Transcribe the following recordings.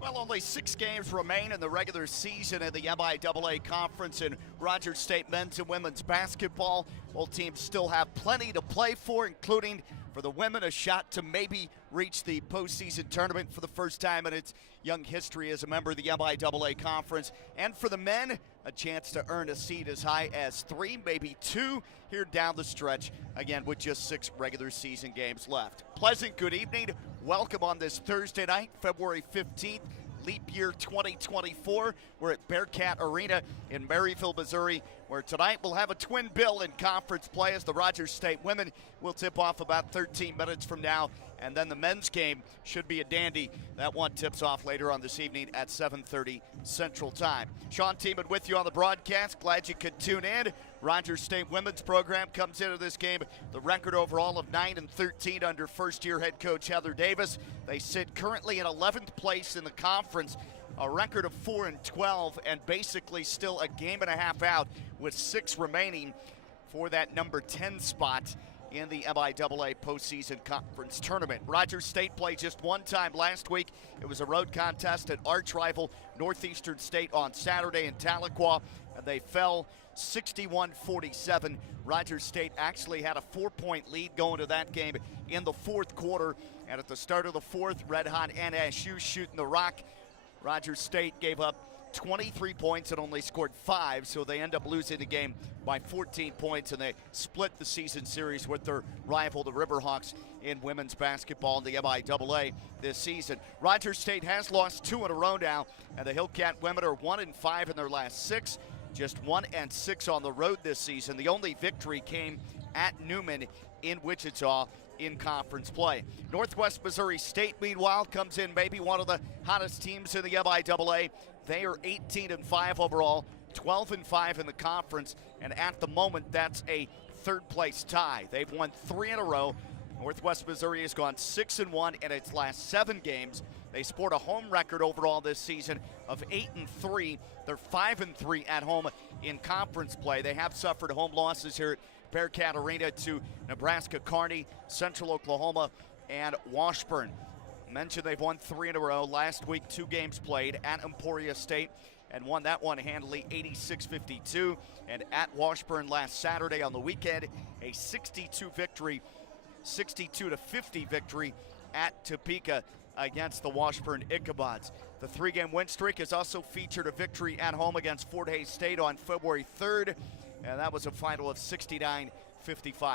Well, only 6 games remain in the regular season of the MIAA Conference in Rogers State men's and women's basketball. Both teams still have plenty to play for, including for the women a shot to maybe reach the postseason tournament for the first time in its young history as a member of the MIAA Conference. And for the men, a chance to earn a seed as high as 3, maybe 2 here down the stretch, again with just 6 regular season games left. Pleasant good evening. Welcome on this Thursday night, February 15th, leap year 2024. We're at Bearcat Arena in Maryville, Missouri, where tonight we'll have a twin bill in conference play as the Rogers State women will tip off about 13 minutes from now. And then the men's game should be a dandy. That one tips off later on this evening at 7:30 Central Time. Sean Tiemann with you on the broadcast. Glad you could tune in. Rogers State women's program comes into this game the record overall of 9-13 under first-year head coach Heather Davis. They sit currently in 11th place in the conference, a record of 4-12, and basically still a game and a half out with 6 remaining for that number 10 spot in the MIAA postseason conference tournament. Rogers State played just one time last week. It was a road contest at arch rival Northeastern State on Saturday in Tahlequah, and they fell 61-47. Rogers State actually had a 4-point lead going to that game in the fourth quarter, and at the start of the fourth, red-hot NSU shooting the rock. Rogers State gave up 23 points and only scored 5, so they end up losing the game by 14 points, and they split the season series with their rival, the Riverhawks, in women's basketball in the MIAA this season. Rogers State has lost 2 in a row now, and the Hillcat women are 1-5 in their last 6, just 1-6 on the road this season. The only victory came at Newman in Wichita in conference play. Northwest Missouri State, meanwhile, comes in maybe one of the hottest teams in the MIAA. They are 18-5 overall, 12-5 in the conference, and at the moment, that's a third-place tie. They've won 3 in a row. Northwest Missouri has gone 6-1 in its last 7 games. They sport a home record overall this season of 8-3. They're 5-3 at home in conference play. They have suffered home losses here at Bearcat Arena to Nebraska Kearney, Central Oklahoma, and Washburn. Mentioned they've won 3 in a row. Last week, 2 games played at Emporia State and won that one handily, 86-52. And at Washburn last Saturday on the weekend, a 62 victory, 62-50 victory at Topeka against the Washburn Ichabods. The 3-game win streak has also featured a victory at home against Fort Hays State on February 3rd, and that was a final of 69-55.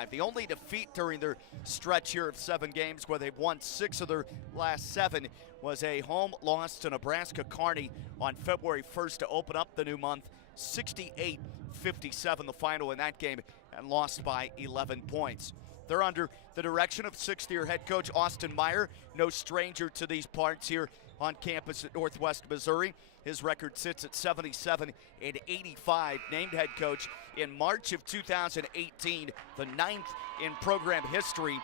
The only defeat during their stretch here of 7 games, where they've won 6 of their last 7, was a home loss to Nebraska Kearney on February 1st to open up the new month. 68-57 the final in that game, and lost by 11 points. They're under the direction of 6th-year head coach Austin Meyer, no stranger to these parts here on campus at Northwest Missouri. His record sits at 77-85, named head coach in March of 2018, the 9th in program history.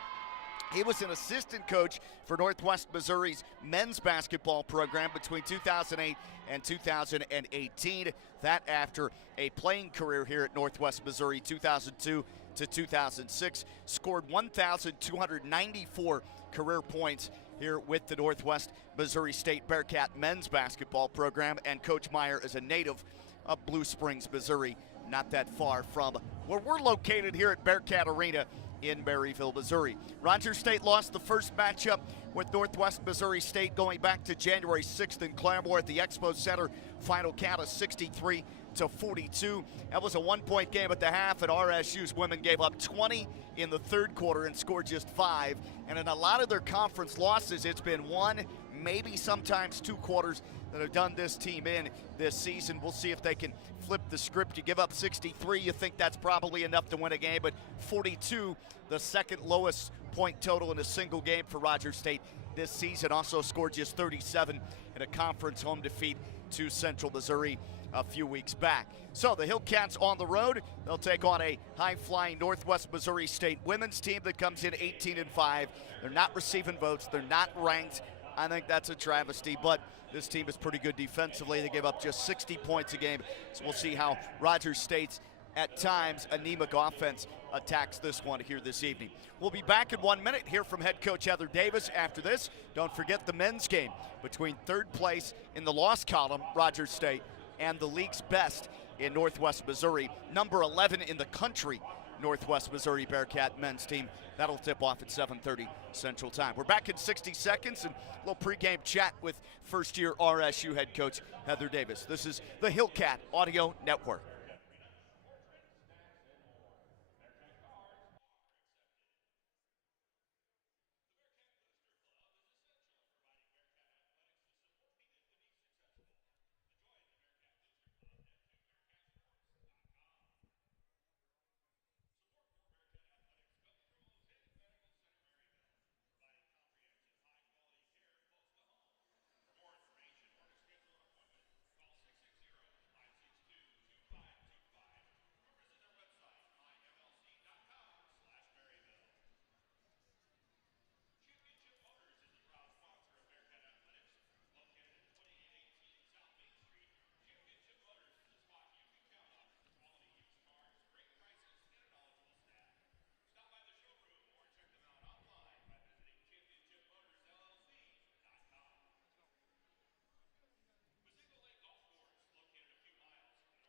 He was an assistant coach for Northwest Missouri's men's basketball program between 2008 and 2018. That after a playing career here at Northwest Missouri, 2002 to 2006, scored 1,294 career points here with the Northwest Missouri State Bearcat men's basketball program, and Coach Meyer is a native of Blue Springs, Missouri, not that far from where we're located here at Bearcat Arena in Maryville, Missouri. Rogers State lost the first matchup with Northwest Missouri State going back to January 6th in Claremore at the Expo Center. Final count of 63-42. That was a 1-point game at the half, and RSU's women gave up 20 in the third quarter and scored just 5. And in a lot of their conference losses, it's been 1, maybe sometimes 2 quarters that have done this team in this season. We'll see if they can flip the script. You give up 63, you think that's probably enough to win a game, but 42, the second lowest point total in a single game for Rogers State this season. Also scored just 37 in a conference home defeat to Central Missouri a few weeks back. So the Hillcats on the road. They'll take on a high-flying Northwest Missouri State women's team that comes in 18-5. They're not receiving votes. They're not ranked. I think that's a travesty, but this team is pretty good defensively. They gave up just 60 points a game, so we'll see how Rogers State's at times, anemic offense attacks this one here this evening. We'll be back in 1 minute. Hear from head coach Heather Davis after this. Don't forget the men's game between third place in the loss column, Rogers State, and the league's best in Northwest Missouri, number 11 in the country, Northwest Missouri Bearcat men's team. That'll tip off at 7:30 Central Time. We're back in 60 seconds and a little pregame chat with first-year RSU head coach Heather Davis. This is the Hillcat Audio Network.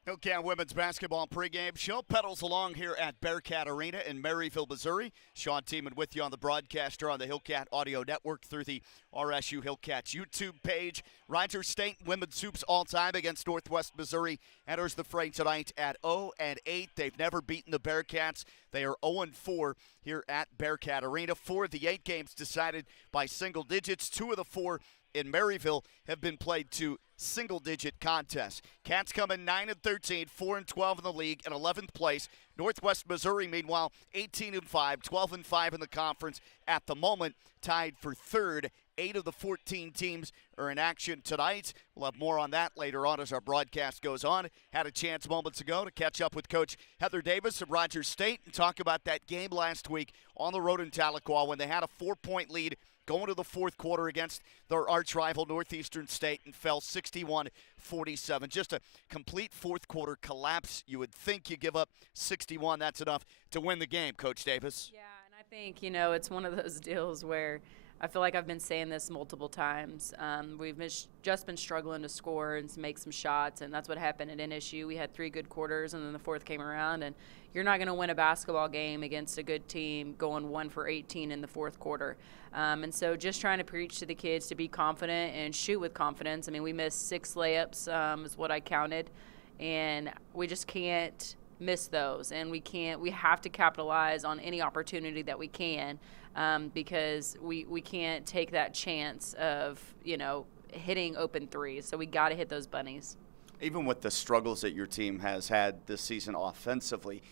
Hillcat women's basketball pregame show pedals along here at Bearcat Arena in Maryville, Missouri. Sean Tiemann with you on the broadcaster on the Hillcat Audio Network through the RSU Hillcats YouTube page. Rogers State women's hoops all-time against Northwest Missouri enters the fray tonight at 0-8. They've never beaten the Bearcats. They are 0-4 here at Bearcat Arena. 4 of the 8 games decided by single digits. 2 of the 4 in Maryville have been played to single-digit contests. Cats come in 9-13, 4-12 in the league, in 11th place. Northwest Missouri, meanwhile, 18-5, 12-5 in the conference at the moment, tied for third. 8 of the 14 teams are in action tonight. We'll have more on that later on as our broadcast goes on. Had a chance moments ago to catch up with Coach Heather Davis of Rogers State and talk about that game last week on the road in Tahlequah when they had a 4-point lead going to the fourth quarter against their arch rival Northeastern State and fell 61-47. Just a complete fourth quarter collapse. You would think you give up 61. That's enough to win the game, Coach Davis. Yeah, and I think, it's one of those deals where I feel like I've been saying this multiple times. We've just been struggling to score and to make some shots, and that's what happened at NSU. We had 3 good quarters, and then the fourth came around, and you're not going to win a basketball game against a good team going 1 for 18 in the fourth quarter. And so just trying to preach to the kids to be confident and shoot with confidence. I mean, we missed 6 layups is what I counted, and we just can't miss those. And we have to capitalize on any opportunity that we can because we can't take that chance of, hitting open threes. So we got to hit those bunnies. Even with the struggles that your team has had this season offensively,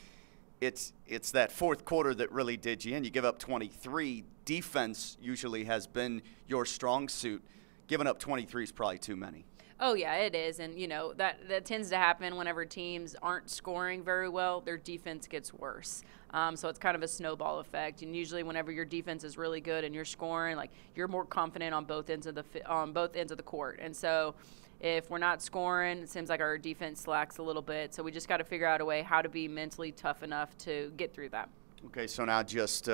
it's that fourth quarter that really did you in. You give up 23. Defense usually has been your strong suit. Giving up 23 is probably too many. Oh, yeah, it is. And, that tends to happen whenever teams aren't scoring very well. Their defense gets worse. So it's kind of a snowball effect. And usually whenever your defense is really good and you're scoring, you're more confident on both ends of the court. And so if we're not scoring, it seems like our defense slacks a little bit. So we just got to figure out a way how to be mentally tough enough to get through that. Okay, so now just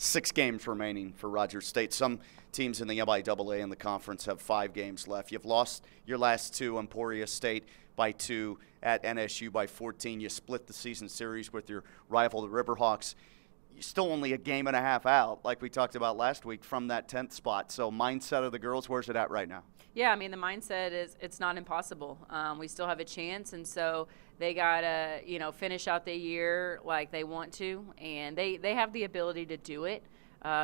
6 games remaining for Rogers State. Some teams in the MIAA in the conference have 5 games left. You've lost your last 2, Emporia State by 2, at NSU by 14. You split the season series with your rival, the Riverhawks. You're still only a game and a half out, like we talked about last week, from that 10th spot. So mindset of the girls, where's it at right now? Yeah, I mean, the mindset is it's not impossible. We still have a chance, and so they got to, finish out the year like they want to, and they have the ability to do it.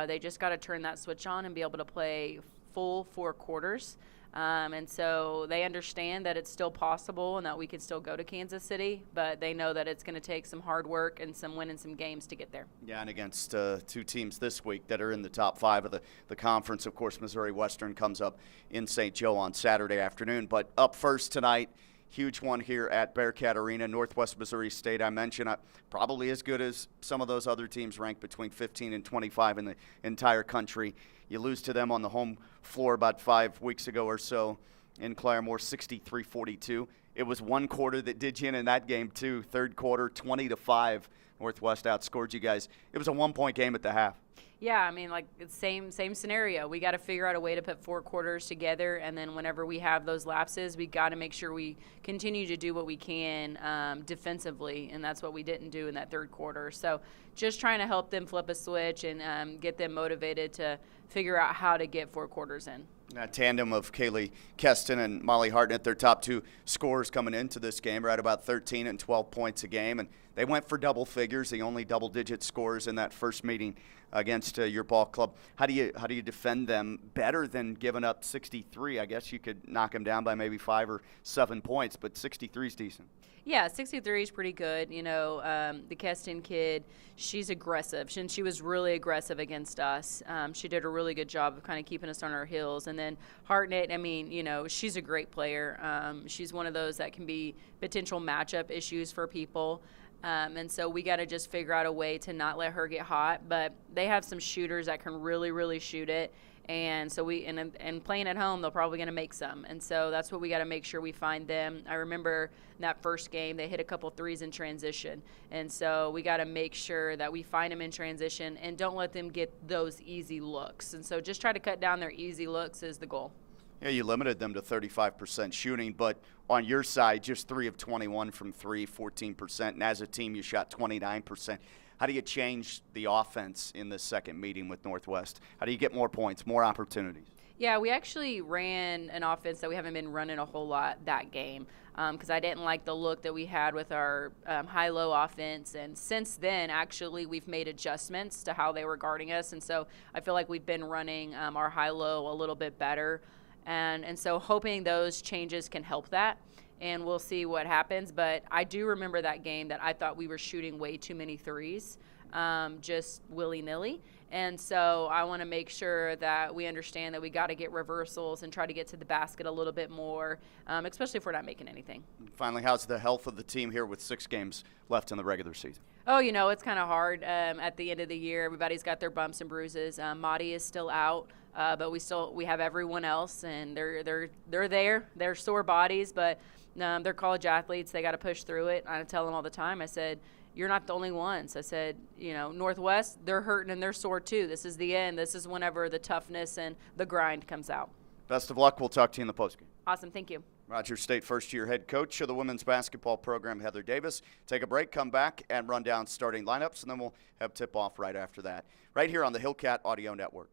They just got to turn that switch on and be able to play full 4 quarters. And so they understand that it's still possible and that we can still go to Kansas City, but they know that it's going to take some hard work and some winning some games to get there. Yeah, and against 2 teams this week that are in the top 5 of the conference. Of course, Missouri Western comes up in St. Joe on Saturday afternoon. But up first tonight, huge one here at Bearcat Arena. Northwest Missouri State, I mentioned, probably as good as some of those other teams ranked between 15 and 25 in the entire country. You lose to them on the home floor about 5 weeks ago or so in Claremore, 63-42. it was one quarter that did you in that game too. Third quarter, 20-5, Northwest outscored you guys. It was a 1-point game at the half. Yeah, I mean, like, it's same scenario. We got to figure out a way to put 4 quarters together, and then whenever we have those lapses, we got to make sure we continue to do what we can defensively, and that's what we didn't do in that third quarter. So just trying to help them flip a switch and get them motivated to figure out how to get 4 quarters in. That tandem of Kaylee Keston and Molly Hartnett, their top 2 scorers coming into this game, are at about 13 and 12 points a game, and they went for double figures, the only double-digit scores in that first meeting against your ball club. How do you defend them better than giving up 63? I guess you could knock them down by maybe 5 or 7 points, but 63 is decent. Yeah, 63 is pretty good. You know, the Keston kid, she's aggressive. She was really aggressive against us. She did a really good job of kind of keeping us on our heels. And then Hartnett, I mean, you know, she's a great player. She's one of those that can be potential matchup issues for people. And so we got to just figure out a way to not let her get hot. But they have some shooters that can really, really shoot it. And so and playing at home, they're probably going to make some. And so that's what we got to make sure we find them. I remember in that first game, they hit a couple threes in transition. And so we got to make sure that we find them in transition and don't let them get those easy looks. And so just try to cut down their easy looks is the goal. Yeah, you limited them to 35% shooting, but on your side, just 3 of 21 from 3, 14%. And as a team, you shot 29%. How do you change the offense in this second meeting with Northwest? How do you get more points, more opportunities? Yeah, we actually ran an offense that we haven't been running a whole lot that game because I didn't like the look that we had with our high-low offense. And since then, actually, we've made adjustments to how they were guarding us. And so I feel like we've been running our high-low a little bit better. And so hoping those changes can help that. And we'll see what happens. But I do remember that game that I thought we were shooting way too many threes, just willy-nilly. And so I want to make sure that we understand that we got to get reversals and try to get to the basket a little bit more, especially if we're not making anything. Finally, how's the health of the team here with 6 games left in the regular season? Oh, you know, it's kind of hard at the end of the year. Everybody's got their bumps and bruises. Madi is still out. But we have everyone else, and they're there. They're sore bodies, but they're college athletes. They got to push through it. I tell them all the time. I said, "You're not the only ones." I said, "You know, Northwest, they're hurting and they're sore too. This is the end. This is whenever the toughness and the grind comes out." Best of luck. We'll talk to you in the postgame. Awesome. Thank you. Rogers State first-year head coach of the women's basketball program, Heather Davis. Take a break, come back, and run down starting lineups, and then we'll have tip-off right after that. Right here on the Hillcat Audio Network.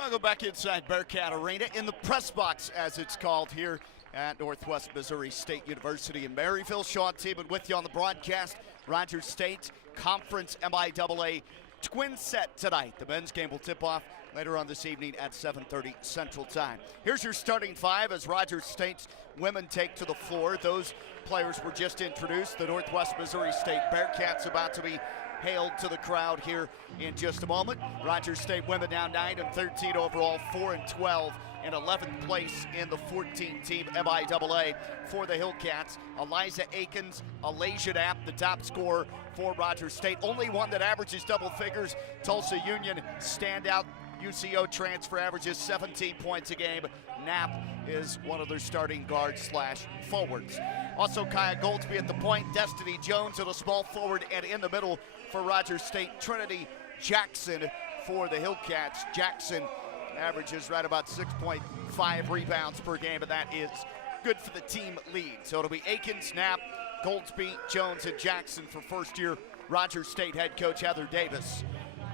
I'll go back inside Bearcat Arena in the press box, as it's called here at Northwest Missouri State University in Maryville. Sean Tiemann with you on the broadcast. Rogers State Conference MIAA twin set tonight. The men's game will tip off later on this evening at 7:30 Central Time. Here's your starting five as Rogers State's women take to the floor. Those players were just introduced. The Northwest Missouri State Bearcats about to be hailed to the crowd here in just a moment. Rogers State women now 9-13 overall, 4-12 in 11th place in the 14-team MIAA for the Hillcats. Eliza Akins, Alasia Knapp, the top scorer for Rogers State. Only one that averages double figures. Tulsa Union standout UCO transfer, averages 17 points a game. Knapp is one of their starting guards slash forwards. Also Kaya Goldsby at the point, Destiny Jones at a small forward, and in the middle for Rogers State, Trinity Jackson for the Hillcats. Jackson averages right about 6.5 rebounds per game, and that is good for the team lead. So it'll be Akins, Knapp, Goldsby, Jones, and Jackson for first-year Rogers State head coach Heather Davis.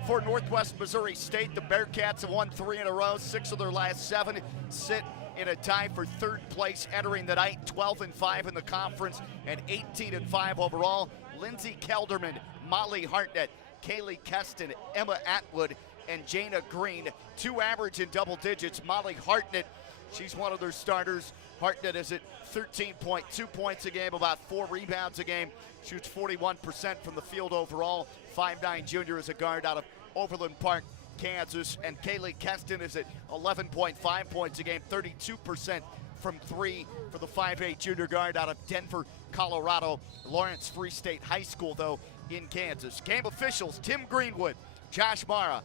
For Northwest Missouri State, the Bearcats have won 3 in a row. 6 of their last 7 sit in a tie for third place entering the night. 12-5 in the conference and 18-5 overall. Lindsay Kelderman, Molly Hartnett, Kaylee Keston, Emma Atwood, and Jana Green. 2 average in double digits. Molly Hartnett, she's one of their starters. Hartnett is at 13.2 points a game, about 4 rebounds a game. Shoots 41% from the field overall. 5'9" junior is a guard out of Overland Park, Kansas. And Kaylee Keston is at 11.5 points a game, 32% from 3 for the 5'8" junior guard out of Denver, Colorado. Lawrence Free State High School, though, in Kansas. Game officials, Tim Greenwood, Josh Mara,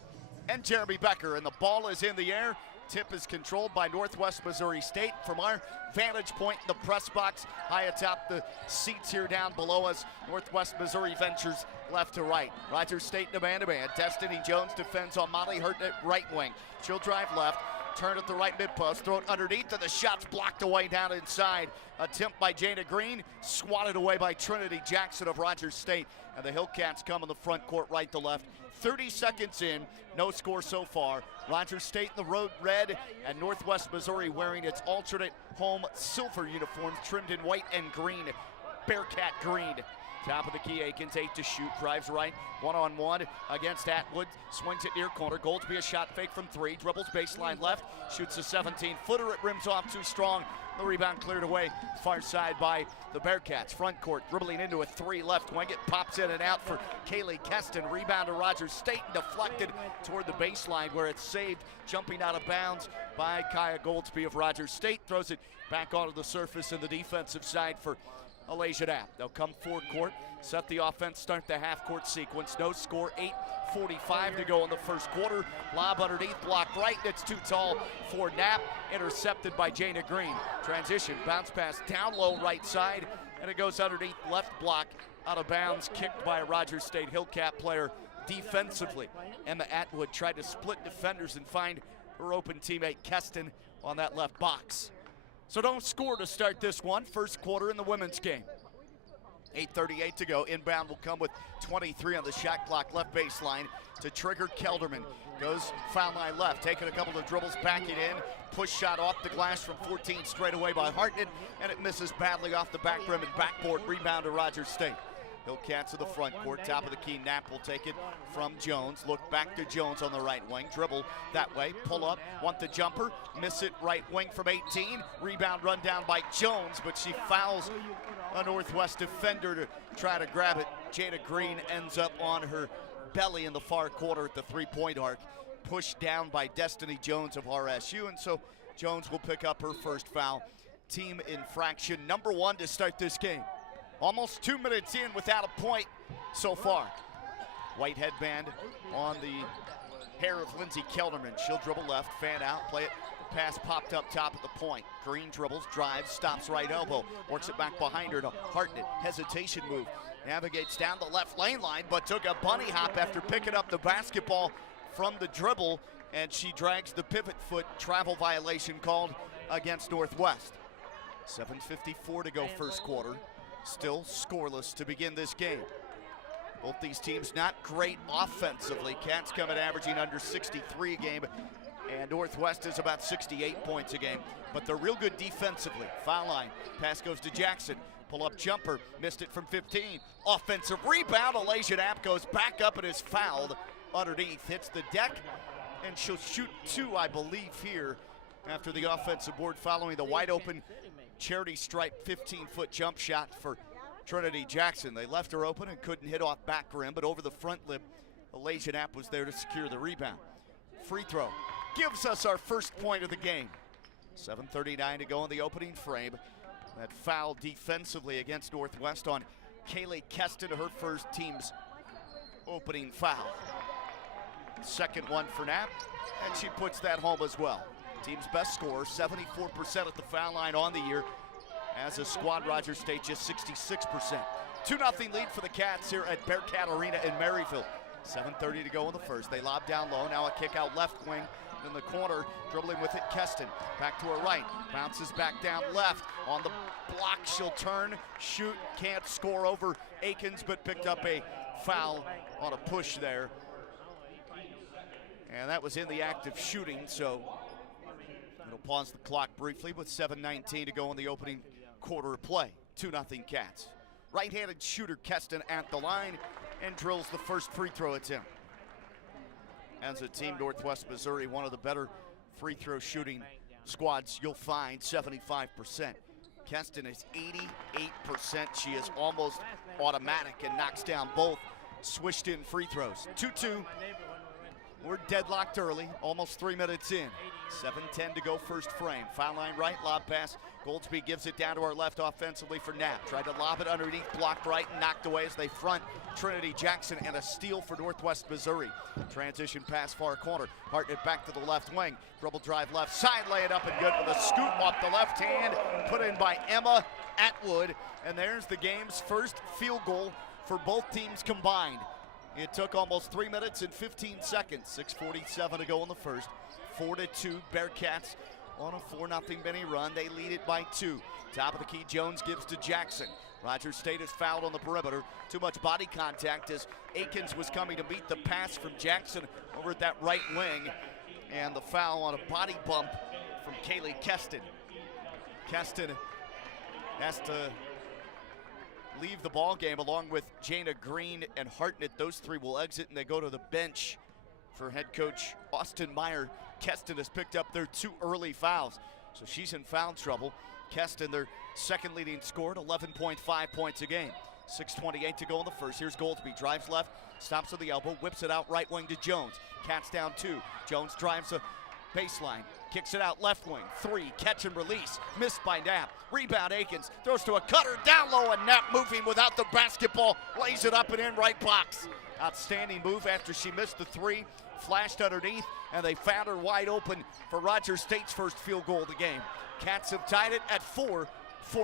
and Jeremy Becker. And the ball is in the air. Tip is controlled by Northwest Missouri State. From our vantage point in the press box, high atop the seats here down below us, Northwest Missouri ventures left to right. Rogers State in a man-to-man. Destiny Jones defends on Molly Hartnett right wing. She'll drive left, turn at the right mid-post, throw it underneath, and the shot's blocked away down inside. Attempt by Jana Green, swatted away by Trinity Jackson of Rogers State. And the Hillcats come in the front court right to left. 30 seconds in, no score so far. Rogers State in the road red, and Northwest Missouri wearing its alternate home silver uniforms trimmed in white and green, Bearcat green. Top of the key, Akins, 8 to shoot, drives right, one-on-one against Atwood, swings it near corner. Goldsby a shot fake from 3, dribbles baseline left, shoots a 17-footer, it rims off too strong. The rebound cleared away far side by the Bearcats. Front court, dribbling into a 3 left wing. It pops in and out for Kaylee Keston. Rebound to Rogers State, deflected toward the baseline where it's saved, jumping out of bounds by Kaya Goldsby of Rogers State. Throws it back onto the surface in the defensive side for Alasia Knapp. They'll come forward court, set the offense, start the half-court sequence. No score, 8:45 to go in the first quarter. Lob underneath, blocked right, it's too tall for Knapp. Intercepted by Jana Green. Transition, bounce pass down low right side, and it goes underneath left block, out of bounds, kicked by a Rogers State Hillcat player defensively. Emma Atwood tried to split defenders and find her open teammate Keston on that left box. So don't score to start this one. First quarter in the women's game. 8:38 to go. Inbound will come with 23 on the shot clock. Left baseline to trigger Kelderman. Goes foul line left. Taking a couple of dribbles, backing in. Push shot off the glass from 14 straight away by Hartnett. And it misses badly off the back rim and backboard. Rebound to Rogers State. Hillcats to the front court, top of the key. Knapp will take it from Jones. Look back to Jones on the right wing. Dribble that way, pull up, want the jumper, miss it right wing from 18. Rebound run down by Jones, but she fouls a Northwest defender to try to grab it. Jana Green ends up on her belly in the far corner at the three-point arc. Pushed down by Destiny Jones of RSU, and so Jones will pick up her first foul. Team infraction number 1 to start this game. Almost 2 minutes in without a point so far. White headband on the hair of Lindsay Kelderman. She'll dribble left, fan out, play it. Pass popped up top at the point. Green dribbles, drives, stops right elbow. Works it back behind her to Hartnett. Hesitation move. Navigates down the left lane line, but took a bunny hop after picking up the basketball from the dribble, and she drags the pivot foot. Travel violation called against Northwest. 7:54 to go first quarter. Still scoreless to begin this game. Both these teams not great offensively. Cats come in averaging under 63 a game. And Northwest is about 68 points a game, but they're real good defensively. Foul line, pass goes to Jackson. Pull-up jumper, missed it from 15. Offensive rebound, Alasia Knapp goes back up and is fouled underneath. Hits the deck, and she'll shoot 2, I believe, here after the offensive board following the wide-open charity stripe 15-foot jump shot for Trinity Jackson. They left her open and couldn't hit off back rim, but over the front lip, Alasia Knapp was there to secure the rebound. Free throw gives us our first point of the game. 7:39 to go in the opening frame. That foul defensively against Northwest on Kaylee Keston, her first team's opening foul. Second one for Knapp, and she puts that home as well. Team's best scorer, 74% at the foul line on the year. As a squad, Rogers State just 66%. 2-0 lead for the Cats here at Bearcat Arena in Maryville. 7:30 to go in the first. They lob down low, now a kick out left wing. In the corner, dribbling with it, Keston. Back to her right, bounces back down left. On the block, she'll turn, shoot, can't score over Akins, but picked up a foul on a push there. And that was in the act of shooting, so it'll pause the clock briefly with 7:19 to go in the opening quarter of play. 2-0 Cats. Right-handed shooter Keston at the line and drills the first free throw attempt. As a team, Northwest Missouri, one of the better free throw shooting squads you'll find, 75%. Keston is 88%. She is almost automatic and knocks down both swished in free throws. 2-2. We're deadlocked early, almost 3 minutes in. 7:10 to go first frame. Foul line right, lob pass. Goldsby gives it down to our left offensively for Knapp. Tried to lob it underneath, blocked right, and knocked away as they front Trinity Jackson, and a steal for Northwest Missouri. Transition pass far corner. Hartnett back to the left wing. Dribble drive left side, lay it up and good with a scoop off the left hand, put in by Emma Atwood. And there's the game's first field goal for both teams combined. It took almost 3 minutes and 15 seconds. 6:47 to go in the first. 4-2 Bearcats on a 4-0 mini run. They lead it by 2. Top of the key, Jones gives to Jackson. Rogers State is fouled on the perimeter. Too much body contact as Akins was coming to meet the pass from Jackson over at that right wing. And the foul on a body bump from Kaylee Keston. Keston has to leave the ball game along with Jana Green and Hartnett. Those three will exit and they go to the bench for head coach Austin Meyer. Keston has picked up their 2 early fouls, so she's in foul trouble. Keston, their second leading scorer, 11.5 points a game. 6:28 to go in the first. Here's Goldsby, drives left, stops at the elbow, whips it out right wing to Jones. Cats down 2. Jones drives a baseline, kicks it out left wing. 3, catch and release, missed by Knapp. Rebound Akins, throws to a cutter, down low, and Knapp moving without the basketball, lays it up and in right box. Outstanding move after she missed the 3, flashed underneath, and they found her wide open for Rogers State's first field goal of the game. Cats have tied it at 4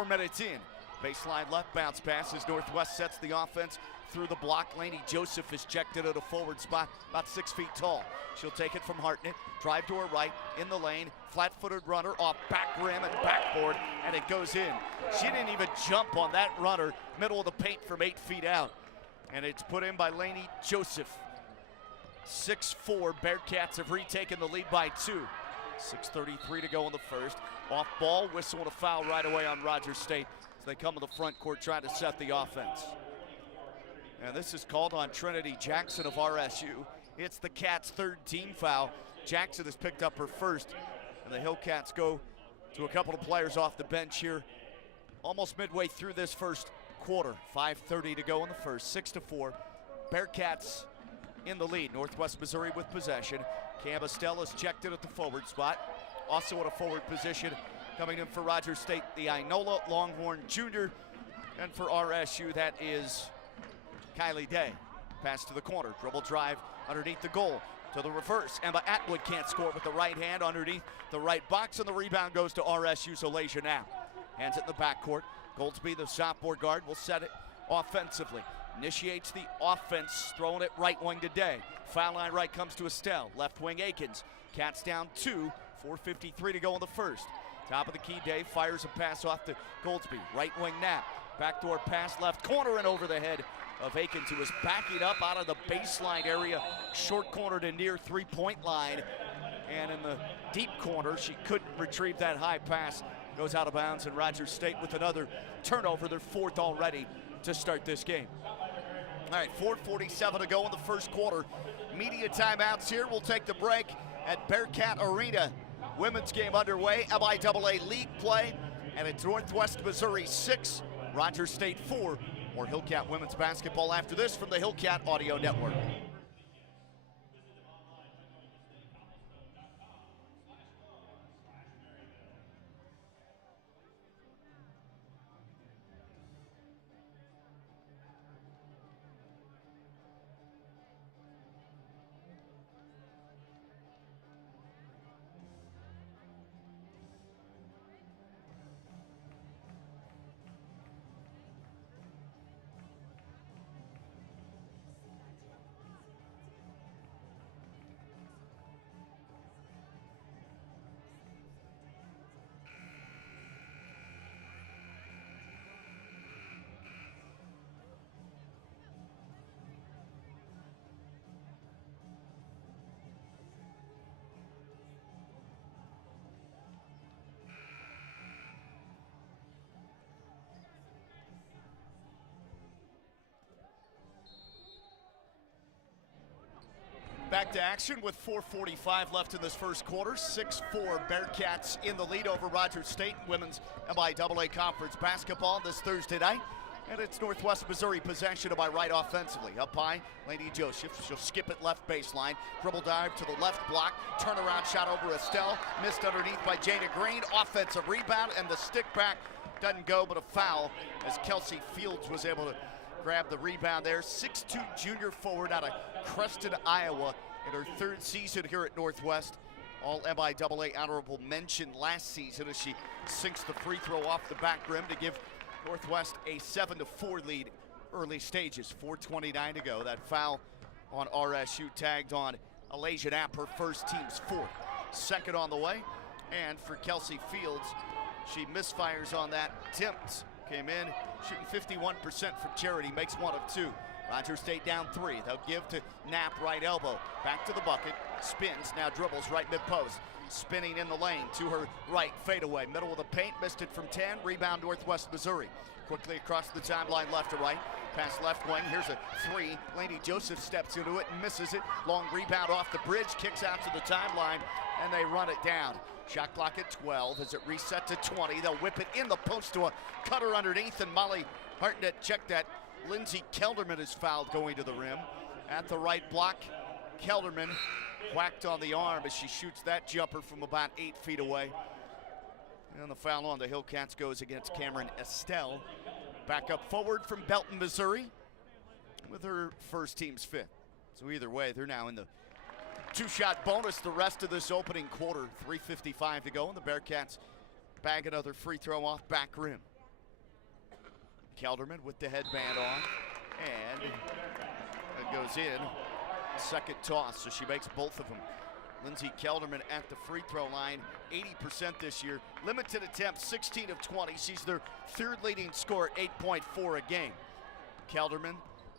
minutes in. Baseline left bounce pass as Northwest sets the offense through the block. Lainey Joseph is checked in at a forward spot, about 6 feet tall. She'll take it from Hartnett, drive to her right, in the lane, flat-footed runner off back rim and backboard, and it goes in. She didn't even jump on that runner, middle of the paint from 8 feet out. And it's put in by Lainey Joseph. 6-4, Bearcats have retaken the lead by 2. 6:33 to go in the first. Off ball, whistle and a foul right away on Rogers State as they come to the front court trying to set the offense. And this is called on Trinity Jackson of RSU. It's the Cats' 3rd team foul. Jackson has picked up her first, and the Hillcats go to a couple of players off the bench here almost midway through this first quarter. 5:30 to go in the first. 6-4. Bearcats in the lead. Northwest Missouri with possession. Cam Estella's checked in at the forward spot. Also in a forward position, coming in for Rogers State, the Inola Longhorn Jr. And for RSU, that is Kylie Day. Pass to the corner, dribble drive underneath the goal. To the reverse, Emma Atwood can't score with the right hand underneath the right box, and the rebound goes to RSU's Alasia Knapp. Hands it in the backcourt. Goldsby, the sophomore guard, will set it offensively. Initiates the offense, throwing it right wing to Day. Foul line right comes to Estelle. Left wing Akins. Cats down 2, 4:53 to go in the first. Top of the key, Day fires a pass off to Goldsby. Right wing Knapp. Backdoor pass left corner and over the head of Akins, who was backing up out of the baseline area. Short corner to near 3-point line. And in the deep corner, she couldn't retrieve that high pass. Goes out of bounds, and Rogers State with another turnover, their fourth already to start this game. All right, 4:47 to go in the first quarter. Media timeouts here. We'll take the break at Bearcat Arena. Women's game underway, MIAA League play, and it's Northwest Missouri 6, Rogers State 4. More Hillcat women's basketball after this from the Hillcat Audio Network. Back to action with 4:45 left in this first quarter. 6-4 Bearcats in the lead over Rogers State women's MIAA Conference basketball this Thursday night. And it's Northwest Missouri possession to my right offensively. Up high, Lady Joseph. She'll skip it left baseline. Dribble dive to the left block. Turnaround shot over Estelle. Missed underneath by Jada Green. Offensive rebound, and the stick back doesn't go, but a foul as Kelsey Fields was able to grab the rebound there. 6'2" junior forward out of Creston, Iowa, in her third season here at Northwest. All MIAA honorable mention last season as she sinks the free throw off the back rim to give Northwest a 7-4 lead early stages. 4:29 to go. That foul on RSU tagged on Alasia Knapp, her first, team's fourth. Second on the way, and for Kelsey Fields, she misfires on that. Timms came in shooting 51% from charity, makes one of two. Rogers State down 3. They'll give to Knapp, right elbow. Back to the bucket, spins, now dribbles right mid-post. Spinning in the lane to her right, fadeaway. Middle of the paint, missed it from 10. Rebound Northwest Missouri. Quickly across the timeline, left to right. Pass left wing, here's a 3. Lady Joseph steps into it and misses it. Long rebound off the bridge, kicks out to the timeline, and they run it down. Shot clock at 12 as it reset to 20. They'll whip it in the post to a cutter underneath, and Molly Hartnett checked that. Lindsay Kelderman is fouled going to the rim. At the right block, Kelderman whacked on the arm as she shoots that jumper from about 8 feet away. And the foul on the Hillcats goes against Cameron Estelle. Back up forward from Belton, Missouri, with her first, team's 5th. So either way, they're now in the two-shot bonus the rest of this opening quarter. 3:55 to go, and the Bearcats bag another free throw off back rim. Kelderman with the headband on, and it goes in. Second toss, so she makes both of them. Lindsay Kelderman at the free throw line, 80% this year. Limited attempts, 16 of 20. She's their third leading scorer, 8.4 a game. Kelderman,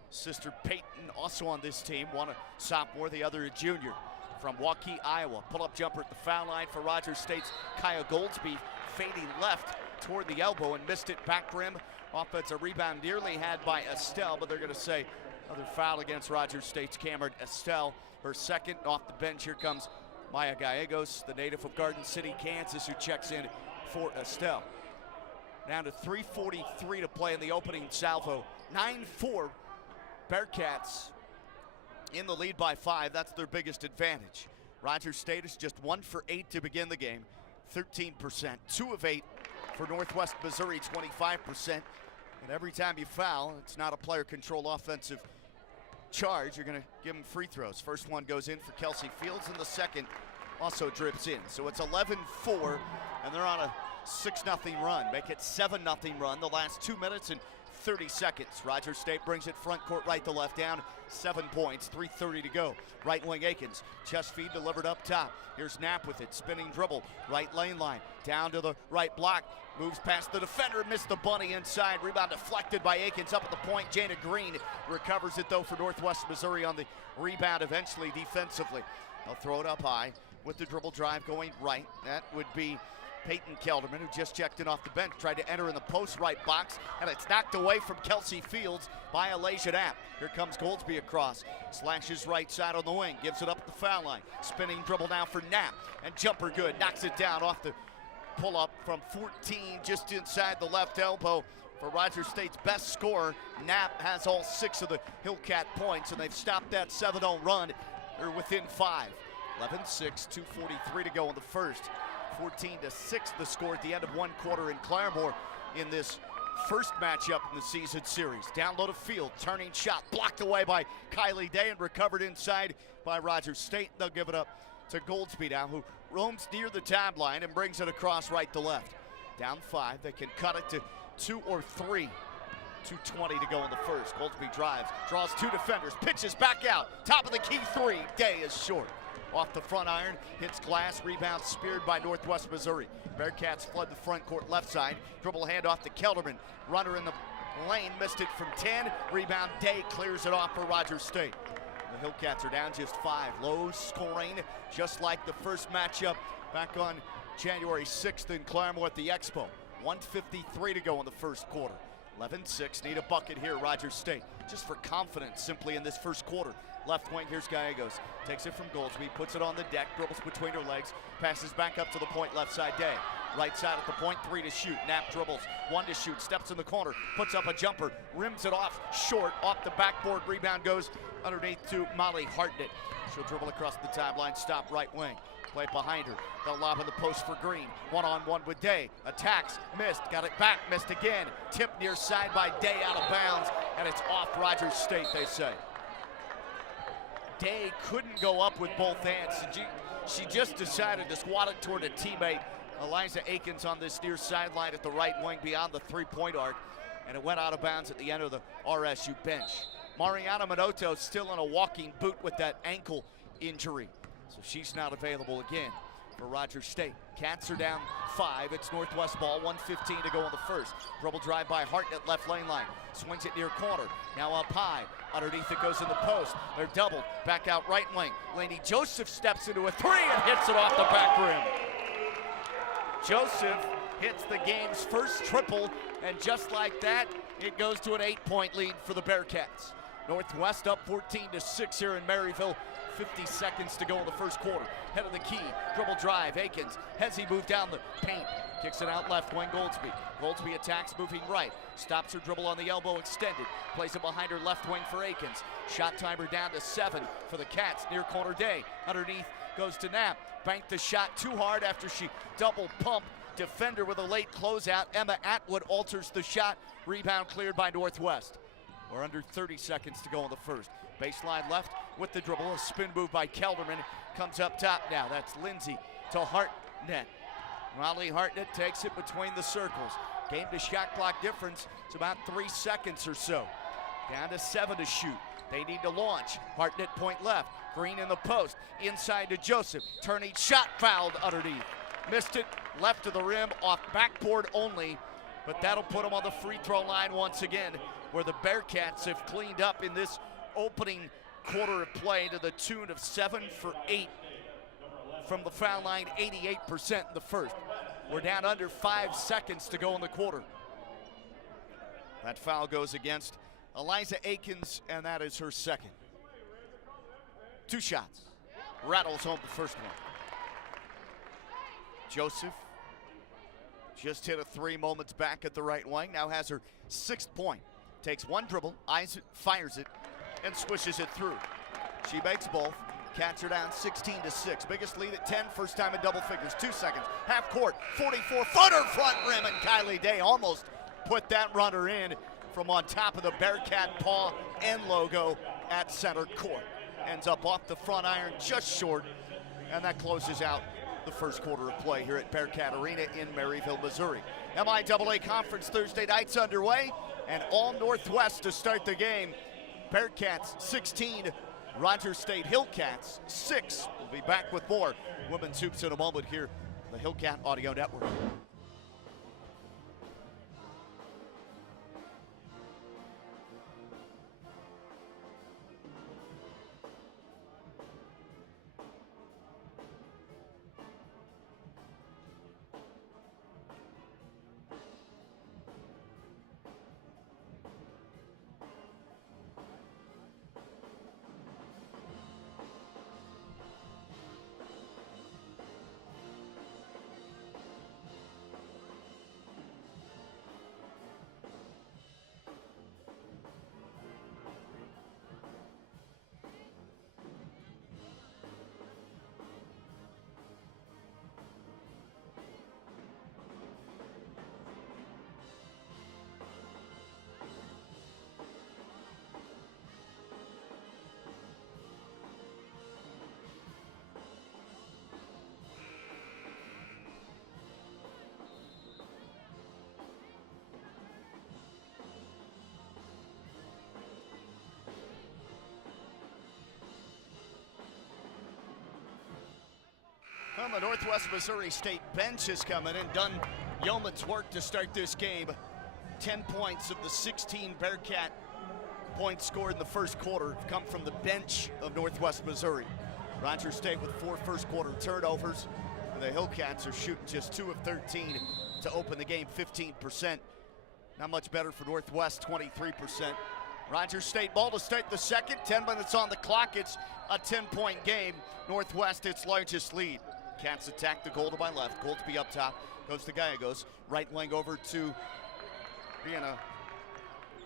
sister Peyton, also on this team. One a sophomore, the other a junior. From Waukee, Iowa. Pull-up jumper at the foul line for Rogers State's Kaya Goldsby, fading left toward the elbow and missed it back rim. Offensive rebound nearly had by Estelle, but they're going to say another foul against Rogers State's Cameron Estelle. Her second off the bench. Here comes Maya Gallegos, the native of Garden City, Kansas, who checks in for Estelle. Down to 3:43 to play in the opening salvo. 9-4 Bearcats in the lead by 5. That's their biggest advantage. Rogers State is just 1 for 8 to begin the game, 13%. 2 of 8 for Northwest Missouri, 25%. And every time you foul, it's not a player-controlled offensive charge. You're going to give them free throws. First one goes in for Kelsey Fields, and the second also drips in. So it's 11-4, and they're on a 6-0 run. Make it 7-0 run the last 2 minutes and 30 seconds. Rogers State brings it front court right to left down. 7 points, 3:30 to go. Right wing Akins, chest feed delivered up top. Here's Knapp with it, spinning dribble, right lane line, down to the right block, moves past the defender, missed the bunny inside. Rebound deflected by Akins up at the point. Jana Green recovers it though for Northwest Missouri on the rebound eventually defensively. They'll throw it up high. with the dribble drive going right. That would be Peyton Kelderman, who just checked in off the bench, tried to enter in the post right box, and it's knocked away from Kelsey Fields by Alasia Knapp. Here comes Goldsby across, slashes right side on the wing, gives it up at the foul line. Spinning dribble now for Knapp, and jumper good, knocks it down off the pull-up from 14, just inside the left elbow. For Rogers State's best scorer, Knapp has all 6 of the Hillcat points, and they've stopped that 7-0 run. They're within 5. 11-6, 2:43 to go in the first. 14-6 the score at the end of one quarter in Claremore in this first matchup in the season series. Down low to Field, turning shot, blocked away by Kylie Day and recovered inside by Rogers State. They'll give it up to Goldsby now, who roams near the timeline and brings it across right to left. Down 5, they can cut it to 2 or 3. 2:20 to go in the first. Goldsby drives, draws 2 defenders, pitches back out. Top of the key 3, Day is short. Off the front iron, hits glass, rebound speared by Northwest Missouri. Bearcats flood the front court left side. Dribble handoff to Kelderman. Runner in the lane, missed it from 10. Rebound, Day clears it off for Rogers State. The Hillcats are down just 5. Low scoring, just like the first matchup back on January 6th in Claremore at the Expo. 1:53 to go in the first quarter. 11-6, need a bucket here, Rogers State. Just for confidence simply in this first quarter. Left wing, here's Gallegos. Takes it from Goldsby, puts it on the deck, dribbles between her legs, passes back up to the point, left side Day. Right side at the point, 3 to shoot. Knapp dribbles, 1 to shoot, steps in the corner, puts up a jumper, rims it off, short, off the backboard. Rebound goes underneath to Molly Hartnett. She'll dribble across the timeline, stop right wing. Play behind her. They'll lob in the post for Green. 1-on-1 with Day. Attacks, missed, got it back, missed again. Tip near side by Day, out of bounds, and it's off Rogers State, they say. Day couldn't go up with both hands. She just decided to squat it toward a teammate. Eliza Akins on this near sideline at the right wing beyond the 3-point arc, and it went out of bounds at the end of the RSU bench. Mariana Minoto still in a walking boot with that ankle injury, so she's not available again for Rogers State. Cats are down 5. It's Northwest ball, 1:15 to go in the first. Dribble drive by Hartnett, left lane line. Swings it near corner. Now up high. Underneath it goes in the post. They're doubled. Back out right wing. Laney Joseph steps into a 3 and hits it off the back rim. Joseph hits the game's first triple, and just like that, it goes to an 8-point lead for the Bearcats. Northwest up 14-6 here in Maryville. 50 seconds to go in the first quarter. Head of the key, dribble drive, Akins. Hezzy moved down the paint. Kicks it out left wing, Goldsby. Goldsby attacks, moving right. Stops her dribble on the elbow, extended. Plays it behind her left wing for Akins. Shot timer down to 7 for the Cats. Near corner Day. Underneath goes to Knapp. Banked the shot too hard after she double pumped. Defender with a late closeout. Emma Atwood alters the shot. Rebound cleared by Northwest. We're under 30 seconds to go in the first. Baseline left with the dribble. A spin move by Kelderman. Comes up top now. That's Lindsay to Hartnett. Molly Hartnett takes it between the circles. Game to shot clock difference. It's about 3 seconds or so. Down to 7 to shoot. They need to launch. Hartnett point left. Green in the post. Inside to Joseph. Turning shot, fouled underneath. Missed it. Left of the rim. Off backboard only. But that'll put them on the free throw line once again, where the Bearcats have cleaned up in this opening quarter of play to the tune of 7 for 8 from the foul line, 88% in the first. We're down under 5 seconds to go in the quarter. That foul goes against Eliza Akins, and that is her second. 2 shots. Rattles home the first one. Joseph just hit a 3 moments back at the right wing. Now has her 6th point. Takes 1 dribble, eyes it, fires it, and swishes it through. She makes both. Cats are down 16-6. Biggest lead at 10, first time in double figures. 2 seconds, half court, 44-footer front rim, and Kylie Day almost put that runner in from on top of the Bearcat paw and logo at center court. Ends up off the front iron, just short, and that closes out the first quarter of play here at Bearcat Arena in Maryville, Missouri. MIAA Conference Thursday night's underway, and all Northwest to start the game. Bearcats 16, Rogers State Hillcats 6. We'll be back with more women's hoops in a moment here on the Hillcat Audio Network. Well, the Northwest Missouri State bench has come in and done yeoman's work to start this game. 10 points of the 16 Bearcat points scored in the first quarter have come from the bench of Northwest Missouri. Rogers State with 4 first quarter turnovers. And the Hillcats are shooting just 2 of 13 to open the game, 15%. Not much better for Northwest, 23%. Rogers State ball to start the second. 10 minutes on the clock. It's a 10-point game. Northwest, its largest lead. Cats attack the goal to my left. Goldsby up top. Goes to Gallegos. Right wing over to Brianna.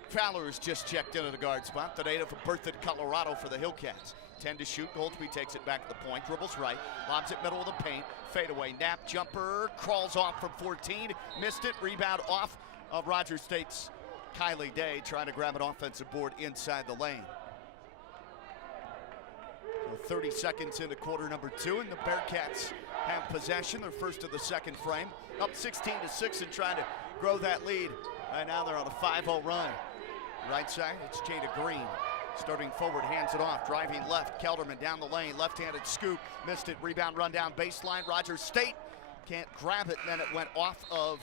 Fowler has just checked into the guard spot. The native of Berthoud, Colorado for the Hillcats. 10 to shoot. Goldsby takes it back to the point. Dribbles right. Lobs it middle of the paint. Fadeaway. Nap jumper. Crawls off from 14. Missed it. Rebound off of Rogers State's Kylie Day, trying to grab an offensive board inside the lane. So 30 seconds into quarter number 2, and the Bearcats have possession. They're first of the second frame. Up 16-6 and trying to grow that lead. Right now they're on a 5-0 run. Right side, it's Jada Green. Starting forward, hands it off, driving left. Kelderman down the lane, left-handed scoop. Missed it, rebound, run down baseline. Rogers State can't grab it, and then it went off of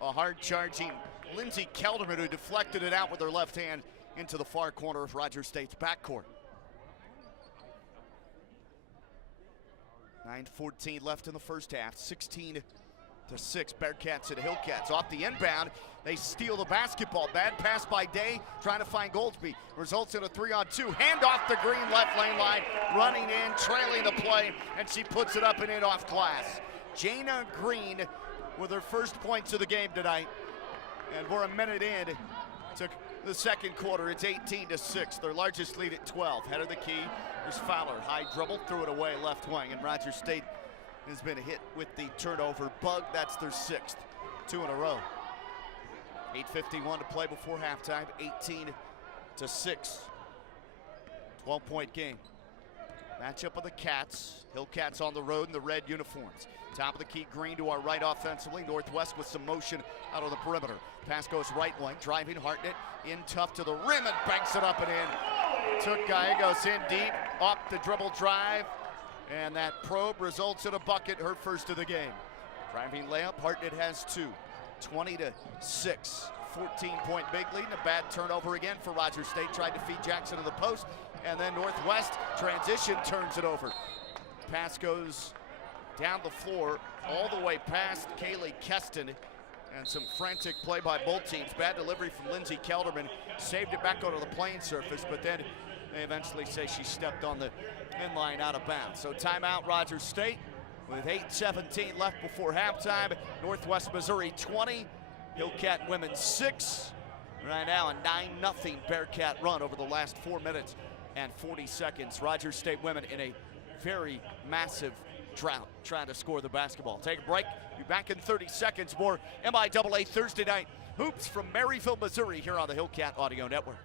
a hard-charging Lindsey Kelderman, who deflected it out with her left hand into the far corner of Rogers State's backcourt. 9:14 left in the first half, 16-6, Bearcats and Hillcats. Off the inbound, they steal the basketball. Bad pass by Day, trying to find Goldsby. Results in a 3-on-2. Hand off the green left lane line, running in, trailing the play, and she puts it up and in off glass. Jana Green with her first points of the game tonight. And we're a minute in to the second quarter. It's 18-6, their largest lead at 12. Head of the key, there's Fowler. High dribble, threw it away left wing. And Rogers State has been hit with the turnover bug. That's their 6th, 2 in a row. 8:51 to play before halftime, 18-6. 12-point game. Matchup of the Cats. Hillcats on the road in the red uniforms. Top of the key, Green to our right offensively. Northwest with some motion out on the perimeter. Pass goes right wing, driving Hartnett in tough to the rim and banks it up and in. Took Gallegos in deep, off the dribble drive, and that probe results in a bucket, her first of the game. Driving layup, Hartnett has 2. 20-6, 14-point big lead, and a bad turnover again for Rogers State. Tried to feed Jackson to the post, and then Northwest transition turns it over. Pass goes down the floor all the way past Kaylee Keston, and some frantic play by both teams. Bad delivery from Lindsey Kelderman, saved it back onto the playing surface, but then they eventually say she stepped on the inline out of bounds. So timeout, Rogers State, with 8:17 left before halftime. Northwest Missouri 20, Hillcat women 6. Right now a 9-0 Bearcat run over the last 4 minutes and 40 seconds. Rogers State women in a very massive drought trying to score the basketball. Take a break, be back in 30 seconds. More MIAA Thursday Night Hoops from Maryville, Missouri here on the Hillcat Audio Network.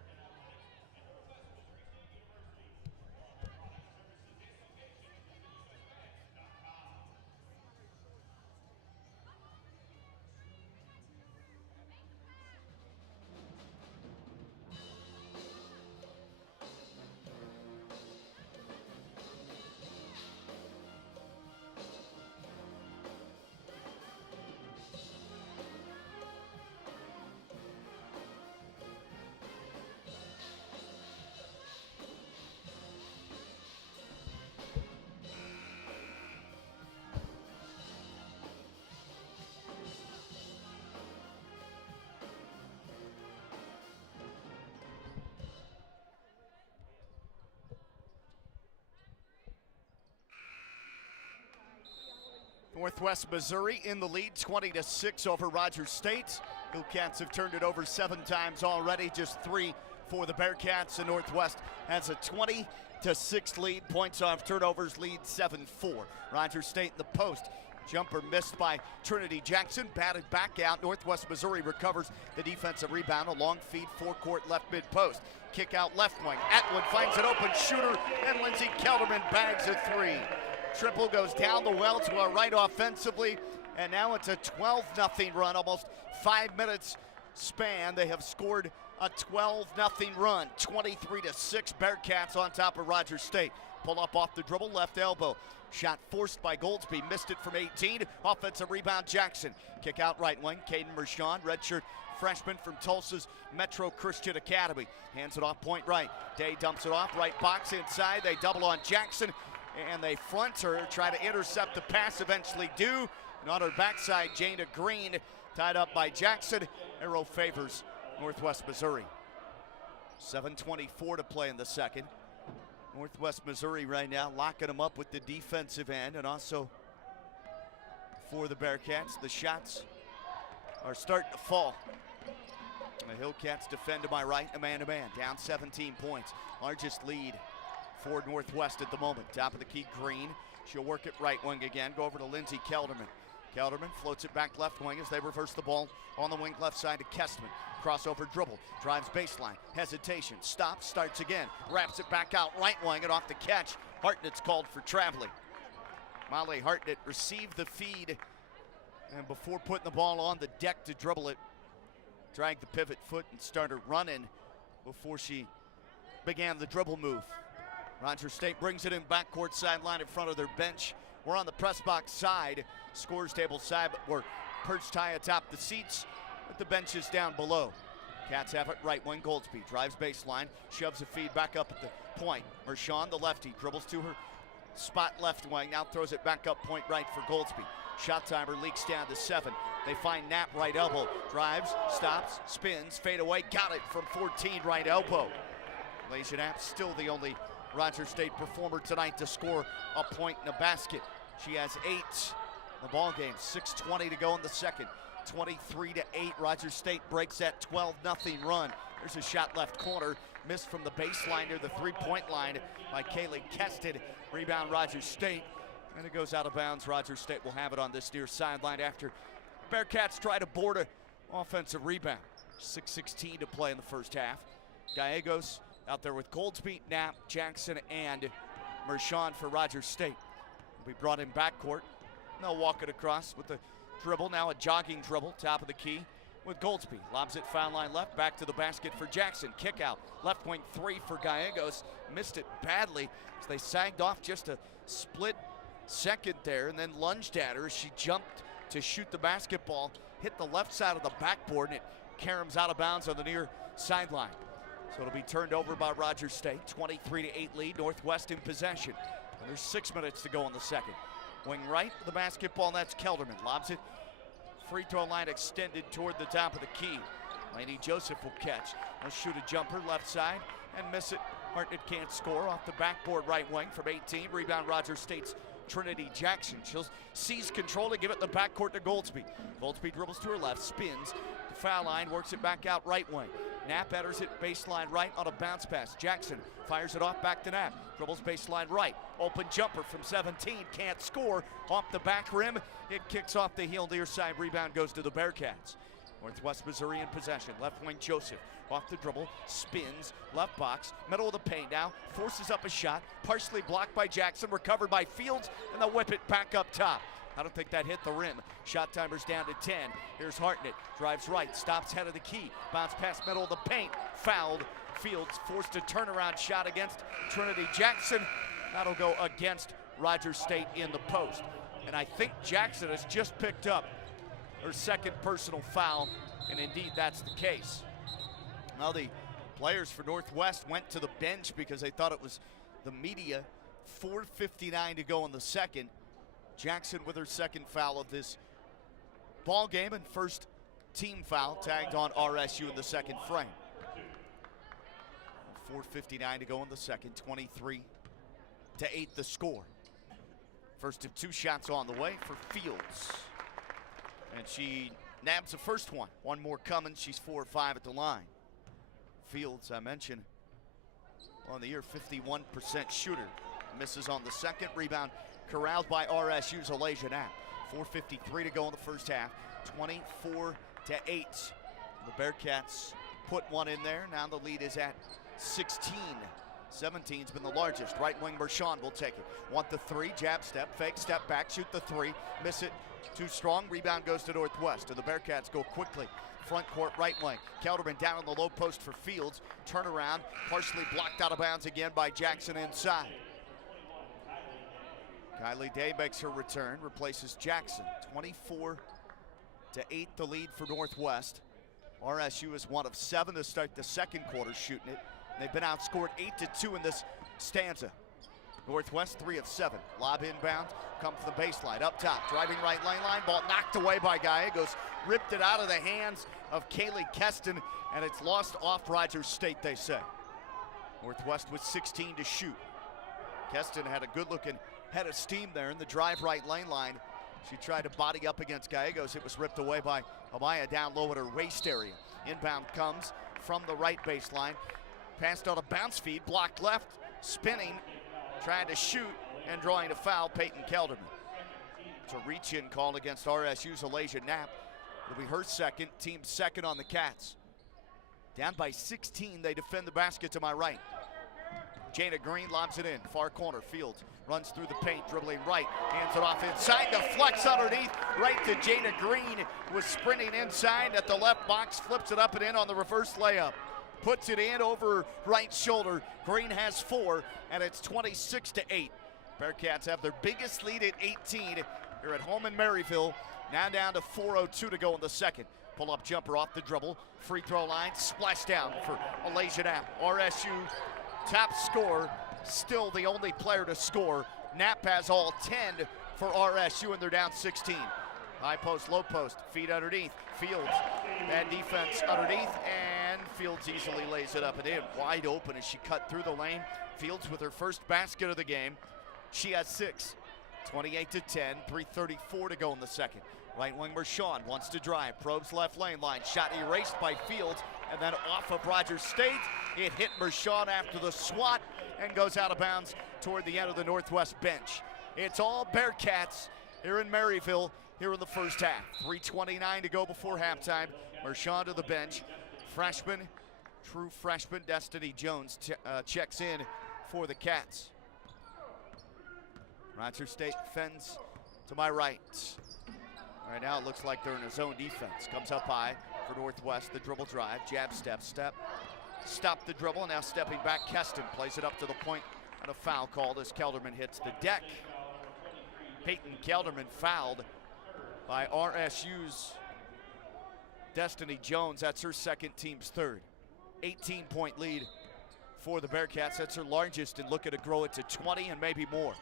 Northwest Missouri in the lead, 20-6 over Rogers State. Hillcats have turned it over 7 times already, just 3 for the Bearcats, and Northwest has a 20-6 lead. Points off turnovers, lead 7-4. Rogers State in the post. Jumper missed by Trinity Jackson, batted back out. Northwest Missouri recovers the defensive rebound. A long feed, forecourt left mid post. Kick out left wing. Atwood finds an open shooter, and Lindsey Kelderman bags a 3. Triple goes down the well to our right offensively, and now it's a 12-0 run, almost 5 minutes span. They have scored a 12-0 run, 23-6 Bearcats on top of Rogers State. Pull up off the dribble, left elbow. Shot forced by Goldsby, missed it from 18. Offensive rebound, Jackson. Kick out right wing, Caden Mershon, redshirt freshman from Tulsa's Metro Christian Academy. Hands it off point right. Day dumps it off, right box inside. They double on Jackson, and they front her, try to intercept the pass, eventually do. And on her backside, Jana Green, tied up by Jackson. Arrow favors Northwest Missouri. 7:24 to play in the second. Northwest Missouri right now locking them up with the defensive end, and also for the Bearcats, the shots are starting to fall. The Hillcats defend to my right, a man-to-man, down 17 points. Largest lead for Northwest at the moment. Top of the key, Green. She'll work it right wing again, go over to Lindsey Kelderman. Kelderman floats it back left wing as they reverse the ball on the wing left side to Kestman. Crossover dribble, drives baseline, hesitation, stops, starts again, wraps it back out right wing, and off the catch, Hartnett's called for traveling. Molly Hartnett received the feed, and before putting the ball on the deck to dribble it, dragged the pivot foot and started running before she began the dribble move. Rogers State brings it in backcourt sideline in front of their bench. We're on the press box side, scores table side, but we're perched high atop the seats with the benches down below. Cats have it right wing. Goldsby drives baseline, shoves a feed back up at the point. Mershon, the lefty, dribbles to her spot left wing, now throws it back up point right for Goldsby. Shot timer leaks down to 7. They find Knapp right elbow, drives, stops, spins, fade away, got it from 14 right elbow. Malaysia Knapp still the only Rogers State performer tonight to score a point in a basket. She has 8 in the ball game. 6:20 to go in the second. 23-8. Rogers State breaks that 12-0 run. There's a shot left corner, missed from the baseline near the three-point line by Kaylee Kested. Rebound Rogers State, and it goes out of bounds. Rogers State will have it on this near sideline after Bearcats try to board an offensive rebound. 6:16 to play in the first half. Gallegos out there with Goldsby, Knapp, Jackson, and Mershon for Rogers State. We brought in backcourt. They'll walk it across with the dribble, now a jogging dribble, top of the key with Goldsby. Lobs it foul line left, back to the basket for Jackson. Kick out, left wing 3 for Gallegos. Missed it badly as they sagged off just a split second there and then lunged at her as she jumped to shoot the basketball. Hit the left side of the backboard and it caroms out of bounds on the near sideline. So it'll be turned over by Rogers State. 23-8 lead, Northwest in possession. And there's 6 minutes to go in the second. Wing right, the basketball, and that's Kelderman. Lobs it, free throw line extended toward the top of the key. Lainey Joseph will catch. Will shoot a jumper left side and miss it. Hartnett can't score off the backboard right wing from 18. Rebound Rogers State's Trinity Jackson. She'll seize control to give it the backcourt to Goldsby. Goldsby dribbles to her left, spins, the foul line, works it back out right wing. Knapp enters it baseline right on a bounce pass. Jackson fires it off back to Knapp. Dribbles baseline right. Open jumper from 17. Can't score. Off the back rim. It kicks off the heel near side. Rebound goes to the Bearcats. Northwest Missouri in possession. Left wing Joseph. Off the dribble. Spins. Left box. Middle of the paint now. Forces up a shot. Partially blocked by Jackson. Recovered by Fields. And they'll whip it back up top. I don't think that hit the rim. Shot timer's down to 10. Here's Hartnett. Drives right. Stops head of the key. Bounce past middle of the paint. Fouled. Fields forced a turnaround shot against Trinity Jackson. That'll go against Rogers State in the post. And I think Jackson has just picked up her second personal foul. And indeed, that's the case. Now the players for Northwest went to the bench because they thought it was the media. 4:59 to go in the second. Jackson with her second foul of this ball game and first team foul tagged on RSU in the second frame. 4:59 to go in the second, 23-8 the score. First of 2 shots on the way for Fields. And she nabs the first one. One more coming, she's 4 or 5 at the line. Fields, I mentioned, on the year 51% shooter. Misses on the second, rebound corralled by RSU's Alasia Knapp. 4:53 to go in the first half, 24-8. The Bearcats put one in there. Now the lead is at 16. 17's been the largest. Right wing Mershon will take it. Want the 3, jab step, fake step back, shoot the 3, miss it, too strong. Rebound goes to Northwest, and the Bearcats go quickly. Front court right wing. Kelderman down on the low post for Fields. Turnaround, partially blocked out of bounds again by Jackson inside. Kylie Day makes her return, replaces Jackson. 24-8 the lead for Northwest. RSU is 1 of 7 to start the second quarter shooting it. They've been outscored 8-2 in this stanza. Northwest 3 of 7. Lob inbound, come from the baseline, up top, driving right lane line, ball knocked away by Gallegos, ripped it out of the hands of Kaylee Keston, and it's lost off Rogers State, they say. Northwest with 16 to shoot. Keston had a good-looking head of steam there in the drive right lane line. She tried to body up against Gallegos. It was ripped away by Amaya down low at her waist area. Inbound comes from the right baseline. Passed on a bounce feed, blocked left, spinning, trying to shoot, and drawing a foul, Peyton Kelderman. It's a reach-in call against RSU's Alasia Knapp. It'll be her second, team second on the Cats. Down by 16, they defend the basket to my right. Jana Green lobs it in, far corner, Fields runs through the paint, dribbling right, hands it off inside, the flex underneath, right to Jana Green, was sprinting inside at the left box, flips it up and in on the reverse layup. Puts it in over right shoulder. Green has 4, and it's 26-8. Bearcats have their biggest lead at 18. They're at home in Maryville. Now down to 4:02 to go in the second. Pull-up jumper off the dribble. Free throw line, splash down for Alasia Knapp. RSU top scorer, still the only player to score. Knapp has all 10 for RSU, and they're down 16. High post, low post, feed underneath. Fields, bad defense underneath, and Fields easily lays it up and in. Wide open as she cut through the lane. Fields with her first basket of the game. She has 6. 28-10, 3:34 to go in the second. Right wing Mershon wants to drive, probes left lane line. Shot erased by Fields, and then off of Rogers State. It hit Mershon after the swat and goes out of bounds toward the end of the Northwest bench. It's all Bearcats here in Maryville here in the first half. 3:29 to go before halftime. Mershon to the bench. Freshman, true freshman, Destiny Jones checks in for the Cats. Rogers State defends to my right. Right now it looks like they're in a zone defense. Comes up high for Northwest, the dribble drive, jab, step, stop the dribble, and now stepping back, Keston plays it up to the point, and a foul called as Kelderman hits the deck. Peyton Kelderman fouled by RSU's Destiny Jones. That's her second, team's third. 18-point lead for the Bearcats. That's her largest, and looking to grow it to 20 and maybe more.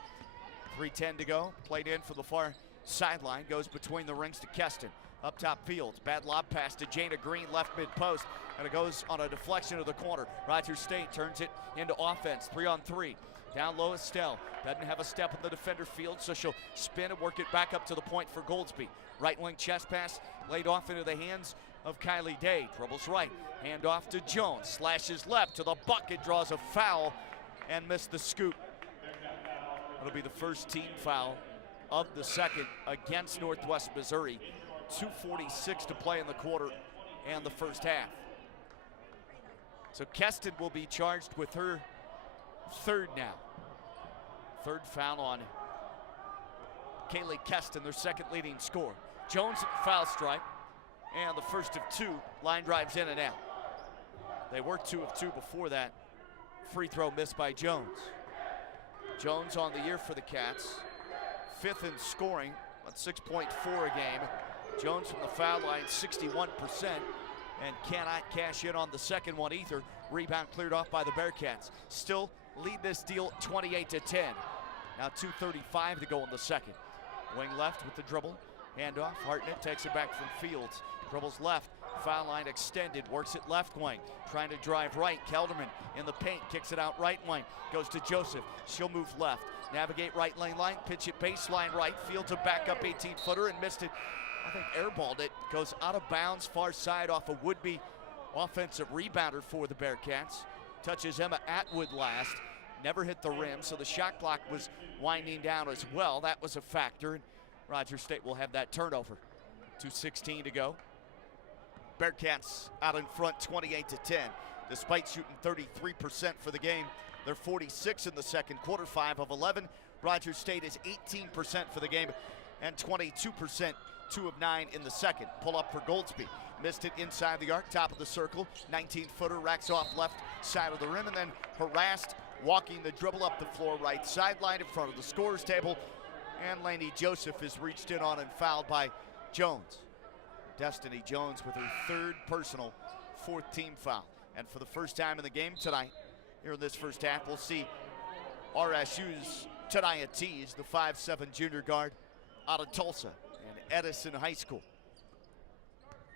3:10 to go, played in for the far sideline, goes between the rings to Keston. Up top Fields, bad lob pass to Jana Green, left mid-post, and it goes on a deflection to the corner. Rogers State turns it into offense, 3-on-3. Down low Estelle, doesn't have a step in the defender Fields, so she'll spin and work it back up to the point for Goldsby. Right wing chest pass, laid off into the hands of Kylie Day. Dribbles right, hand off to Jones, slashes left to the bucket, draws a foul, and missed the scoop. It'll be the first team foul of the second against Northwest Missouri. 2:46 to play in the quarter and the first half. So Keston will be charged with her third now. Third foul on Kaylee Keston, their second leading scorer. Jones at the foul stripe, and the first of 2 line drives in and out. They were 2 of 2 before that. Free throw missed by Jones. Jones on the year for the Cats. 5th in scoring on 6.4 a game. Jones from the foul line, 61%, and cannot cash in on the second one either. Rebound cleared off by the Bearcats. Still lead this deal 28-10. Now 2:35 to go in the second. Wing left with the dribble. Handoff, Hartnett takes it back from Fields. Dribbles left, foul line extended, works it left wing. Trying to drive right, Kelderman in the paint, kicks it out right wing. Goes to Joseph, she'll move left. Navigate right lane line, pitch it baseline right. Fields a back up 18-footer and missed it. I think airballed it, goes out of bounds, far side off a would-be offensive rebounder for the Bearcats. Touches Emma Atwood last, never hit the rim, so the shot clock was winding down as well. That was a factor, and Rogers State will have that turnover. 2:16 to go. Bearcats out in front 28-10. Despite shooting 33% for the game, they're 46 in the second quarter, 5 of 11. Rogers State is 18% for the game and 22%, 2 of 9 in the second. Pull up for Goldsby. Missed it inside the arc, top of the circle. 19-footer, racks off left side of the rim, and then harassed, walking the dribble up the floor, right sideline in front of the scorer's table. And Lainey Joseph is reached in on and fouled by Jones. Destiny Jones with her third personal, fourth team foul. And for the first time in the game tonight, here in this first half, we'll see RSU's Tania Tees, the 5'7" junior guard out of Tulsa and Edison High School.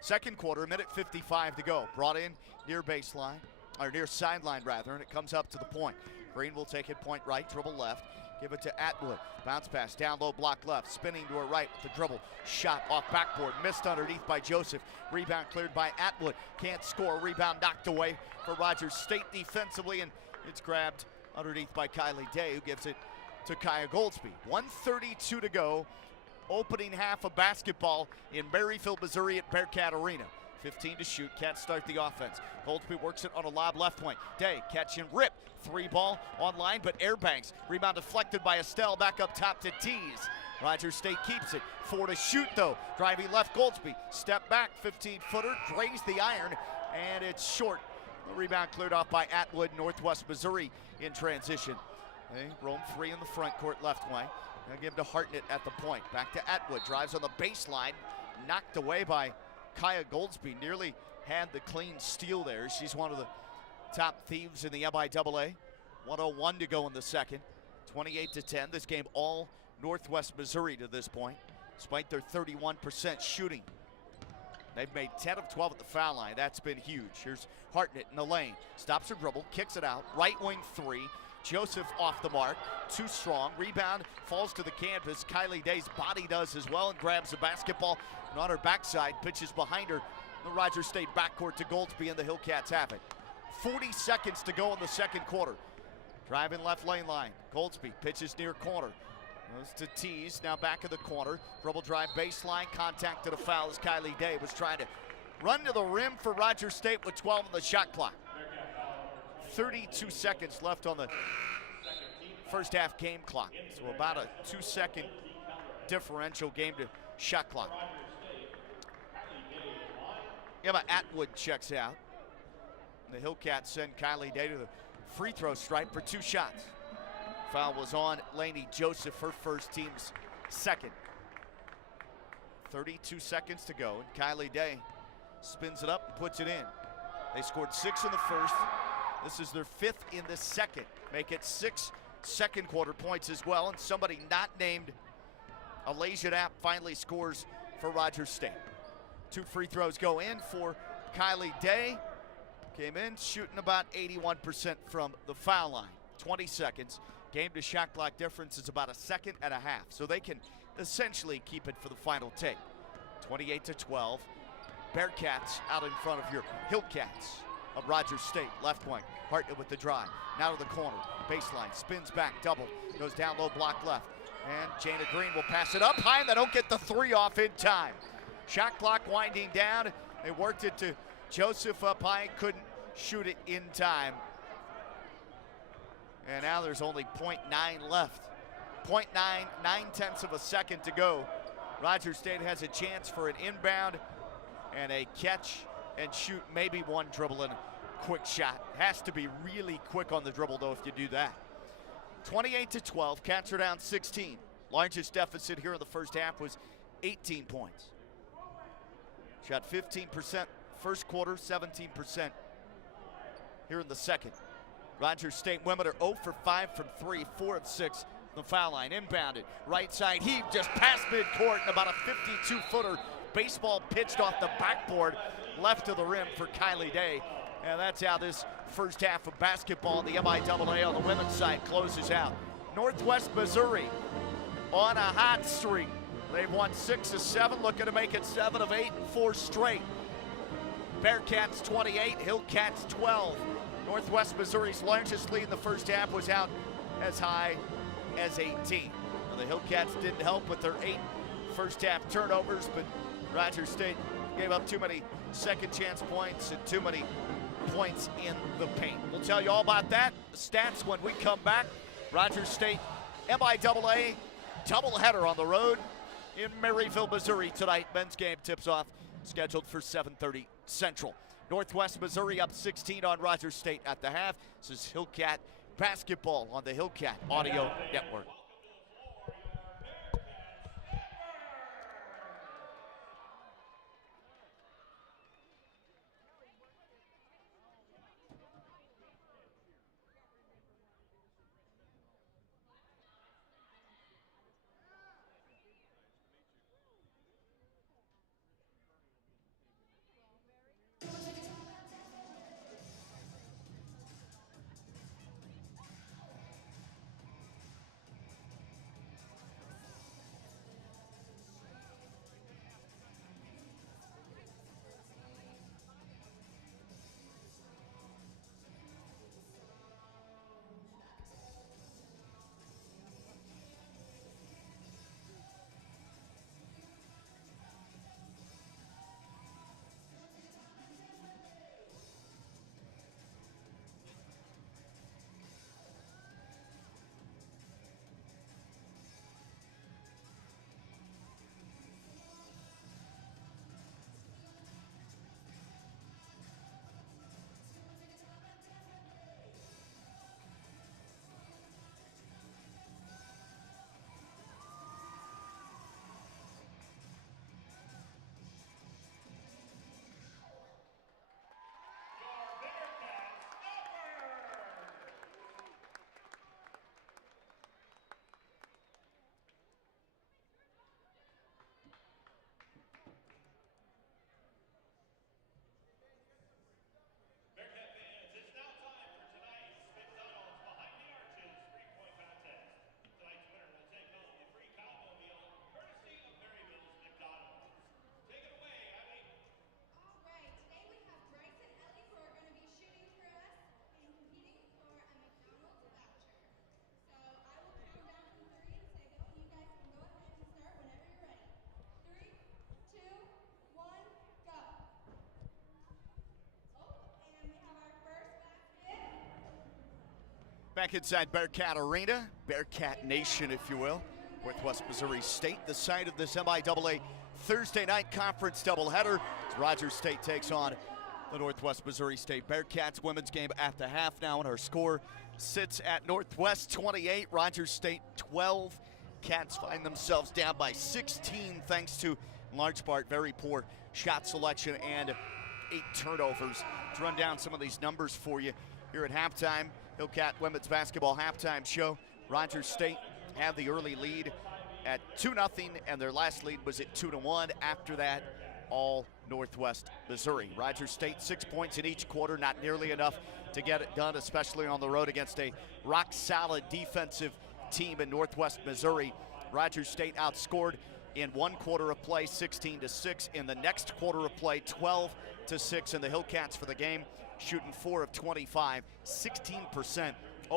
Second quarter, 1:55 to go. Brought in near baseline, or near sideline rather, and it comes up to the point. Green will take it point right, dribble left, give it to Atwood. Bounce pass, down low, block left, spinning to her right with the dribble. Shot off backboard, missed underneath by Joseph. Rebound cleared by Atwood. Can't score, rebound knocked away for Rogers State defensively, and it's grabbed underneath by Kylie Day, who gives it to Kaya Goldsby. 1:32 to go. Opening half of basketball in Maryville, Missouri at Bearcat Arena. 15 to shoot, Cats start the offense. Goldsby works it on a lob left point. Day, catch and rip. Three ball online, but airbanks. Rebound deflected by Estelle, back up top to Tees. Rogers State keeps it. 4 to shoot though. Driving left, Goldsby. Step back, 15-footer, grazed the iron, and it's short. The rebound cleared off by Atwood, Northwest Missouri in transition. They roam free in the front court left wing. Gonna give to Hartnett at the point. Back to Atwood, drives on the baseline. Knocked away by Kaya Goldsby. Nearly had the clean steal there. She's one of the top thieves in the MIAA. 1:01 to go in the second. 28-10. This game all Northwest Missouri to this point, despite their 31% shooting. They've made 10 of 12 at the foul line. That's been huge. Here's Hartnett in the lane. Stops her dribble, kicks it out. Right wing three. Joseph off the mark, too strong. Rebound falls to the canvas. Kylie Day's body does as well and grabs the basketball. And on her backside, pitches behind her. The Rogers State backcourt to Goldsby, and the Hillcats have it. 40 seconds to go in the second quarter. Driving left lane line. Goldsby pitches near corner. Goes to Tees, now back in the corner. Dribble drive baseline, contact to the foul as Kylie Day was trying to run to the rim for Rogers State with 12 on the shot clock. 32 seconds left on the first half game clock. So about a 2-second differential game to shot clock. Emma Atwood checks out. The Hillcats send Kylie Day to the free throw stripe for 2 shots. Foul was on Lainey Joseph, her first, team's second. 32 seconds to go, and Kylie Day spins it up and puts it in. They scored 6 in the first. This is their 5th in the second. Make it 6 second quarter points as well, and somebody not named Alasia Knapp finally scores for Rogers State. 2 free throws go in for Kylie Day. Came in shooting about 81% from the foul line. 20 seconds. Game to shot clock difference is about 1.5 seconds, so they can essentially keep it for the final take. 28-12. Bearcats out in front of your Hillcats of Rogers State. Left wing, Hartnett with the drive. Now to the corner, baseline, spins back, double, goes down low, block left. And Jana Green will pass it up high, and they don't get the 3 off in time. Shot clock winding down. They worked it to Joseph up high, couldn't shoot it in time. And now there's only 0.9 left. 0.9, 9/10 of a second to go. Rogers State has a chance for an inbound and a catch and shoot, maybe one dribble and a quick shot. Has to be really quick on the dribble though if you do that. 28-12, Cats are down 16. Largest deficit here in the first half was 18 points. Shot 15% first quarter, 17% here in the second. Rogers State women are 0 for 5 from 3, 4 of 6 from the foul line. Inbounded, right side heave, just past midcourt, and about a 52-footer baseball pitched off the backboard left of the rim for Kylie Day. And that's how this first half of basketball in the MIAA on the women's side closes out. Northwest Missouri on a hot streak. They've won 6 of 7, looking to make it 7 of 8 and 4 straight. Bearcats 28, Hillcats 12. Northwest Missouri's largest lead in the first half was out as high as 18. Now, the Hillcats didn't help with their 8 first half turnovers, but Rogers State gave up too many second chance points and too many points in the paint. We'll tell you all about that, the stats, when we come back. Rogers State MIAA doubleheader on the road in Maryville, Missouri tonight. Men's game tips off, scheduled for 7:30 Central. Northwest Missouri up 16 on Rogers State at the half. This is Hillcat basketball on the Hillcat Audio Network. Back inside Bearcat Arena, Bearcat Nation, if you will. Northwest Missouri State, the site of this MIAA Thursday night conference doubleheader. As Rogers State takes on the Northwest Missouri State Bearcats. Women's game at the half now, and our score sits at Northwest 28, Rogers State 12. Cats find themselves down by 16 thanks to, in large part, very poor shot selection and 8 turnovers. Let's run down some of these numbers for you here at halftime. Hillcat Women's Basketball halftime show. Rogers State had the early lead at 2-0, and their last lead was at 2-1. After that, all Northwest Missouri. Rogers State 6 points in each quarter, not nearly enough to get it done, especially on the road against a rock-solid defensive team in Northwest Missouri. Rogers State outscored in one quarter of play 16-6. In the next quarter of play 12-6, and the Hillcats for the game shooting 4 of 25, 16%, 0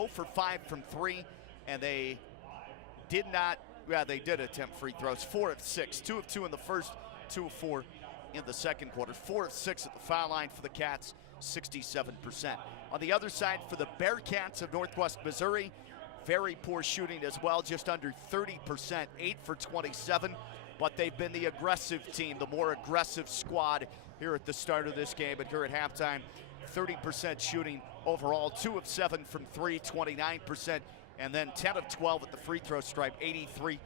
for 5 from 3, and they did not, they did attempt free throws, 4 of 6, 2 of 2 in the first, 2 of 4 in the second quarter, 4 of 6 at the foul line for the Cats, 67%. On the other side for the Bearcats of Northwest Missouri, very poor shooting as well, just under 30%, 8 for 27, but they've been the aggressive team, the more aggressive squad here at the start of this game, and here at halftime, 30% shooting overall, 2 of 7 from 3, 29%, and then 10 of 12 at the free throw stripe, 83%.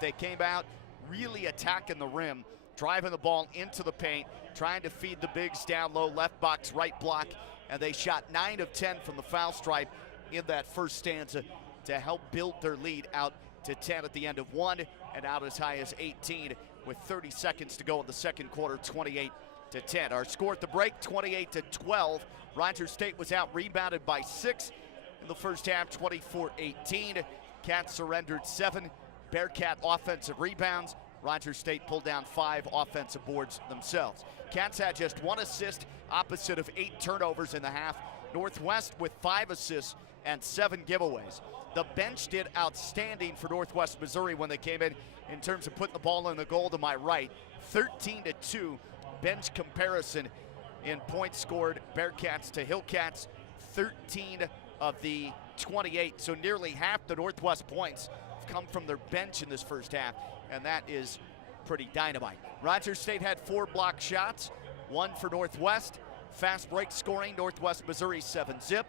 They came out really attacking the rim, driving the ball into the paint, trying to feed the bigs down low, left box, right block, and they shot 9 of 10 from the foul stripe in that first stanza to help build their lead out to 10 at the end of 1 and out as high as 18 with 30 seconds to go in the second quarter, 28-10. Our score at the break, 28-12. Rogers State was out rebounded by 6 in the first half, 24-18. Cats surrendered 7 Bearcat offensive rebounds. Rogers State pulled down 5 offensive boards themselves. Cats had just 1 assist, opposite of 8 turnovers in the half. Northwest with 5 assists and 7 giveaways. The bench did outstanding for Northwest Missouri when they came in terms of putting the ball in the goal to my right. 13-2 bench comparison in points scored. Bearcats to Hillcats, 13 of the 28. So nearly half the Northwest points have come from their bench in this first half, and that is pretty dynamite. Rogers State had 4 block shots, 1 for Northwest. Fast break scoring, Northwest Missouri 7-zip.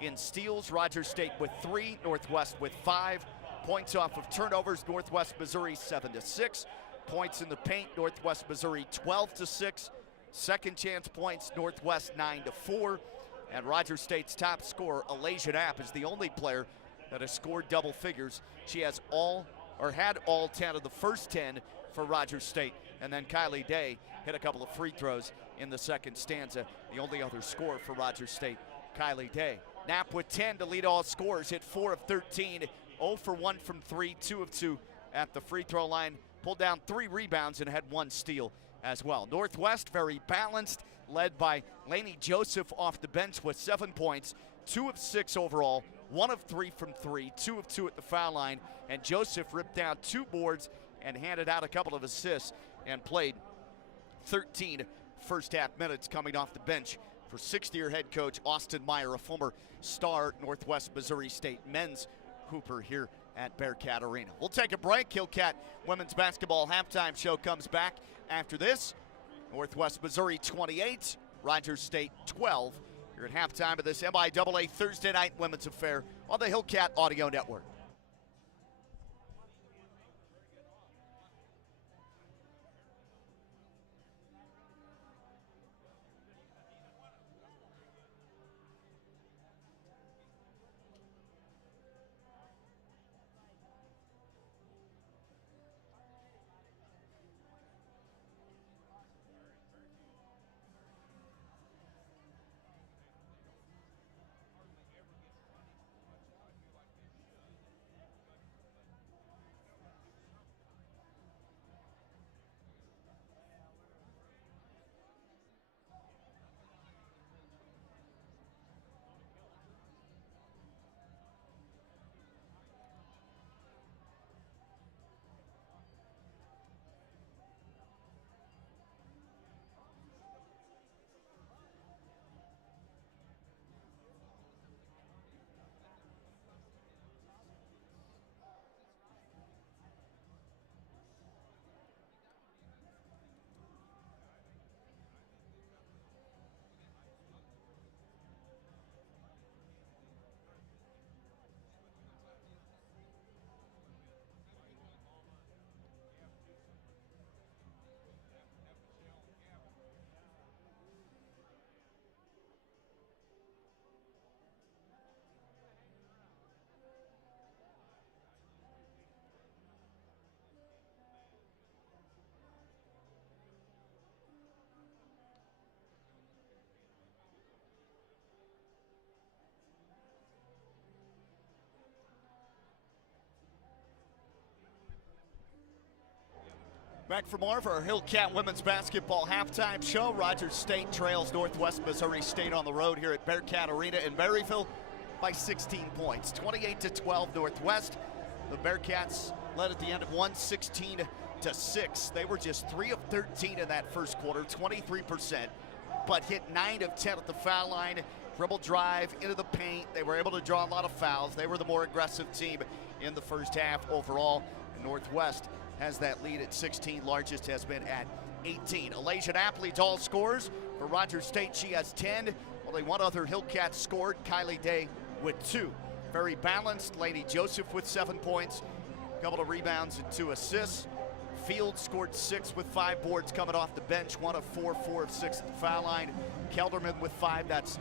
In steals, Rogers State with 3, Northwest with 5. Points off of turnovers, Northwest Missouri 7-6. Points in the paint, Northwest Missouri 12-6. Second chance points, Northwest 9-4. And Rogers State's top scorer, Alasia Knapp, is the only player that has scored double figures. She has had all 10 of the first 10 for Rogers State. And then Kylie Day hit a couple of free throws in the second stanza. The only other scorer for Rogers State, Kylie Day. Knapp with 10 to lead all scorers, hit 4 of 13, 0 for 1 from 3, 2 of 2 at the free throw line. Pulled down 3 rebounds and had 1 steal as well. Northwest very balanced, led by Lainey Joseph off the bench with 7 points, 2 of 6 overall, 1 of 3 from 3, 2 of 2 at the foul line, and Joseph ripped down 2 boards and handed out a couple of assists and played 13 first half minutes coming off the bench for 6th-year head coach Austin Meyer, a former star Northwest Missouri State men's hooper here at Bearcat Arena. We'll take a break. Hillcat Women's Basketball halftime show comes back after this. Northwest Missouri 28, Rogers State 12. You're at halftime of this MIAA Thursday night women's affair on the Hillcat Audio Network. Back for more of our Hillcat women's basketball halftime show. Rogers State trails Northwest Missouri State on the road here at Bearcat Arena in Maryville by 16 points, 28-12 Northwest. The Bearcats led at the end of one, 16-6. They were just 3 of 13 in that first quarter, 23%, but hit 9 of 10 at the foul line. Dribble drive into the paint. They were able to draw a lot of fouls. They were the more aggressive team in the first half overall. Northwest has that lead at 16, largest has been at 18. Alasia Napley, all scores for Rogers State. She has 10. Only one other Hillcat scored, Kylie Day with 2. Very balanced. Lainey Joseph with 7 points, a couple of rebounds and 2 assists. Fields scored 6 with 5 boards coming off the bench, 1 of 4, 4 of 6 at the foul line. Kelderman with 5. That's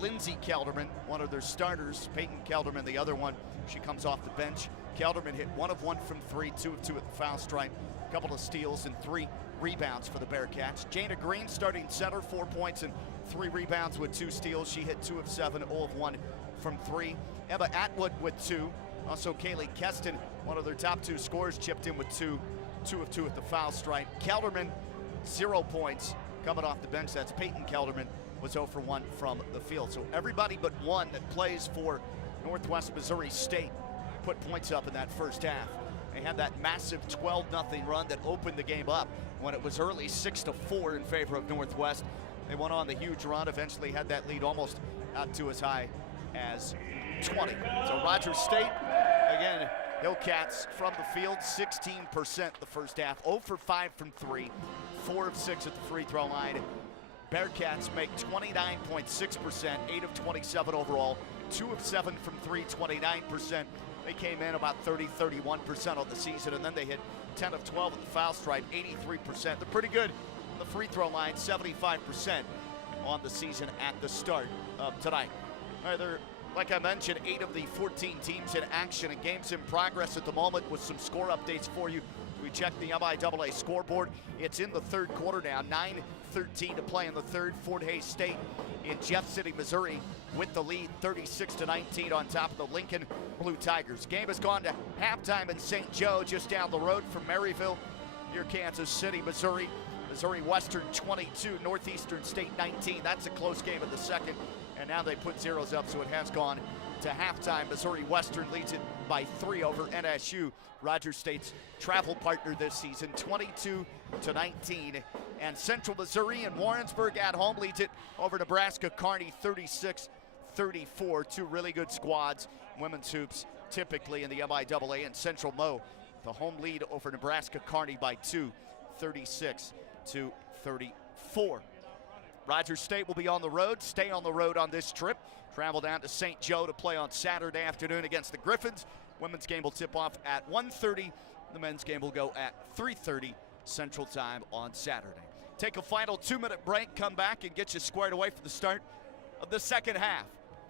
Lindsay Kelderman, one of their starters. Peyton Kelderman, the other one. She comes off the bench. Kelderman hit 1 of 1 from 3, 2 of 2 at the foul stripe. A couple of steals and 3 rebounds for the Bearcats. Jana Green, starting center, 4 points and 3 rebounds with 2 steals. She hit 2 of 7, 0 of 1 from 3. Emma Atwood with 2. Also Kaylee Keston, one of their top 2 scorers, chipped in with 2 of 2 at the foul stripe. Kelderman, 0 points coming off the bench. That's Peyton Kelderman, was 0 for 1 from the field. So everybody but one that plays for Northwest Missouri State put points up in that first half. They had that massive 12-0 run that opened the game up when it was early 6-4 in favor of Northwest. They went on the huge run, eventually had that lead almost out to as high as 20. So Rogers State, again, Hillcats from the field, 16% the first half, 0 for 5 from 3, 4 of 6 at the free throw line. Bearcats make 29.6%, 8 of 27 overall, 2 of 7 from 3, 29%. They came in about 30-31% on the season, and then they hit 10 of 12 at the foul stripe, 83%. They're pretty good on the free throw line, 75% on the season at the start of tonight. All right, they're, like I mentioned, 8 of the 14 teams in action and games in progress at the moment with some score updates for you. We checked the MIAA scoreboard. It's in the third quarter now, 9:13 to play in the third. Fort Hays State in Jeff City, Missouri with the lead, 36-19 on top of the Lincoln Blue Tigers. Game has gone to halftime in St. Joe, just down the road from Maryville, near Kansas City, Missouri. Missouri Western 22, Northeastern State 19. That's a close game in the second, and now they put zeros up, so it has gone to halftime. Missouri Western leads it by 3 over NSU, Rogers State's travel partner this season, 22-19. And Central Missouri and Warrensburg at home leads it over Nebraska Kearney, 36-34. 2 really good squads, women's hoops, typically in the MIAA. And Central Mo, the home lead over Nebraska Kearney by 2, 36-34. Rogers State will be on the road, stay on the road on this trip. Travel down to St. Joe to play on Saturday afternoon against the Griffins. Women's game will tip off at 1:30. The men's game will go at 3:30 Central Time on Saturday. Take a final 2-minute break, come back and get you squared away for the start of the second half.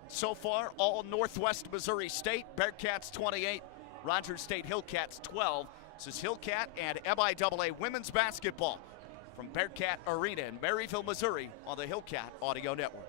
So far, all Northwest Missouri State, Bearcats 28, Rogers State Hillcats 12. This is Hillcat and MIAA women's basketball from Bearcat Arena in Maryville, Missouri on the Hillcat Audio Network.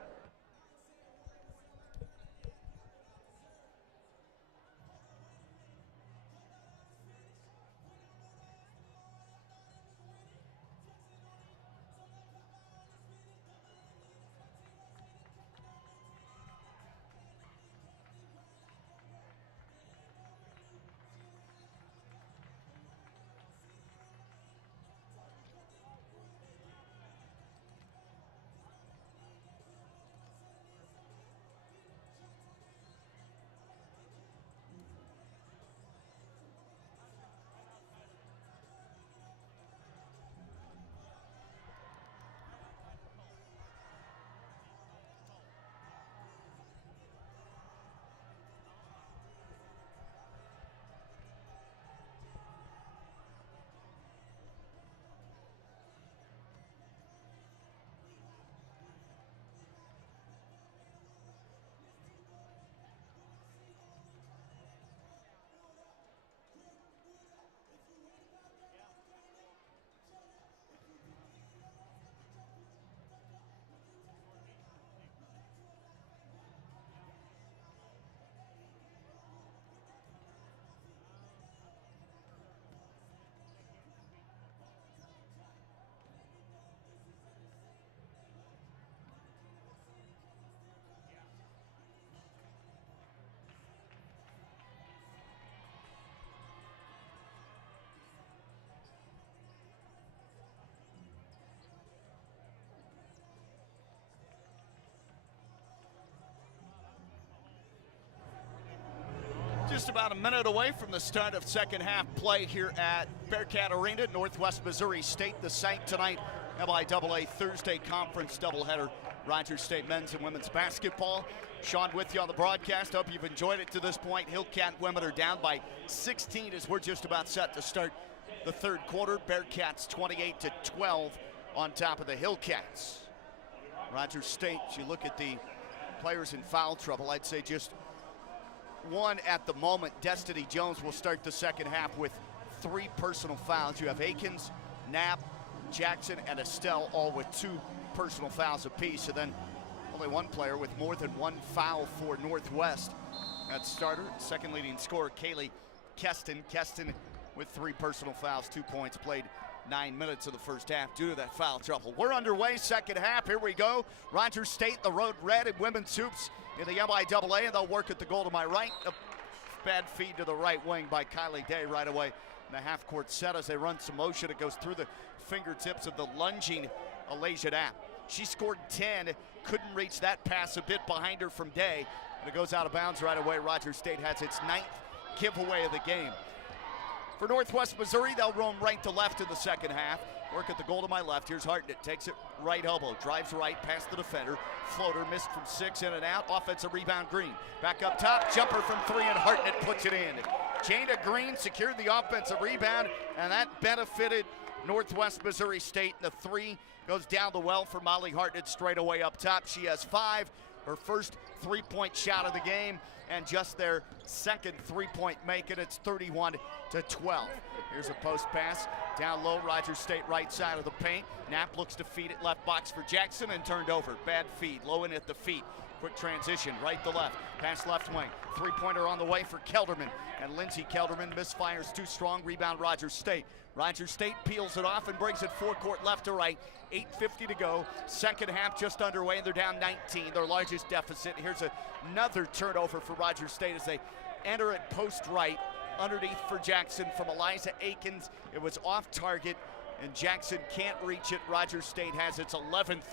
just about a minute away from the start of second half play here at Bearcat Arena, Northwest Missouri State, the site tonight. MIAA Thursday conference doubleheader. Rogers State men's and women's basketball. Sean with you on the broadcast. Hope you've enjoyed it to this point. Hillcat women are down by 16 as we're just about set to start the third quarter. Bearcats 28-12 on top of the Hillcats. Rogers State, you look at the players in foul trouble, I'd say just one at the moment. Destiny Jones will start the second half with 3 personal fouls. You have Akins, Knapp, Jackson, and Estelle all with 2 personal fouls apiece. And then only one player with more than 1 foul for Northwest. That's starter, second leading scorer, Kaylee Keston. Keston with 3 personal fouls, 2 points, played 9 minutes of the first half due to that foul trouble. We're underway, second half. Here we go. Rogers State, the road red in women's hoops in the MIAA, and they'll work at the goal to my right. A bad feed to the right wing by Kylie Day right away in the half-court set as they run some motion. It goes through the fingertips of the lunging Alasia Knapp. She scored 10, couldn't reach that pass, a bit behind her from Day, and it goes out of bounds right away. Rogers State has its 9th giveaway of the game. For Northwest Missouri, they'll roam right to left in the second half. Work at the goal to my left. Here's Hartnett, takes it right elbow, drives right past the defender. Floater missed from 6, in and out. Offensive rebound, Green. Back up top, jumper from 3, and Hartnett puts it in. Jana Green secured the offensive rebound, and that benefited Northwest Missouri State. The 3 goes down the well for Molly Hartnett straight away up top. She has 5, her first 3-point shot of the game, and just their second 3-point make, and it's 31-12. Here's a post pass down low, Rogers State right side of the paint. Knapp looks to feed it left box for Jackson and turned over. Bad feed, low in at the feet. Quick transition, right to left, pass left wing. 3-pointer on the way for Kelderman, and Lindsey Kelderman misfires too strong. Rebound Rogers State. Rogers State peels it off and brings it forecourt left to right. 8:50 to go. Second half just underway, and they're down 19, their largest deficit. Here's another turnover for Rogers State as they enter at post right. Underneath for Jackson from Eliza Akins. It was off target, and Jackson can't reach it. Rogers State has its 11th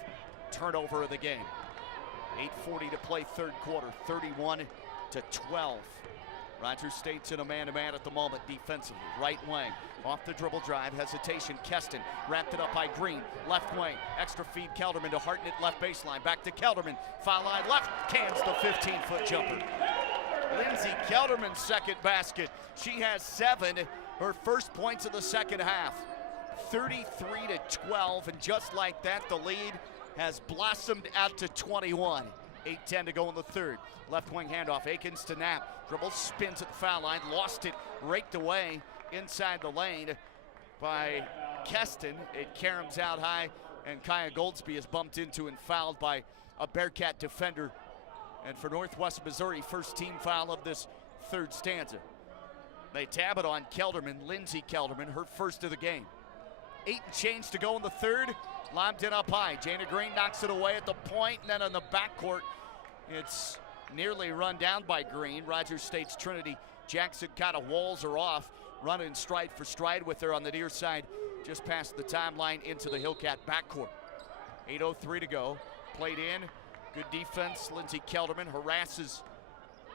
turnover of the game. 8:40 to play third quarter, 31-12. Rogers State's in a man-to-man at the moment defensively. Right wing, off the dribble drive, hesitation. Keston wrapped it up by Green. Left wing, extra feed Kelderman to Hartnett, left baseline. Back to Kelderman, foul line left, cans the 15-foot jumper. Lindsey Kelderman's second basket. She has 7, her first points of the second half. 33-12, and just like that, the lead has blossomed out to 21. 8:10 to go in the third. Left wing handoff, Akins to Knapp. Dribble, spins at the foul line, lost it, raked away inside the lane by Keston. It caroms out high, and Kaya Goldsby is bumped into and fouled by a Bearcat defender. And for Northwest Missouri, first team foul of this third stanza. They tab it on Kelderman, Lindsey Kelderman, her first of the game. 8 and change to go in the third. Lobbed in up high. Jana Green knocks it away at the point, and then on the backcourt, it's nearly run down by Green. Rogers State's Trinity Jackson kind of walls her off, running stride for stride with her on the near side, just past the timeline into the Hillcat backcourt. 8:03 to go. Played in. Good defense. Lindsey Kelderman harasses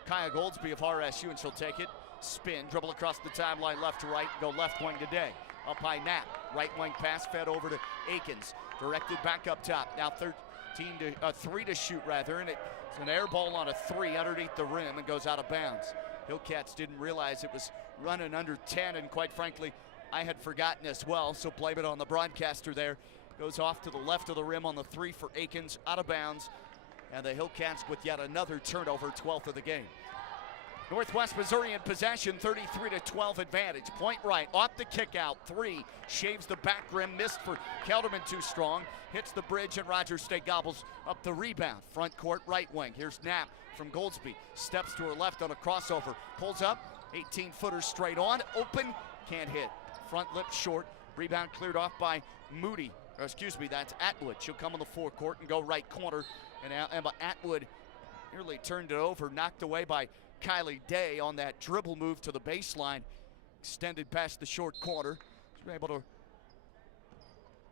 Kaya Goldsby of RSU, and she'll take it. Spin, dribble across the timeline left to right, go left wing to Day. Up high Knapp, right wing pass fed over to Akins. Directed back up top. Now 3 to shoot rather, and it's an air ball on a 3 underneath the rim and goes out of bounds. Hillcats didn't realize it was running under 10, and quite frankly, I had forgotten as well, so blame it on the broadcaster there. Goes off to the left of the rim on the 3 for Akins, out of bounds, and the Hillcats with yet another turnover, 12th of the game. Northwest Missouri in possession, 33-12 advantage. Point right, off the kick out, 3, shaves the back rim, missed for Kelderman too strong, hits the bridge, and Rogers State gobbles up the rebound. Front court, right wing, here's Knapp from Goldsby, steps to her left on a crossover, pulls up, 18-footer straight on, open, can't hit. Front lip short, rebound cleared off by Moody, or excuse me, that's Atwood. She'll come on the forecourt and go right corner, and Emma Atwood nearly turned it over, knocked away by Kylie Day on that dribble move to the baseline, extended past the short corner. She's able to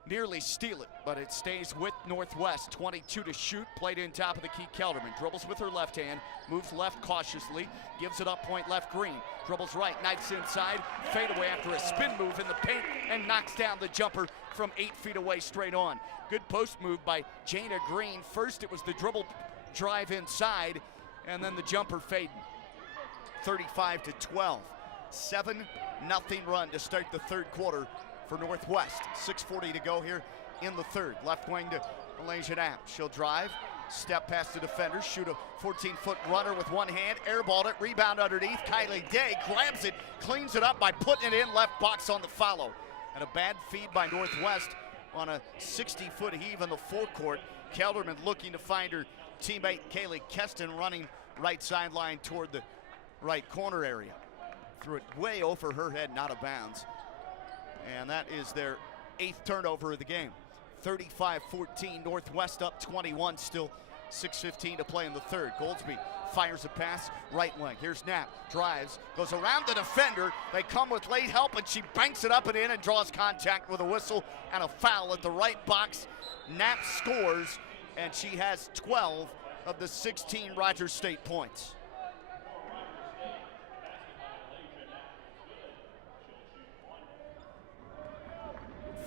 nearly steal it, but it stays with Northwest. 22 to shoot, played in top of the key. Kelderman dribbles with her left hand, moves left cautiously, gives it up point left. Green dribbles right, knifes inside, fade away after a spin move in the paint, and knocks down the jumper from 8 feet away straight on. Good post move by Jana Green. First it was the dribble drive inside, and then the jumper fading. 35 to 12. 7-0 run to start the third quarter for Northwest. 6:40 to go here in the third. Left wing to Malaysia Knapp. She'll drive, step past the defender, shoot a 14-foot runner with one hand, airballed it, rebound underneath. Kylie Day grabs it, cleans it up by putting it in left box on the follow. And a bad feed by Northwest on a 60-foot heave in the forecourt. Kelderman looking to find her teammate Kaylee Keston running right sideline toward the right corner area. Threw it way over her head, not out of bounds. And that is their 8th turnover of the game. 35-14, Northwest up 21, still 6:15 to play in the third. Goldsby fires a pass, right wing. Here's Knapp, drives, goes around the defender. They come with late help, and she banks it up and in and draws contact with a whistle and a foul at the right box. Knapp scores, and she has 12 of the 16 Rogers State points.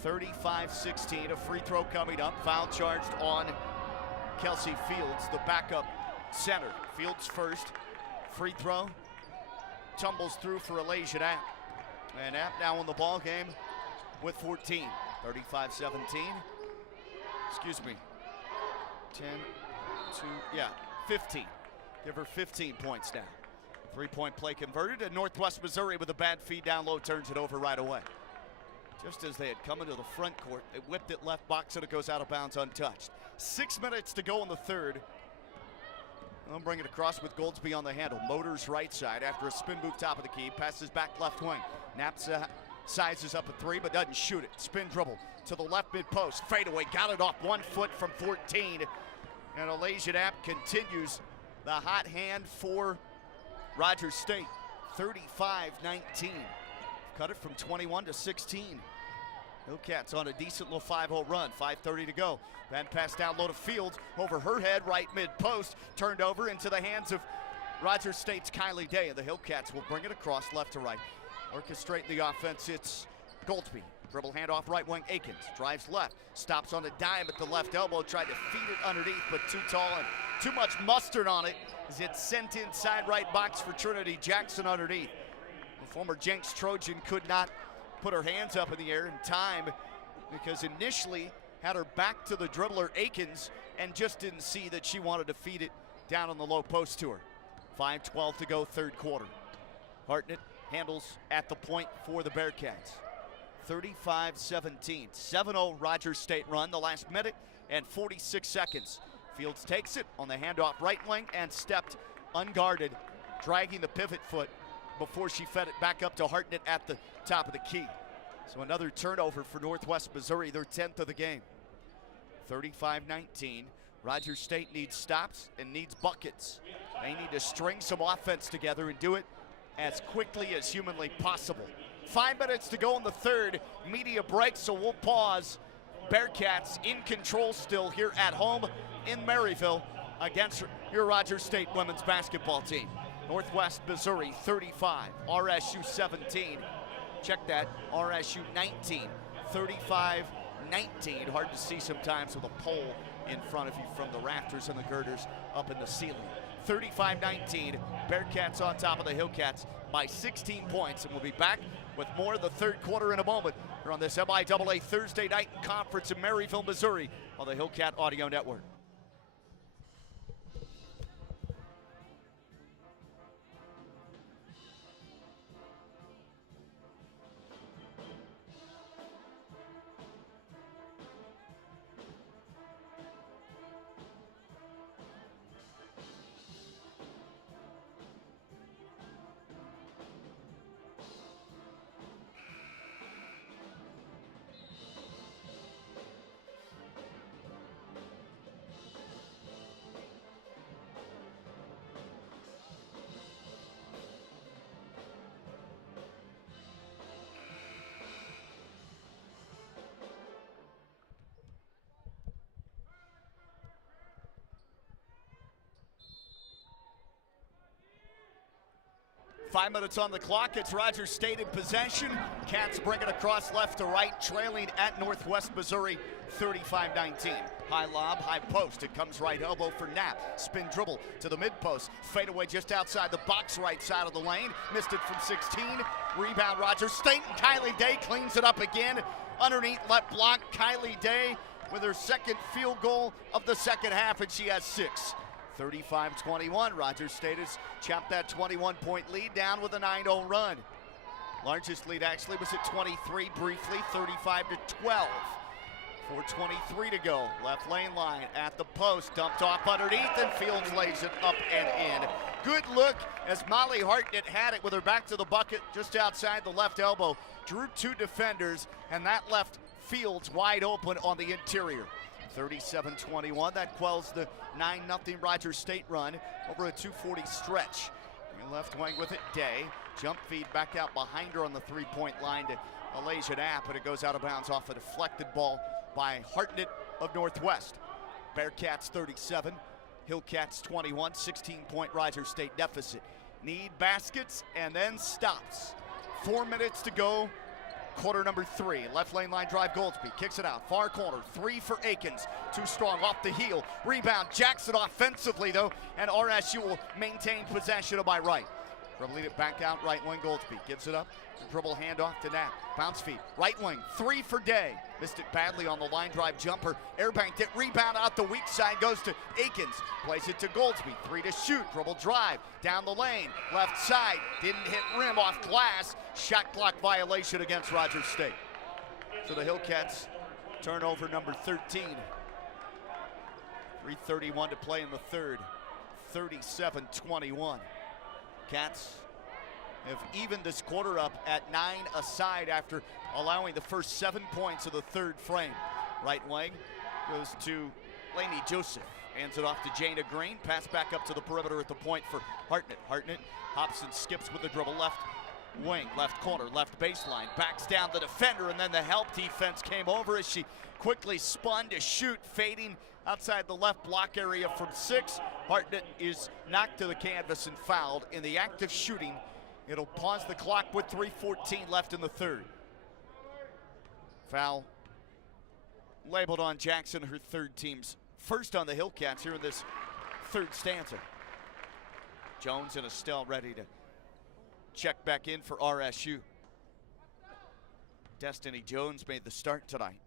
35-16, a free throw coming up. Foul charged on Kelsey Fields, the backup center. Fields first, free throw, tumbles through for Alasia Knapp. And Knapp now in the ball game with 14. 35-17, excuse me, 15. Give her 15 points now. 3-point play converted, and Northwest Missouri with a bad feed down low turns it over right away. Just as they had come into the front court, they whipped it left box and it goes out of bounds untouched. 6 minutes to go in the third. They'll bring it across with Goldsby on the handle. Motors right side after a spin move top of the key. Passes back left wing. Knapp sizes up a three but doesn't shoot it. Spin dribble to the left mid post. Fadeaway, got it off 1 foot from 14. And Alasia Knapp continues the hot hand for Rogers State. 35-19. Cut it from 21 to 16. Hillcats on a decent little 5-0 run. 5:30 to go. Then pass down low to Fields. Over her head, right mid-post. Turned over into the hands of Rogers State's Kylie Day. And the Hillcats will bring it across left to right. Orchestrate the offense. It's Goldsby. Dribble handoff right wing. Akins drives left. Stops on a dime at the left elbow. Tried to feed it underneath, but too tall and too much mustard on it as it's sent inside right box for Trinity Jackson underneath. The former Jenks Trojan could not put her hands up in the air in time because initially had her back to the dribbler Akins and just didn't see that she wanted to feed it down on the low post to her. 5:12 to go, third quarter. Hartnett handles at the point for the Bearcats. 35-17, 7-0 Rogers State run, the last minute and 46 seconds. Fields takes it on the handoff right wing and stepped unguarded, dragging the pivot foot before she fed it back up to Hartnett at the top of the key. So another turnover for Northwest Missouri, their 10th of the game. 35-19, Rogers State needs stops and needs buckets. They need to string some offense together and do it as quickly as humanly possible. 5 minutes to go in the third. Media break, so we'll pause. Bearcats in control still here at home in Maryville against your Rogers State women's basketball team. Northwest Missouri 35, RSU 17. Check that, RSU 19, 35-19. Hard to see sometimes with a pole in front of you from the rafters and the girders up in the ceiling. 35-19, Bearcats on top of the Hillcats by 16 points, and we'll be back with more of the third quarter in a moment. We're on this MIAA Thursday night conference in Maryville, Missouri on the Hillcat Audio Network. 5 minutes on the clock. It's Rogers State in possession. Cats bring it across left to right, trailing at Northwest Missouri 35-19. High lob, high post. It comes right elbow for Knapp. Spin dribble to the mid post. Fadeaway just outside the box, right side of the lane. Missed it from 16. Rebound Rogers State, and Kylie Day cleans it up again. Underneath left block, Kylie Day with her second field goal of the second half, and she has 6. 35-21. Rogers State has chopped that 21-point lead down with a 9-0 run. Largest lead actually was at 23 briefly, 35-12. 4:23 to go. Left lane line at the post, dumped off underneath, and Fields lays it up and in. Good look as Molly Hartnett had it with her back to the bucket just outside the left elbow. Drew 2 defenders, and that left Fields wide open on the interior. 37-21. That quells the 9-0 Rogers State run over a 2:40 stretch. Left wing with it, Day. Jump feed back out behind her on the 3-point line to Alasia Knapp, but it goes out of bounds off a deflected ball by Hartnett of Northwest. Bearcats 37, Hillcats 21, 16-point Rogers State deficit. Need baskets and then stops. 4 minutes to go. Quarter number 3. Left lane line drive, Goldsby kicks it out. Far corner, 3 for Akins. Too strong off the heel. Rebound, Jackson offensively though, and RSU will maintain possession of my right. Dribbling it back out, right wing, Goldsby gives it up. Dribble handoff to Knapp. Bounce feed, right wing, 3 for Day. Missed it badly on the line drive jumper. Airbanked it, rebound out the weak side, goes to Akins. Plays it to Goldsby, 3 to shoot. Dribble drive, down the lane, left side. Didn't hit rim, off glass. Shot clock violation against Rogers State. So the Hillcats turnover number 13. 3:31 to play in the third. 37-21. Cats have evened this quarter up at 9 aside after allowing the first 7 points of the third frame. Right wing goes to Lainey Joseph. Hands it off to Jana Green. Pass back up to the perimeter at the point for Hartnett. Hartnett hops and skips with the dribble. Left wing, left corner, left baseline. Backs down the defender, and then the help defense came over as she quickly spun to shoot, fading outside the left block area from 6. Hartnett is knocked to the canvas and fouled. In the act of shooting, it'll pause the clock with 3:14 left in the third. Foul labeled on Jackson, her third team's first on the Hillcats here in this third stanza. Jones and Estelle ready to check back in for RSU. Destiny Jones made the start tonight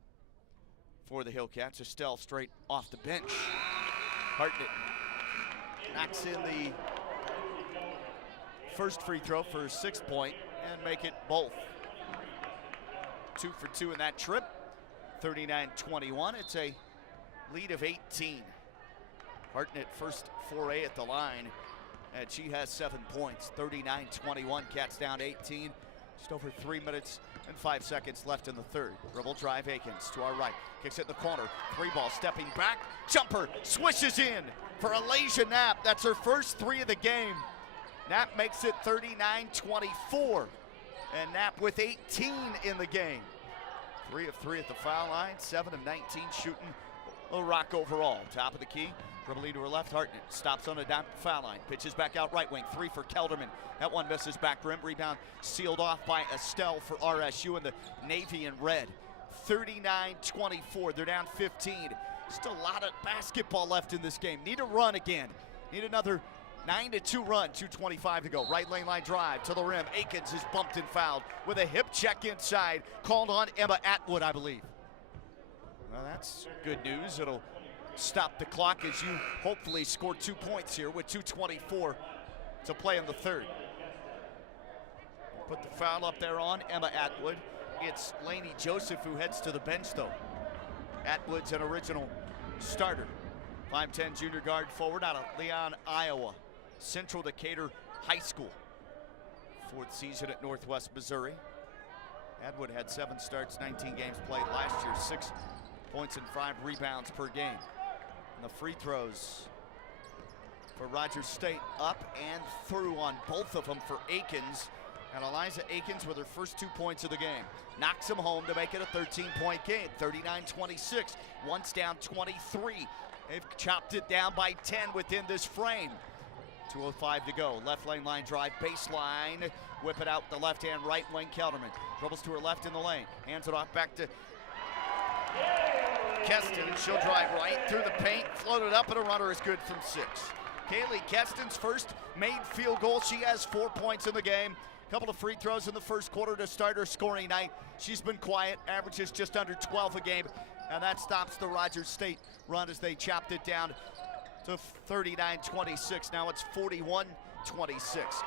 for the Hillcats. Estelle straight off the bench. Hartnett knocks in the first free throw for her 6th point and make it both. 2 for 2 in that trip. 39-21. It's a lead of 18. Hartnett first foray at the line, and she has 7 points. 39-21. Cats down 18. Just over 3 minutes and 5 seconds left in the third. Dribble drive, Akins to our right. Kicks it in the corner. 3 ball, stepping back. Jumper swishes in for Alasia Knapp. That's her first 3 of the game. Knapp makes it 39-24. And Knapp with 18 in the game. 3 of 3 at the foul line. 7 of 19 shooting. A rock overall. Top of the key. Dribbling to her left, Hartnett stops on a down foul line. Pitches back out right wing. 3 for Kelderman. That one misses back rim. Rebound sealed off by Estelle for RSU in the navy and red. 39-24. They're down 15. Still a lot of basketball left in this game. Need a run again. Need another 9-2 run. 2:25 to go. Right lane line drive to the rim. Akins is bumped and fouled with a hip check inside. Called on Emma Atwood, I believe. Well, that's good news. It'll stop the clock as you hopefully score 2 points here with 2:24 to play in the third. Put the foul up there on Emma Atwood. It's Lainey Joseph who heads to the bench though. Atwood's an original starter. 5'10" junior guard forward out of Leon, Iowa. Central Decatur High School. 4th season at Northwest Missouri. Atwood had 7 starts, 19 games played last year. 6 points and 5 rebounds per game. And the free throws for Rogers State up and through on both of them for Akins. And Eliza Akins with her first 2 points of the game. Knocks them home to make it a 13-point game. 39-26. Once down 23. They've chopped it down by 10 within this frame. 2:05 to go. Left lane line drive, baseline. Whip it out the left hand, right wing. Kelderman dribbles to her left in the lane. Hands it off back to Keston. She'll drive right through the paint, float it up, and a runner is good from 6. Kaylee Keston's first made field goal. She has 4 points in the game. A couple of free throws in the first quarter to start her scoring night. She's been quiet, averages just under 12 a game, and that stops the Rogers State run as they chopped it down to 39-26. Now it's 41-26.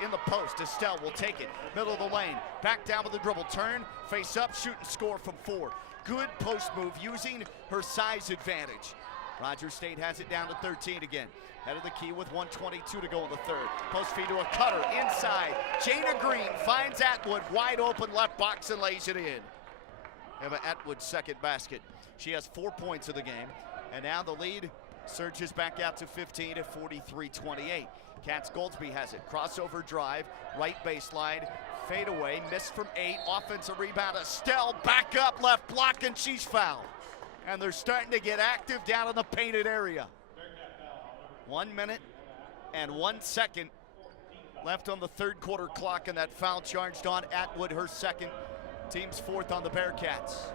In the post, Estelle will take it. Middle of the lane. Back down with the dribble. Turn, face up, shoot and score from 4. Good post move using her size advantage. Rogers State has it down to 13 again. Head of the key with 1:22 to go in the third. Post feed to a cutter inside. Jana Green finds Atwood wide open left box and lays it in. Emma Atwood's second basket. She has 4 points in the game. And now the lead surges back out to 15 at 43-28. Katz Goldsby has it. Crossover drive, right baseline, fade away, missed from 8. Offensive rebound, Estelle back up, left block, and she's fouled. And they're starting to get active down in the painted area. 1 minute and 1 second left on the third quarter clock, and that foul charged on Atwood, her second, team's 4th on the Bearcats.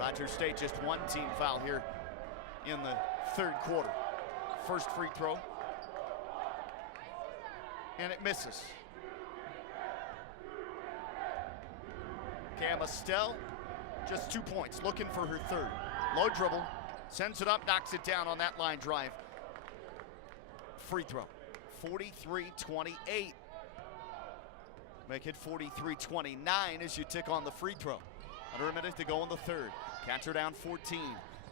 Rogers State just 1 team foul here in the third quarter. First free throw, and it misses. Cam Estelle, just 2 points, looking for her third. Low dribble, sends it up, knocks it down on that line drive. Free throw, 43-28. Make it 43-29 as you tick on the free throw. Under a minute to go in the third. Cats are down 14.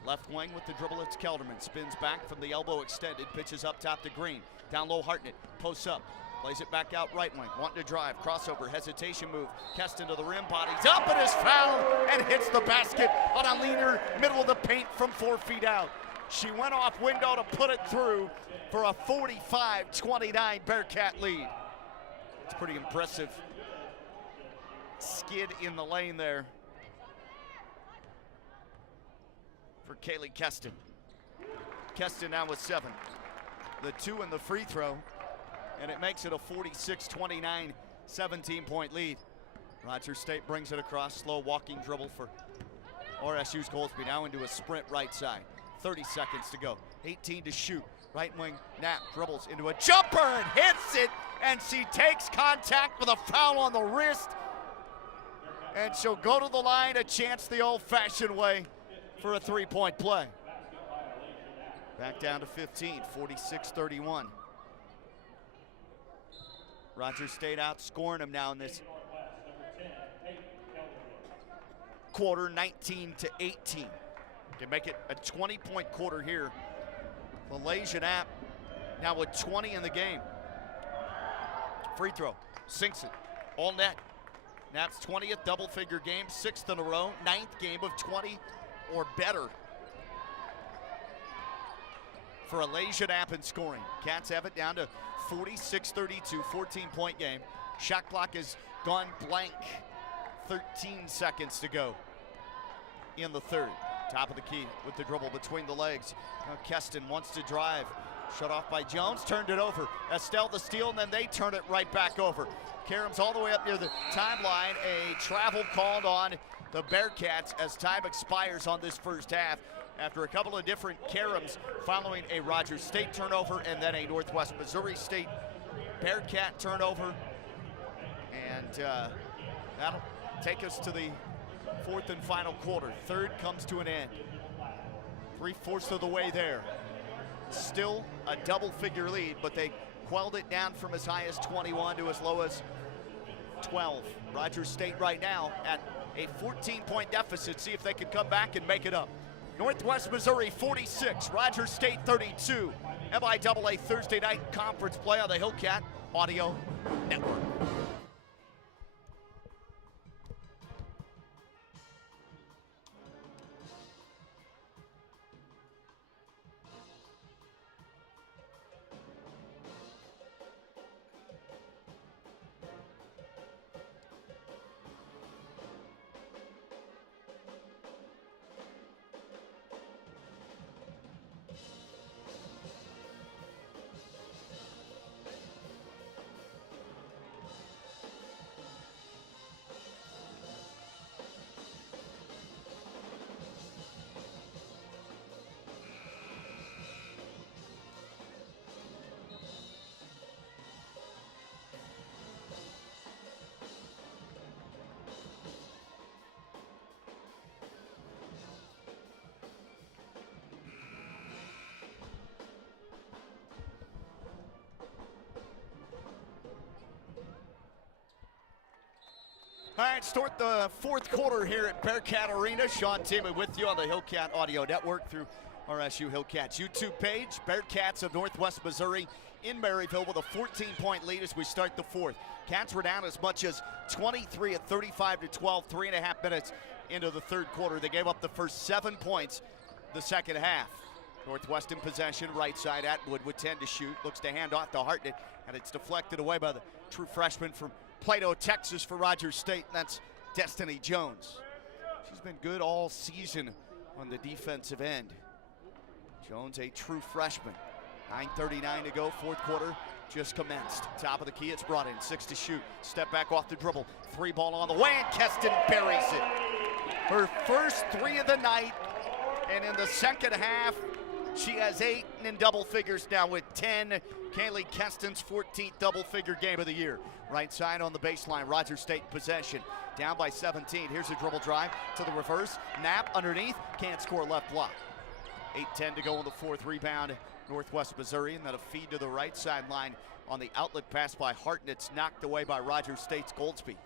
Left wing with the dribble, it's Kelderman. Spins back from the elbow extended, pitches up top to Green. Down low, Hartnett, posts up. Plays it back out right wing, wanting to drive, crossover, hesitation move. Keston to the rim, bodies up, and is fouled and hits the basket on a leaner, middle of the paint from 4 feet out. She went off window to put it through for a 45-29 Bearcat lead. It's pretty impressive. Skid in the lane there for Kaylee Keston. Keston now with 7. The 2 in the free throw, and it makes it a 46-29 17-point lead. Rogers State brings it across, slow walking dribble for RSU's Goldsby, now into a sprint right side. 30 seconds to go, 18 to shoot. Right wing, Knapp dribbles into a jumper and hits it, and she takes contact with a foul on the wrist. And she'll go to the line, a chance the old-fashioned way for a 3-point play. Back down to 15, 46-31. Rogers State outscoring them now in this quarter, 19-18. Can make it a 20-point quarter here. Malaysia Knapp now with 20 in the game. Free throw, sinks it, all net. Knapp's 20th double-figure game, 6th in a row, 9th game of 20 or better for Malaysia Knapp in scoring. Cats have it down to 46-32, 14-point game. Shot clock has gone blank. 13 seconds to go in the third. Top of the key with the dribble between the legs. Now Keston wants to drive. Shut off by Jones, turned it over. Estelle the steal, and then they turn it right back over. Karams all the way up near the timeline. A travel called on the Bearcats as time expires on this first half after a couple of different Karams following a Rogers State turnover and then a Northwest Missouri State Bearcat turnover. And that'll take us to the 4th and final quarter. Third comes to an end. 3/4 of the way there. Still a double-figure lead, but they quelled it down from as high as 21 to as low as 12. Rogers State right now at a 14-point deficit. See if they can come back and make it up. Northwest Missouri 46, Rogers State 32. MIAA Thursday night conference play on the Hillcat Audio Network. All right, start the fourth quarter here at Bearcat Arena. Sean Timmy with you on the Hillcat Audio Network through RSU Hillcats YouTube page. Bearcats of Northwest Missouri in Maryville with a 14-point lead as we start the fourth. Cats were down as much as 23 at 35 to 12, 3.5 minutes into the third quarter. They gave up the first 7 points the second half. Northwest in possession, right side. Atwood with 10 to shoot. Looks to hand off to Hartnett, and it's deflected away by the true freshman from Plato, Texas for Rogers State. That's Destiny Jones. She's been good all season on the defensive end. Jones, a true freshman. 9:39 to go, fourth quarter just commenced. Top of the key, it's brought in, 6 to shoot. Step back off the dribble, 3 ball on the way, and Keston buries it. Her first 3 of the night, and in the second half, she has 8 in double figures now with 10. Kaylee Keston's 14th double-figure game of the year. Right side on the baseline, Rogers State possession. Down by 17. Here's a dribble drive to the reverse. Knapp underneath, can't score, left block. 8:10 to go in the fourth. Rebound, Northwest Missouri, and then a feed to the right sideline on the outlet pass by Hartnett. It's knocked away by Rogers State's Goldsby.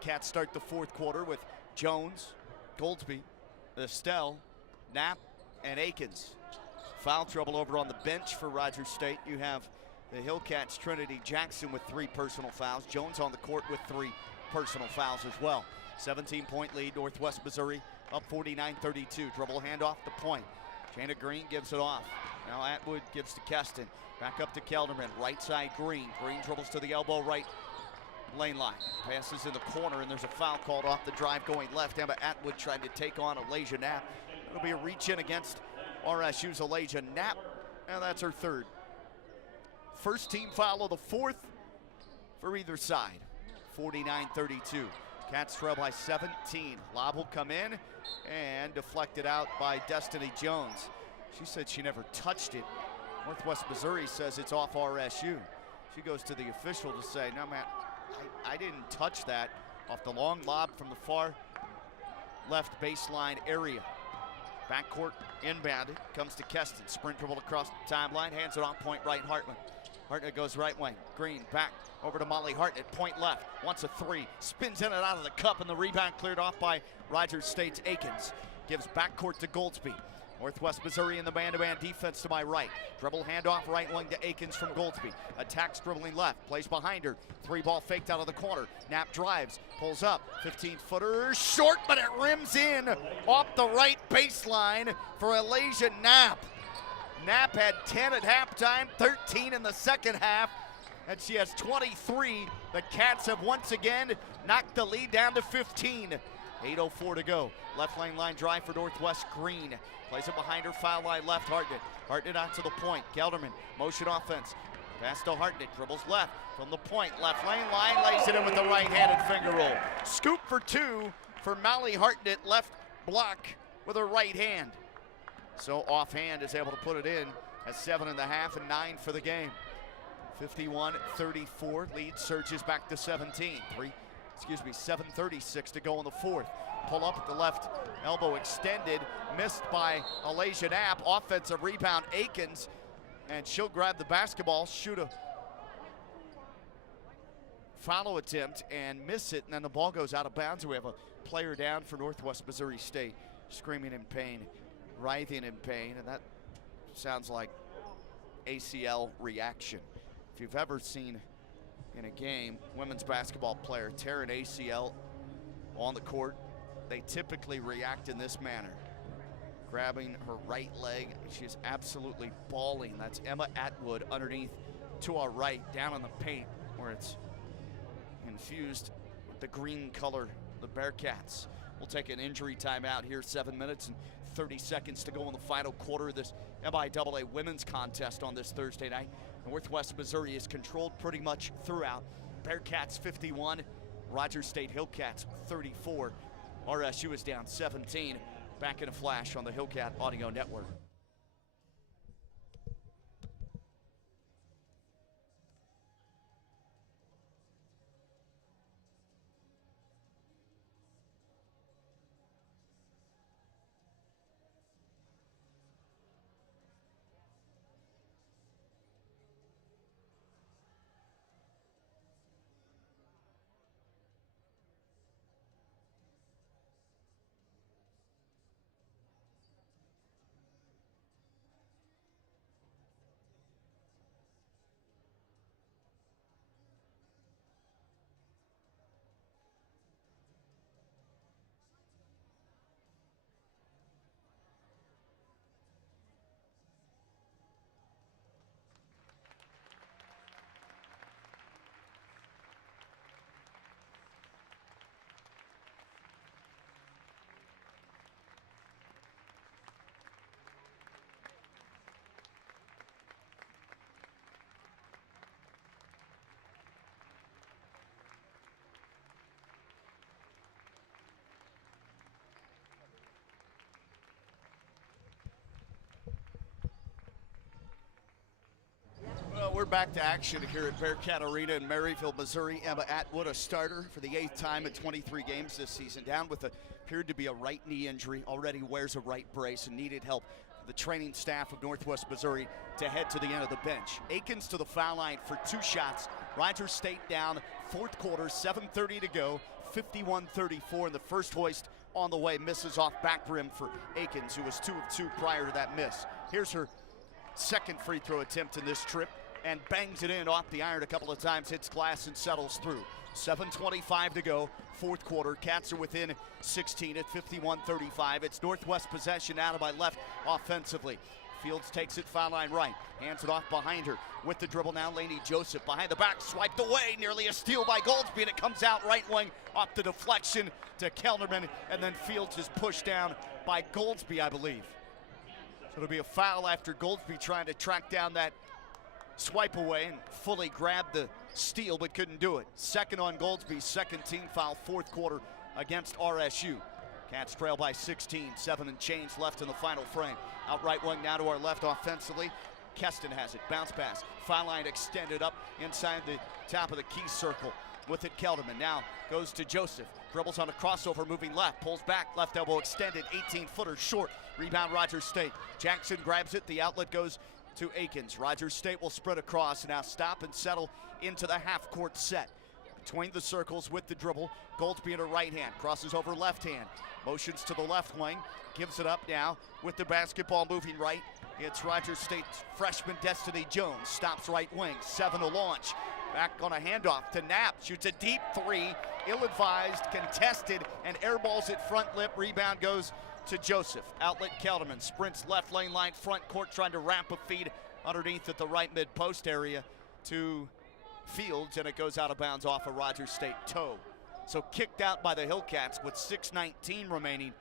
Cats start the fourth quarter with Jones, Goldsby, Estelle, Knapp, and Akins. Foul trouble over on the bench for Rogers State. You have the Hillcats Trinity Jackson with 3 personal fouls. Jones on the court with 3 personal fouls as well. 17-point lead, Northwest Missouri up 49-32. Dribble handoff the point. Jana Green gives it off. Now Atwood gives to Keston. Back up to Kelderman. Right side Green. Green dribbles to the elbow right lane line. Passes in the corner, and there's a foul called off the drive going left. Emma Atwood tried to take on Alasia Knapp. It'll be a reach in against RSU's Alasia Knapp, and that's her third. First team foul of the fourth for either side. 49-32. Cats trail by 17. Lob will come in and deflected out by Destiny Jones. She said she never touched it. Northwest Missouri says it's off RSU. She goes to the official to say, no, man, I didn't touch that. Off the long lob from the far left baseline area. Backcourt inbounded, comes to Keston. Sprint dribble across the timeline, hands it on point right, Hartman. Hartnett goes right wing. Green back over to Molly Hartnett, point left, wants a 3, spins in and out of the cup, and the rebound cleared off by Rogers State's Akins. Gives backcourt to Goldsby. Northwest Missouri in the man-to-man defense to my right. Dribble handoff right wing to Akins from Goldsby. Attacks dribbling left, plays behind her. 3 ball faked out of the corner. Knapp drives, pulls up, 15-footer, short, but it rims in off the right baseline for Alasia Knapp. Knapp had 10 at halftime, 13 in the second half, and she has 23. The Cats have once again knocked the lead down to 15. 8:04 to go. Left lane line drive for Northwest. Green plays it behind her, foul line left. Hartnett. Hartnett out to the point. Gelderman, motion offense. Pass to Hartnett, dribbles left from the point. Left lane line, lays it in with the right-handed finger roll. Scoop for 2 for Molly Hartnett. Left block with her right hand. So offhand is able to put it in at 7.5 and 9 for the game. 51-34. Lead surges back to 17. 7:36 to go in the fourth. Pull up at the left elbow extended, missed by Alasia Knapp. Offensive rebound, Akins, and she'll grab the basketball, shoot a follow attempt and miss it, and then the ball goes out of bounds. We have a player down for Northwest Missouri State, screaming in pain, writhing in pain, and that sounds like ACL reaction. If you've ever seen in a game, women's basketball player tear an ACL on the court, they typically react in this manner. Grabbing her right leg, she is absolutely bawling. That's Emma Atwood underneath to our right, down in the paint where it's infused with the green color, the Bearcats. We'll take an injury timeout here, 7 minutes and 30 seconds to go in the final quarter of this MIAA women's contest on this Thursday night. Northwest Missouri is controlled pretty much throughout. Bearcats 51, Rogers State Hillcats 34. RSU is down 17. Back in a flash on the Hillcat Audio Network. we're back to action here at Bearcat Arena in Maryville, Missouri. Emma Atwood, a starter for the 8th time in 23 games this season, down with appeared to be a right knee injury, already wears a right brace and needed help. The training staff of Northwest Missouri to head to the end of the bench. Akins to the foul line for 2 shots. Rogers State down, 4th quarter, 7:30 to go, 51-34 in the first hoist on the way. Misses off back rim for Akins, who was 2 of 2 prior to that miss. Here's her second free throw attempt in this trip and bangs it in off the iron a couple of times, hits glass and settles through. 7:25 to go, 4th quarter. Cats are within 16 at 51-35. It's Northwest possession out of my left offensively. Fields takes it foul line right, hands it off behind her. With the dribble now, Lainey Joseph behind the back, swiped away, nearly a steal by Goldsby, and it comes out right wing off the deflection to Kelderman, and then Fields is pushed down by Goldsby, I believe. So it'll be a foul after Goldsby trying to track down that swipe away and fully grab the steal, but couldn't do it. Second on Goldsby, second team foul, 4th quarter against RSU. Cats trail by 16, 7 and change left in the final frame. Out right wing now to our left offensively. Keston has it, bounce pass. Foul line extended up inside the top of the key circle. With it, Kelderman now goes to Joseph. Dribbles on a crossover, moving left, pulls back, left elbow extended, 18-footer short. Rebound Rogers State. Jackson grabs it, the outlet goes to Akins. Rogers State will spread across, and now stop and settle into the half-court set. Between the circles with the dribble, Goldsby in her right hand, crosses over left hand, motions to the left wing, gives it up now with the basketball moving right. It's Rogers State's freshman Destiny Jones, stops right wing, 7 to launch. Back on a handoff to Knapp, shoots a deep 3, ill-advised, contested, and airballs at front lip. Rebound goes to Joseph. Outlet Kelderman, sprints left lane line, front court, trying to ramp a feed underneath at the right mid-post area to Fields, and it goes out of bounds off a Rogers State toe. So kicked out by the Hillcats with 6:19 remaining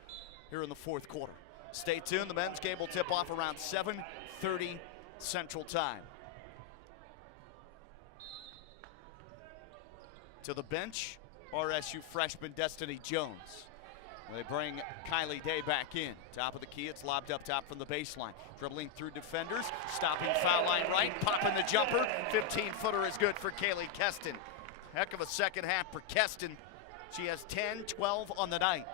here in the 4th quarter. Stay tuned, the men's game will tip off around 7:30 Central Time. To the bench, RSU freshman Destiny Jones. They bring Kylie Day back in. Top of the key, it's lobbed up top from the baseline. Dribbling through defenders, stopping foul line right, popping the jumper. 15-footer is good for Kaylee Keston. Heck of a second half for Keston. She has 10-12 on the night.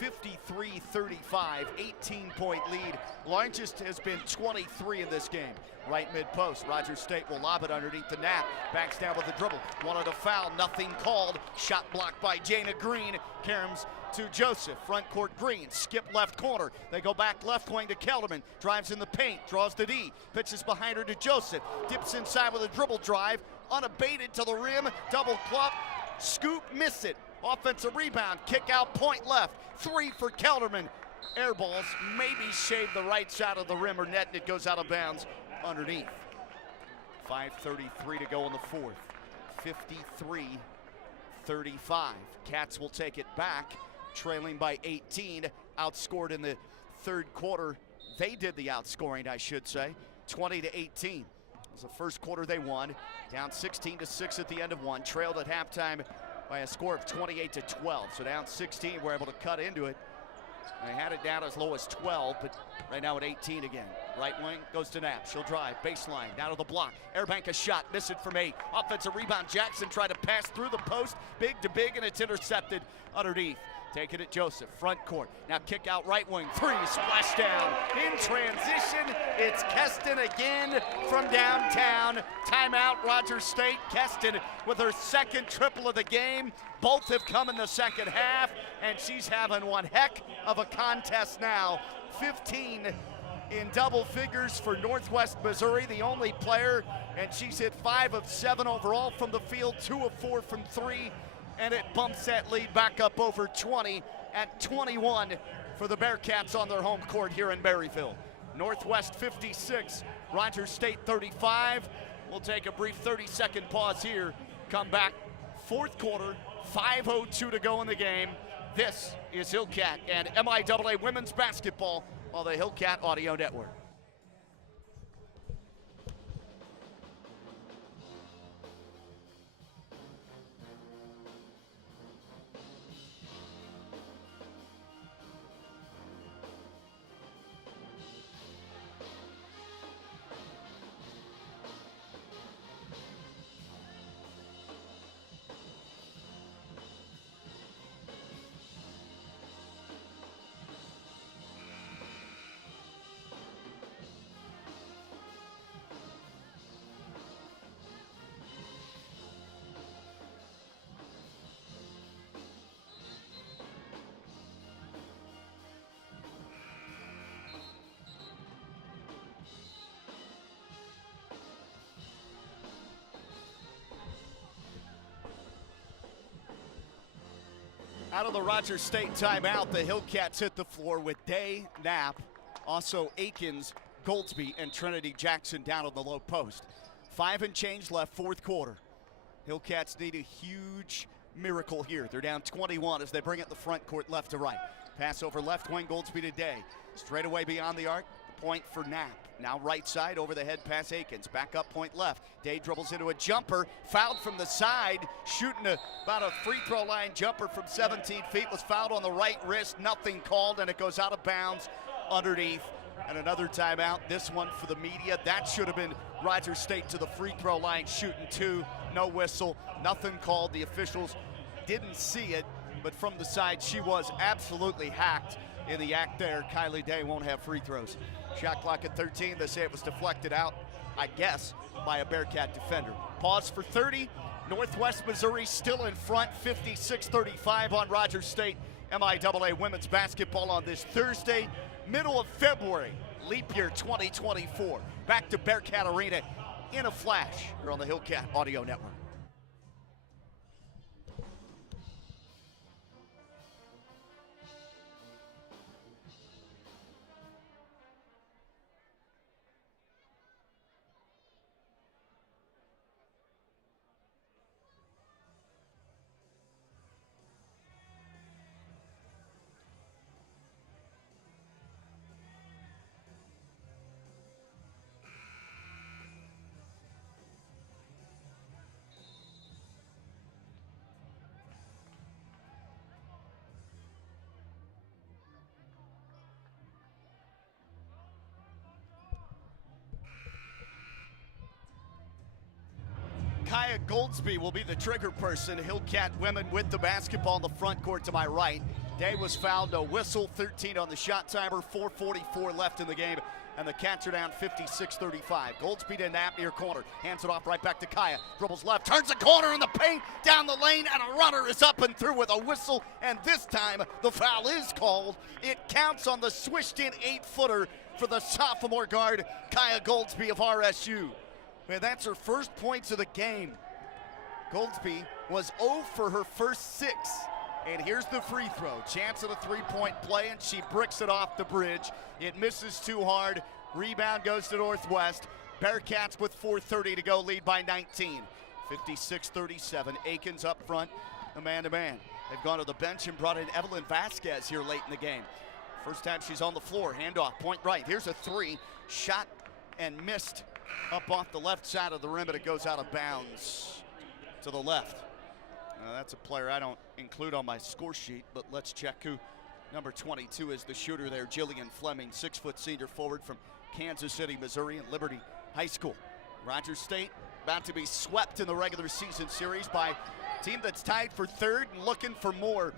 53-35, 18-point lead. Largest has been 23 in this game. Right mid-post, Rogers State will lob it underneath the Knapp. Backs down with the dribble, wanted a foul, nothing called. Shot blocked by Jana Green. Caroms to Joseph, front court Green, skip left corner. They go back left wing to Kelderman, drives in the paint, draws the D, pitches behind her to Joseph, dips inside with a dribble drive, unabated to the rim, double club, scoop, miss it. Offensive rebound, kick out, point left, 3 for Kelderman. Air balls, maybe shave the right side of the rim or net, and it goes out of bounds underneath. 5:33 to go in the 4th. 53-35. Cats will take it back, trailing by 18. Outscored in the 3rd quarter. They did the outscoring, I should say. 20-18. It was the first quarter they won. Down 16-6 at the end of one. Trailed at halftime by a score of 28-12. So down 16, we're able to cut into it. They had it down as low as 12, but right now at 18 again. Right wing goes to Knapp. She'll drive, baseline, down to the block. Airbank a shot, miss it from 8. Offensive rebound, Jackson tried to pass through the post, big to big, and it's intercepted underneath. Take it at Joseph, front court. Now kick out right wing, 3, splash down. In transition, it's Keston again from downtown. Timeout, Rogers State. Keston with her 2nd triple of the game. Both have come in the second half, and she's having one heck of a contest now. 15 in double figures for Northwest Missouri, the only player, and she's hit 5 of 7 overall from the field, 2 of 4 from 3. And it bumps that lead back up over 20 at 21 for the Bearcats on their home court here in Maryville. Northwest 56, Rogers State 35. We'll take a brief 30-second pause here. Come back, 4th quarter, 5:02 to go in the game. This is Hillcat and MIAA women's basketball on the Hillcat Audio Network. Out of the Rogers State timeout, the Hillcats hit the floor with Day, Knapp, also Akins, Goldsby, and Trinity Jackson down on the low post. 5 and change left, fourth quarter. Hillcats need a huge miracle here. They're down 21 as they bring it the front court left to right. Pass over left wing, Goldsby to Day. Straight away beyond the arc, point for Knapp. Now right side, over the head pass Akins. Back up point left. Day dribbles into a jumper, fouled from the side, shooting about a free throw line jumper from 17 feet. Was fouled on the right wrist, nothing called, and it goes out of bounds underneath. And another timeout, this one for the media. That should have been Rogers State to the free throw line, shooting 2, no whistle, nothing called. The officials didn't see it, but from the side, she was absolutely hacked in the act there. Kylie Day won't have free throws. Shot clock at 13. They say it was deflected out, I guess, by a Bearcat defender. Pause for 30. Northwest Missouri still in front, 56-35 on Rogers State. MIAA women's basketball on this Thursday, middle of February, leap year 2024. Back to Bearcat Arena in a flash. You're on the Hillcat Audio Network. Kaya Goldsby will be the trigger person. Hillcat women with the basketball in the front court to my right. Day was fouled, no whistle, 13 on the shot timer, 4:44 left in the game, and the Cats are down 56-35. Goldsby to Knapp near corner, hands it off right back to Kaya. Dribbles left, turns the corner in the paint, down the lane, and a runner is up and through with a whistle, and this time the foul is called. It counts on the swished-in 8-footer for the sophomore guard, Kaya Goldsby of RSU. And that's her first points of the game. Goldsby was 0 for her first 6. And here's the free throw. Chance at a three-point play, and she bricks it off the bridge. It misses too hard. Rebound goes to Northwest. Bearcats with 4:30 to go, lead by 19. 56-37. Akins up front, a man-to-man. They've gone to the bench and brought in Evelyn Vasquez here late in the game. First time she's on the floor. Handoff, point right. Here's a 3. Shot and missed up off the left side of the rim, but it goes out of bounds to the left. That's a player I don't include on my score sheet, but let's check who number 22 is the shooter there. Jillian Fleming, 6-foot senior forward from Kansas City, Missouri, and Liberty High School. Rogers State about to be swept in the regular season series by a team that's tied for 3rd and looking for more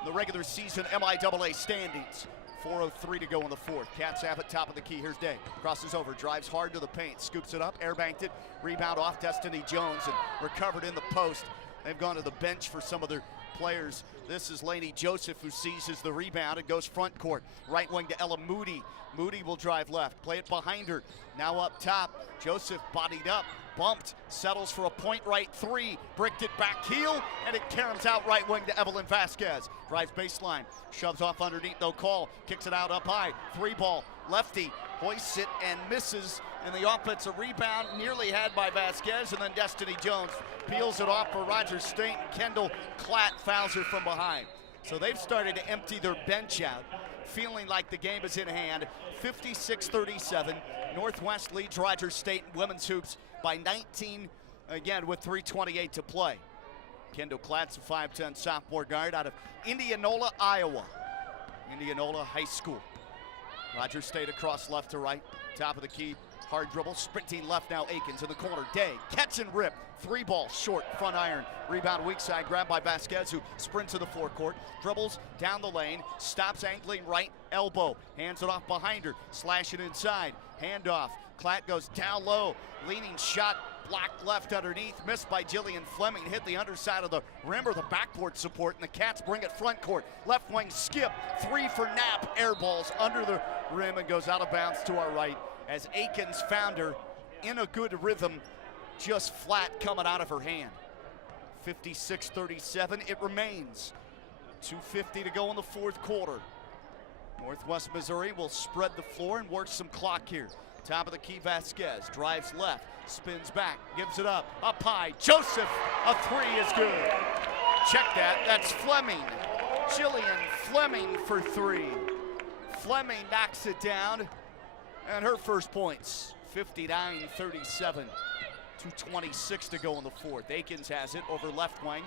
in the regular season MIAA standings. 4:03 to go in the 4th. Cats have it, top of the key. Here's Day. Crosses over, drives hard to the paint, scoops it up, airbanked it, rebound off Destiny Jones, and recovered in the post. They've gone to the bench for some of their players. This is Lainey Joseph, who seizes the rebound and goes front court. Right wing to Ella Moody. Moody will drive left, play it behind her. Now up top, Joseph bodied up, bumped, settles for a point right 3, bricked it back heel, and it caroms out right wing to Evelyn Vasquez. Drives baseline, shoves off underneath, no call, kicks it out up high, 3-ball, lefty, hoists it and misses, and the offensive rebound nearly had by Vasquez, and then Destiny Jones peels it off for Rogers State. Kendall Klatt fouls her from behind. So they've started to empty their bench out, feeling like the game is in hand. 56-37, Northwest leads Rogers State women's hoops by 19, again with 3:28 to play. Kendall Klatt's a 5'10 sophomore guard out of Indianola, Iowa. Indianola High School. Rogers State across left to right, top of the key, hard dribble, sprinting left now, Akins in the corner, Day, catch and rip, 3-ball, short, front iron, rebound weak side, grabbed by Vasquez, who sprints to the forecourt, dribbles down the lane, stops angling right, elbow, hands it off behind her, slash it inside, handoff, Klatt goes down low, leaning shot, blocked left underneath, missed by Jillian Fleming, hit the underside of the rim or the backboard support, and the Cats bring it front court. Left wing skip, 3 for Knapp, air balls under the rim and goes out of bounds to our right as Akins found her in a good rhythm, just flat coming out of her hand. 56-37, it remains 2:50 to go in the fourth quarter. Northwest Missouri will spread the floor and work some clock here. Top of the key, Vasquez drives left, spins back, gives it up high. Joseph, a three is good. Check that, that's Fleming. Jillian Fleming for three. Fleming knocks it down, and her first points, 59-37. 2:26 to go in the fourth. Akins has it over left wing,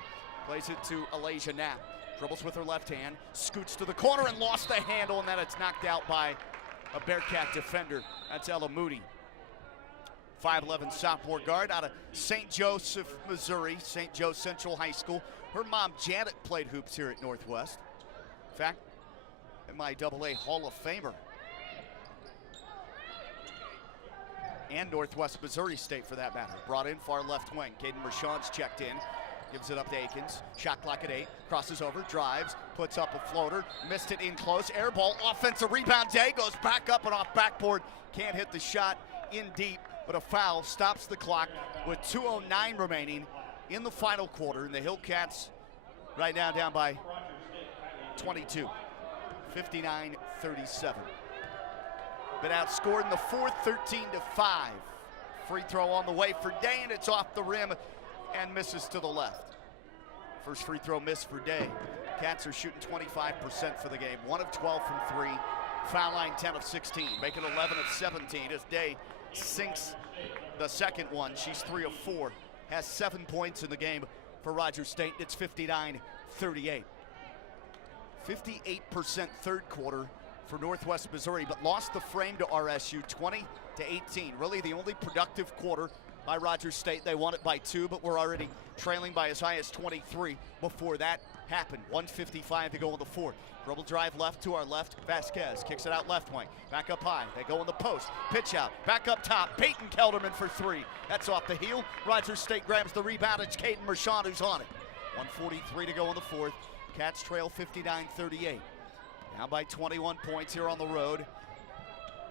plays it to Alasia Knapp. Dribbles with her left hand, scoots to the corner and lost the handle, and then it's knocked out by a Bearcat defender. That's Ella Moody. 5'11" sophomore guard out of St. Joseph, Missouri, St. Joe Central High School. Her mom, Janet, played hoops here at Northwest. In fact, MIAA Hall of Famer. And Northwest Missouri State, for that matter. Brought in far left wing. Caden Mershon's checked in. Gives it up to Akins. Shot clock at 8. Crosses over, drives, puts up a floater. Missed it in close. Air ball, offensive rebound. Day goes back up and off backboard. Can't hit the shot in deep, but a foul stops the clock with 2:09 remaining in the final quarter. And the Hillcats right now down by 22. 59-37. Been outscored in the fourth, 13-5. Free throw on the way for Day, and it's off the rim and misses to the left. First free throw miss for Day. Cats are shooting 25% for the game. 1 of 12 from 3. Foul line 10 of 16. Make it 11 of 17 as Day sinks the second one. She's 3 of 4. Has 7 points in the game for Rogers State. It's 59-38. 58% third quarter for Northwest Missouri, but lost the frame to RSU 20-18. Really the only productive quarter by Rogers State. They won it by 2, but we're already trailing by as high as 23 before that happened. 1:55 to go in the fourth. Dribble drive left to our left. Vasquez kicks it out left wing. Back up high. They go in the post. Pitch out. Back up top. Peyton Kelderman for 3. That's off the heel. Rogers State grabs the rebound. It's Caden Mershon who's on it. 1:43 to go in the fourth. Cats trail 59-38. Now by 21 points here on the road.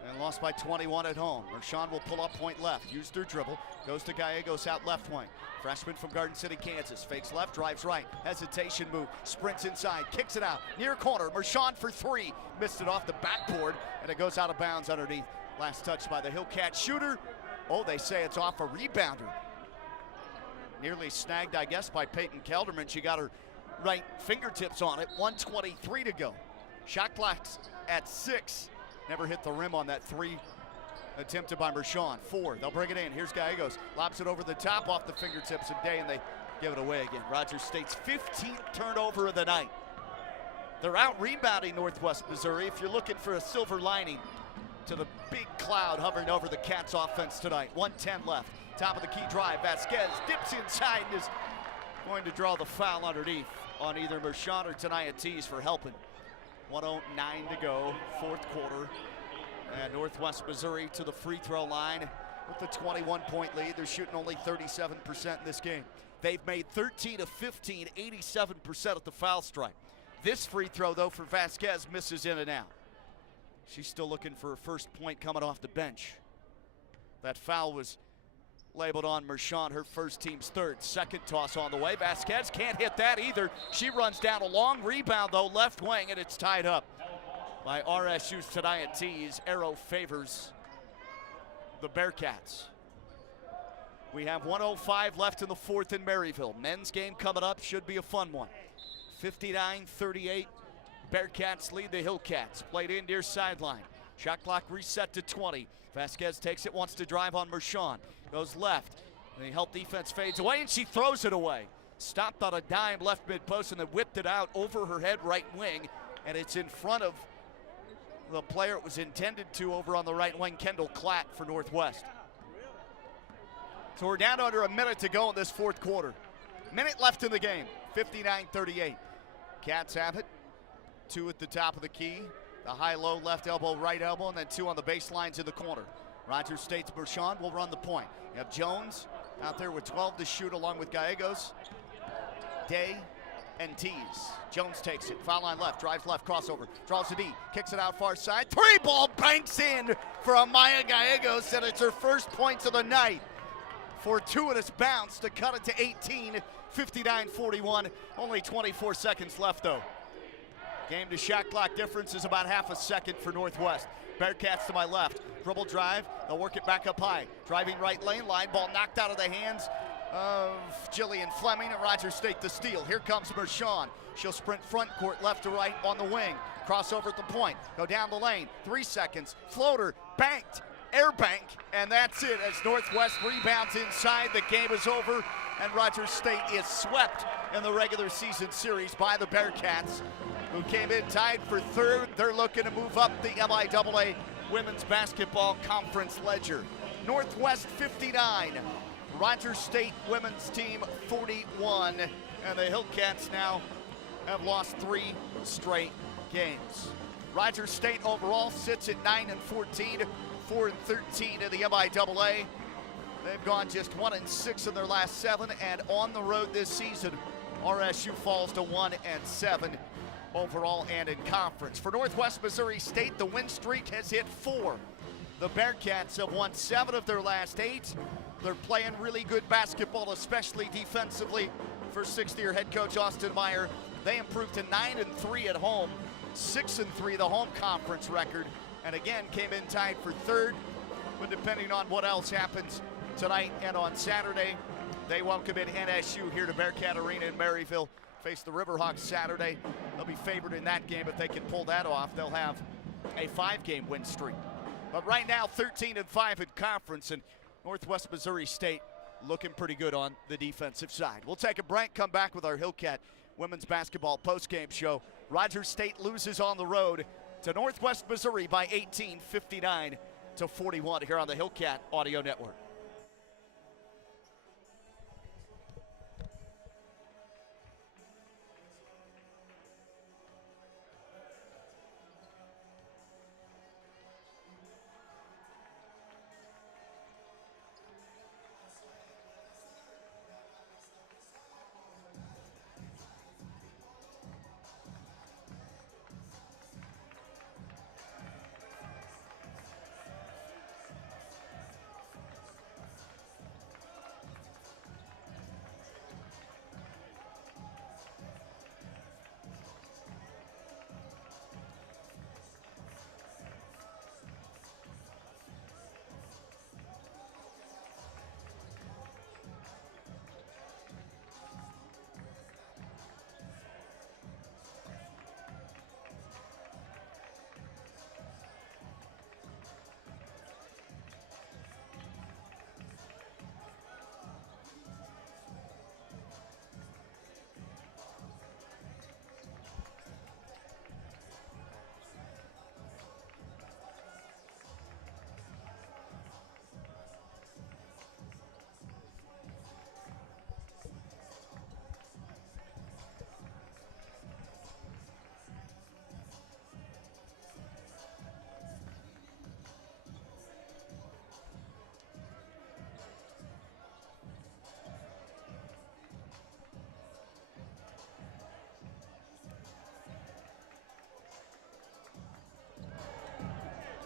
And lost by 21 at home. Mershon will pull up point left. Used her dribble. Goes to Gallegos out left wing. Freshman from Garden City, Kansas. Fakes left, drives right. Hesitation move. Sprints inside. Kicks it out. Near corner. Mershon for 3. Missed it off the backboard. And it goes out of bounds underneath. Last touch by the Hillcat shooter. Oh, they say it's off a rebounder. Nearly snagged, I guess, by Peyton Kelderman. She got her right fingertips on it. 1:23 to go. Shot clock's at 6. Never hit the rim on that 3 attempted by Mershon. 4, they'll bring it in. Here's Gallegos, lobs it over the top off the fingertips of Day, and they give it away again. Rogers State's 15th turnover of the night. They're out rebounding Northwest Missouri. If you're looking for a silver lining to the big cloud hovering over the Cats offense tonight. 1:10 left. Top of the key drive. Vasquez dips inside and is going to draw the foul underneath on either Mershon or Tanaya Tees for helping. 1:09 to go, fourth quarter. And Northwest Missouri to the free throw line with a 21-point lead. They're shooting only 37% in this game. They've made 13 of 15, 87% at the foul stripe. This free throw, though, for Vasquez misses in and out. She's still looking for her first point coming off the bench. That foul was labeled on Mershon, her first team's third. Second toss on the way. Vasquez can't hit that either. She runs down a long rebound, though, left wing, and it's tied up by RSU's Tanaya Tees. Arrow favors the Bearcats. We have 1:05 left in the fourth in Maryville. Men's game coming up, should be a fun one. 59-38, Bearcats lead the Hillcats. Played in near sideline. Shot clock reset to 20. Vasquez takes it, wants to drive on Mershon. Goes left, and the help defense fades away, and she throws it away. Stopped on a dime left mid-post and then whipped it out over her head right wing, and it's in front of the player it was intended to over on the right wing, Kendall Klatt for Northwest. So we're down to under a minute to go in this fourth quarter. Minute left in the game, 59-38. Cats have it. 2 at the top of the key. The high-low, left elbow, right elbow, and then 2 on the baselines in the corner. Rogers State's Mershon will run the point. You have Jones out there with 12 to shoot along with Gallegos, Day, and Tees. Jones takes it, foul line left, drives left, crossover, draws the D, kicks it out far side. 3 ball banks in for Amaya Gallegos, and it's her first points of the night. Fortuitous bounce to cut it to 18, 59-41. Only 24 seconds left, though. Game to shot clock difference is about half a second for Northwest. Bearcats to my left. Dribble drive. They'll work it back up high. Driving right lane. Line ball knocked out of the hands of Jillian Fleming, and Rogers State the steal. Here comes Mershon. She'll sprint front court left to right on the wing. Crossover at the point. Go down the lane. 3 seconds. Floater. Banked. Air bank. And that's it as Northwest rebounds inside. The game is over, and Rogers State is swept in the regular season series by the Bearcats, who came in tied for third. They're looking to move up the MIAA Women's Basketball Conference ledger. Northwest 59, Rogers State women's team 41, and the Hillcats now have lost 3 straight games. Rogers State overall sits at 9-14, 4-13 in the MIAA. They've gone just 1-6 in their last 7, and on the road this season, RSU falls to 1-7 overall and in conference. For Northwest Missouri State, the win streak has hit 4. The Bearcats have won 7 of their last 8. They're playing really good basketball, especially defensively for 6th-year head coach Austin Meyer. They improved to 9-3 at home, 6-3 the home conference record, and again came in tied for third. But depending on what else happens tonight and on Saturday, they welcome in NSU here to Bearcat Arena in Maryville. Face the Riverhawks Saturday. They'll be favored in that game. If they can pull that off, they'll have a 5-game win streak. But right now, 13-5 in conference, and Northwest Missouri State looking pretty good on the defensive side. We'll take a break, come back with our Hillcat women's basketball postgame show. Rogers State loses on the road to Northwest Missouri by 18, 59-41 here on the Hillcat Audio Network.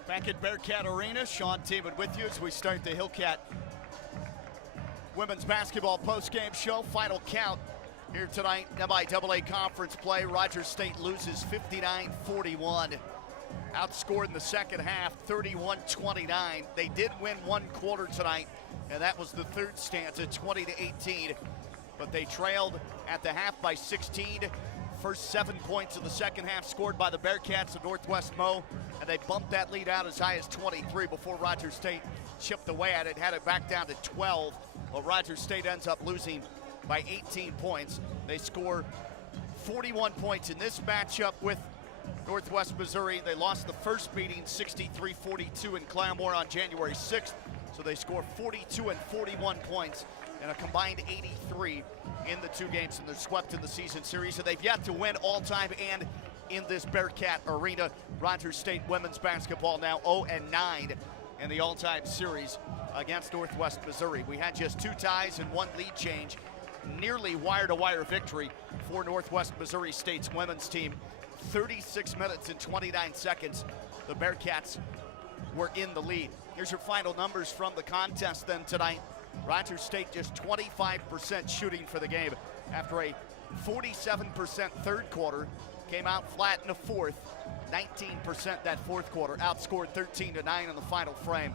Back at Bearcat Arena, Sean Teeman with you as we start the Hillcat women's basketball postgame show. Final count here tonight, MIAA conference play. Rogers State loses 59-41. Outscored in the second half, 31-29. They did win one quarter tonight, and that was the third stanza, 20-18. But they trailed at the half by 16. First 7 points of the second half scored by the Bearcats of Northwest Mo, and they bumped that lead out as high as 23 before Rogers State chipped away at it, had it back down to 12. But Rogers State ends up losing by 18 points. They score 41 points in this matchup with Northwest Missouri. They lost the first meeting 63-42 in Claremore on January 6th, so they score 42 and 41 points and a combined 83 in the 2 games, and they're swept in the season series. So they've yet to win all time and in this Bearcat Arena. Rogers State women's basketball now 0-9 in the all-time series against Northwest Missouri. We had just 2 ties and 1 lead change. Nearly wire-to-wire victory for Northwest Missouri State's women's team. 36 minutes and 29 seconds, the Bearcats were in the lead. Here's your final numbers from the contest then tonight. Rogers State just 25% shooting for the game after a 47% third quarter. came out flat in the fourth. 19% that fourth quarter, outscored 13-9 in the final frame.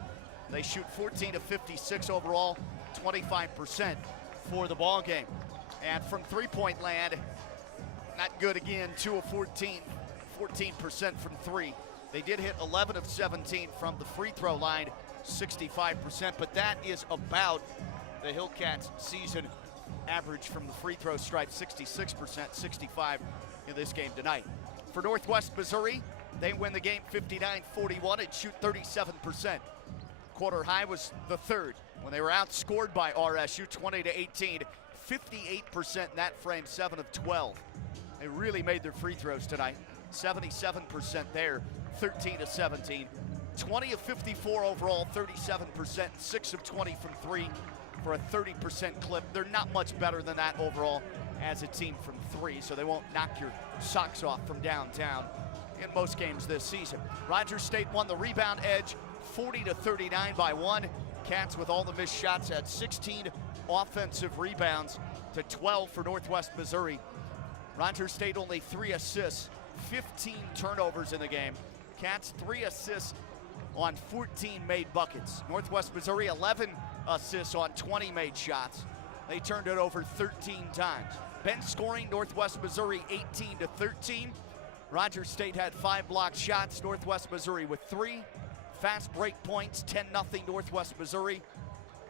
They shoot 14 of 56 overall, 25% for the ball game. And from three-point land, not good again, 2 of 14, 14% from three. They did hit 11 of 17 from the free throw line, 65%, but that is about the Hillcats' season average from the free throw stripe, 66%, 65 in this game tonight. For Northwest Missouri, they win the game 59-41 and shoot 37%. Quarter high was the third when they were outscored by RSU 20-18, 58% in that frame, 7 of 12. They really made their free throws tonight, 77% there, 13-17. 20 of 54 overall, 37%, 6 of 20 from three for a 30% clip. They're not much better than that overall as a team from three, so they won't knock your socks off from downtown in most games this season. Rogers State won the rebound edge, 40-39 by one. Cats, with all the missed shots, had 16 offensive rebounds to 12 for Northwest Missouri. Rogers State only 3 assists, 15 turnovers in the game. Cats 3 assists on 14 made buckets. Northwest Missouri 11 assists on 20 made shots. They turned it over 13 times. Bench scoring, Northwest Missouri 18-13. Rogers State had 5 blocked shots, Northwest Missouri with 3. Fast break points, 10-0 Northwest Missouri.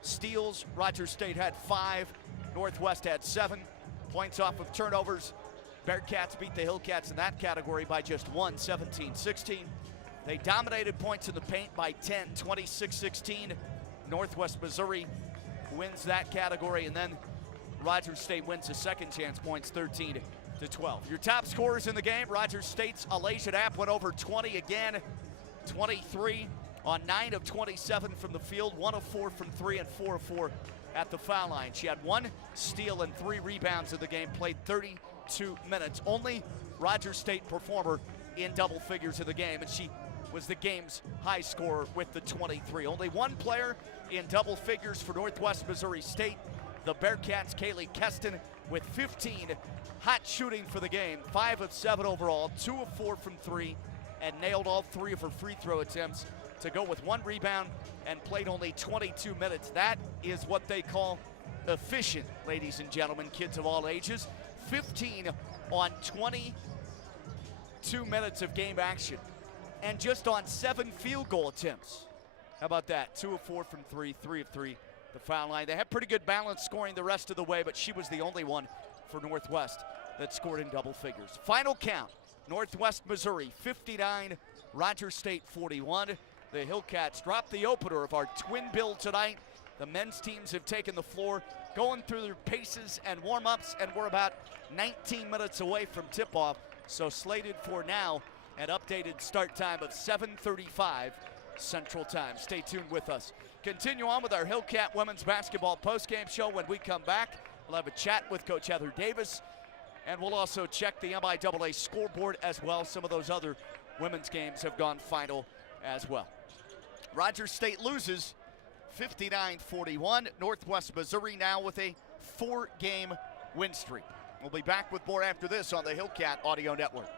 Steals, Rogers State had 5, Northwest had 7. Points off of turnovers, Bearcats beat the Hillcats in that category by just 1, 17-16. They dominated points in the paint by 10, 26-16. Northwest Missouri wins that category, and then Rogers State wins the second chance points, 13-12. Your top scorers in the game, Rogers State's Alasia Knapp went over 20 again, 23 on 9 of 27 from the field, 1 of 4 from three, and 4 of 4 at the foul line. She had 1 steal and 3 rebounds in the game, played 32 minutes. Only Rogers State performer in double figures in the game, and she was the game's high scorer with the 23. Only one player in double figures for Northwest Missouri State, the Bearcats' Kaylee Keston, with 15 hot shooting for the game, 5 of 7 overall, 2 of 4 from three, and nailed all 3 of her free throw attempts to go with 1 rebound and played only 22 minutes. That is what they call efficient, ladies and gentlemen, kids of all ages. 15 on 22 minutes of game action, and just on 7 field goal attempts. How about that? 2 of 4 from three, 3 of 3 the foul line. They had pretty good balance scoring the rest of the way, but she was the only one for Northwest that scored in double figures. Final count, Northwest Missouri 59, Rogers State 41. The Hillcats dropped the opener of our twin bill tonight. The men's teams have taken the floor, going through their paces and warm-ups, and we're about 19 minutes away from tip-off, so slated for now an updated start time of 7:35 Central Time. Stay tuned with us. Continue on with our Hillcat women's basketball postgame show. When we come back, we'll have a chat with Coach Heather Davis, and we'll also check the MIAA scoreboard as well. Some of those other women's games have gone final as well. Rogers State loses 59-41. Northwest Missouri now with a 4-game win streak. We'll be back with more after this on the Hillcat Audio Network.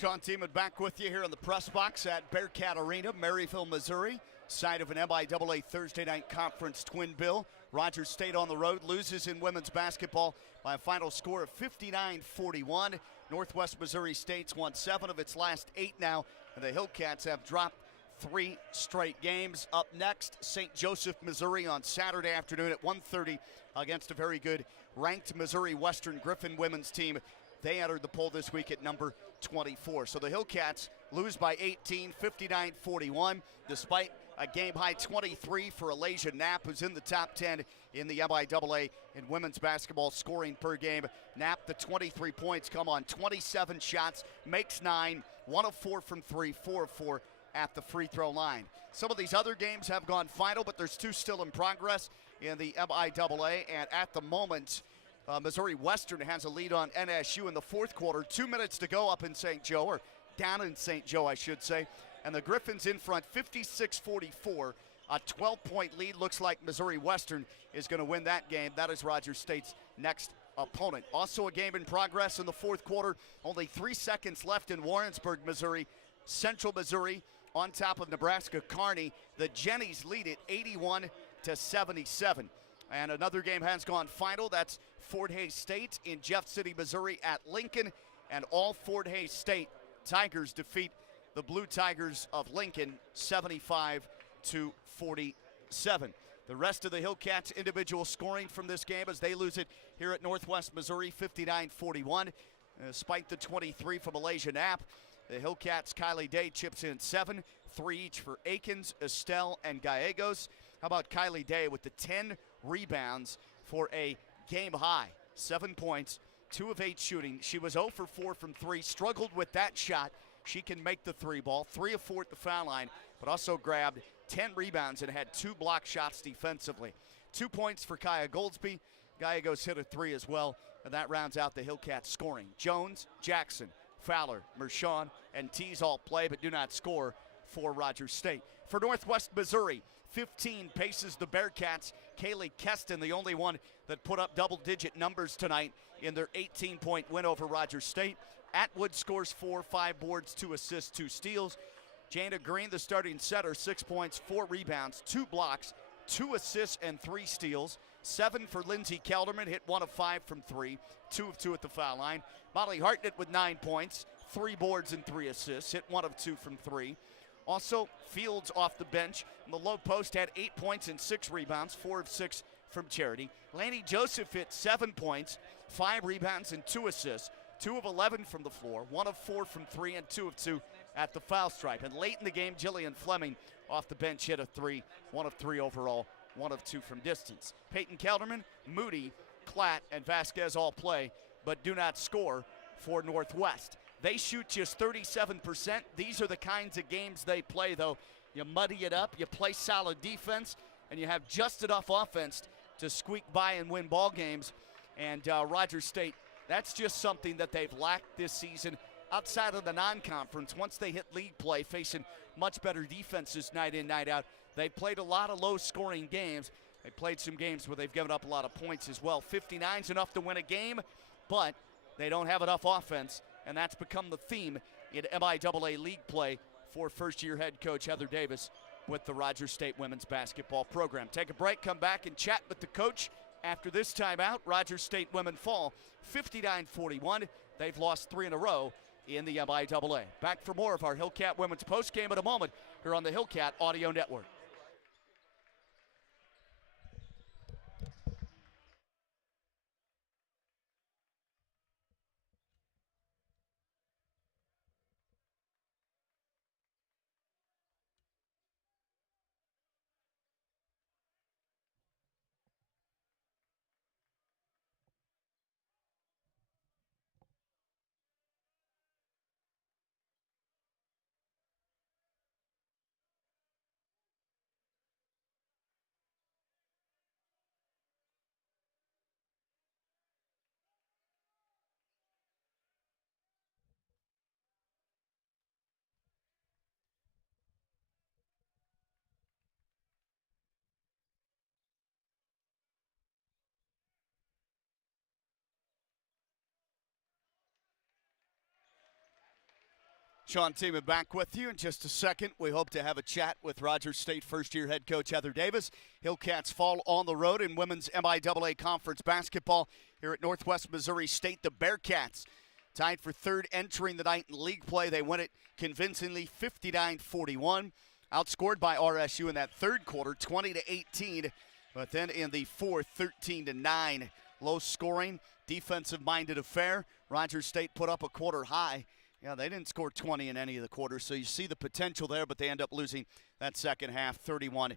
Sean Tiemann back with you here in the press box at Bearcat Arena, Maryville, Missouri, site of an MIAA Thursday night conference twin bill. Rogers State on the road loses in women's basketball by a final score of 59-41. Northwest Missouri State's won 7 of its last 8 now, and the Hillcats have dropped 3 straight games. Up next, St. Joseph, Missouri on Saturday afternoon at 1:30 against a very good ranked Missouri Western Griffin women's team. They entered the poll this week at number 24. So the Hillcats lose by 18, 59-41, despite a game-high 23 for Alasia Knapp, who's in the top 10 in the MIAA in women's basketball scoring per game. Knapp, the 23 points come on 27 shots, makes 9, 1 of 4 from 3, 4 of 4 at the free throw line. Some of these other games have gone final, but there's 2 still in progress in the MIAA, and at the moment, Missouri Western has a lead on NSU in the fourth quarter. 2 minutes to go up in St. Joe, or down in St. Joe, I should say. And the Griffins in front, 56-44. A 12-point lead. Looks like Missouri Western is going to win that game. That is Rogers State's next opponent. Also a game in progress in the fourth quarter. Only 3 seconds left in Warrensburg, Missouri. Central Missouri on top of Nebraska Kearney. The Jennies lead it 81-77. And another game has gone final. That's Fort Hays State in Jeff City, Missouri at Lincoln. And all Fort Hays State Tigers defeat the Blue Tigers of Lincoln 75-47. The rest of the Hillcats individual scoring from this game as they lose it here at Northwest Missouri 59-41. Despite the 23 from Alasia Knapp, the Hillcats' Kylie Day chips in 7, 3 each for Akins, Estelle, and Gallegos. How about Kylie Day with the 10 rebounds for a game high, 7 points, 2 of 8 shooting. She was 0 for 4 from 3, struggled with that shot. She can make the 3 ball, 3 of 4 at the foul line, but also grabbed 10 rebounds and had 2 block shots defensively. 2 points for Kaya Goldsby. Gallegos hit a 3 as well, and that rounds out the Hillcats scoring. Jones, Jackson, Fowler, Mershon, and Tees all play but do not score for Rogers State. For Northwest Missouri, 15 paces the Bearcats. Kaylee Keston, the only one that put up double-digit numbers tonight in their 18-point win over Rogers State. Atwood scores 4, 5 boards, 2 assists, 2 steals. Jana Green, the starting setter, 6 points, 4 rebounds, 2 blocks, 2 assists, and 3 steals. 7 for Lindsey Kelderman, hit 1 of 5 from 3, 2 of 2 at the foul line. Molly Hartnett with 9 points, 3 boards and 3 assists, hit 1 of 2 from 3. Also, Fields off the bench in the low post had 8 points and 6 rebounds, 4 of 6 from Charity. Laney Joseph hit 7 points, 5 rebounds and 2 assists, 2 of 11 from the floor, 1 of 4 from 3 and 2 of 2 at the foul stripe. And late in the game, Jillian Fleming off the bench hit a 3, 1 of 3 overall, 1 of 2 from distance. Peyton Kelderman, Moody, Klatt, and Vasquez all play, but do not score for Northwest. They shoot just 37%. These are the kinds of games they play, though. You muddy it up, you play solid defense, and you have just enough offense to squeak by and win ball games. And Rogers State, that's just something that they've lacked this season outside of the non-conference. Once they hit league play, facing much better defenses night in, night out, they've played a lot of low-scoring games. They played some games where they've given up a lot of points as well. 59's enough to win a game, but they don't have enough offense, and that's become the theme in MIAA league play for first-year head coach Heather Davis with the Rogers State women's basketball program. Take a break, come back and chat with the coach after this timeout. Rogers State women fall 59-41. They've lost 3 in a row in the MIAA. Back for more of our Hillcat women's postgame in a moment here on the Hillcat Audio Network. Sean Tiemann back with you in just a second. We hope to have a chat with Rogers State first-year head coach Heather Davis. Hillcats fall on the road in women's MIAA conference basketball here at Northwest Missouri State. The Bearcats tied for third entering the night in league play. They win it convincingly 59-41. Outscored by RSU in that third quarter, 20-18. But then in the fourth, 13-9. Low scoring, defensive-minded affair. Rogers State put up a quarter high. Yeah, they didn't score 20 in any of the quarters, so you see the potential there, but they end up losing that second half, 31-29,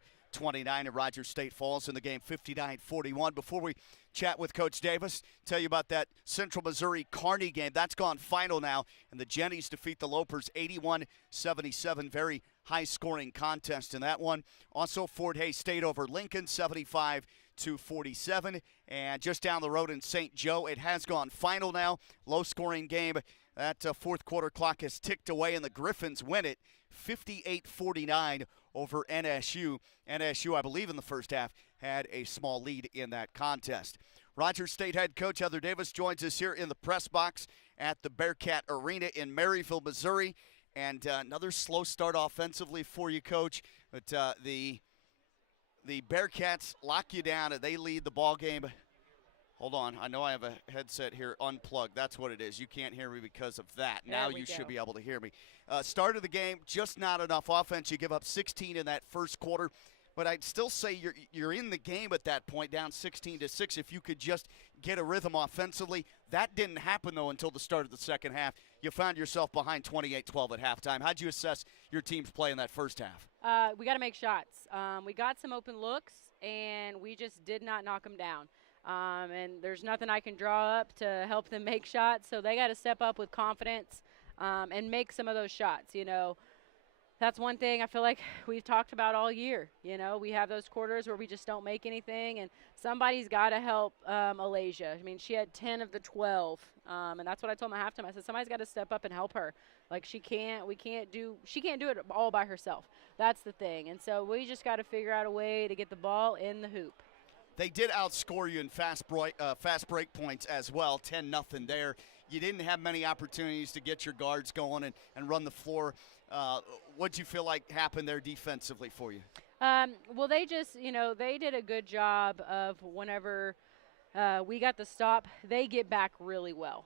and Rogers State falls in the game 59-41. Before we chat with Coach Davis, tell you about that Central Missouri Kearney game. That's gone final now, and the Jennies defeat the Lopers 81-77. Very high-scoring contest in that one. Also, Fort Hays State over Lincoln, 75-47. And just down the road in St. Joe, it has gone final now. Low-scoring game. That fourth quarter clock has ticked away, and the Griffins win it 58-49 over NSU. NSU, I believe, in the first half had a small lead in that contest. Rogers State head coach Heather Davis joins us here in the press box at the Bearcat Arena in Maryville, Missouri. And another slow start offensively for you, Coach. But the Bearcats lock you down, and they lead the ball game. Hold on. I know I have a headset here unplugged. That's what it is. You can't hear me because of that. Now you should be able to hear me. Start of the game, just not enough offense. You give up 16 in that first quarter. But I'd still say you're in the game at that point, down 16-6, if you could just get a rhythm offensively. That didn't happen, though, until the start of the second half. You found yourself behind 28-12 at halftime. How'd you assess your team's play in that first half? We got to make shots. We got some open looks, and we just did not knock them down. And there's nothing I can draw up to help them make shots, so they got to step up with confidence and make some of those shots. You know, that's one thing I feel like we've talked about all year. You know, we have those quarters where we just don't make anything, and somebody's got to help Alasia. I mean, she had 10 of the 12, and that's what I told them at halftime. I said, somebody's got to step up and help her. Like, she can't do it all by herself. That's the thing. And so we just got to figure out a way to get the ball in the hoop. They did outscore you in fast break points as well, 10-0 there. You didn't have many opportunities to get your guards going and run the floor. What did you feel like happened there defensively for you? Well, they just, they did a good job of whenever we got the stop, they get back really well.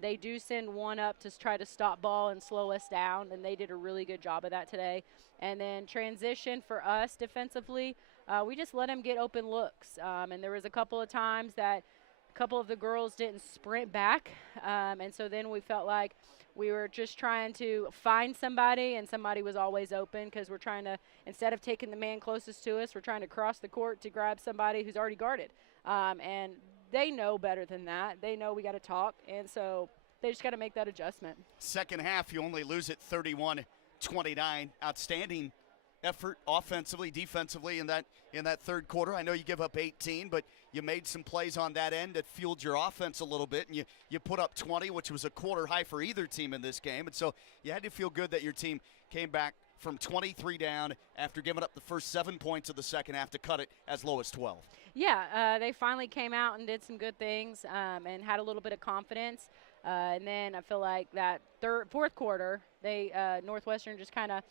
They do send one up to try to stop ball and slow us down, and they did a really good job of that today. And then transition for us defensively, we just let them get open looks. And there was a couple of times that a couple of the girls didn't sprint back, and so then we felt like we were just trying to find somebody, and somebody was always open because we're trying to, instead of taking the man closest to us, we're trying to cross the court to grab somebody who's already guarded. And they know better than that. They know we got to talk, and so they just got to make that adjustment. Second half, you only lose it 31-29. Outstanding effort offensively, defensively in that third quarter. I know you give up 18, but you made some plays on that end that fueled your offense a little bit, and you put up 20, which was a quarter high for either team in this game. And so you had to feel good that your team came back from 23 down after giving up the first 7 points of the second half to cut it as low as 12. Yeah, they finally came out and did some good things and had a little bit of confidence. And then I feel like that fourth quarter, Northwestern just kind of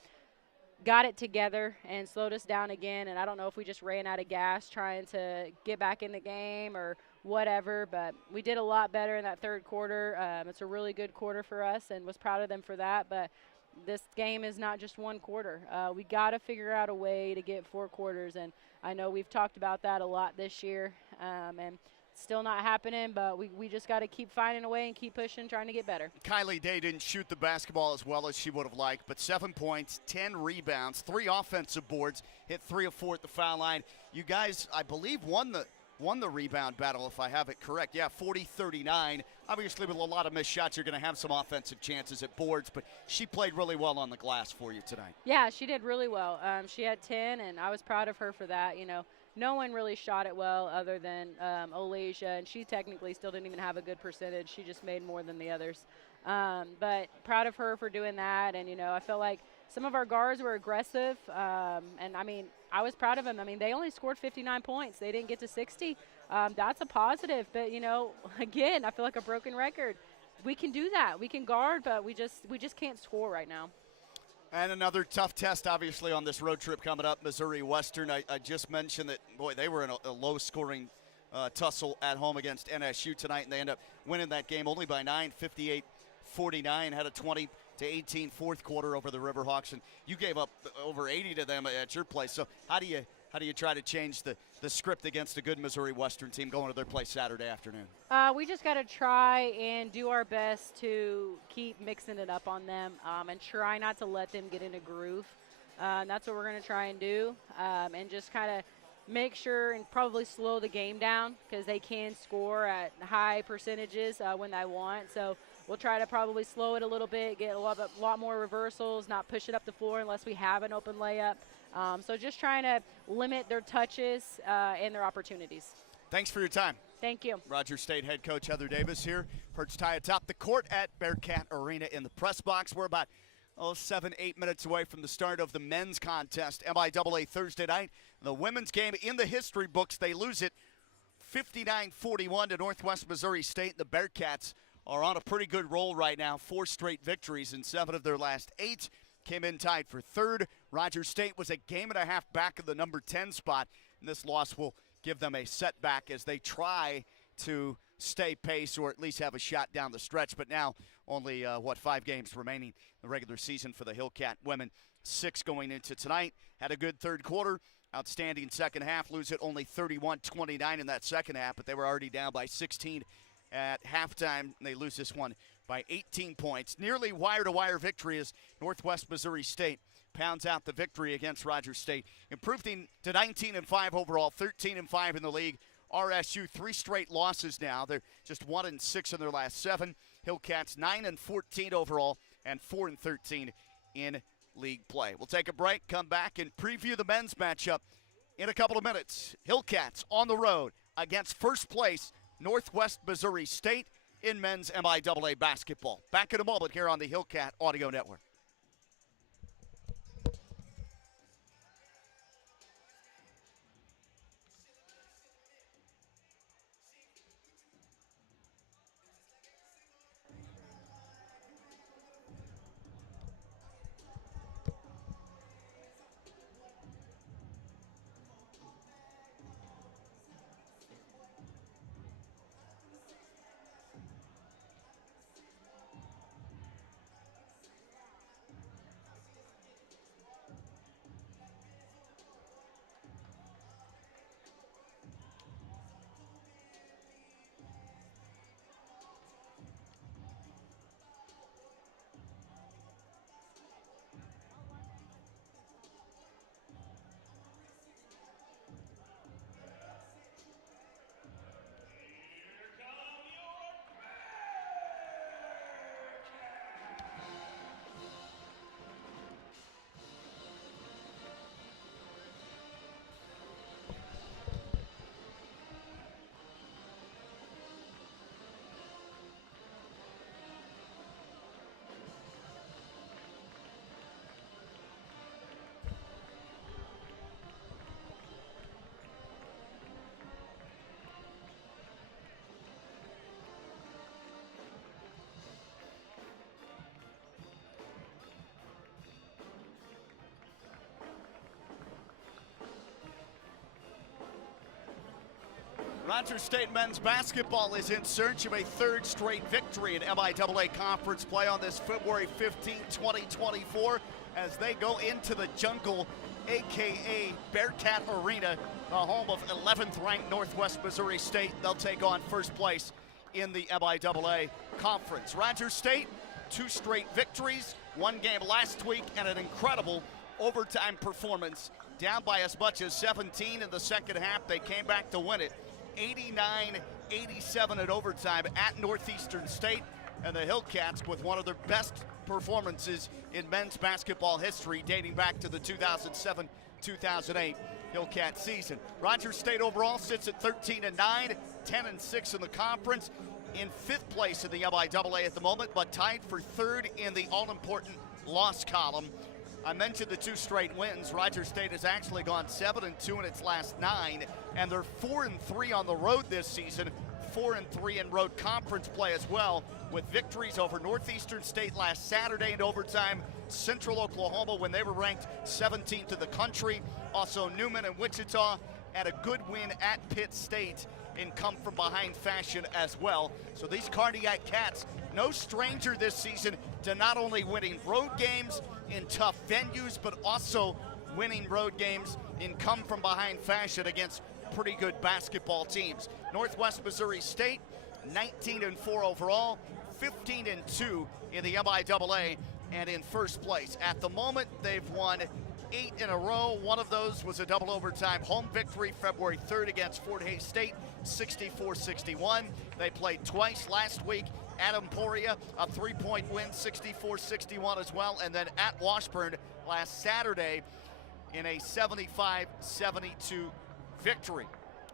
got it together and slowed us down again. And I don't know if we just ran out of gas trying to get back in the game or whatever, but we did a lot better in that third quarter. It's a really good quarter for us, and was proud of them for that. But this game is not just one quarter. We got to figure out a way to get 4 quarters, and I know we've talked about that a lot this year, and still not happening, but we just got to keep finding a way and keep pushing, trying to get better. Kylie Day didn't shoot the basketball as well as she would have liked, but 7 points, 10 rebounds, 3 offensive boards, hit 3 of 4 at the foul line. You guys, I believe, won the rebound battle, if I have it correct. Yeah, 40-39. Obviously, with a lot of missed shots, you're going to have some offensive chances at boards, but she played really well on the glass for you tonight. Yeah, she did really well. She had 10, and I was proud of her for that. No one really shot it well other than Alasia, and she technically still didn't even have a good percentage. She just made more than the others. But proud of her for doing that, and, I felt like some of our guards were aggressive, and, I was proud of them. They only scored 59 points. They didn't get to 60. That's a positive, but, again, I feel like a broken record. we can do that. We can guard, but we just can't score right now. And another tough test, obviously, on this road trip coming up, Missouri Western. I just mentioned that, boy, they were in a low-scoring tussle at home against NSU tonight, and they end up winning that game only by 9, 58-49, had a 20-18 fourth quarter over the Riverhawks, and you gave up over 80 to them at your place. So how do you try to change the script against a good Missouri Western team going to their place Saturday afternoon? We just got to try and do our best to keep mixing it up on them and try not to let them get in a groove. And that's what we're going to try and do, and just kind of make sure and probably slow the game down because they can score at high percentages when they want. So we'll try to probably slow it a little bit, get a lot more reversals, not push it up the floor unless we have an open layup. So just trying to limit their touches and their opportunities. Thanks for your time. Thank you. Rogers State head coach Heather Davis here. Perched high atop the court at Bearcat Arena in the press box. We're about 7-8 minutes away from the start of the men's contest, MIAA Thursday night. The women's game in the history books, they lose it 59-41 to Northwest Missouri State. The Bearcats are on a pretty good roll right now. 4 straight victories in 7 of their last 8. Came in tied for third. Rogers State was a game and a half back of the number 10 spot, and this loss will give them a setback as they try to stay pace or at least have a shot down the stretch. But now only, 5 games remaining in the regular season for the Hillcat women. 6 going into tonight. Had a good third quarter. Outstanding second half. Lose it only 31-29 in that second half, but they were already down by 16 at halftime. And they lose this one by 18 points. Nearly wire-to-wire victory as Northwest Missouri State pounds out the victory against Rogers State. Improving to 19-5 overall, 13-5 in the league. RSU 3 straight losses now. They're just 1-6 in their last 7. Hillcats 9-14 overall and 4-13 in league play. We'll take a break, come back, and preview the men's matchup in a couple of minutes. Hillcats on the road against first place Northwest Missouri State in men's MIAA basketball. Back in a moment here on the Hillcat Audio Network. Rogers State men's basketball is in search of a 3rd straight victory in MIAA conference play on this February 15, 2024, as they go into the jungle, aka Bearcat Arena, the home of 11th ranked Northwest Missouri State. They'll take on first place in the MIAA conference. Rogers State, 2 straight victories, 1 game last week, and an incredible overtime performance. Down by as much as 17 in the second half, they came back to win it. 89-87 at overtime at Northeastern State, and the Hillcats with one of their best performances in men's basketball history dating back to the 2007-2008 Hillcat season. Rogers State overall sits at 13-9, 10-6 in the conference, in 5th place in the MIAA at the moment, but tied for 3rd in the all-important loss column. I mentioned the 2 straight wins. Rogers State has actually gone 7-2 in its last 9, and they're 4-3 on the road this season, 4-3 in road conference play as well, with victories over Northeastern State last Saturday in overtime, Central Oklahoma when they were ranked 17th in the country. Also Newman and Wichita had a good win at Pitt State in come-from-behind fashion as well. So these Cardiac Cats, no stranger this season to not only winning road games in tough venues, but also winning road games in come-from-behind fashion against pretty good basketball teams. Northwest Missouri State, 19-4 overall, 15-2 in the MIAA, and in first place. At the moment, they've won 8 in a row. One of those was a double overtime home victory February 3rd against Fort Hays State, 64-61. They played twice last week at Emporia, a 3-point win, 64-61 as well, and then at Washburn last Saturday in a 75-72 victory.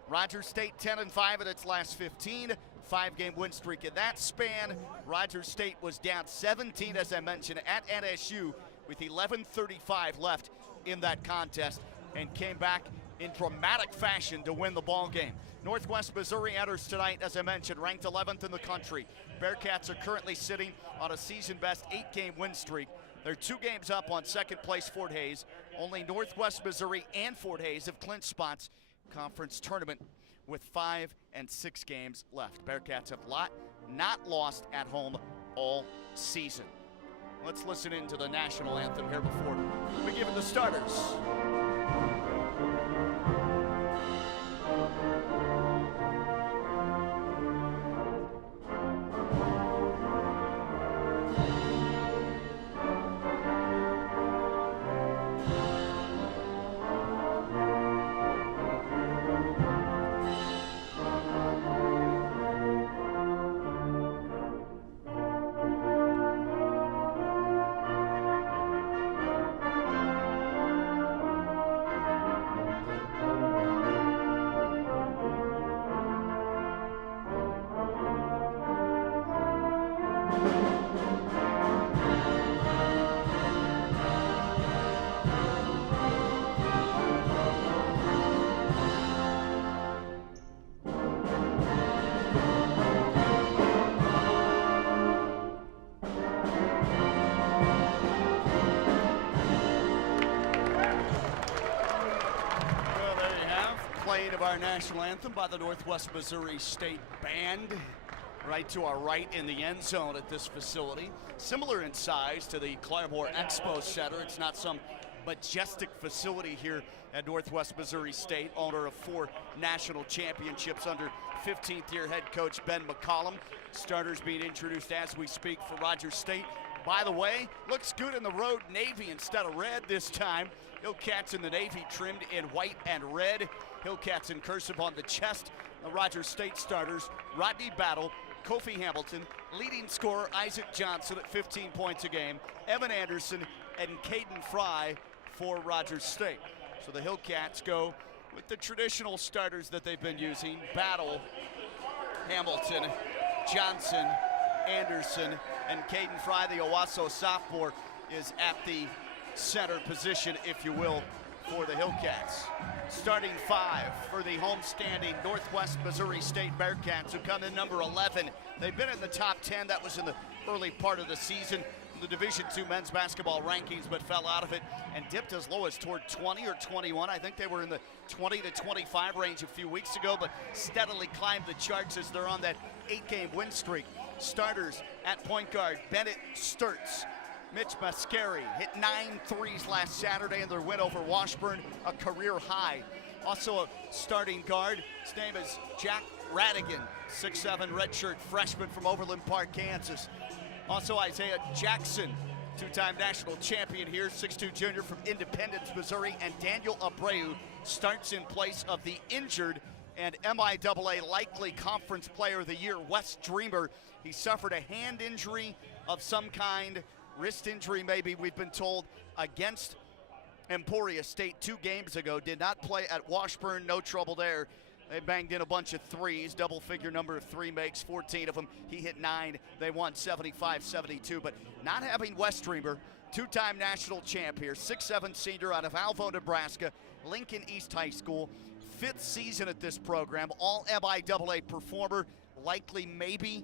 Rogers State 10-5 in its last 15, 5-game win streak in that span. Rogers State was down 17, as I mentioned, at NSU with 11:35 left in that contest and came back in dramatic fashion to win the ball game. Northwest Missouri enters tonight, as I mentioned, ranked 11th in the country. Bearcats are currently sitting on a season-best 8-game win streak. They're 2 games up on second place Fort Hays. Only Northwest Missouri and Fort Hays have clinched spots conference tournament with 5 and 6 games left. Bearcats have not lost at home all season. Let's listen into the national anthem here before we give it the starters. Of our national anthem by the Northwest Missouri State Band, right to our right in the end zone at this facility. Similar in size to the Claremore Expo Center. It's not some majestic facility here at Northwest Missouri State, owner of 4 national championships under 15th year head coach Ben McCollum. Starters being introduced as we speak for Rogers State. By the way, looks good in the road navy instead of red this time. Hillcats in the navy trimmed in white and red. Hillcats in cursive on the chest. The Rogers State starters, Rodney Battle, Kofi Hamilton, leading scorer Isaac Johnson at 15 points a game, Evan Anderson, and Caden Fry for Rogers State. So the Hillcats go with the traditional starters that they've been using: Battle, Hamilton, Johnson, Anderson, and Caden Fry. The Owasso sophomore is at the center position, if you will, for the Hillcats. Starting 5 for the homestanding Northwest Missouri State Bearcats, who come in number 11. They've been in the top 10. That was in the early part of the season in the Division II men's basketball rankings, but fell out of it and dipped as low as toward 20 or 21. I think they were in the 20 to 25 range a few weeks ago, but steadily climbed the charts as they're on that 8-game win streak. Starters at point guard, Bennett Sturtz. Mitch Mascari hit 9 threes last Saturday in their win over Washburn, a career high. Also a starting guard, his name is Jack Radigan, 6'7" redshirt freshman from Overland Park, Kansas. Also Isaiah Jackson, 2-time national champion here, 6'2" junior from Independence, Missouri. And Daniel Abreu starts in place of the injured and MIAA likely Conference Player of the Year, Wes Dreamer. He suffered a hand injury of some kind, wrist injury maybe, we've been told, against Emporia State 2 games ago. Did not play at Washburn, no trouble there. They banged in a bunch of threes, double-figure number of 3 makes, 14 of them. He hit 9. They won 75-72, but not having Wes Dreamer, 2-time national champ here, 6'7" senior out of Alvo, Nebraska, Lincoln East High School, 5th season at this program, all MIAA performer, likely maybe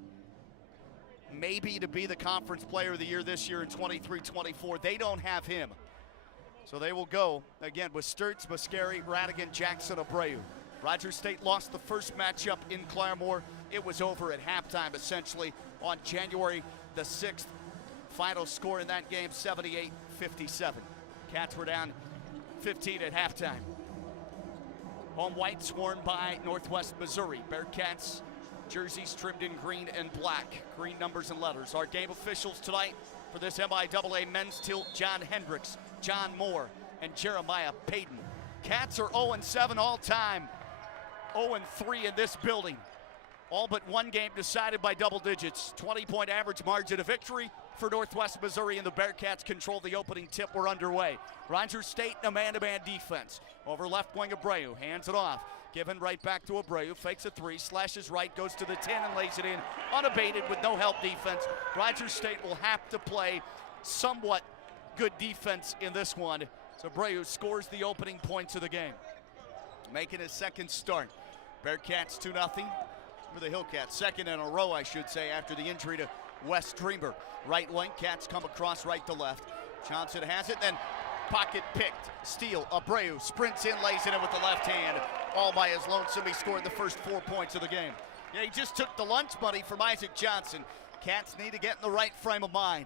to be the conference player of the year this year in 23-24. They don't have him. So they will go, again, with Sturts, Mascari, Radigan, Jackson, Abreu. Rogers State lost the first matchup in Claremore. It was over at halftime, essentially, on January the 6th. Final score in that game, 78-57. Cats were down 15 at halftime. Home whites worn by Northwest Missouri. Bearcats jerseys trimmed in green and black. Green numbers and letters. Our game officials tonight for this MIAA men's tilt: John Hendricks, John Moore, and Jeremiah Payton. Cats are 0-7 all time. 0-3 in this building. All but one game decided by double digits. 20-point average margin of victory for Northwest Missouri, and the Bearcats control the opening tip. We're underway. Rogers State in a man-to-man defense. Over left wing, Abreu hands it off. Given right back to Abreu, fakes a three, slashes right, goes to the 10 and lays it in unabated with no help defense. Rogers State will have to play somewhat good defense in this one. So Abreu scores the opening points of the game. Making his second start. Bearcats 2-0 for the Hillcats. Second in a row, I should say, after the injury to Wes Dreamer. Right wing, Cats come across right to left. Johnson has it, then pocket picked. Steele, Abreu sprints in, lays it in with the left hand. All by his lonesome. He scored the first 4 points of the game. Yeah, he just took the lunch money from Isaac Johnson. Cats need to get in the right frame of mind.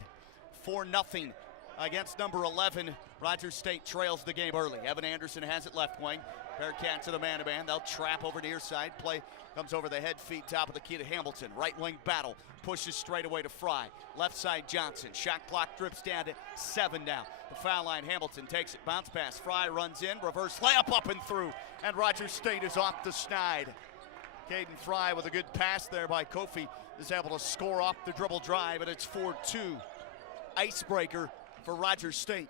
4-0 against number 11. Rogers State trails the game early. Evan Anderson has it left wing. Bearcats in a man-to-man. They'll trap over near side. Play comes over the head, feet, top of the key to Hamilton. Right wing battle. Pushes straight away to Fry. Left side Johnson. Shot clock drips down to 7 now. The foul line, Hamilton takes it. Bounce pass. Fry runs in. Reverse layup up and through. And Rogers State is off the schneid. Caden Fry with a good pass there by Kofi is able to score off the dribble drive, and it's 4-2. Icebreaker for Rogers State.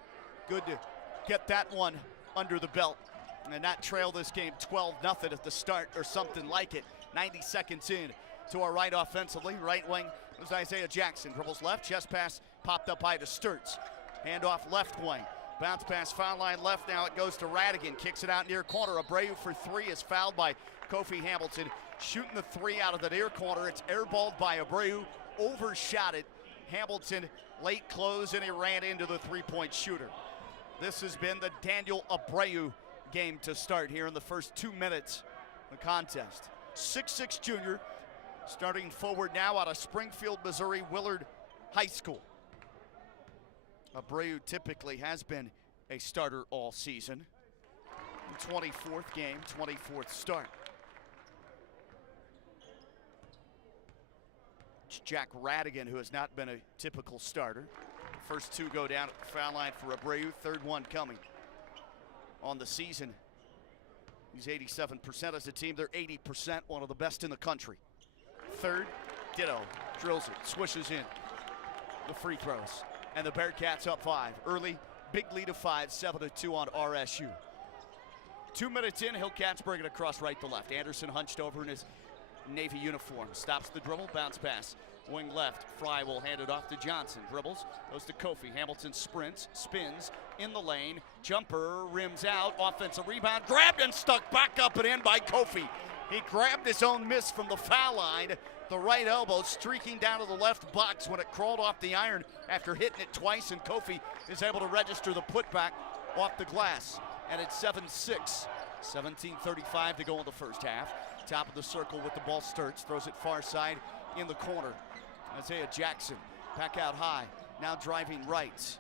Good to get that one under the belt and not trail this game 12-0 at the start or something like it. 90 seconds in to our right offensively. Right wing was Isaiah Jackson. Dribbles left, chest pass popped up high to Sturts. Handoff left wing. Bounce pass, foul line left. Now it goes to Radigan. Kicks it out near corner. Abreu for three is fouled by Kofi Hamilton. Shooting the three out of the near corner. It's airballed by Abreu. Overshot it. Hamilton late close, and he ran into the three-point shooter. This has been the Daniel Abreu game to start here in the first 2 minutes of the contest. 6'6" junior, starting forward now out of Springfield, Missouri, Willard High School. Abreu typically has been a starter all season. 24th game, 24th start. It's Jack Radigan, who has not been a typical starter. The first two go down at the foul line for Abreu, third one coming on the season. He's 87% as a team. They're 80%, one of the best in the country. Third, ditto, drills it, swishes in the free throws. And the Bearcats up 5. Early, big lead of 5, 7-2 on RSU. 2 minutes in, Hillcats bring it across right to left. Anderson hunched over in his Navy uniform. Stops the dribble, bounce pass. Wing left, Fry will hand it off to Johnson. Dribbles, goes to Kofi. Hamilton sprints, spins, in the lane. Jumper, rims out, offensive rebound. Grabbed and stuck back up and in by Kofi. He grabbed his own miss from the foul line. The right elbow streaking down to the left box when it crawled off the iron after hitting it twice, and Kofi is able to register the putback off the glass. And it's 7-6. 17:35 to go in the first half. Top of the circle with the ball. Sturts throws it far side in the corner. Isaiah Jackson back out high. Now driving right.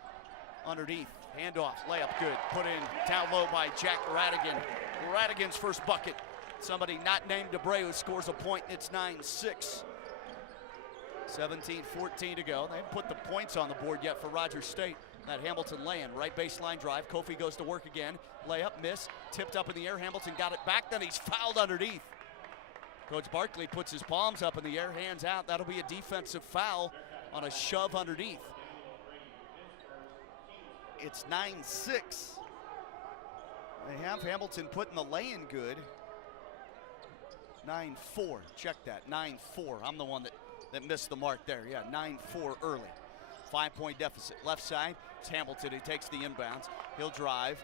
Underneath. Handoff. Layup good. Put in down low by Jack Radigan. Radigan's first bucket. Somebody not named Abreu scores a point, and it's 9-6. 17-14 to go. They haven't put the points on the board yet for Rogers State. That Hamilton laying, right baseline drive. Kofi goes to work again. Layup, miss, tipped up in the air. Hamilton got it back, then he's fouled underneath. Coach Barkley puts his palms up in the air, hands out. That'll be a defensive foul on a shove underneath. It's 9-6. They have Hamilton putting the lay-in good. 9-4, check that, 9-4. I'm the one that missed the mark there. Yeah, 9-4 early. 5-point deficit. Left side, it's Hamilton. He takes the inbounds. He'll drive,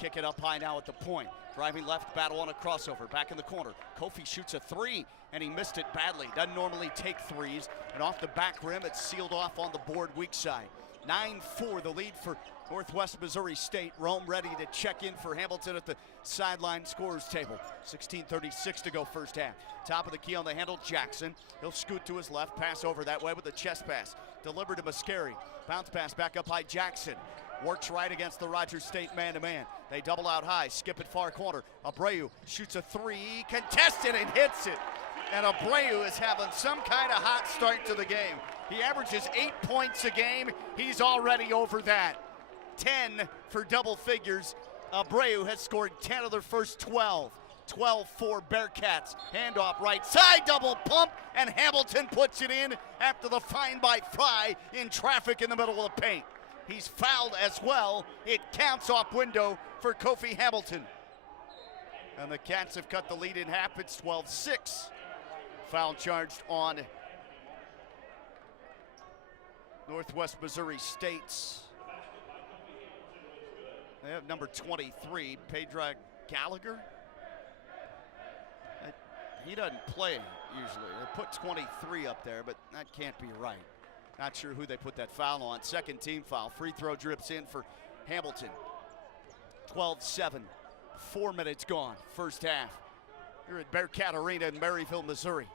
kick it up high now at the point. Driving left, battle on a crossover. Back in the corner. Kofi shoots a three, and he missed it badly. Doesn't normally take threes. And off the back rim, it's sealed off on the board weak side. 9-4 the lead for Northwest Missouri State. Rome ready to check in for Hamilton at the sideline scorers table. 16:36 to go first half. Top of the key on the handle, Jackson. He'll scoot to his left, pass over that way with a chest pass. Delivered to Mascari. Bounce pass back up high, Jackson. Works right against the Rogers State man-to-man. They double out high, skip it far corner. Abreu shoots a three, contested and hits it. And Abreu is having some kind of hot start to the game. He averages 8 points a game. He's already over that. 10 for double figures. Abreu has scored 10 of their first 12. 12-4 Bearcats. Handoff right side, double pump, and Hamilton puts it in after the find by Fry in traffic in the middle of the paint. He's fouled as well. It counts off window for Kofi Hamilton. And the Cats have cut the lead in half. It's 12-6. Foul charged on Northwest Missouri State's. They have number 23, Pedro Gallagher. He doesn't play usually. They put 23 up there, but that can't be right. Not sure who they put that foul on. Second team foul. Free throw drips in for Hamilton. 12-7. 4 minutes gone. First half. Here at Bearcat Arena in Maryville, Missouri.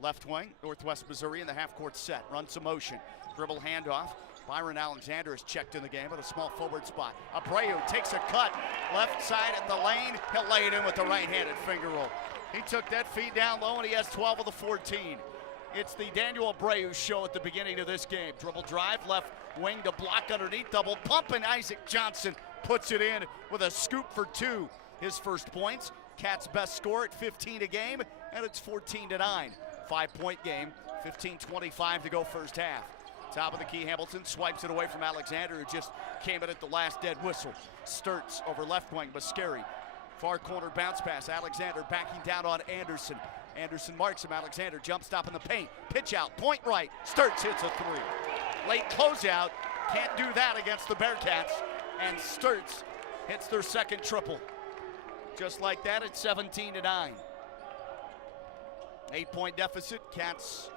Left wing, Northwest Missouri in the half-court set. Run some motion. Dribble handoff. Byron Alexander is checked in the game at a small forward spot. Abreu takes a cut. Left side at the lane. He'll lay it in with the right-handed finger roll. He took that feed down low, and he has 12 of the 14. It's the Daniel Abreu show at the beginning of this game. Dribble drive, left wing to block underneath, double pump, and Isaac Johnson puts it in with a scoop for two. His first points, Cats' best score at 15 a game, and it's 14-9. 5-point game, 15:25 to go first half. Top of the key, Hamilton swipes it away from Alexander, who just came in at the last dead whistle. Sturts over left wing, Mascari. Far corner bounce pass, Alexander backing down on Anderson. Anderson marks him, Alexander jump stop in the paint. Pitch out, point right, Sturts hits a three. Late closeout, can't do that against the Bearcats. And Sturts hits their second triple. Just like that, it's 17-9. 8-point deficit, Cats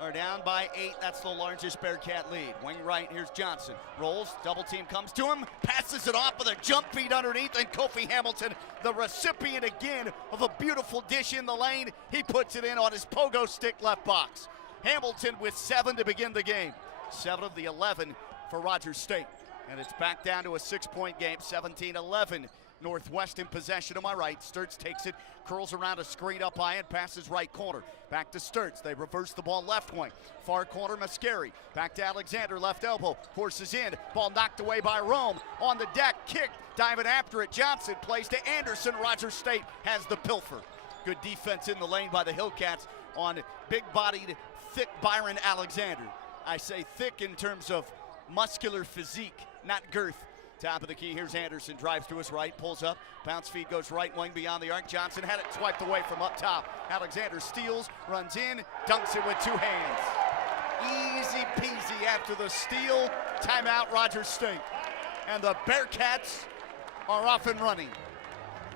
are down by 8. That's the largest Bearcat lead. Wing right, here's Johnson. Rolls, double team comes to him, passes it off with a jump feed underneath, and Kofi Hamilton, the recipient again of a beautiful dish in the lane. He puts it in on his pogo stick left box. Hamilton with 7 to begin the game. 7 of the 11 for Rogers State. And it's back down to a 6-point game, 17-11. Northwest in possession to my right. Sturts takes it, curls around a screen up high and passes right corner. Back to Sturts. They reverse the ball left wing. Far corner, Mascari. Back to Alexander, left elbow. Horses in. Ball knocked away by Rome. On the deck, kicked, diving after it. Johnson plays to Anderson. Rogers State has the pilfer. Good defense in the lane by the Hillcats on big-bodied, thick Byron Alexander. I say thick in terms of muscular physique, not girth. Top of the key, here's Anderson, drives to his right, pulls up, bounce feed goes right wing beyond the arc. Johnson had it swiped away from up top. Alexander steals, runs in, dunks it with 2 hands. Easy peasy after the steal. Timeout, Rogers State. And the Bearcats are off and running.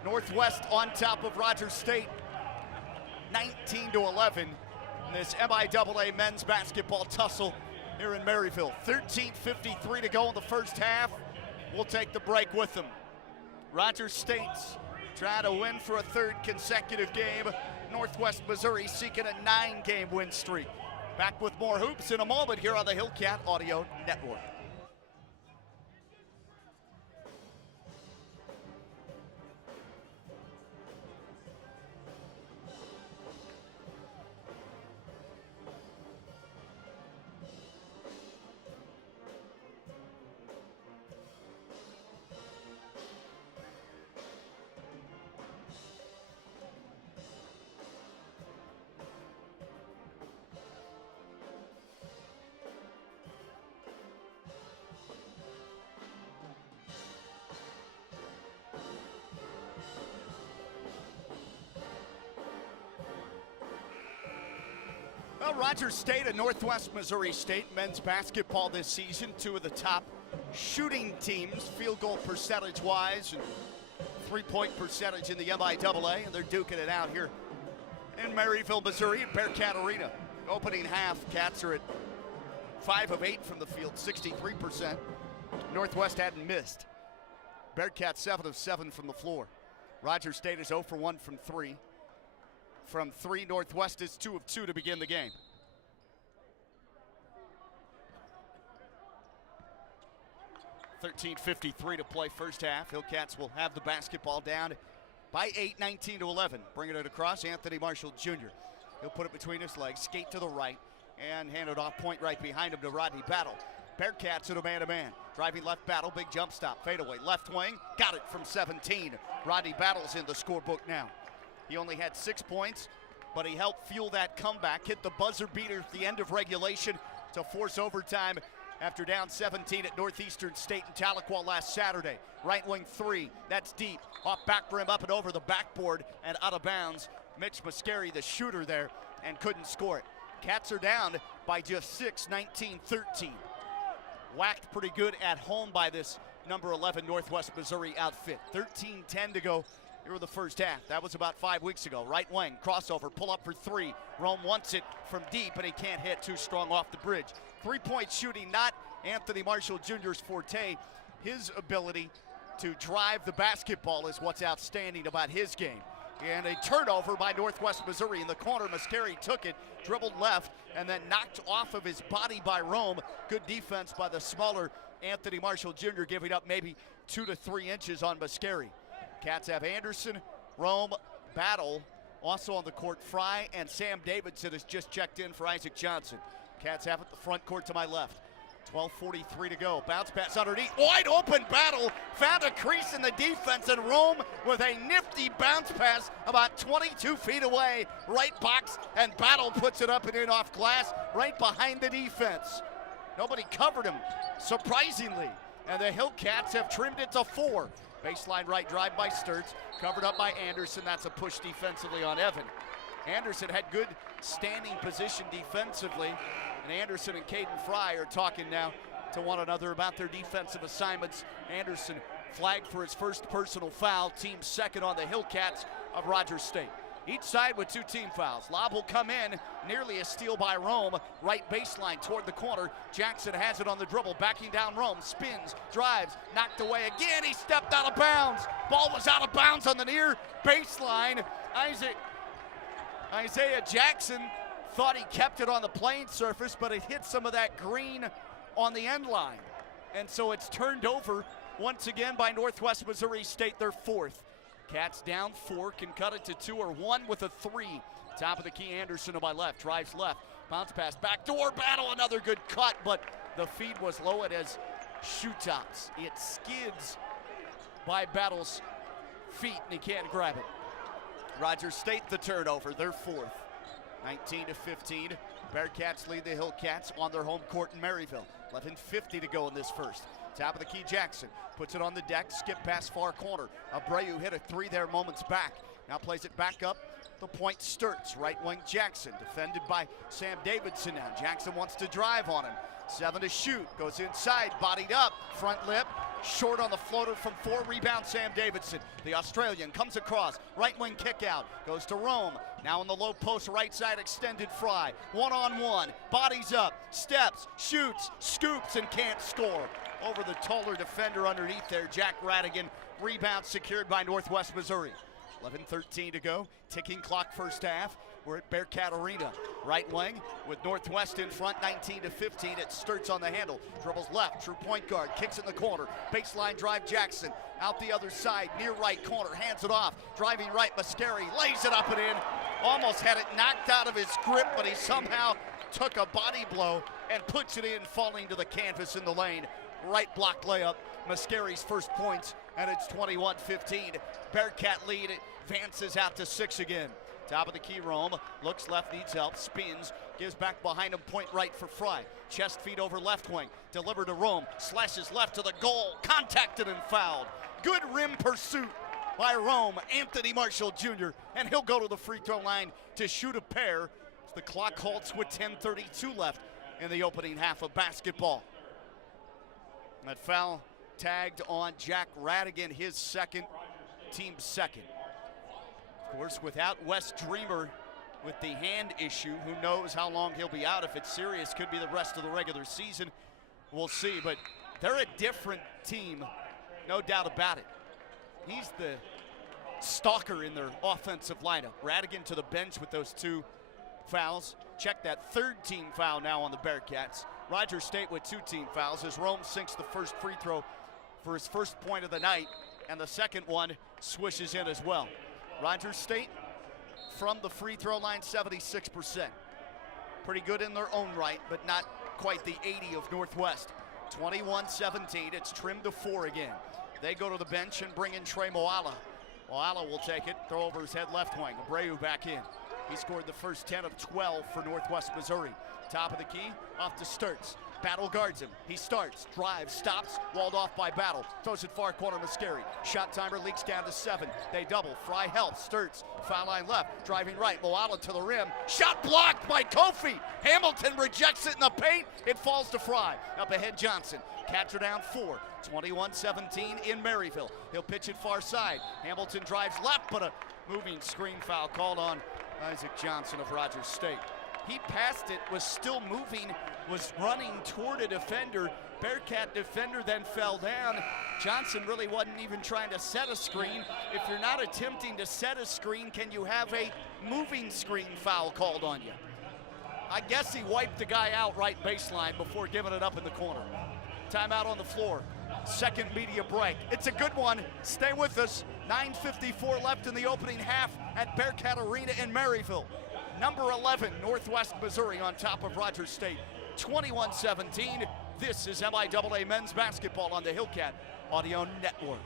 Northwest on top of Rogers State, 19-11. In this MIAA men's basketball tussle here in Maryville. 13:53 to go in the first half. We'll take the break with them. Rogers State's trying to win for a 3rd consecutive game. Northwest Missouri seeking a 9-game win streak. Back with more hoops in a moment here on the Hillcat Audio Network. Well, Rogers State and Northwest Missouri State men's basketball this season, 2 of the top shooting teams, field goal percentage-wise, and three-point percentage in the MIAA, and they're duking it out here in Maryville, Missouri at Bearcat Arena. Opening half, Cats are at 5 of 8 from the field, 63%. Northwest hadn't missed. Bearcat 7 of 7 from the floor. Rogers State is 0 for 1 from 3. From 3, Northwest is 2 of 2 to begin the game. $13:53 to play first half. Hillcats will have the basketball down by 8, 19-11. Bringing it across, Anthony Marshall Jr. He'll put it between his legs, skate to the right, and hand it off point right behind him to Rodney Battle. Bearcats in a man-to-man. Driving left, Battle, big jump stop, fadeaway, left wing, got it from 17. Rodney Battle's in the scorebook now. He only had 6 points, but he helped fuel that comeback, hit the buzzer beater at the end of regulation to force overtime after down 17 at Northeastern State in Tahlequah last Saturday. Right wing 3, that's deep, off back rim, up and over the backboard and out of bounds. Mitch Mascari, the shooter there, and couldn't score it. Cats are down by just 6, 19-13. Whacked pretty good at home by this number 11 Northwest Missouri outfit. 13-10 to go here in the first half. That was about 5 weeks ago. Right wing, crossover, pull up for 3. Rome wants it from deep, and he can't hit, too strong off the bridge. Three-point shooting, not Anthony Marshall Jr.'s forte. His ability to drive the basketball is what's outstanding about his game. And a turnover by Northwest Missouri in the corner. Mascari took it, dribbled left, and then knocked off of his body by Rome. Good defense by the smaller Anthony Marshall Jr., giving up maybe 2 to 3 inches on Mascari. Cats have Anderson, Rome, Battle, also on the court. Fry and Sam Davidson has just checked in for Isaac Johnson. Cats have it the front court to my left. 12:43 to go. Bounce pass underneath. Wide open Battle. Found a crease in the defense, and Rome with a nifty bounce pass about 22 feet away. Right box, and Battle puts it up and in off glass right behind the defense. Nobody covered him, surprisingly. And the Hillcats have trimmed it to 4. Baseline right drive by Sturts. Covered up by Anderson. That's a push defensively on Evan. Anderson had good standing position defensively. And Anderson and Caden Fry are talking now to one another about their defensive assignments. Anderson flagged for his first personal foul, team second on the Hillcats of Rogers State. Each side with 2 team fouls. Lob will come in, nearly a steal by Rome. Right baseline toward the corner. Jackson has it on the dribble, backing down Rome, spins, drives, knocked away again. He stepped out of bounds. Ball was out of bounds on the near baseline. Isaiah Jackson thought he kept it on the playing surface, but it hit some of that green on the end line. And so it's turned over once again by Northwest Missouri State, their 4th. Cats down 4, can cut it to 2 or 1 with a 3. Top of the key, Anderson to my left, drives left, bounce pass, backdoor Battle, another good cut, but the feed was low. It has shootouts. It skids by Battle's feet, and he can't grab it. Rogers State the turnover, their 4th. 19-15, Bearcats lead the Hillcats on their home court in Maryville. 11:50 to go in this first. Top of the key, Jackson puts it on the deck, skip past far corner. Abreu hit a 3 there moments back. Now plays it back up. The point Sturts, right wing Jackson, defended by Sam Davidson now. Jackson wants to drive on him. 7 to shoot, goes inside, bodied up, front lip, short on the floater from 4, rebound Sam Davidson. The Australian comes across, right wing kick out, goes to Rome. Now in the low post, right side extended Fry. 1-on-1, bodies up, steps, shoots, scoops, and can't score. Over the taller defender underneath there, Jack Radigan. Rebound secured by Northwest Missouri. 11:13 to go, ticking clock first half. We're at Bearcat Arena. Right wing with Northwest in front, 19-15. It Sturts on the handle, dribbles left, true point guard, kicks in the corner. Baseline drive, Jackson out the other side, near right corner, hands it off. Driving right, Mascari lays it up and in. Almost had it knocked out of his grip, but he somehow took a body blow and puts it in, falling to the canvas in the lane. Right block layup, Mascari's first points, and it's 21-15. Bearcat lead, advances out to 6 again. Top of the key, Rome, looks left, needs help, spins, gives back behind him, point right for Fry. Chest feed over left wing, delivered to Rome, slashes left to the goal, contacted and fouled. Good rim pursuit by Rome, Anthony Marshall Jr., and he'll go to the free throw line to shoot a pair. The clock halts with 10:32 left in the opening half of basketball. That foul tagged on Jack Radigan, his second, team second. Of course, without Wes Dreamer with the hand issue, who knows how long he'll be out. If it's serious, could be the rest of the regular season. We'll see, but they're a different team, no doubt about it. He's the stalker in their offensive lineup. Radigan to the bench with those 2 fouls. Check that 3rd team foul now on the Bearcats. Rogers State with 2 team fouls as Rome sinks the first free throw for his first point of the night, and the second one swishes in as well. Rogers State from the free throw line, 76%. Pretty good in their own right, but not quite the 80 of Northwest. 21-17, it's trimmed to 4 again. They go to the bench and bring in Trey Moala. Moala will take it, throw over his head left wing. Abreu back in. He scored the first 10 of 12 for Northwest Missouri. Top of the key, off to Sturts. Battle guards him. He starts, drives, stops, walled off by Battle. Throws it far corner, Mascari. Shot timer leaks down to 7. They double. Fry helps. Sturts, foul line left, driving right. Moala to the rim. Shot blocked by Kofi. Hamilton rejects it in the paint. It falls to Fry. Up ahead, Johnson. Cats are down 4. 21-17 in Maryville. He'll pitch it far side. Hamilton drives left, but a moving screen foul called on Isaac Johnson of Rogers State. He passed it, was still moving, was running toward a defender. Bearcat defender then fell down. Johnson really wasn't even trying to set a screen. If you're not attempting to set a screen, can you have a moving screen foul called on you? I guess he wiped the guy out right baseline before giving it up in the corner. Timeout on the floor. Second media break. It's a good one. Stay with us. 9:54 left in the opening half at Bearcat Arena in Maryville. Number 11, Northwest Missouri on top of Rogers State. 21-17. This is MIAA men's basketball on the Hillcat Audio Network.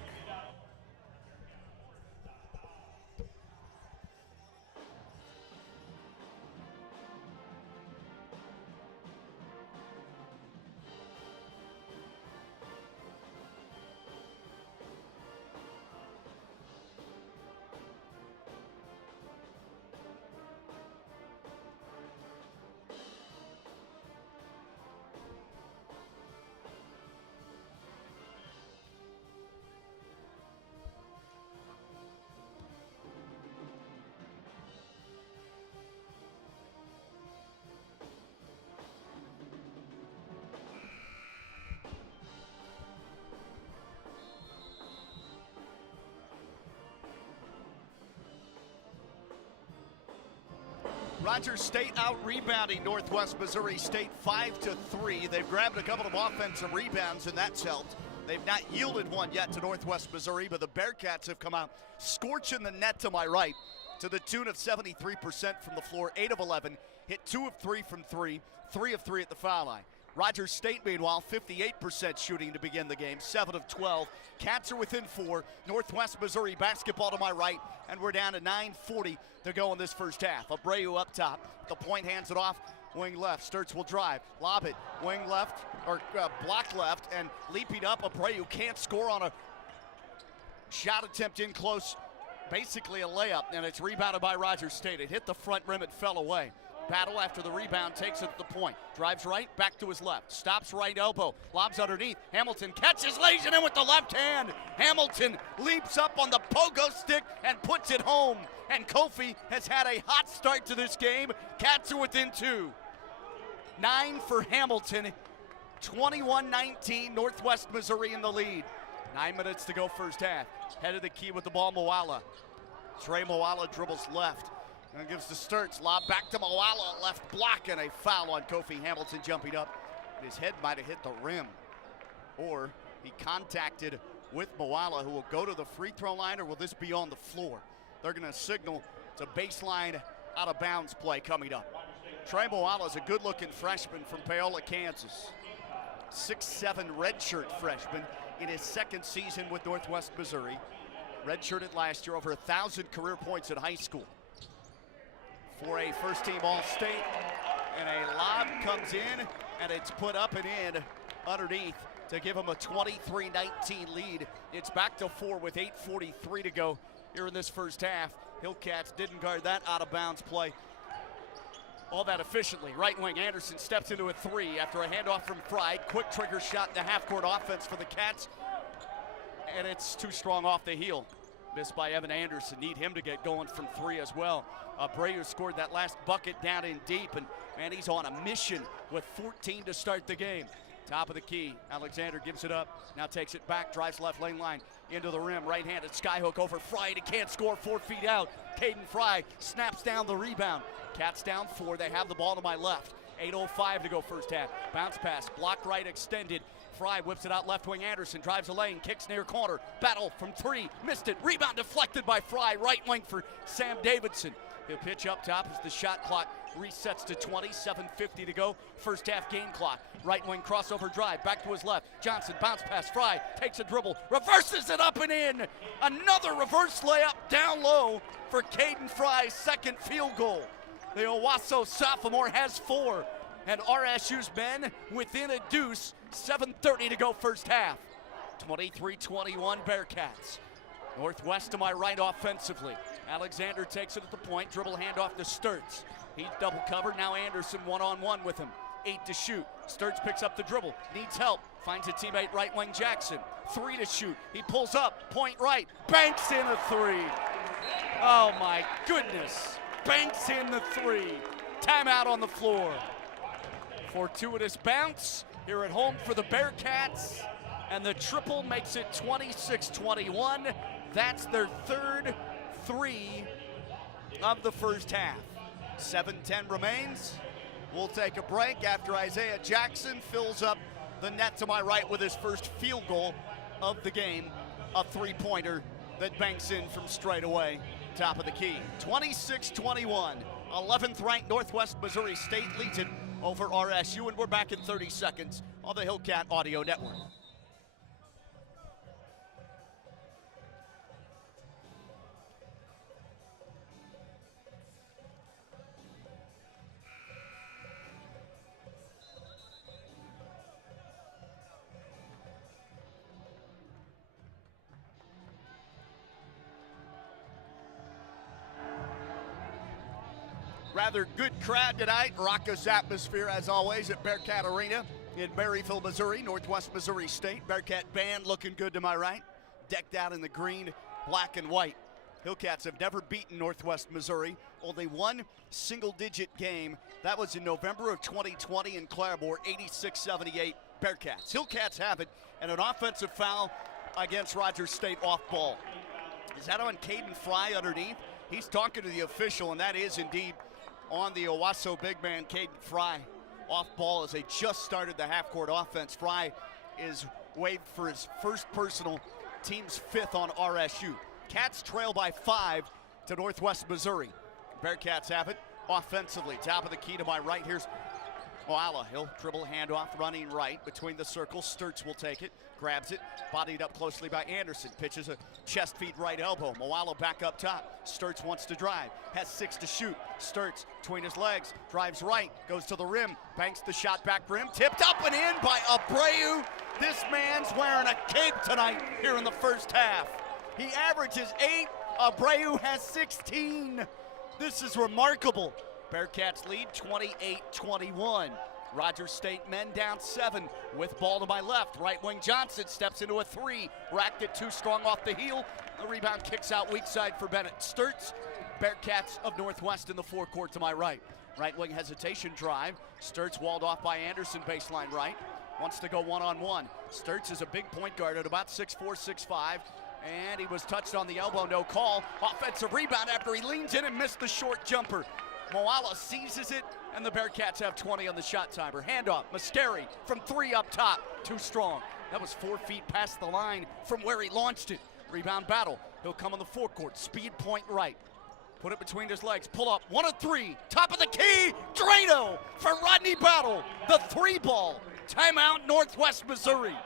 Rogers State out-rebounding Northwest Missouri State 5-3. They've grabbed a couple of offensive rebounds, and that's helped. They've not yielded one yet to Northwest Missouri, but the Bearcats have come out scorching the net to my right to the tune of 73% from the floor, 8 of 11, hit 2 of 3 from 3, 3 of 3 at the foul line. Rogers State, meanwhile, 58% shooting to begin the game, 7 of 12. Cats are within 4. Northwest Missouri basketball to my right, and we're down to 9:40 to go in this first half. Abreu up top. The point hands it off. Wing left. Sturts will drive. Lob it. Wing left, or block left, and leaping up. Abreu can't score on a shot attempt in close. Basically a layup, and it's rebounded by Rogers State. It hit the front rim. It fell away. Battle after the rebound, takes it to the point. Drives right, back to his left. Stops right elbow, lobs underneath. Hamilton catches, lays it in with the left hand. Hamilton leaps up on the pogo stick and puts it home. And Kofi has had a hot start to this game. Cats are within 2. 9 for Hamilton. 21-19, Northwest Missouri in the lead. 9 minutes to go first half. Head of the key with the ball, Moala. Trey Moala dribbles left. And gives to Sturts, lob back to Moala, left block, and a foul on Kofi Hamilton jumping up. His head might have hit the rim, or he contacted with Moala, who will go to the free throw line, or will this be on the floor? They're gonna signal it's a baseline out of bounds play coming up. Trey Moala is a good looking freshman from Paola, Kansas. 6'7" redshirt freshman in his second season with Northwest Missouri. Redshirted last year, over 1,000 career points in high school. For a first-team All-State, and a lob comes in, and it's put up and in underneath to give them a 23-19 lead. It's back to 4 with 8:43 to go here in this first half. Hillcats didn't guard that out-of-bounds play all that efficiently. Right wing Anderson steps into a three after a handoff from Fry. Quick trigger shot in the half-court offense for the Cats. And it's too strong off the heel. Missed by Evan Anderson. Need him to get going from three as well. Abreu scored that last bucket down in deep, and man, he's on a mission with 14 to start the game. Top of the key, Alexander gives it up, now takes it back, drives left lane line, into the rim, right-handed skyhook over Fry, and he can't score, 4 feet out. Caden Fry snaps down the rebound. Cats down 4, they have the ball to my left. 8:05 to go first half. Bounce pass, blocked right, extended. Fry whips it out left wing. Anderson drives the lane, kicks near corner. Battle from 3, missed it. Rebound deflected by Fry, right wing for Sam Davidson. He'll pitch up top as the shot clock resets to 20, 7:50 to go. First half game clock. Right wing crossover drive, back to his left. Johnson, bounce pass, Fry takes a dribble, reverses it up and in. Another reverse layup down low for Caden Fry's second field goal. The Owasso sophomore has 4, and RSU's men within a deuce. 7:30 to go first half. 23-21 Bearcats. Northwest to my right offensively. Alexander takes it at the point, dribble handoff to Sturts. He's double covered, now Anderson one-on-one with him. 8 to shoot. Sturts picks up the dribble, needs help, finds a teammate right wing Jackson. 3 to shoot, he pulls up, point right, banks in a 3. Oh my goodness, banks in the 3. Timeout on the floor. Fortuitous bounce here at home for the Bearcats, and the triple makes it 26-21. That's their third 3 of the first half. 7:10 remains. We'll take a break after Isaiah Jackson fills up the net to my right with his first field goal of the game, a 3-pointer that banks in from straight away. Top of the key. 26-21. 11th ranked Northwest Missouri State leads it over RSU, and we're back in 30 seconds on the Hillcat Audio Network. Rather good crowd tonight. Raucous atmosphere as always at Bearcat Arena in Maryville, Missouri. Northwest Missouri State. Bearcat band looking good to my right. Decked out in the green, black, and white. Hillcats have never beaten Northwest Missouri. Only one single-digit game. That was in November of 2020 in Claremore, 86-78 Bearcats. Hillcats have it, and an offensive foul against Rogers State off ball. Is that on Caden Fry underneath? He's talking to the official, and that is indeed on the Owasso big man, Caden Fry. Off ball as they just started the half-court offense. Fry is waived for his first personal, team's 5th on RSU. Cats trail by 5 to Northwest Missouri. Bearcats have it offensively. Top of the key to my right. Here's Moala. He'll dribble handoff, running right between the circles. Sturts will take it, grabs it, bodied up closely by Anderson. Pitches a chest feed right elbow. Moala back up top. Sturts wants to drive, has 6 to shoot. Sturts between his legs, drives right, goes to the rim, banks the shot back rim, tipped up and in by Abreu. This man's wearing a cape tonight here in the first half. He averages 8, Abreu has 16. This is remarkable. Bearcats lead 28-21. Rogers State men down 7 with ball to my left. Right wing Johnson steps into a 3. Racked it too strong off the heel. The rebound kicks out weak side for Bennett. Sturts, Bearcats of Northwest in the forecourt to my right. Right wing hesitation drive. Sturts walled off by Anderson, baseline right. Wants to go one-on-one. Sturts is a big point guard at about 6'4", 6'5", and he was touched on the elbow, no call. Offensive rebound after he leans in and missed the short jumper. Moala seizes it, and the Bearcats have 20 on the shot timer. Handoff, Mascari from 3 up top, too strong. That was 4 feet past the line from where he launched it. Rebound battle, he'll come on the forecourt, speed point right. Put it between his legs, pull up, 1 of 3, top of the key, Drano for Rodney Battle, the 3 ball. Timeout Northwest Missouri.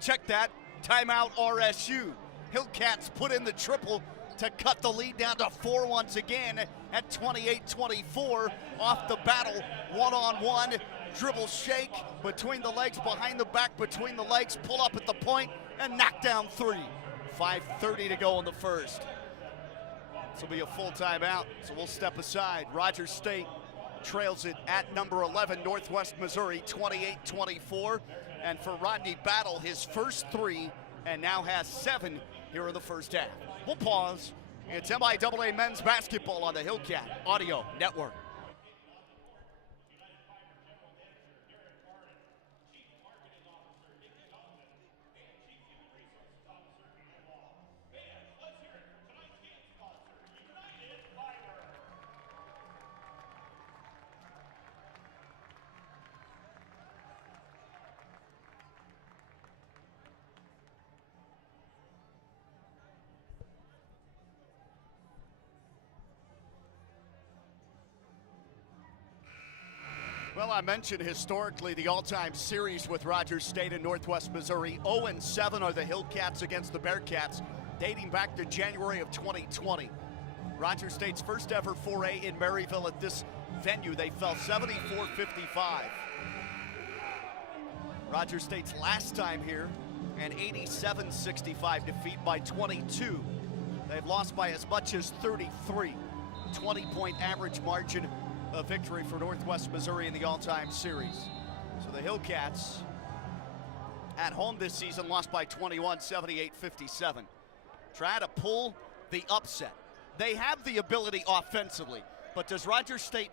Check that, timeout RSU. Hillcats put in the triple to cut the lead down to 4 once again at 28-24 off the battle. One-on-one, dribble shake between the legs, behind the back, between the legs, pull up at the point, and knock down 3. 5:30 to go in the first. This will be a full timeout, so we'll step aside. Rogers State trails it at number 11, Northwest Missouri, 28-24. And for Rodney Battle, his first 3, and now has 7 here in the first half. We'll pause. It's MIAA men's basketball on the Hillcat Audio Network. Well, I mentioned historically the all-time series with Rogers State and Northwest Missouri. 0-7 are the Hillcats against the Bearcats, dating back to January of 2020. Rogers State's first ever foray in Maryville at this venue, they fell 74-55. Rogers State's last time here, an 87-65 defeat by 22. They've lost by as much as 33. 20-point average margin of victory for Northwest Missouri in the all-time series. So the Hillcats at home this season lost by 21, 78-57. Try to pull the upset. They have the ability offensively, but does Rogers State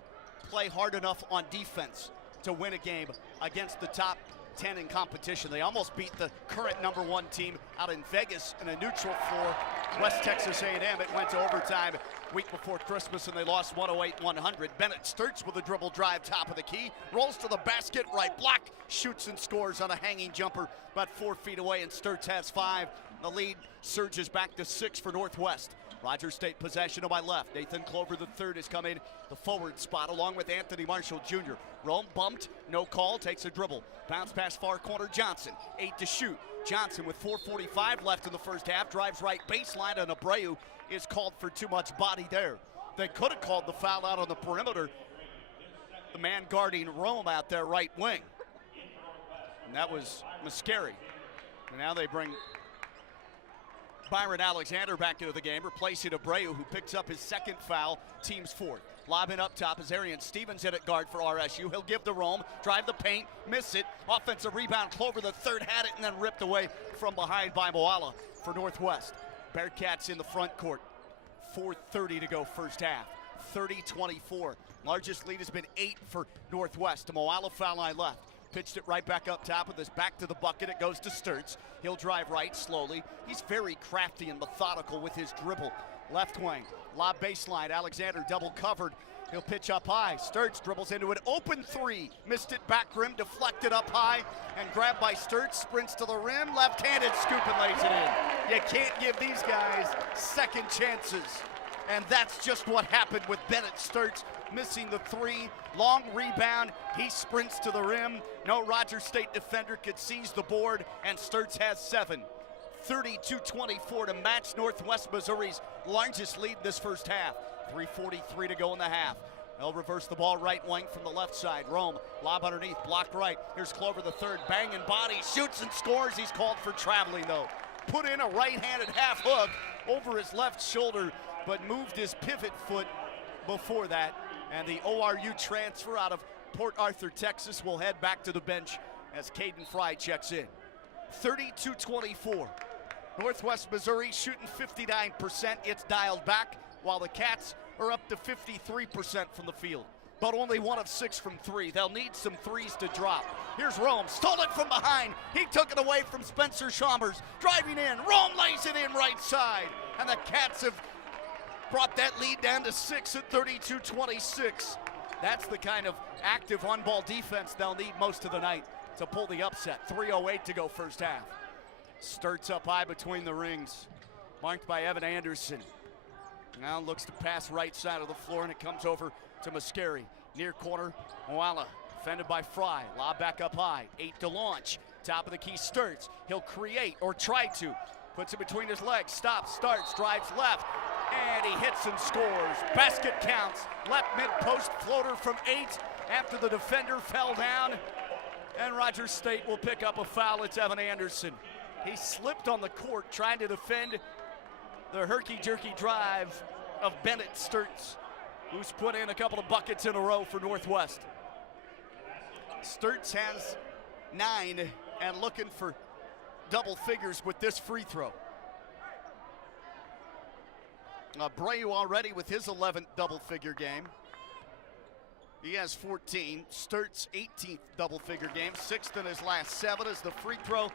play hard enough on defense to win a game against the top 10 in competition? They almost beat the current number 1 team out in Vegas in a neutral floor, West Texas A&M. It went to overtime week before Christmas, and they lost 108-100. Bennett Sturts with a dribble drive, top of the key, rolls to the basket, right block, shoots and scores on a hanging jumper about 4 feet away, and Sturts has 5. The lead surges back to 6 for Northwest. Rogers State possession to my left. Nathan Clover III has come in the forward spot along with Anthony Marshall Jr. Rome bumped, no call, takes a dribble. Bounce pass far corner, Johnson. 8 to shoot. Johnson with 4:45 left in the first half, drives right baseline, and Abreu is called for too much body there. They could have called the foul out on the perimeter. The man guarding Rome out there right wing. And that was Mascari. And now they bring Byron Alexander back into the game, replacing Abreu, who picks up his second foul, team's 4th. Lobbing up top is Arian Stevens in at guard for RSU. He'll give to Rome, drive the paint, miss it. Offensive rebound, Clover III had it and then ripped away from behind by Moala for Northwest. Bearcats in the front court. 4:30 to go first half. 30-24. Largest lead has been 8 for Northwest. The Moala foul line left. Pitched it right back up top with his back to the bucket. It goes to Sturts. He'll drive right slowly. He's very crafty and methodical with his dribble. Left wing, lob baseline. Alexander double covered. He'll pitch up high. Sturts dribbles into an open 3. Missed it back rim, deflected up high, and grabbed by Sturts. Sprints to the rim, left-handed scoop and lays it in. You can't give these guys second chances. And that's just what happened with Bennett Sturts, missing the 3. Long rebound, he sprints to the rim. No Rogers State defender could seize the board, and Sturts has 7. 32-24 to match Northwest Missouri's largest lead this first half. 3:43 to go in the half. They'll reverse the ball right wing from the left side. Rome, lob underneath, blocked right. Here's Clover III, banging body, shoots and scores. He's called for traveling though. Put in a right-handed half hook over his left shoulder, but moved his pivot foot before that. And the ORU transfer out of Port Arthur, Texas will head back to the bench as Caden Fry checks in. 32-24. Northwest Missouri shooting 59%. It's dialed back, while the Cats are up to 53% from the field. But only 1 of 6 from 3. They'll need some 3s to drop. Here's Rome, stole it from behind. He took it away from Spencer Chalmers. Driving in, Rome lays it in right side. And the Cats have brought that lead down to 6 at 32-26. That's the kind of active on-ball defense they'll need most of the night to pull the upset. 3:08 to go first half. Sturts up high between the rings, marked by Evan Anderson. Now looks to pass right side of the floor, and it comes over to Mascari. Near corner, Moala, defended by Fry. Lob back up high, 8 to launch. Top of the key, Sturts. He'll create, or try to. Puts it between his legs, stops, starts, drives left, and he hits and scores. Basket counts. Left mid-post floater from 8 after the defender fell down. And Rogers State will pick up a foul. It's Evan Anderson. He slipped on the court trying to defend the herky-jerky drive of Bennett Sturts, who's put in a couple of buckets in a row for Northwest. Sturts has 9 and looking for double figures with this free throw. Abreu already with his 11th double-figure game. He has 14. Sturts 18th double-figure game, 6th in his last 7 as the free throw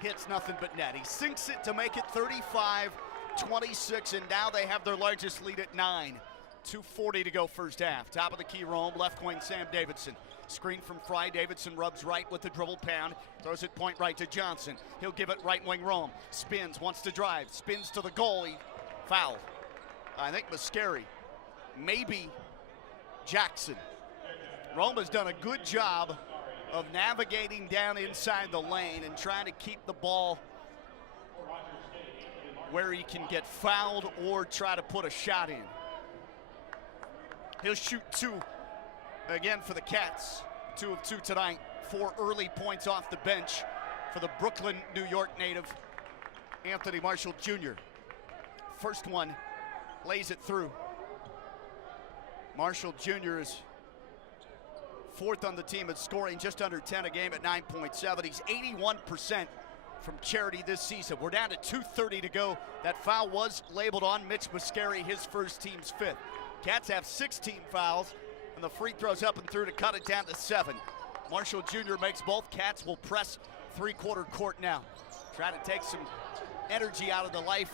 hits nothing but net. He sinks it to make it 35-26, and now they have their largest lead at 9. 2:40 to go first half. Top of the key, Rome, left wing, Sam Davidson. Screen from Fry. Davidson rubs right with the dribble pound. Throws it point right to Johnson. He'll give it right wing, Rome. Spins, wants to drive. Spins to the goal. He fouled. I think Mascari. Maybe Jackson. Rome has done a good job of navigating down inside the lane and trying to keep the ball where he can get fouled or try to put a shot in. He'll shoot 2 again for the Cats. 2 of 2 tonight. 4 early points off the bench for the Brooklyn, New York native, Anthony Marshall Jr. First one lays it through. Marshall Jr. is 4th on the team at scoring, just under 10 a game at 9.7. He's 81% from charity this season. We're down to 2:30 to go. That foul was labeled on Mitch Mascari, his first, team's 5th. Cats have 16 fouls, and the free throws up and through to cut it down to 7. Marshall Jr. makes both. Cats will press 3-quarter court now. Try to take some energy out of the life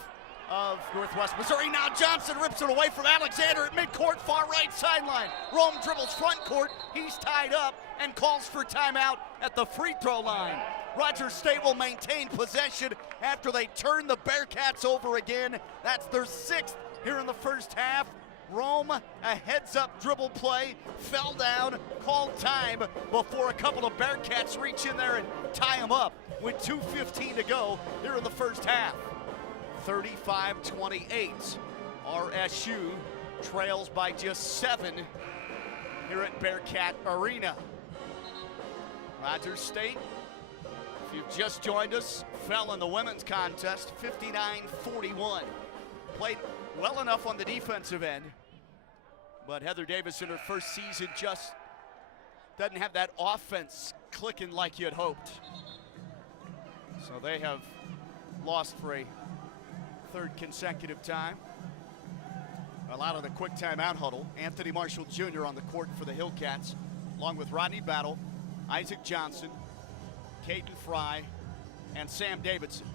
of Northwest Missouri. Now Johnson rips it away from Alexander at midcourt, far right sideline. Rome dribbles front court. He's tied up and calls for timeout at the free throw line. Rogers State will maintain possession after they turn the Bearcats over again. That's their 6th here in the first half. Rome, a heads-up dribble play, fell down, called time before a couple of Bearcats reach in there and tie him up with 2:15 to go here in the first half. 35-28. RSU trails by just 7 here at Bearcat Arena. Rogers State, if you've just joined us, fell in the women's contest 59-41. Played well enough on the defensive end, but Heather Davis in her first season just doesn't have that offense clicking like you'd hoped. So they have lost for a 3rd consecutive time. A lot of the quick timeout huddle. Anthony Marshall Jr. on the court for the Hillcats, along with Rodney Battle, Isaac Johnson, Caden Fry, and Sam Davidson.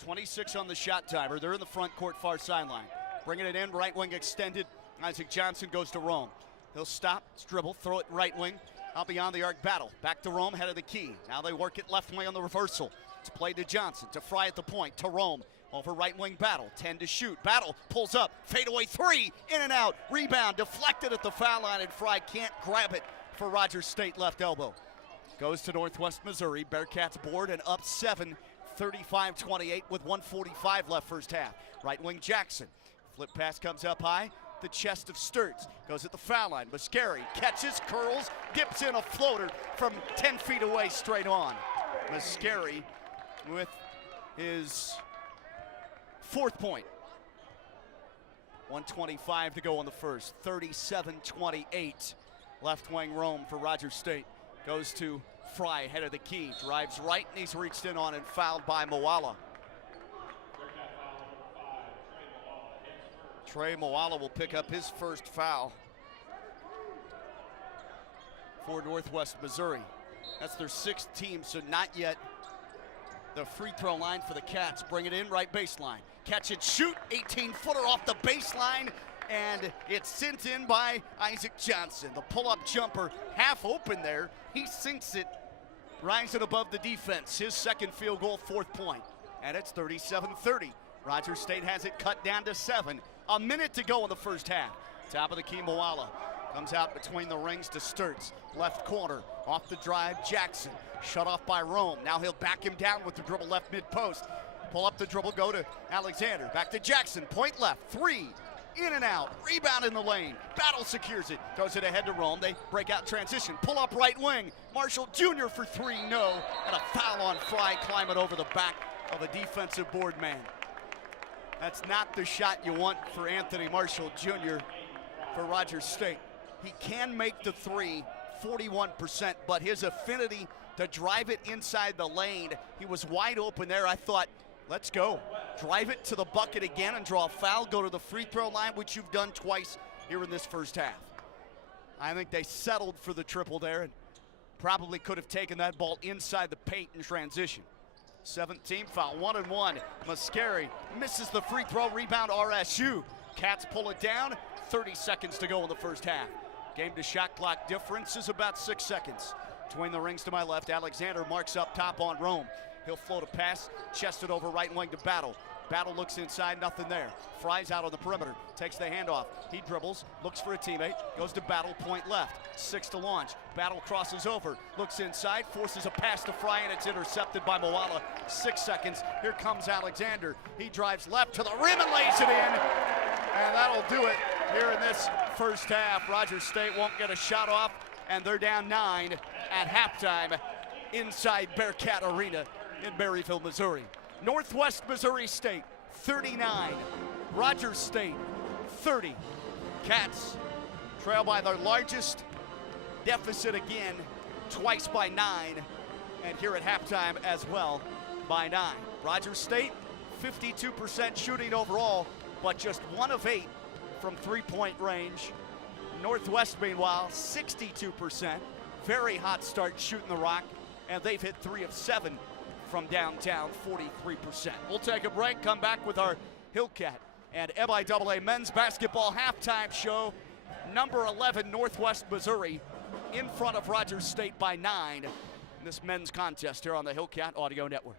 26 on the shot timer. They're in the front court, far sideline. Bringing it in, right wing extended. Isaac Johnson goes to Rome. He'll stop, dribble, throw it right wing, out beyond the arc. Battle. Back to Rome, head of the key. Now they work it left wing on the reversal. It's played to Johnson, to Fry at the point, to Rome. Over right wing, Battle, 10 to shoot. Battle pulls up, fadeaway 3, in and out. Rebound, deflected at the foul line, and Fry can't grab it for Rogers State left elbow. Goes to Northwest Missouri. Bearcats board and up 7, 35-28 with 1:45 left first half. Right wing Jackson. Flip pass comes up high. The chest of Sturts. Goes at the foul line. Mascari catches, curls, dips in a floater from 10 feet away straight on. Mascari with his 4th point. 1:25 to go on the first. 37-28. Left wing Rome for Rogers State. Goes to Fry, head of the key. Drives right, and he's reached in on and fouled by Moala. Trey Moala will pick up his first foul for Northwest Missouri. That's their 6th team, so not yet the free throw line for the Cats. Bring it in, right baseline. Catch it, shoot, 18-footer off the baseline, and it's sent in by Isaac Johnson. The pull-up jumper, half open there. He sinks it, rising above the defense. His 2nd field goal, 4th point, and it's 37-30. Rogers State has it cut down to 7. A minute to go in the first half. Top of the key, Moala comes out between the rings to Sturts. Left corner, off the drive, Jackson. Shut off by Rome. Now he'll back him down with the dribble left mid-post. Pull up the dribble, go to Alexander. Back to Jackson, point left, 3. In and out, rebound in the lane. Battle secures it, goes it ahead to Rome. They break out transition, pull up right wing. Marshall Jr. for 3, no. And a foul on Fry, climbing over the back of a defensive board man. That's not the shot you want for Anthony Marshall Jr. for Rogers State. He can make the three, 41%, but his affinity to drive it inside the lane, he was wide open there. I thought, let's go. Drive it to the bucket again and draw a foul, go to the free throw line, which you've done twice here in this first half. I think they settled for the triple there and probably could have taken that ball inside the paint in transition. 17 foul, 1-1. Mascari misses the free throw, rebound RSU. Cats pull it down, 30 seconds to go in the first half. Game to shot clock difference is about 6 seconds. Between the rings to my left, Alexander marks up top on Rome. He'll float a pass, chested over right wing to Battle. Battle looks inside, nothing there. Fries out on the perimeter, takes the handoff. He dribbles, looks for a teammate, goes to Battle, point left. 6 to launch. Battle crosses over, looks inside, forces a pass to Fry, and it's intercepted by Moala. 6 seconds. Here comes Alexander. He drives left to the rim and lays it in. And that'll do it here in this first half. Rogers State won't get a shot off, and they're down 9 at halftime inside Bearcat Arena in Maryville, Missouri. Northwest Missouri State, 39. Rogers State, 30. Cats trail by their largest deficit again, twice by 9, and here at halftime as well by 9. Rogers State, 52% shooting overall, but just 1 of 8 from three-point range. Northwest, meanwhile, 62%. Very hot start shooting the rock, and they've hit 3 of 7 from downtown, 43%. We'll take a break, come back with our Hillcat and MIAA men's basketball halftime show. Number 11, Northwest Missouri, in front of Rogers State by 9 in this men's contest here on the Hillcat Audio Network.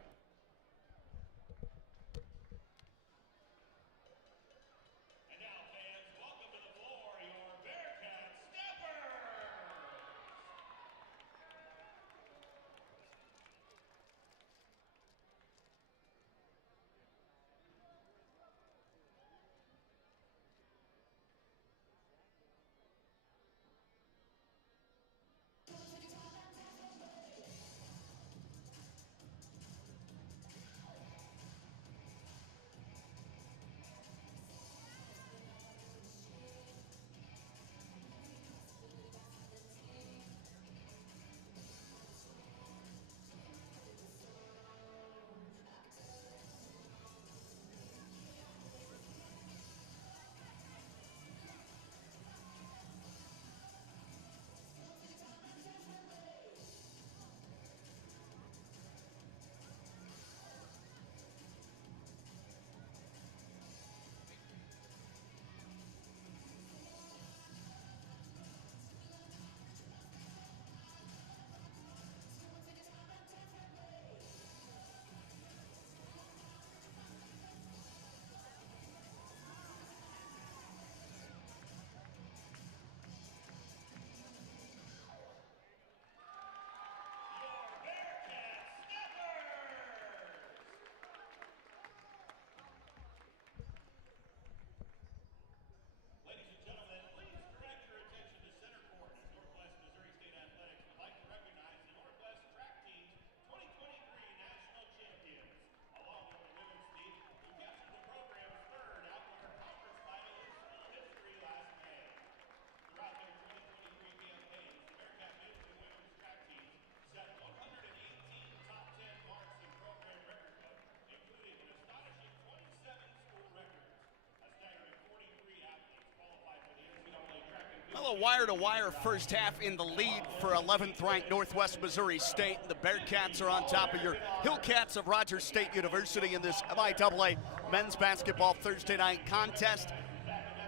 Well, a wire-to-wire first half in the lead for 11th-ranked Northwest Missouri State. The Bearcats are on top of your Hillcats of Rogers State University in this MIAA men's basketball Thursday night contest.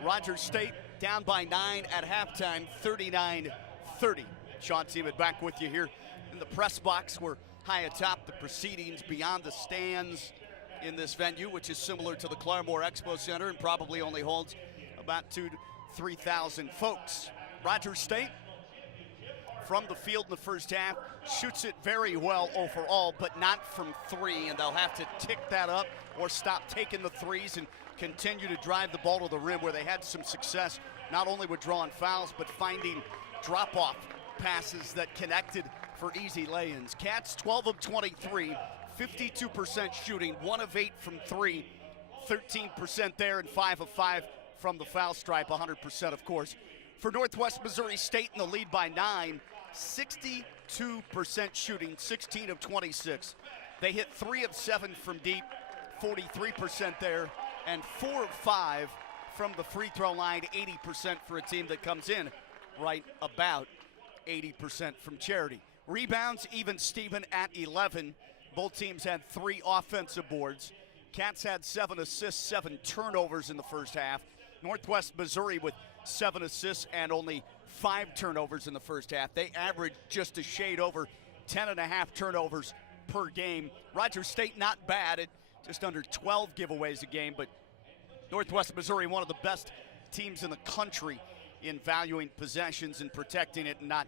Rogers State down by 9 at halftime, 39-30. Sean Seaman back with you here in the press box. We're high atop the proceedings beyond the stands in this venue, which is similar to the Claremore Expo Center and probably only holds about 2,000 to 3,000 folks. Rogers State from the field in the first half shoots it very well overall, but not from 3, and they'll have to tick that up or stop taking the threes and continue to drive the ball to the rim, where they had some success not only with drawing fouls but finding drop-off passes that connected for easy lay-ins. Cats 12 of 23, 52% shooting, 1 of 8 from 3, 13% there, and 5 of 5 from the foul stripe, 100% of course. For Northwest Missouri State in the lead by 9, 62% shooting, 16 of 26. They hit 3 of 7 from deep, 43% there, and 4 of 5 from the free throw line, 80% for a team that comes in right about 80% from charity. Rebounds, even Steven at 11. Both teams had 3 offensive boards. Cats had 7 assists, 7 turnovers in the first half. Northwest Missouri with 7 assists and only 5 turnovers in the first half. They averaged just a shade over 10.5 turnovers per game. Rogers State not bad at just under 12 giveaways a game, but Northwest Missouri, one of the best teams in the country in valuing possessions and protecting it and not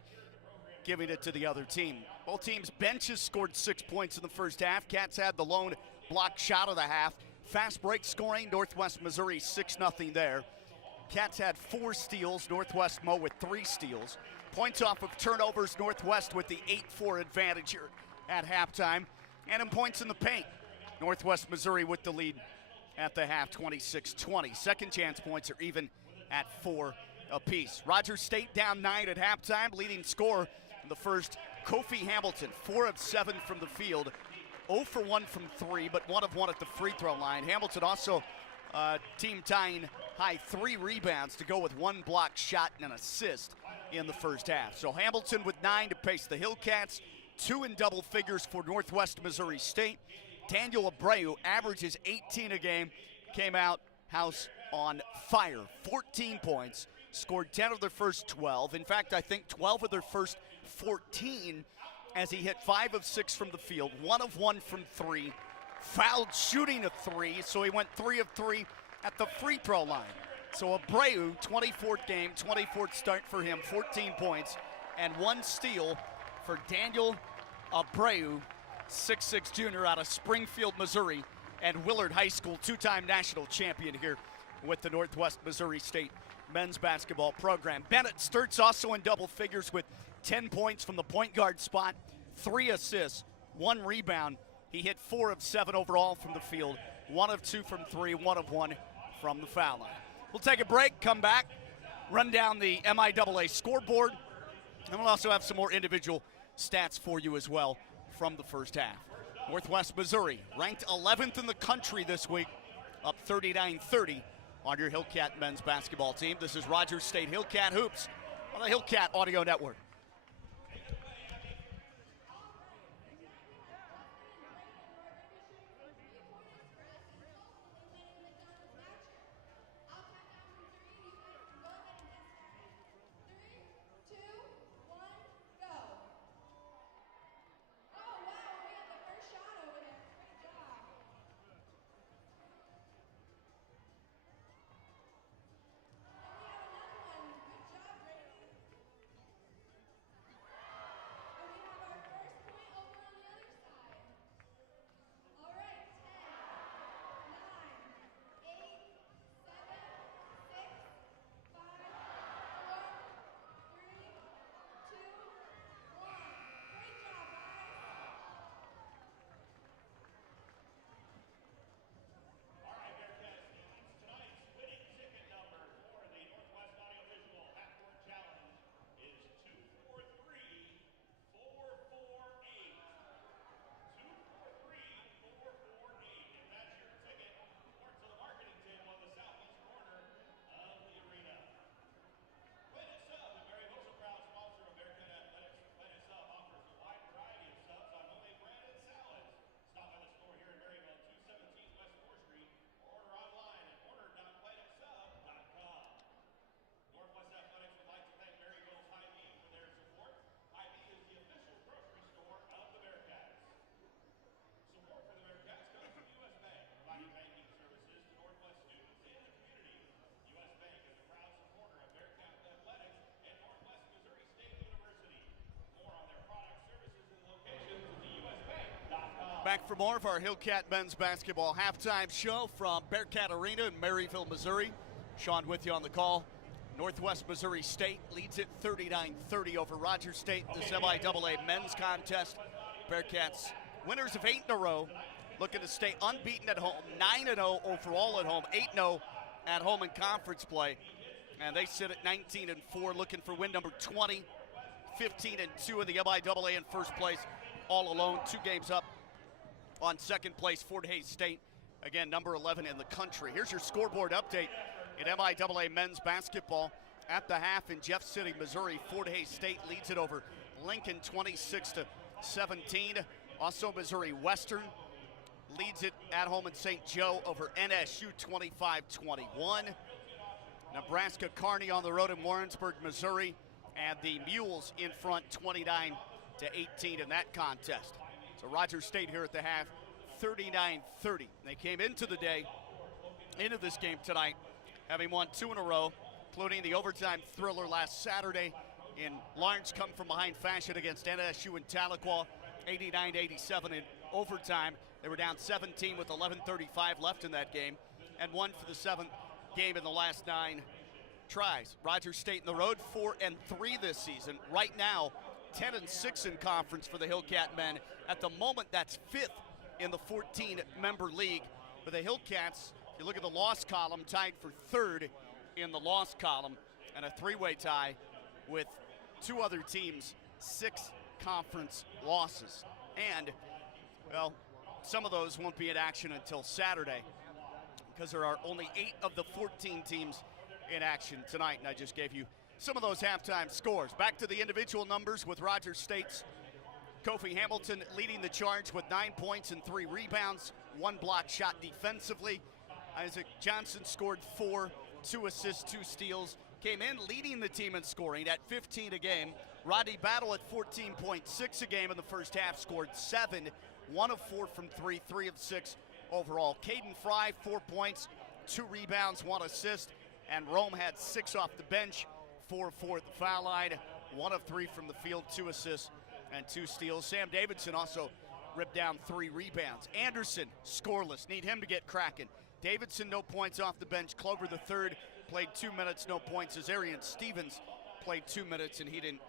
giving it to the other team. Both teams' benches scored 6 points in the first half. Cats had the lone block shot of the half. Fast break scoring, Northwest Missouri 6-0 there. Cats had 4 steals, Northwest Mo with 3 steals. Points off of turnovers, Northwest with the 8-4 advantage here at halftime. And in points in the paint, Northwest Missouri with the lead at the half, 26-20. Second chance points are even at 4 apiece. Rogers State down 9 at halftime. Leading scorer in the first, Kofi Hamilton, 4 of 7 from the field, 0 for 1 from 3, but 1 of 1 at the free throw line. Hamilton also team tying high 3 rebounds to go with 1 block shot and an assist in the first half. So Hamilton with 9 to pace the Hillcats, 2 in double figures for Northwest Missouri State. Daniel Abreu averages 18 a game, came out house on fire, 14 points, scored 10 of their first 12. In fact, I think 12 of their first 14, as he hit 5 of 6 from the field, 1 of 1 from 3, fouled shooting a 3, so he went 3 of 3 at the free throw line. So Abreu, 24th game, 24th start for him, 14 points, and 1 steal for Daniel Abreu, 6'6" junior out of Springfield, Missouri, and Willard High School, 2-time national champion here with the Northwest Missouri State men's basketball program. Bennett Sturtz also in double figures with 10 points from the point guard spot, 3 assists, 1 rebound. He hit 4 of 7 overall from the field, 1 of 2 from 3, 1 of 1 from the foul line. We'll take a break, come back, run down the MIAA scoreboard, and we'll also have some more individual stats for you as well from the first half. Northwest Missouri, ranked 11th in the country this week, up 39-30 on your Hillcat men's basketball team. This is Rogers State Hillcat Hoops on the Hillcat Audio Network. Back for more of our Hillcat men's basketball halftime show from Bearcat Arena in Maryville, Missouri. Sean with you on the call. Northwest Missouri State leads it 39-30 over Rogers State in this MIAA men's contest. Bearcats winners of 8 in a row, looking to stay unbeaten at home, 9-0 overall at home, 8-0 at home in conference play. And they sit at 19-4, looking for win number 20, 15-2 in the MIAA in first place, all alone, 2 games up on second place, Fort Hays State, again, number 11 in the country. Here's your scoreboard update in MIAA men's basketball. At the half in Jeff City, Missouri, Fort Hays State leads it over Lincoln 26-17. Also, Missouri Western leads it at home in St. Joe over NSU 25-21. Nebraska Kearney on the road in Warrensburg, Missouri, and the Mules in front 29-18 in that contest. So Rogers State here at the half, 39-30. They came into this game tonight, having won 2 in a row, including the overtime thriller last Saturday in Lawrence come from behind fashion against NSU in Tahlequah, 89-87 in overtime. They were down 17 with 11:35 left in that game, and won for the 7th game in the last 9 tries. Rogers State in the road, 4-3 this season. Right now, 10-6 in conference for the Hillcat men. At the moment, that's 5th in the 14-member league. For the Hillcats, you look at the loss column, tied for 3rd in the loss column, and a 3-way tie with 2 other teams, 6 conference losses. And, well, some of those won't be in action until Saturday, because there are only 8 of the 14 teams in action tonight, and I just gave you some of those halftime scores. Back to the individual numbers with Rogers State's Kofi Hamilton leading the charge with 9 points and 3 rebounds, 1 block shot defensively. Isaac Johnson scored 4, 2 assists, 2 steals, came in leading the team in scoring at 15 a game. Rodney Battle at 14.6 a game in the first half, scored 7, 1 of 4 from 3, 3 of 6 overall. Caden Fry, 4 points, 2 rebounds, 1 assist, and Rome had 6 off the bench, 4 of 4 at the foul line, 1 of 3 from the field, 2 assists and 2 steals. Sam Davidson also ripped down 3 rebounds. Anderson, scoreless, need him to get cracking. Davidson, no points off the bench. Clover the third played 2 minutes, no points. Azarian Stevens played 2 minutes, and he didn't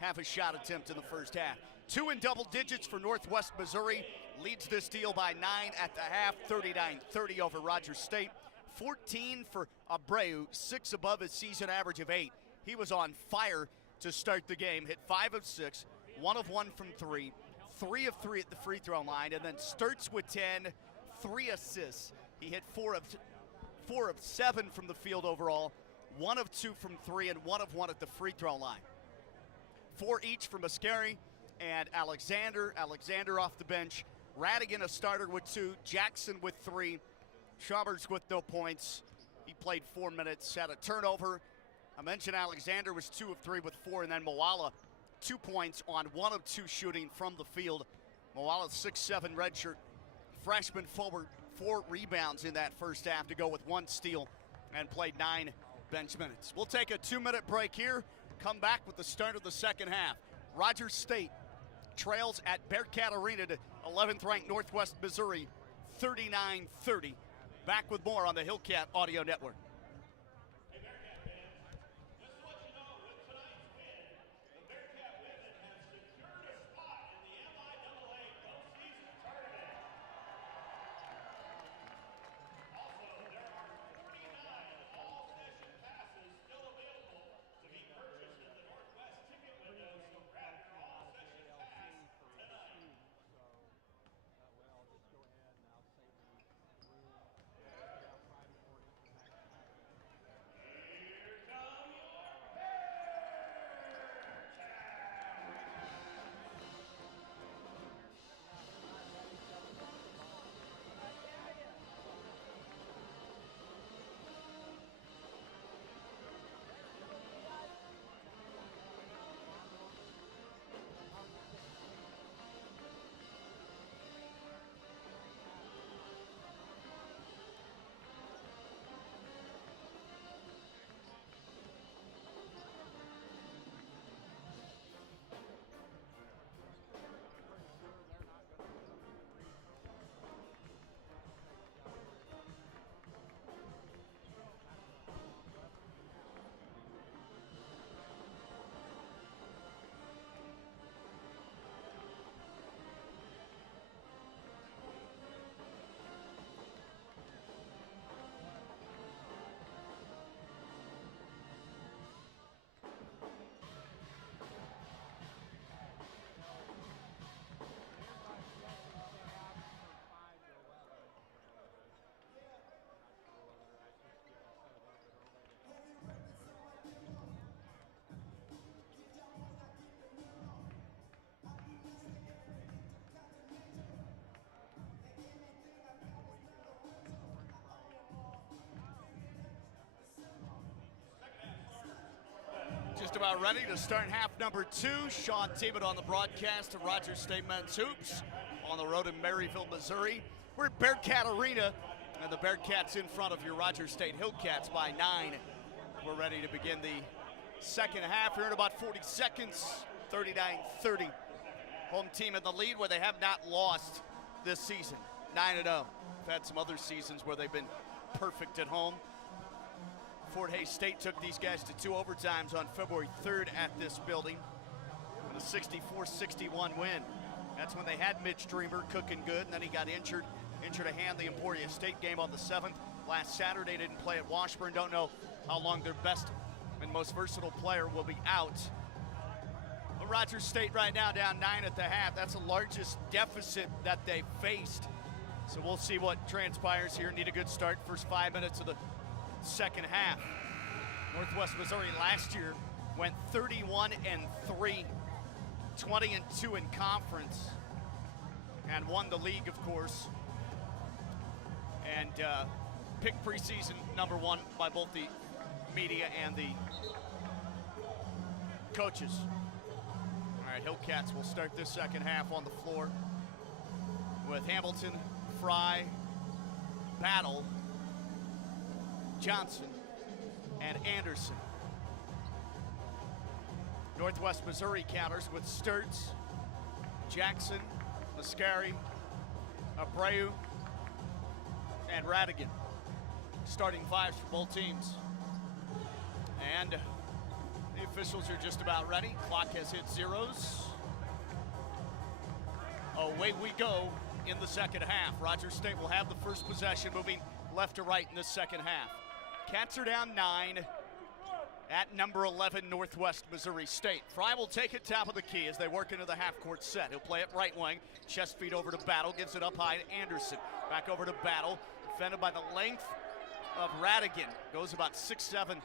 have a shot attempt in the first half. 2 in double digits for Northwest Missouri, leads this deal by 9 at the half, 39-30 over Rogers State. 14 for Abreu, 6 above his season average of 8. He was on fire to start the game, hit 5 of 6, 1 of 1 from 3, 3 of 3 at the free throw line, and then Sturts with 10, 3 assists. He hit 4 of 7 from the field overall, 1 of 2 from 3, and 1 of 1 at the free throw line. 4 each for Mascari and Alexander. Alexander off the bench. Radigan a starter with 2, Jackson with 3, Schaubers with no points. He played 4 minutes, had a turnover. I mentioned Alexander was 2 of 3 with 4, and then Moala 2 points on 1 of 2 shooting from the field. Moala 6'7" redshirt freshman forward, 4 rebounds in that first half to go with 1 steal, and played 9 bench minutes. We'll take a 2-minute break here, come back with the start of the second half. Rogers State trails at Bearcat Arena to 11th ranked Northwest Missouri, 39-30. Back with more on the Hillcat Audio Network. about ready to start half number 2. Sean Tebet on the broadcast of Rogers State Men's Hoops on the road in Maryville, Missouri. We're at Bearcat Arena, and the Bearcats in front of your Rogers State Hillcats by 9. We're ready to begin the second half here in about 40 seconds, 39-30. Home team in the lead where they have not lost this season, 9-0. We've had some other seasons where they've been perfect at home. Fort Hays State took these guys to 2 overtimes on February 3rd at this building with a 64-61 win. That's when they had Mitch Dreamer cooking good, and then he got injured a hand the Emporia State game on the 7th. Last Saturday didn't play at Washburn. Don't know how long their best and most versatile player will be out. But Rogers State right now down 9 at the half. That's the largest deficit that they've faced. So we'll see what transpires here. Need a good start. First 5 minutes of the second half. Northwest Missouri last year went 31-3, 20-2 in conference, and won the league, of course, and picked preseason number 1 by both the media and the coaches. All right, Hillcats will start this second half on the floor with Hamilton, Fry, Battle, Johnson, and Anderson. Northwest Missouri counters with Sturts, Jackson, Mascari, Abreu, and Radigan. Starting 5s for both teams. And the officials are just about ready. Clock has hit zeros. Away we go in the second half. Rogers State will have the first possession, moving left to right in the second half. Cats are down 9 at number 11 Northwest Missouri State. Fry will take it top of the key as they work into the half-court set. He'll play it right wing, chest feed over to Battle, gives it up high to Anderson. Back over to Battle, defended by the length of Radigan. Goes about 6'7".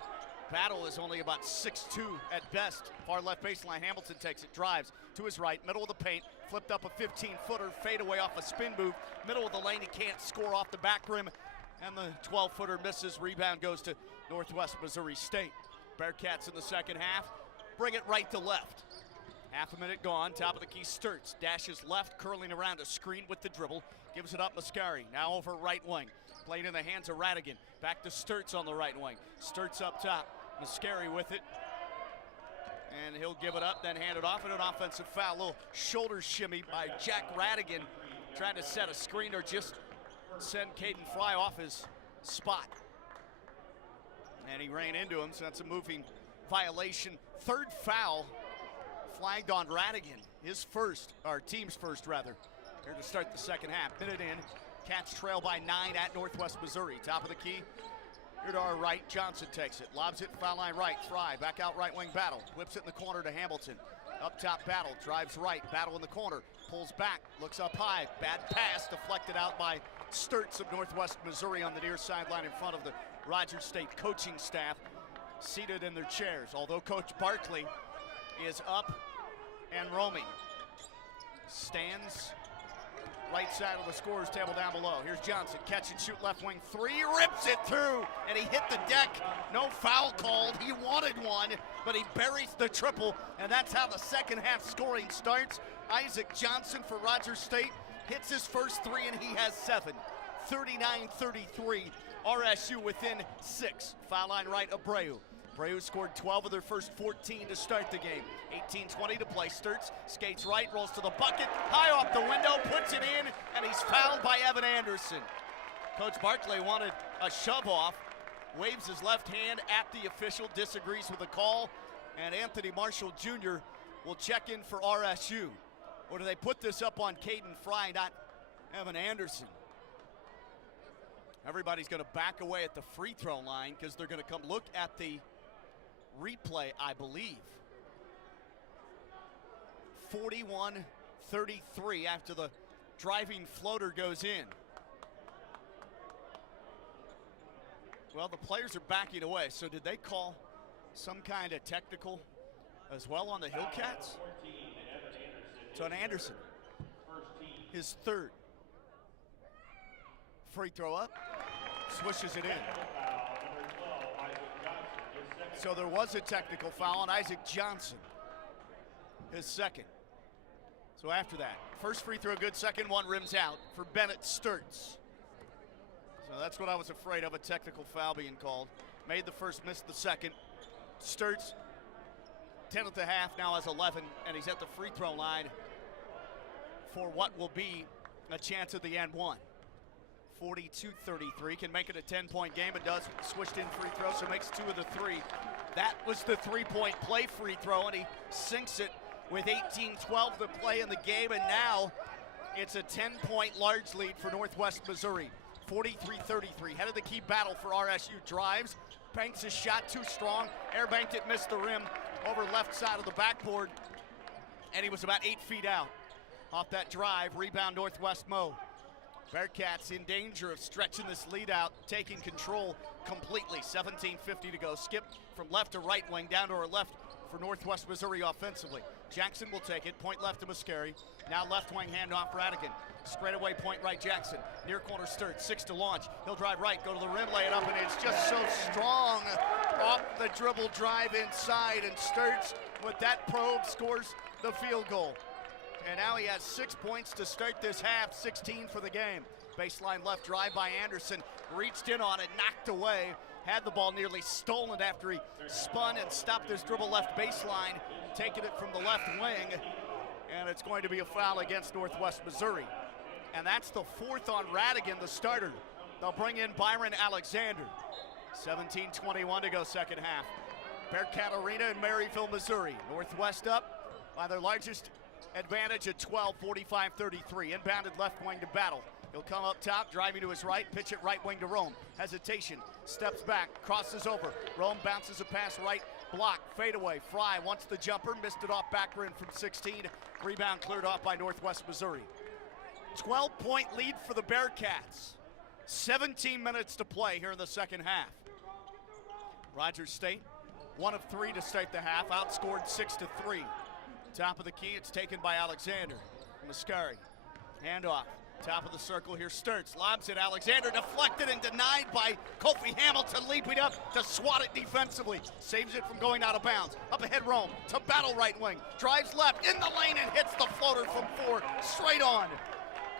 Battle is only about 6'2" at best. Far left baseline, Hamilton takes it, drives to his right, middle of the paint, flipped up a 15-footer, fade away off a spin move, middle of the lane, he can't score off the back rim, and the 12-footer misses. Rebound goes to Northwest Missouri State. Bearcats in the second half bring it right to left. Half a minute gone, top of the key, Sturts dashes left, curling around a screen with the dribble, gives it up Mascari, now over right wing. Played in the hands of Radigan, back to Sturts on the right wing. Sturts up top, Mascari with it, and he'll give it up, then hand it off, and an offensive foul. Little shoulder shimmy by Jack Radigan, trying to set a screen or just send Caden Fry off his spot. And he ran into him, so that's a moving violation. Third foul flagged on Radigan, his first, or team's first rather, here to start the second half. Minute in, Cats trail by 9 at Northwest Missouri. Top of the key, here to our right, Johnson takes it, lobs it, foul line right, Fry, back out right wing, Battle, whips it in the corner to Hamilton. Up top, Battle, drives right, Battle in the corner, pulls back, looks up high, bad pass, deflected out by Sturts of Northwest Missouri on the near sideline in front of the Rogers State coaching staff, seated in their chairs, although Coach Barkley is up and roaming. Stands right side of the scorer's table down below. Here's Johnson, catch and shoot left wing three, rips it through, and he hit the deck. No foul called, he wanted one, but he buries the triple, and that's how the second half scoring starts. Isaac Johnson for Rogers State hits his first 3, and he has 7. 39-33, RSU within 6. Foul line right, Abreu. Abreu scored 12 of their first 14 to start the game. 18-20 to play. Sturts skates right, rolls to the bucket, high off the window, puts it in, and he's fouled by Evan Anderson. Coach Barkley wanted a shove off, waves his left hand at the official, disagrees with the call, and Anthony Marshall Jr. will check in for RSU. Or do they put this up on Caden Fry, not Evan Anderson? Everybody's going to back away at the free throw line because they're going to come look at the replay, I believe. 41-33 after the driving floater goes in. Well, the players are backing away, so did they call some kind of technical as well on the Hillcats? It's on Anderson, his third. Free throw up, swishes it in. So there was a technical foul on Isaac Johnson, his second. So after that, first free throw good, second one rims out for Bennett Sturts. So that's what I was afraid of, a technical foul being called. Made the first, missed the second. Sturts, 10 at the half, now has 11, and he's at the free throw line for what will be a chance at the end one. 42-33, can make it a 10-point game. It does, switched in free throw, so makes 2 of the 3. That was the three-point play free throw, and he sinks it with 18-12 to play in the game, and now it's a 10-point large lead for Northwest Missouri. 43-33, head of the key battle for RSU. Drives, banks his shot too strong, air banked it, missed the rim, over left side of the backboard, and he was about 8 feet out. Off that drive, rebound Northwest Mo. Bearcats in danger of stretching this lead out, taking control completely. 17:50 to go. Skip from left to right wing, down to our left for Northwest Missouri offensively. Jackson will take it, point left to Muscari. Now left wing handoff Radigan. Straightaway point right Jackson. Near corner Sturt, 6 to launch. He'll drive right, go to the rim, lay it up, and it's just so strong. Off the dribble drive inside, and Sturts with that probe scores the field goal. And now he has 6 points to start this half, 16 for the game. Baseline left drive by Anderson, reached in on it, knocked away, had the ball nearly stolen after he spun and stopped his dribble left baseline, taking it from the left wing, and it's going to be a foul against Northwest Missouri. And that's the 4th on Radigan, the starter. They'll bring in Byron Alexander. 17:21 to go, second half. Bearcat Arena in Maryville, Missouri. Northwest up by their largest advantage at 12, 45-33. Inbounded left wing to Battle. He'll come up top, driving to his right, pitch it right wing to Rome. Hesitation, steps back, crosses over. Rome bounces a pass right, block, fadeaway. Fry wants the jumper, missed it off back rim from 16. Rebound cleared off by Northwest Missouri. 12-point lead for the Bearcats. 17 minutes to play here in the second half. Rogers State, 1 of 3 to start the half, outscored 6-3. Top of the key, it's taken by Alexander. Muscari, handoff, top of the circle here, Sturts, lobs it, Alexander deflected and denied by Kofi Hamilton, leaping up to swat it defensively. Saves it from going out of bounds. Up ahead, Rome, to Battle right wing, drives left, in the lane and hits the floater from 4, straight on.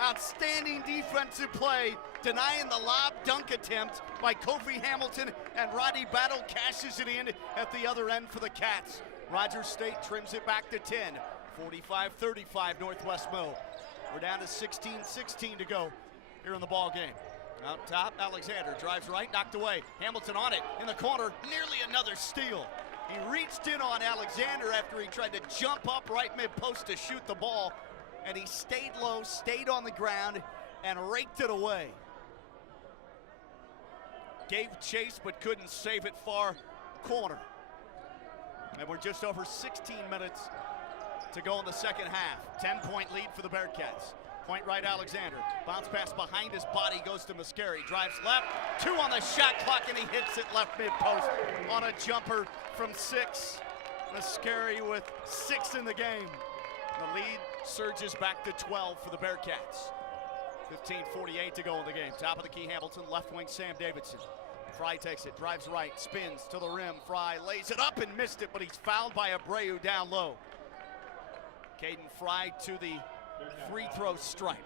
Outstanding defensive play, denying the lob dunk attempt by Kofi Hamilton, and Roddy Battle cashes it in at the other end for the Cats. Rogers State trims it back to 10. 45-35 Northwest Mo. We're down to 16-16 to go here in the ball game. Out top, Alexander drives right, knocked away. Hamilton on it, in the corner, nearly another steal. He reached in on Alexander after he tried to jump up right mid-post to shoot the ball, and he stayed low, stayed on the ground, and raked it away. Gave chase, but couldn't save it far corner. And we're just over 16 minutes to go in the second half. 10-point lead for the Bearcats. Point right, Alexander. Bounce pass behind his body, goes to Muscari. Drives left, 2 on the shot clock, and he hits it left mid-post on a jumper from 6. Muscari with 6 in the game. The lead surges back to 12 for the Bearcats. 15:48 to go in the game. Top of the key, Hamilton, left wing, Sam Davidson. Fry takes it, drives right, spins to the rim. Fry lays it up and missed it, but he's fouled by Abreu down low. Caden Fry to the free throw stripe.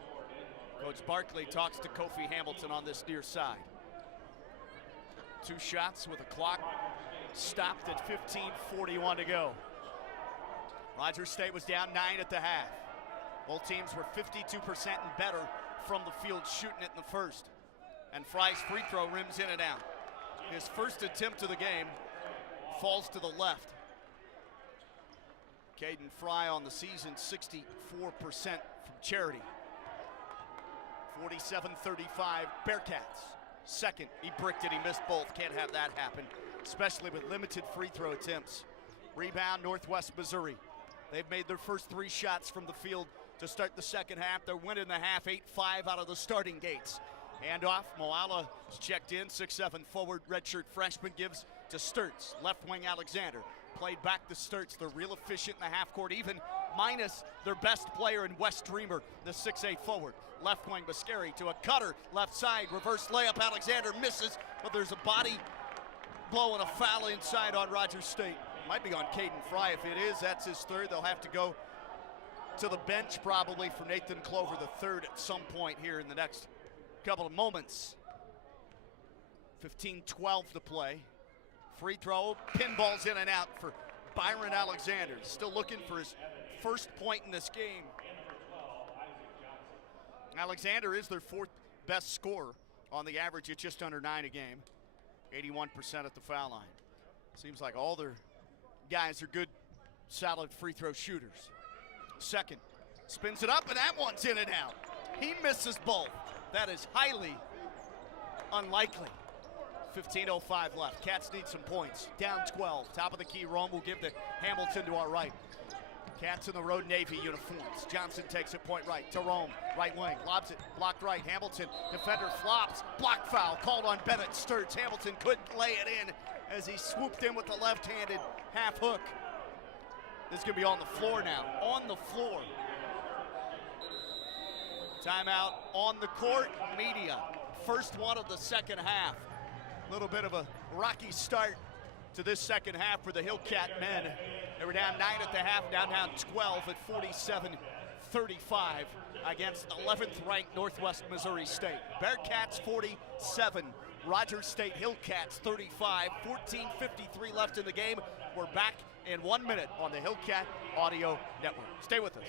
Coach Barkley talks to Kofi Hamilton on this near side. 2 shots with a clock stopped at 15:41 to go. Rogers State was down 9 at the half. Both teams were 52% and better from the field, shooting it in the first. And Fry's free throw rims in and out. His first attempt of the game falls to the left. Caden Fry on the season, 64% from charity. 47-35 Bearcats. Second, he bricked it, he missed both. Can't have that happen, especially with limited free throw attempts. Rebound, Northwest Missouri. They've made their first 3 shots from the field to start the second half. They're winning the half, 8-5 out of the starting gates. Handoff, Moala is checked in, 6'7" forward, redshirt freshman, gives to Sturts. Left wing Alexander, played back to Sturts. They're real efficient in the half court, even minus their best player in Wes Dreamer, the 6'8" forward. Left wing Muscari to a cutter, left side, reverse layup, Alexander misses, but there's a body blowing a foul inside on Rogers State. Might be on Caden Fry. If it is, that's his third. They'll have to go to the bench probably for Nathan Clover, the third, at some point here in the next couple of moments. 15-12 to play. Free throw, pinballs in and out for Byron Alexander. Still looking for his first point in this game. Alexander is their fourth best scorer on the average at just under 9 a game. 81% at the foul line. Seems like all their guys are good, solid free throw shooters. Second, spins it up, and that one's in and out. He misses both. That is highly unlikely. 15:05 left. Cats need some points. Down 12. Top of the key, Rome will give to Hamilton to our right. Cats in the road Navy uniforms. Johnson takes it point right to Rome. Right wing, lobs it, blocked right. Hamilton, defender flops. Block foul called on Bennett Sturts. Hamilton couldn't lay it in as he swooped in with the left-handed half hook. This is going to be on the floor now. On the floor. Timeout on the court. Media. First one of the second half. A little bit of a rocky start to this second half for the Hillcat men. They were down 9 at the half, down 12 at 47-35 against 11th ranked Northwest Missouri State. Bearcats 47, Rogers State Hillcats 35, 14:53 left in the game. We're back in 1 minute on the Hillcat Audio Network. Stay with us.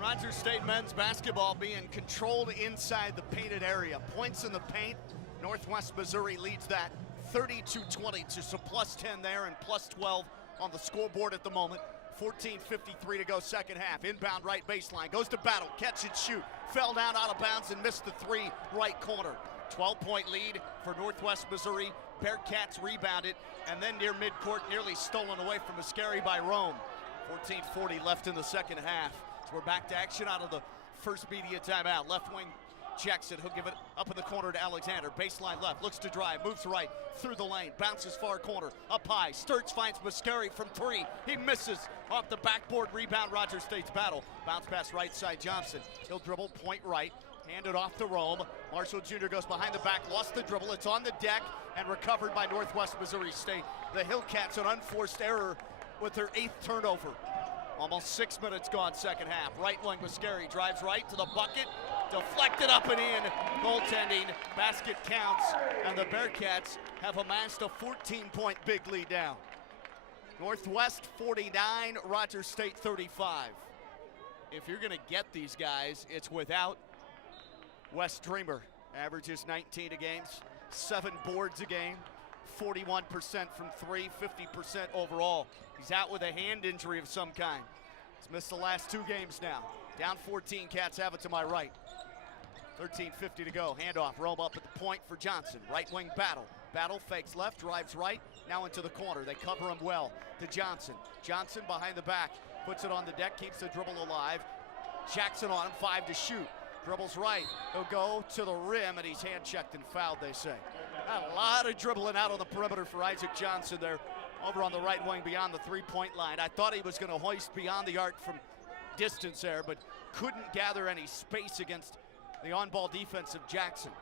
Rogers State men's basketball being controlled inside the painted area. Points in the paint. Northwest Missouri leads that 32-20, so plus 10 there and plus 12 on the scoreboard at the moment. 14:53 to go second half. Inbound right baseline. Goes to battle. Catch and shoot. Fell down out of bounds and missed the three right corner. 12-point lead for Northwest Missouri. Bearcats rebounded and then near midcourt nearly stolen away from Mascari by Rome. 14:40 left in the second half. We're back to action out of the first media timeout. Left wing Jackson, he'll give it up in the corner to Alexander. Baseline left, looks to drive, moves right, through the lane, bounces far corner, up high. Sturts finds Mascari from three. He misses off the backboard, rebound Rogers State's battle. Bounce pass right side Johnson. He'll dribble point right, hand it off to Rome. Marshall Jr. goes behind the back, lost the dribble. It's on the deck and recovered by Northwest Missouri State. The Hillcats, an unforced error with their 8th turnover. Almost 6 minutes gone second half. Right wing Mascari drives right to the bucket. Deflected up and in. Goaltending. Basket counts. And the Bearcats have amassed a 14-point big lead down. Northwest 49, Rogers State 35. If you're going to get these guys, it's without Wes Dreamer. Averages 19 a game, 7 boards a game, 41% from three, 50% overall. He's out with a hand injury of some kind. He's missed the last 2 games now. Down 14, Cats have it to my right. 13:50 to go. Handoff, Rome up at the point for Johnson. Right wing Battle. Battle fakes left, drives right, now into the corner. They cover him well to Johnson. Johnson behind the back, puts it on the deck, keeps the dribble alive. Jackson on him, 5 to shoot. Dribbles right, he'll go to the rim, and he's hand checked and fouled, they say. A lot of dribbling out on the perimeter for Isaac Johnson there. Over on the right wing beyond the three-point line. I thought he was going to hoist beyond the arc from distance there, but couldn't gather any space against the on-ball defense of Jackson.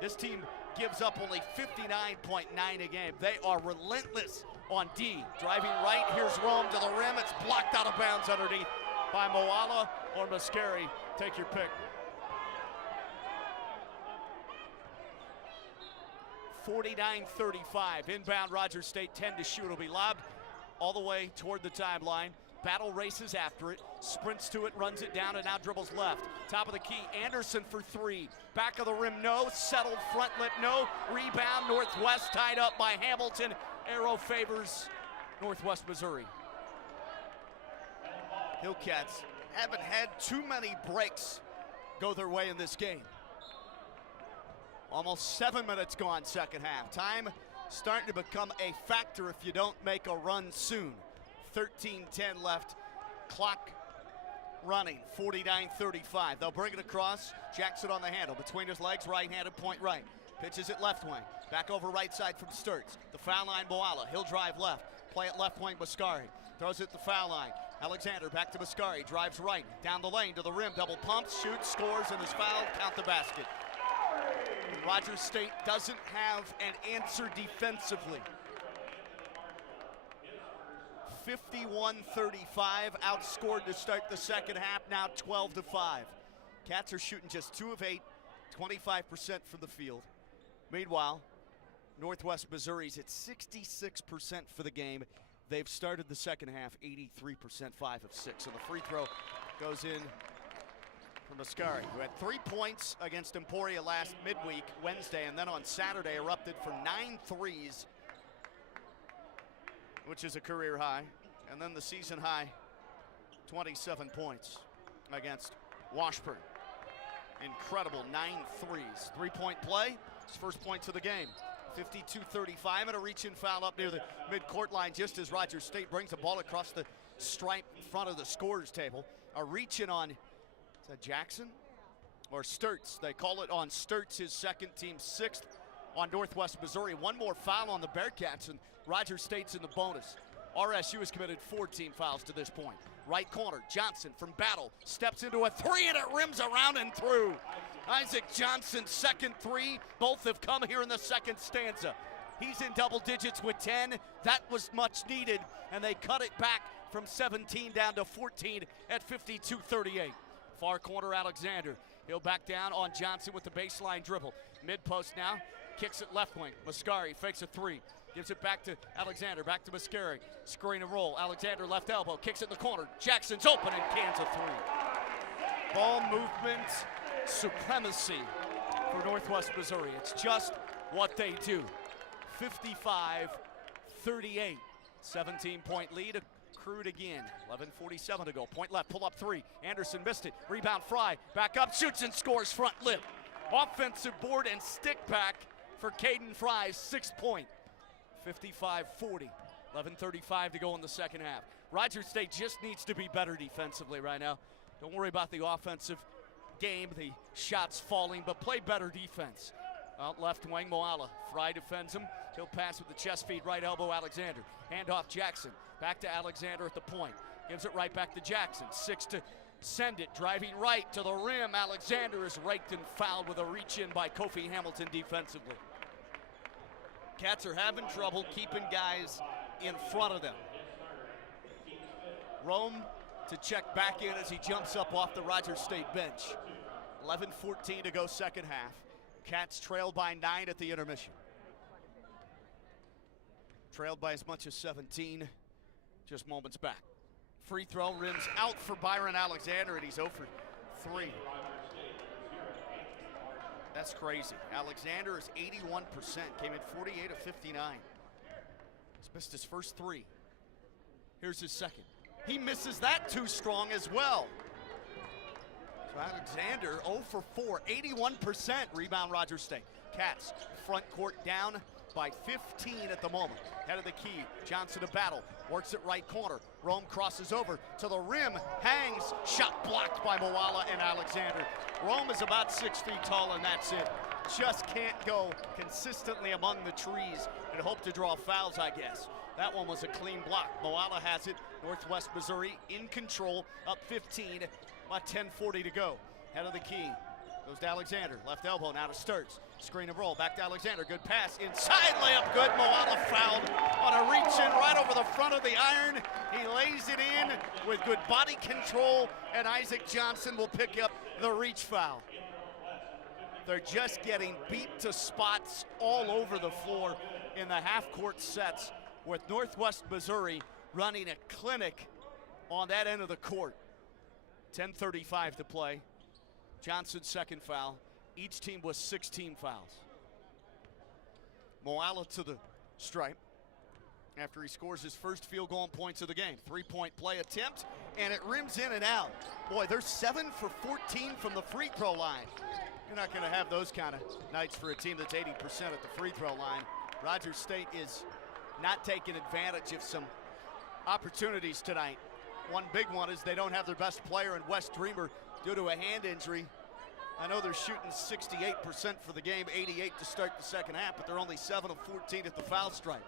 This team gives up only 59.9 a game. They are relentless on D. Driving right, here's Rome to the rim. It's blocked out of bounds underneath by Moala or Mascari. Take your pick. 49-35. Inbound Rogers State, 10 to shoot. Will be lobbed all the way toward the timeline. Battle races after it, sprints to it, runs it down, and now dribbles left. Top of the key, Anderson for three. Back of the rim, no. Settled front lip, no. Rebound, Northwest tied up by Hamilton. Arrow favors Northwest Missouri. Hillcats haven't had too many breaks go their way in this game. Almost 7 minutes gone second half. Time starting to become a factor if you don't make a run soon. 13:10 left, clock running, 49-35. They'll bring it across, Jackson on the handle, between his legs, right-handed, point right. Pitches it left wing, back over right side from Sturts. The foul line, Moala, he'll drive left, play it left wing, Mascari. Throws it the foul line. Alexander back to Mascari, drives right, down the lane to the rim, double pumps, shoots, scores, and is fouled, count the basket. Rogers State doesn't have an answer defensively. 51-35, outscored to start the second half, now 12-5. Cats are shooting just 2 of 8, 25% from the field. Meanwhile, Northwest Missouri's at 66% for the game. They've started the second half 83%, 5 of 6. And the free throw goes in for Mascari, who had 3 points against Emporia last midweek, Wednesday, and then on Saturday erupted for 9 threes, which is a career high. And then the season high, 27 points against Washburn. Incredible 9 threes. 3-point play, his first points of the game. 52-35, and a reach-in foul up near the midcourt line just as Rogers State brings the ball across the stripe in front of the scorer's table. A reach-in on, is that Jackson? Or Sturts. They call it on Sturts, his second, team 6th on Northwest Missouri. One more foul on the Bearcats, and Rogers State's in the bonus. RSU has committed 14 fouls to this point. Right corner, Johnson from Battle, steps into a three and it rims around and through. Isaac Johnson's second three, both have come here in the second stanza. He's in double digits with 10. That was much needed, and they cut it back from 17 down to 14 at 52-38. Far corner, Alexander. He'll back down on Johnson with the baseline dribble. Mid-post now, kicks it left wing. Mascari fakes a three. Gives it back to Alexander, back to Mascari. Screen and roll. Alexander left elbow, kicks it in the corner. Jackson's open and cans a three. Ball movement supremacy for Northwest Missouri. It's just what they do. 55-38. 17-point lead accrued again. 11:47 to go. Point left, pull up three. Anderson missed it. Rebound Fry. Back up, shoots and scores front lip. Offensive board and stick back for Caden Fry's 6th point. 55-40. 11:35 to go in the second half. Rogers State just needs to be better defensively right now. Don't worry about the offensive game, the shots falling, but play better defense. Out left wing, Moala. Fry defends him. He'll pass with the chest feed, right elbow, Alexander. Hand off Jackson. Back to Alexander at the point. Gives it right back to Jackson. 6 to send it. Driving right to the rim. Alexander is raked and fouled with a reach in by Kofi Hamilton defensively. Cats are having trouble keeping guys in front of them. Rome to check back in as he jumps up off the Rogers State bench. 11:14 to go second half. Cats trailed by 9 at the intermission. Trailed by as much as 17 just moments back. Free throw rims out for Byron Alexander, and he's 0 for 3. That's crazy. Alexander is 81%, came in 48 of 59. He's missed his first 3. Here's his second. He misses that too strong as well. So Alexander 0 for 4, 81%. Rebound Rogers State. Cats front court down by 15 at the moment. Head of the key, Johnson to Battle, works it right corner. Rome crosses over to the rim, hangs, shot blocked by Moala and Alexander. Rome is about 6 feet tall and that's it. Just can't go consistently among the trees and hope to draw fouls, I guess. That one was a clean block. Moala has it. Northwest Missouri in control, up 15, about 10:40 to go. Head of the key. Goes to Alexander, left elbow, now to Sturts. Screen and roll, back to Alexander, good pass, inside layup, good. Moala fouled on a reach in right over the front of the iron. He lays it in with good body control, and Isaac Johnson will pick up the reach foul. They're just getting beat to spots all over the floor in the half-court sets with Northwest Missouri running a clinic on that end of the court. 10:35 to play. Johnson's second foul. Each team with 16 fouls. Moala to the stripe after he scores his first field goal and points of the game. 3-point play attempt, and it rims in and out. Boy, they're 7 for 14 from the free throw line. You're not going to have those kind of nights for a team that's 80% at the free throw line. Rogers State is not taking advantage of some opportunities tonight. One big one is they don't have their best player in Wes Dreamer due to a hand injury. I know they're shooting 68% for the game, 88 to start the second half, but they're only 7 of 14 at the foul stripe.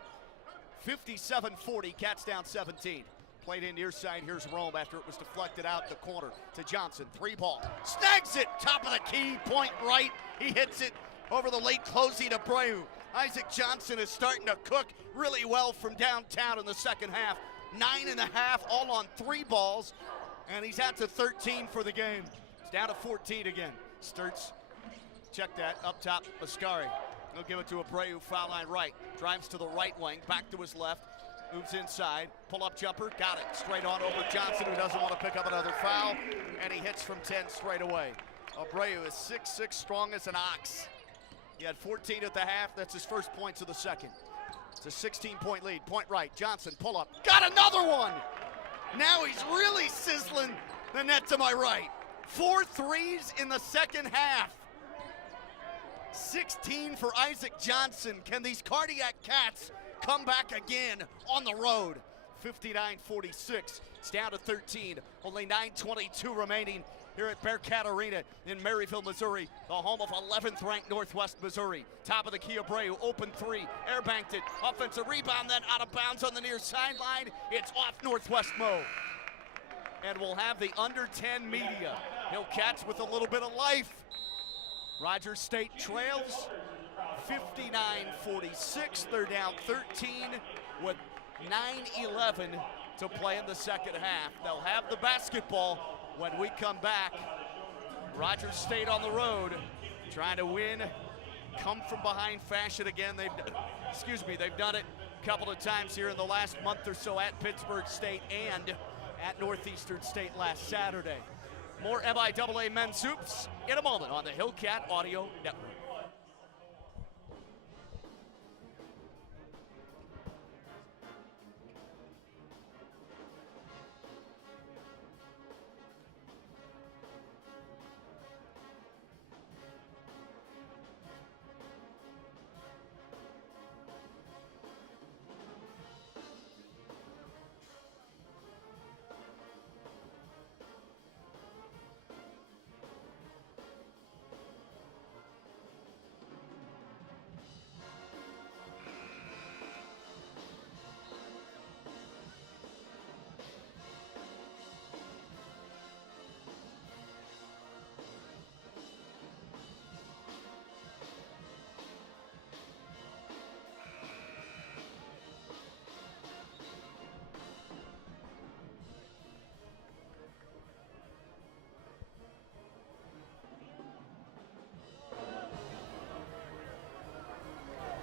57-40, Cats down 17. Played in near side, here's Rome after it was deflected out the corner to Johnson. 3-ball, snags it, top of the key, point right. He hits it over the late closing to Abreu. Isaac Johnson is starting to cook really well from downtown in the second half. 9.5, all on 3 balls, and he's out to 13 for the game. It's down to 14 again. Sturts, check that, up top, Mascari. He'll give it to Abreu, foul line right. Drives to the right wing, back to his left, moves inside, pull-up jumper, got it. Straight on over Johnson, who doesn't want to pick up another foul, and he hits from 10 straight away. Abreu is 6'6", strong as an ox. He had 14 at the half, that's his first points of the second. It's a 16-point lead, point right, Johnson, pull up, got another one! Now he's really sizzling the net to my right. 4 threes in the second half. 16 for Isaac Johnson. Can these cardiac Cats come back again on the road? 59-46, it's down to 13. Only 9:22 remaining here at Bearcat Arena in Maryville, Missouri, the home of 11th ranked Northwest Missouri. Top of the key, Abreu, open 3, airbanked it, offensive rebound, then out of bounds on the near sideline. It's off Northwest Mo. And we'll have the under 10 media. Hillcats with a little bit of life. Rogers State trails 59-46. They're down 13 with 9:11 to play in the second half. They'll have the basketball when we come back. Rogers State on the road, trying to win, come from behind fashion again. They've done it a couple of times here in the last month or so at Pittsburgh State and at Northeastern State last Saturday. More MIAA men's hoops in a moment on the Hillcat Audio Network.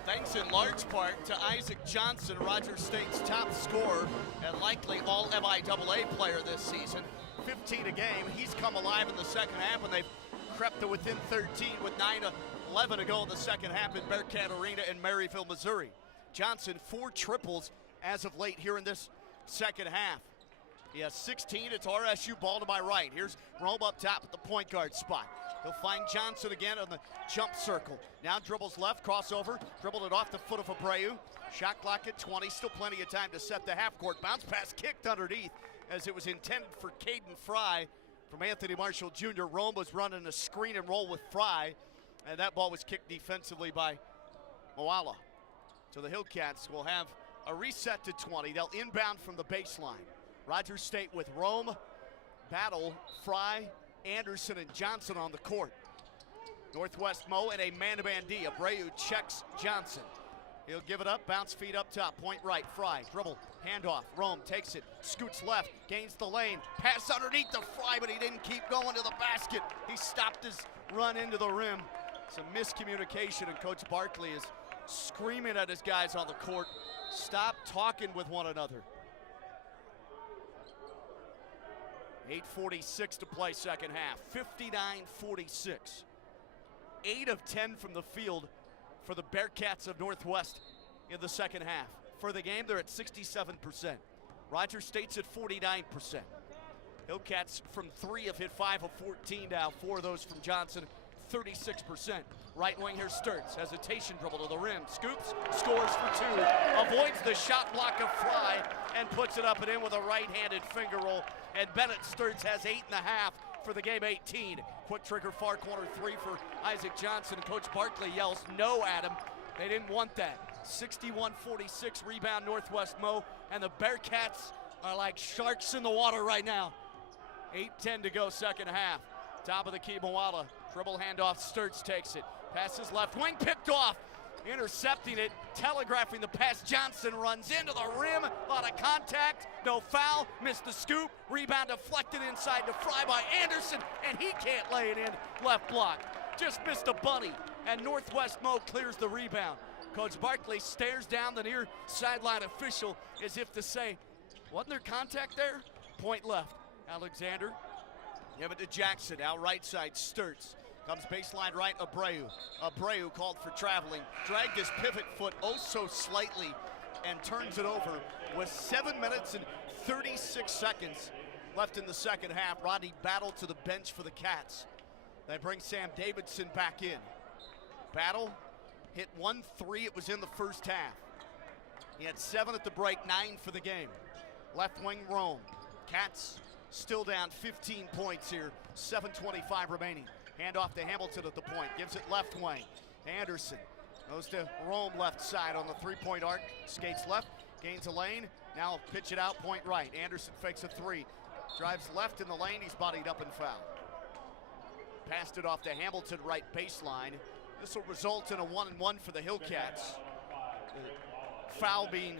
Thanks in large part to Isaac Johnson, Rogers State's top scorer and likely all MIAA player this season. 15 a game. He's come alive in the second half, and they've crept to within 13 with 9:11 to go in the second half at Bearcat Arena in Maryville, Missouri. Johnson, 4 triples as of late here in this second half. He has 16. It's RSU ball to my right. Here's Rome up top at the point guard spot. He'll find Johnson again on the jump circle. Now dribbles left, crossover, dribbled it off the foot of Abreu. Shot clock at 20, still plenty of time to set the half court. Bounce pass kicked underneath as it was intended for Caden Fry from Anthony Marshall Jr. Rome was running a screen and roll with Fry, and that ball was kicked defensively by Moala. So the Hillcats will have a reset to 20. They'll inbound from the baseline. Rogers State with Rome, Battle, Fry, Anderson, and Johnson on the court. Northwest Mo and a man-to-man D. Abreu checks Johnson. He'll give it up, bounce feed up top, point right, Fry, dribble, handoff, Rome takes it, scoots left, gains the lane, pass underneath the Fry, but he didn't keep going to the basket. He stopped his run into the rim. Some miscommunication, and Coach Barkley is screaming at his guys on the court. Stop talking with one another. 8:46 to play second half. 59-46. 8 of 10 from the field for the Bearcats of Northwest in the second half. For the game, they're at 67%. Rogers State's at 49%. Hillcats from 3 have hit 5 of 14 now. 4 of those from Johnson, 36%. Right wing here, Sturts. Hesitation, dribble to the rim. Scoops, scores for 2. Avoids the shot block of Fry and puts it up and in with a right-handed finger roll. And Bennett Sturts has 8.5 for the game, 18. Quick trigger, far corner 3 for Isaac Johnson. Coach Barkley yells no at him. They didn't want that. 61-46 rebound Northwest Mo. And the Bearcats are like sharks in the water right now. 8:10 to go second half. Top of the key, Moala. Dribble handoff, Sturts takes it. Passes left wing, picked off. Intercepting it, telegraphing the pass. Johnson runs into the rim. A lot of contact, no foul. Missed the scoop. Rebound deflected inside to Fry by Anderson, and he can't lay it in. Left block. Just missed a bunny, and Northwest Mo clears the rebound. Coach Barkley stares down the near sideline official as if to say, wasn't there contact there? Point left. Alexander. Give it to Jackson. Now right side, Sturts. Comes baseline right, Abreu. Abreu called for traveling. Dragged his pivot foot oh so slightly and turns it over with 7 minutes and 36 seconds left in the second half. Rodney Battle to the bench for the Cats. They bring Sam Davidson back in. Battle hit 1 3. It was in the first half. He had 7 at the break, 9 for the game. Left wing Rome. Cats still down 15 points here. 7:25 remaining. Hand off to Hamilton at the point. Gives it left wing. Anderson goes to Rome left side on the three-point arc. Skates left, gains a lane. Now pitch it out, point right. Anderson fakes a 3. Drives left in the lane. He's bodied up and fouled. Passed it off to Hamilton right baseline. This will result in a 1-and-1 for the Hillcats. The foul being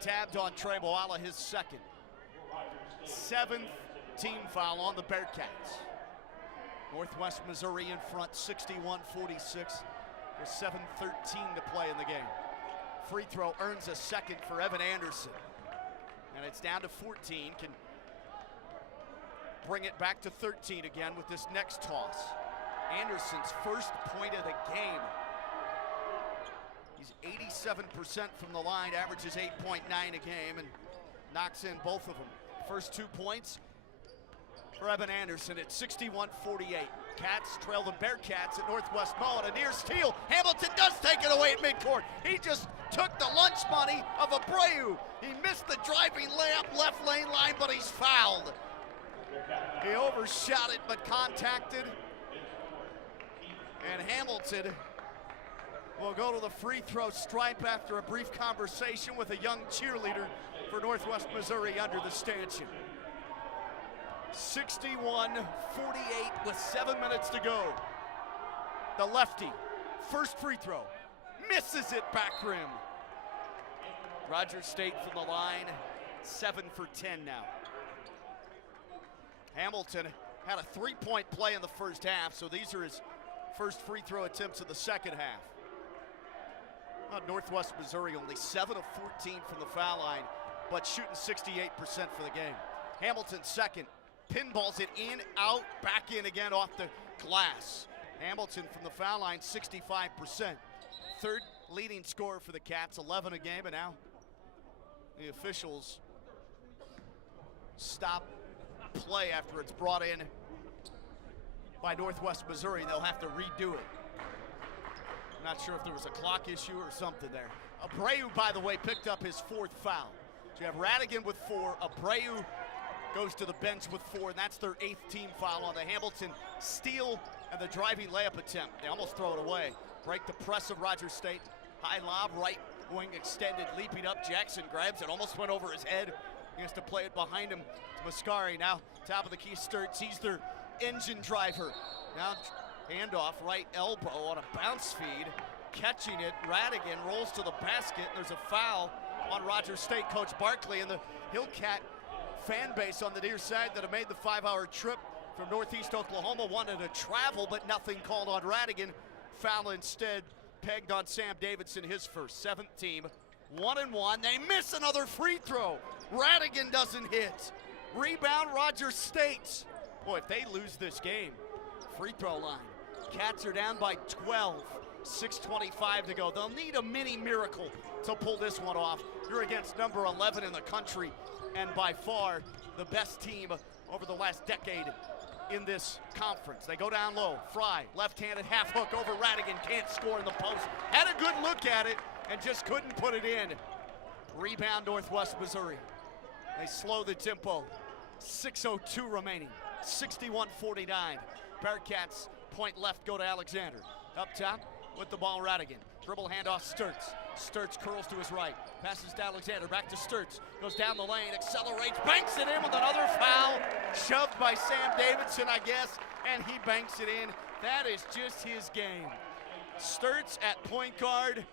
tabbed on Trey Moala, his second. 7th team foul on the Bearcats. Northwest Missouri in front, 61-46. With 7:13 to play in the game. Free throw earns a second for Evan Anderson. And it's down to 14. Can bring it back to 13 again with this next toss. Anderson's first point of the game. He's 87% from the line, averages 8.9 a game, and knocks in both of them. First 2 points for Evan Anderson at 61-48. Cats trail the Bearcats at Northwest Mo, and a near steal. Hamilton does take it away at midcourt. He just took the lunch money of Abreu. He missed the driving layup left lane line, but he's fouled. He overshot it, but contacted. And Hamilton will go to the free throw stripe after a brief conversation with a young cheerleader for Northwest Missouri under the stanchion. 61-48 with 7 minutes to go. The lefty, first free throw, misses it back rim. Rogers State from the line, 7 for 10 now. Hamilton had a 3-point play in the first half, so these are his first free throw attempts of the second half. Northwest Missouri only 7 of 14 from the foul line, but shooting 68% for the game. Hamilton second, pinballs it in, out, back in again off the glass. Hamilton from the foul line, 65%. Third leading scorer for the Cats, 11 a game, and now the officials stop play after it's brought in by Northwest Missouri. They'll have to redo it. I'm not sure if there was a clock issue or something there. Abreu, by the way, picked up his 4th foul. So you have Radigan with 4, Abreu goes to the bench with 4, and that's their 8th team foul on the Hamilton steal and the driving layup attempt. They almost throw it away. Break the press of Rogers State. High lob, right wing extended, leaping up. Jackson grabs it, almost went over his head. He has to play it behind him to Mascari. Now, top of the key, Sturts. He's their engine driver. Now, handoff, right elbow on a bounce feed. Catching it, Radigan rolls to the basket. There's a foul on Rogers State. Coach Barkley and the Hillcat fan base on the near side that have made the 5-hour trip from Northeast Oklahoma wanted to travel, but nothing called on Radigan. Foul instead pegged on Sam Davidson, his first. 7th team 1-1. They miss another free throw. Radigan doesn't hit. Rebound, Rogers State. Boy, if they lose this game, free throw line. Cats are down by 12. 6:25 to go. They'll need a mini miracle to pull this one off. You're against number 11 in the country and by far the best team over the last decade in this conference. They go down low. Fry, left-handed half hook over Radigan. Can't score in the post. Had a good look at it and just couldn't put it in. Rebound, Northwest Missouri. They slow the tempo. 6:02 remaining. 61-49. Bearcats point left, go to Alexander. Up top with the ball, Radigan. Dribble handoff, Sturts. Sturts curls to his right. Passes to Alexander, back to Sturts. Goes down the lane, accelerates, banks it in with another foul. Shoved by Sam Davidson, I guess, and he banks it in. That is just his game. Sturts at point guard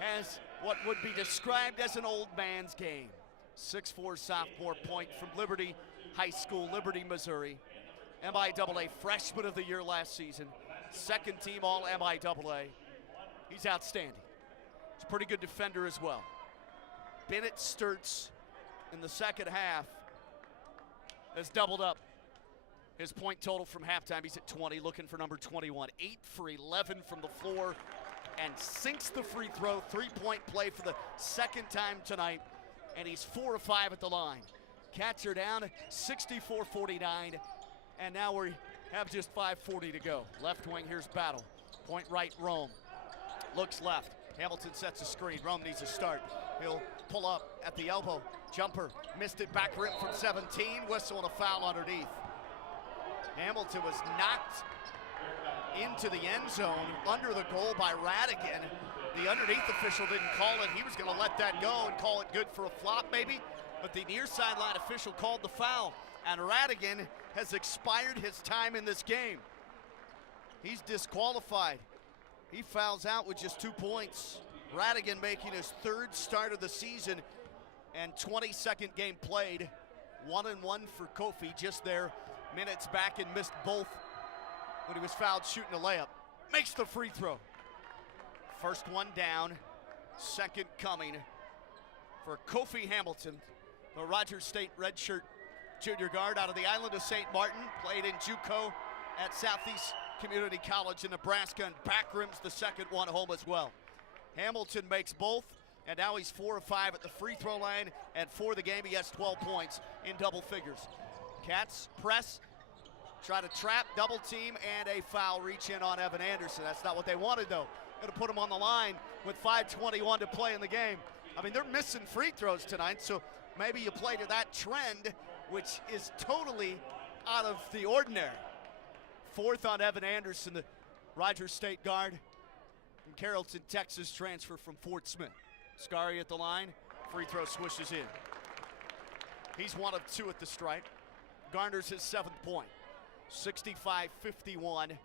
has what would be described as an old man's game. 6'4" sophomore point from Liberty High School, Liberty, Missouri. MIAA Freshman of the Year last season. Second team all MIAA. He's outstanding. He's a pretty good defender as well. Bennett Sturts in the second half has doubled up his point total from halftime. He's at 20, looking for number 21. 8 for 11 from the floor and sinks the free throw. 3-point play for the second time tonight, and he's 4 of 5 at the line. Cats are down 64-49, and now we have just 5:40 to go. Left wing, here's Battle. Point right, Rome. Looks left. Hamilton sets a screen. Rome needs a start. He'll pull up at the elbow. Jumper, missed it back rim from 17. Whistle and a foul underneath. Hamilton was knocked into the end zone under the goal by Radigan. The underneath official didn't call it. He was going to let that go and call it good for a flop maybe, but the near sideline official called the foul, and Radigan has expired his time in this game. He's disqualified. He fouls out with just 2 points. Radigan making his 3rd start of the season and 22nd game played. 1-1 for Kofi, just there minutes back, and missed both when he was fouled shooting a layup. Makes the free throw. First one down, second coming for Kofi Hamilton, the Rogers State redshirt junior guard out of the island of St. Martin, played in JUCO at Southeast Community College in Nebraska, and back rims the second one home as well. Hamilton makes both, and now he's 4 of 5 at the free throw line, and for the game he has 12 points in double figures. Cats press, try to trap, double team, and a foul reach in on Evan Anderson. That's not what they wanted though. Gonna put him on the line with 5:21 to play in the game. I mean, they're missing free throws tonight, so maybe you play to that trend, which is totally out of the ordinary. 4th on Evan Anderson, the Rogers State guard from Carrollton, Texas, transfer from Fort Smith. Scary at the line, free throw swishes in. He's 1 of 2 at the stripe. Garners his 7th point. 65-51,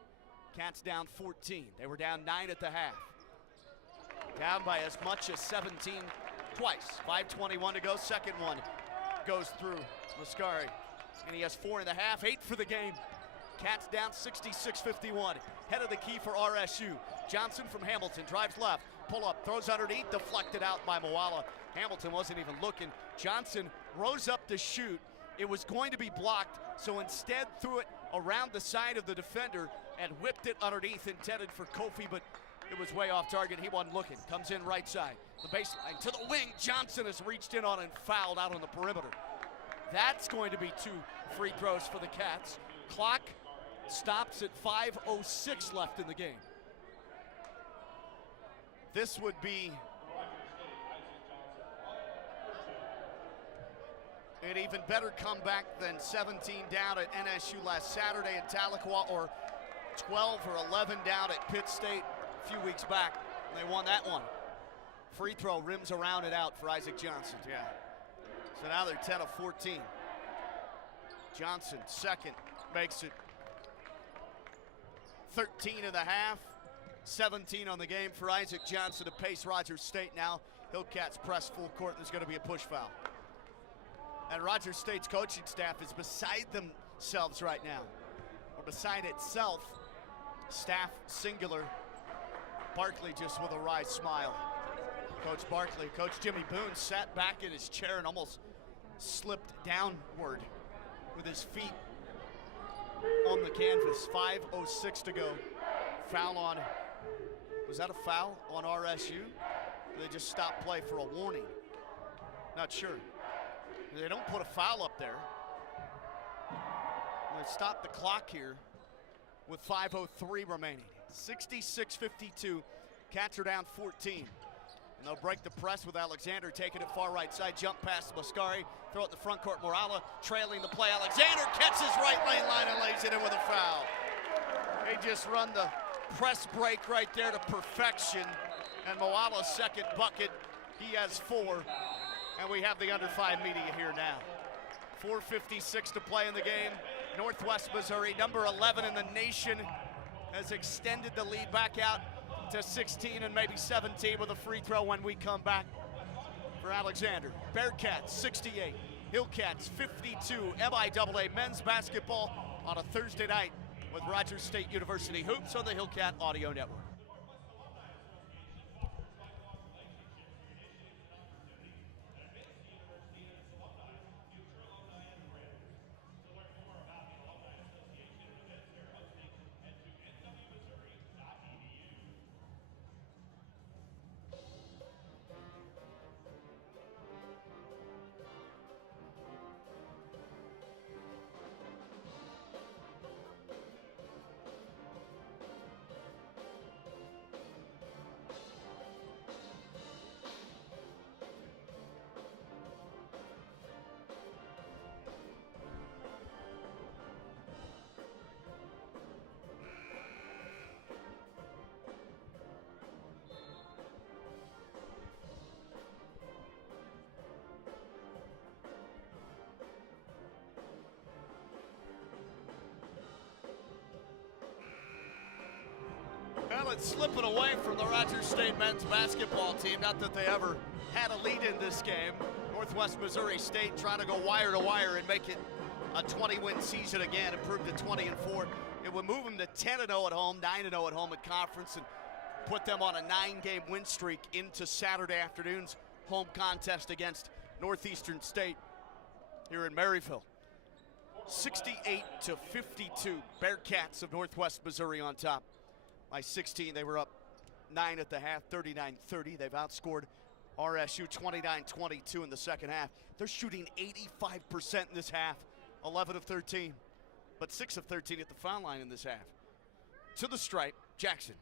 Cats down 14. They were down 9 at the half. Down by as much as 17 twice. 5:21 to go, second one goes through Mascari, and he has 4 in the half, 8 for the game. Cats down 66-51. Head of the key for RSU. Johnson from Hamilton drives left, pull up, throws underneath, deflected out by Moala. Hamilton wasn't even looking. Johnson rose up to shoot. It was going to be blocked, so instead threw it around the side of the defender and whipped it underneath, intended for Kofi, but it was way off target. He wasn't looking. Comes in right side. The baseline to the wing. Johnson has reached in on and fouled out on the perimeter. That's going to be 2 free throws for the Cats. Clock stops at 5:06 left in the game. This would be an even better comeback than 17 down at NSU last Saturday in Tahlequah, or 12 or 11 down at Pitt State a few weeks back. They won that one. Free throw rims around it out for Isaac Johnson. Yeah. So now they're 10 of 14. Johnson, second, makes it 13 and a half. 17 on the game for Isaac Johnson to pace Rogers State now. Hillcats press full court. There's going to be a push foul. And Rogers State's coaching staff is beside themselves right now, or beside itself. Staff singular. Barkley just with a wry smile. Coach Barkley, Coach Jimmy Boone sat back in his chair and almost slipped downward with his feet on the canvas. 5:06 to go. Foul on, was that a foul on RSU? They just stopped play for a warning. Not sure. They don't put a foul up there. They stop the clock here with 5:03 remaining. 66-52, Cats are down 14. And they'll break the press with Alexander taking it far right side, jump past Mascari, throw it to front court. Morala trailing the play. Alexander catches right lane line and lays it in with a foul. They just run the press break right there to perfection. And Moala's second bucket, he has 4. And we have the under 5 media here now. 4:56 to play in the game. Northwest Missouri, number 11 in the nation, has extended the lead back out to 16 and maybe 17 with a free throw when we come back for Alexander. Bearcats 68, Hillcats 52. MIAA men's basketball on a Thursday night with Rogers State University Hoops on the Hillcat Audio Network. Well, it's slipping away from the Rogers State men's basketball team. Not that they ever had a lead in this game. Northwest Missouri State trying to go wire to wire and make it a 20-win season again, improve to 20-4. It would move them to 10-0 at home, 9-0 at home at conference, and put them on a 9-game win streak into Saturday afternoon's home contest against Northeastern State here in Maryville. 68-52, Bearcats of Northwest Missouri on top. By 16, they were up 9 at the half, 39-30. They've outscored RSU 29-22 in the second half. They're shooting 85% in this half, 11 of 13, but 6 of 13 at the foul line in this half. To the stripe, Jackson,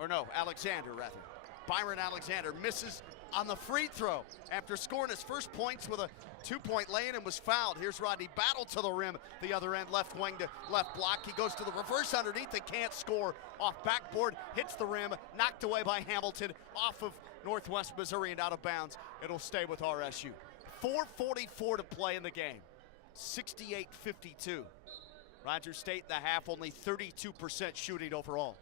or no, Alexander rather. Byron Alexander misses on the free throw after scoring his first points with a 2-point lay-in and was fouled. Here's Rodney, battle to the rim, the other end, left wing to left block. He goes to the reverse underneath and can't score. Off backboard, hits the rim, knocked away by Hamilton, off of Northwest Missouri and out of bounds. It'll stay with RSU. 4:44 to play in the game. 68-52. Rogers State in the half, only 32% shooting overall.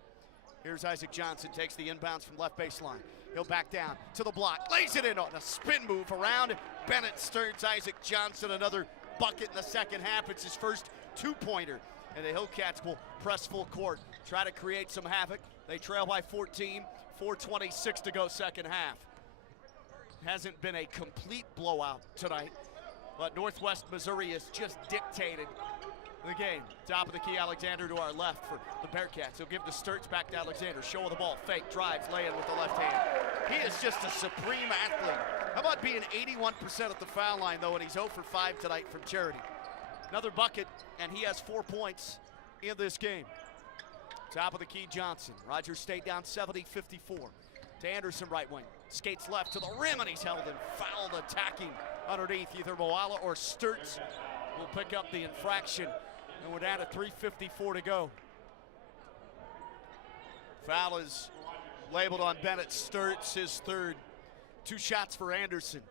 Here's Isaac Johnson, takes the inbounds from left baseline. He'll back down to the block, lays it in on a spin move around Bennett Stearns. Isaac Johnson, another bucket in the second half. It's his first 2-pointer. And the Hillcats will press full court, try to create some havoc. They trail by 14, 4:26 to go second half. Hasn't been a complete blowout tonight, but Northwest Missouri has just dictated the game. Top of the key, Alexander to our left for the Bearcats. He'll give the Sturts back to Alexander. Show of the ball, fake, drives, lay in with the left hand. He is just a supreme athlete. How about being 81% at the foul line, though, and he's 0 for 5 tonight from charity. Another bucket, and he has 4 points in this game. Top of the key, Johnson. Rogers State down 70-54. To Anderson, right wing. Skates left to the rim, and he's held and fouled, attacking underneath. Either Moala or Sturts will pick up the infraction. And we're down to 3:54 to go. Foul is labeled on Bennett Sturts, his third. 2 shots for Anderson.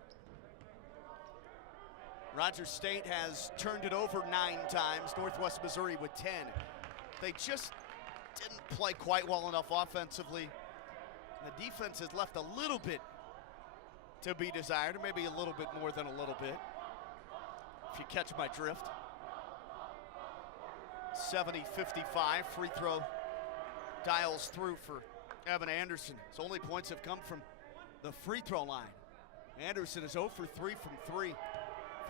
Rogers State has turned it over 9 times. Northwest Missouri with 10. They just didn't play quite well enough offensively. The defense has left a little bit to be desired, or maybe a little bit more than a little bit, if you catch my drift. 70-55, free throw dials through for Evan Anderson. His only points have come from the free throw line. Anderson is 0 for 3 from 3.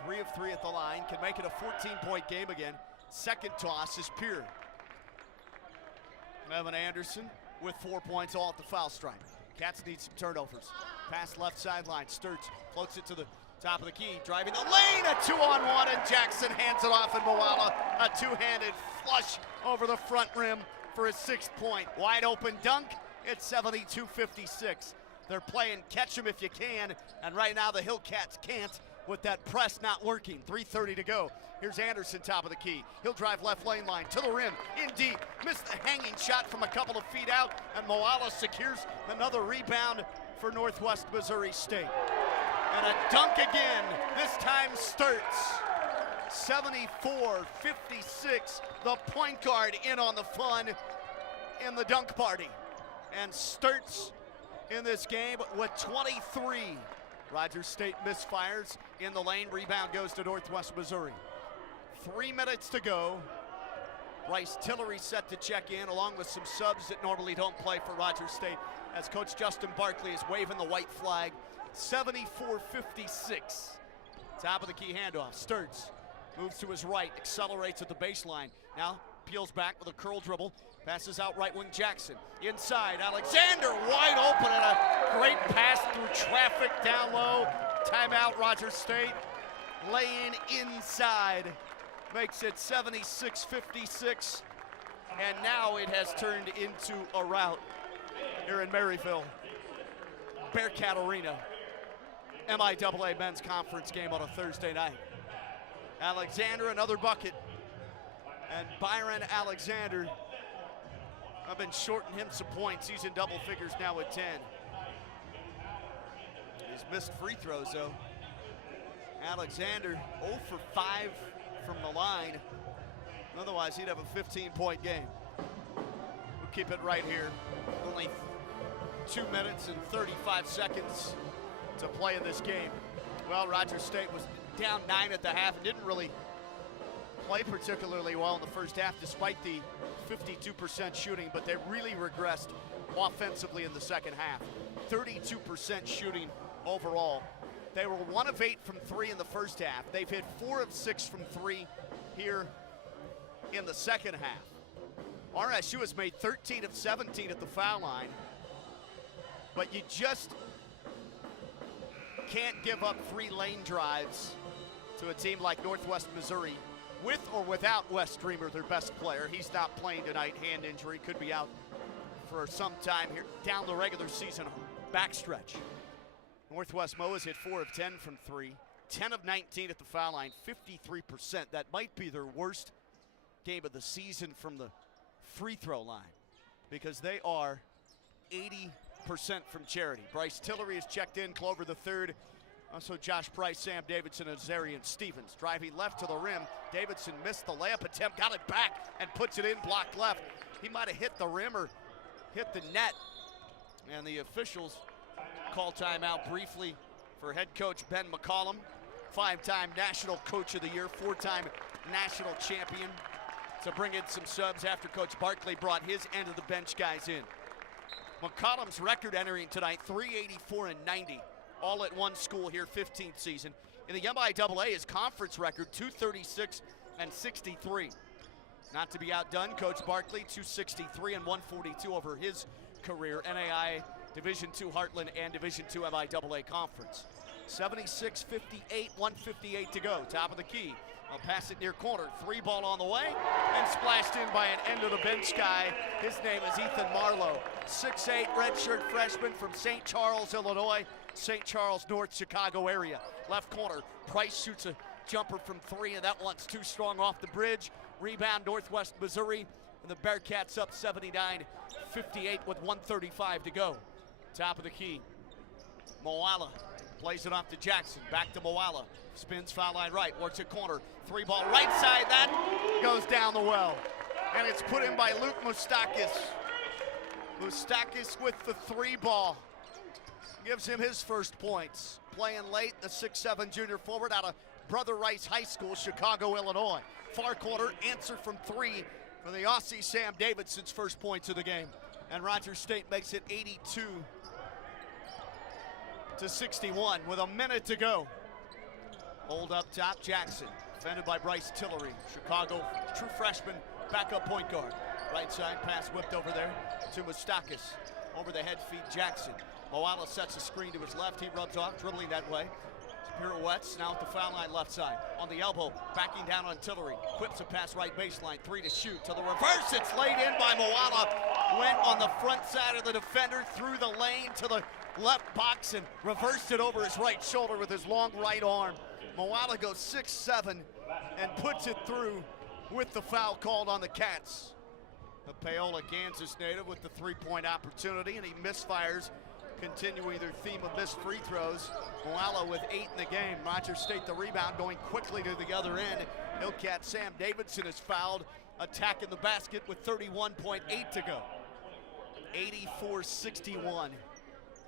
3 of 3 at the line, can make it a 14-point game again. Second toss is Pierre. Evan Anderson with 4 points, all at the foul stripe. Cats need some turnovers. Pass left sideline, Sturts floats it to the top of the key, driving the lane, a 2-on-1, and Jackson hands it off, and Moala, a two-handed flush over the front rim for his 6th point. Wide open dunk, it's 72-56. They're playing catch 'em if you can, and right now the Hillcats can't with that press not working. 3:30 to go. Here's Anderson, top of the key. He'll drive left lane line to the rim, in deep. Missed the hanging shot from a couple of feet out, and Moala secures another rebound for Northwest Missouri State. And a dunk again, this time Sturts. 74-56, the point guard in on the fun in the dunk party. And Sturts in this game with 23. Rogers State misfires in the lane, rebound goes to Northwest Missouri. 3 minutes to go. Bryce Tillery set to check in along with some subs that normally don't play for Rogers State as Coach Justin Barkley is waving the white flag. 74-56. Top of the key handoff. Sturts moves to his right, accelerates at the baseline. Now peels back with a curl dribble. Passes out right wing Jackson. Inside, Alexander wide open and a great pass through traffic down low. Timeout, Rogers State. Laying inside. Makes it 76-56. And now it has turned into a rout here in Maryville. Bearcat Arena. MIAA men's conference game on a Thursday night. Alexander, another bucket. And Byron Alexander, I've been shorting him some points. He's in double figures now with 10. He's missed free throws though. Alexander 0 for 5 from the line. Otherwise he'd have a 15-point game. We'll keep it right here. Only 2 minutes and 35 seconds to play in this game. Well, Rogers State was down 9 at the half and didn't really play particularly well in the first half despite the 52% shooting, but they really regressed offensively in the second half. 32% shooting overall. They were 1 of 8 from 3 in the first half. They've hit 4 of 6 from 3 here in the second half. RSU has made 13 of 17 at the foul line, but you just can't give up free lane drives to a team like Northwest Missouri, with or without Wes Streamer, their best player. He's not playing tonight, hand injury, could be out for some time here down the regular season backstretch. Northwest Mo has hit 4 of 10 from 3, 10 of 19 at the foul line, 53%. That might be their worst game of the season from the free throw line because they are 80% from charity. Bryce Tillery has checked in, Clover the third. Also Josh Price, Sam Davidson, and Zarian Stevens. Driving left to the rim. Davidson missed the layup attempt, got it back, and puts it in, blocked left. He might have hit the rim or hit the net. And the officials call timeout briefly for head coach Ben McCollum, 5-time National Coach of the Year, 4-time national champion, to bring in some subs after Coach Barkley brought his end of the bench guys in. McCollum's record entering tonight, 384-90. All at one school here, 15th season. In the MIAA, his conference record, 236-63. Not to be outdone, Coach Barkley, 263 and 142 over his career. NAI Division II Heartland and Division II MIAA Conference. 76-58, 158 to go. Top of the key. I'll pass it near corner. 3 ball on the way and splashed in by an end of the bench guy. His name is Ethan Marlowe. 6'8", redshirt freshman from St. Charles, Illinois. St. Charles, North Chicago area. Left corner, Price shoots a jumper from 3, and that one's too strong off the bridge. Rebound, Northwest Missouri, and the Bearcats up 79-58 with 1:35 to go. Top of the key. Moala plays it off to Jackson. Back to Moala. Spins foul line right. Works a corner. 3 ball right side. That goes down the well. And it's put in by Luke Moustakis. Moustakis with the 3 ball. Gives him his first points. Playing late, the 6'7" junior forward out of Brother Rice High School, Chicago, Illinois. Far corner, answer from 3 for the Aussie Sam Davidson's first points of the game. And Rogers State makes it to 61 with a minute to go. Hold up top, Jackson, defended by Bryce Tillery. Chicago, true freshman, backup point guard. Right side pass whipped over there to Mustakis. Over the head feed, Jackson. Moala sets a screen to his left. He rubs off, dribbling that way. Pirouettes, now at the foul line left side. On the elbow, backing down on Tillery. Quips a pass right baseline, 3 to shoot. To the reverse, it's laid in by Moala. Went on the front side of the defender, through the lane to the left box and reversed it over his right shoulder with his long right arm. Moala goes 6'7" and puts it through with the foul called on the Cats. A Paola, Kansas native with the three-point opportunity, and he misfires, continuing their theme of missed free throws. Moala with 8 in the game. Rogers State the rebound, going quickly to the other end. Hillcat Sam Davidson is fouled, attacking the basket with 31.8 to go. 84-61.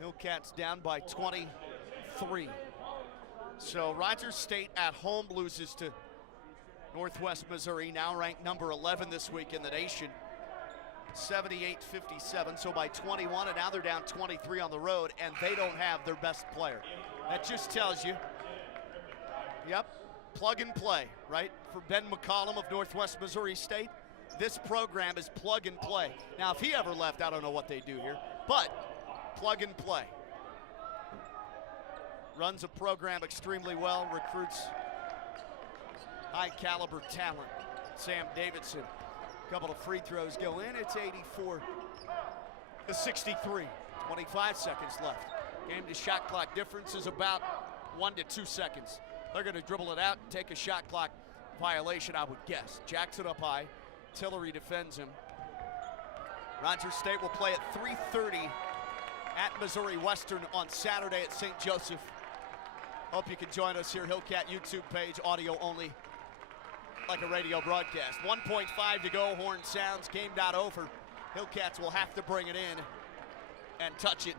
Hillcats down by 23. So Rogers State at home loses to Northwest Missouri, now ranked number 11 this week in the nation. 78-57, so by 21, and now they're down 23 on the road, and they don't have their best player. That just tells you, yep, plug and play, right? For Ben McCollum of Northwest Missouri State, this program is plug and play. Now, if he ever left, I don't know what they do here, but plug and play. Runs a program extremely well, recruits high caliber talent. Sam Davidson. A couple of free throws go in. It's 84-63. 25 seconds left. Game to shot clock difference is about 1 to 2 seconds. They're going to dribble it out and take a shot clock violation, I would guess. Jackson up high. Tillery defends him. Rogers State will play at 3:30 at Missouri Western on Saturday at St. Joseph. Hope you can join us here. Hillcat YouTube page, audio only, like a radio broadcast. 1.5 to go, horn sounds, game not over. Hillcats will have to bring it in and touch it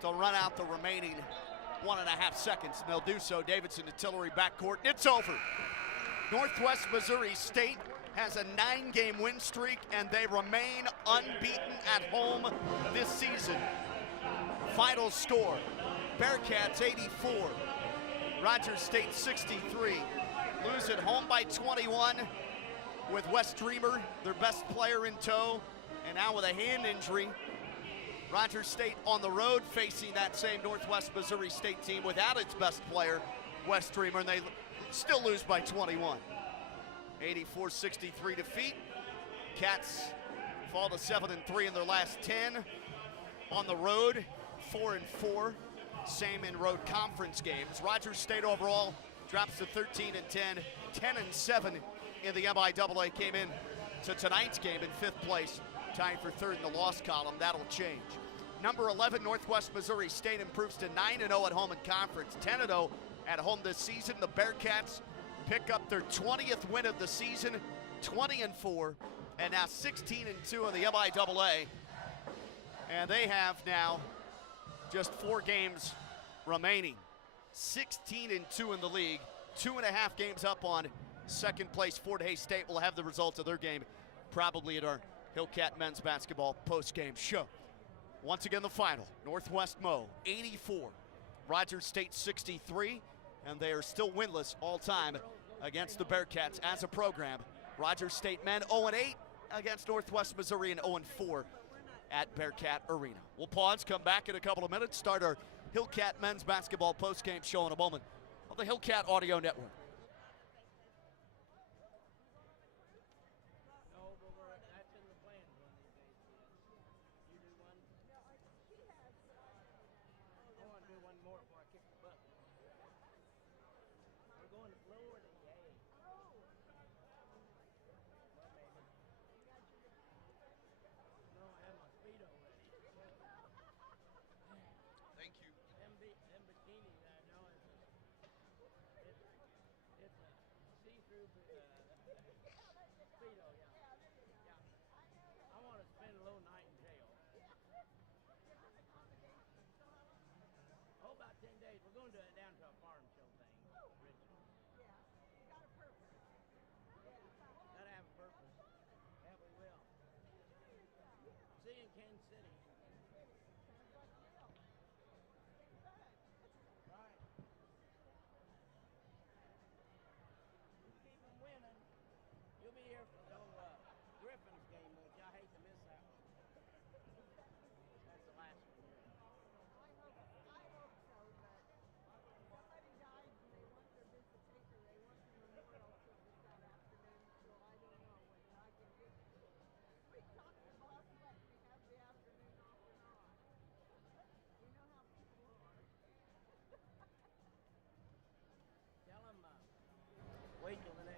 to run out the remaining 1.5 seconds, and they'll do so. Davidson to Tillery backcourt, it's over. Northwest Missouri State has a 9-game win streak, and they remain unbeaten at home this season. Final score, Bearcats 84, Rogers State 63. Lose at home by 21 with Wes Dreamer, their best player, in tow, and now with a hand injury. Rogers State on the road facing that same Northwest Missouri State team without its best player, Wes Dreamer, and they still lose by 21. 84-63 defeat. Cats fall to 7-3 in their last 10. On the road, 4-4. Same in road conference games. Rogers State overall drops to 13-10, 10-7 in the MIAA. Came in to tonight's game in 5th place, tied for 3rd in the loss column. That'll change. Number 11, Northwest Missouri State improves to 9-0 at home in conference, 10-0 at home this season. The Bearcats pick up their 20th win of the season, 20-4, and now 16-2 in the MIAA. And they have now just 4 games remaining. 16-2 in the league, 2.5 games up on second place Fort Hays State. Will have the results of their game probably at our Hillcat men's basketball post-game show. Once again, the final, Northwest Mo 84, Rogers State 63, and they are still winless all time against the Bearcats as a program. Rogers State men 0-8 against Northwest Missouri and 0-4 at Bearcat Arena. We'll pause, come back in a couple of minutes, start our Hillcat men's basketball post-game show in a moment on the Hillcat Audio Network.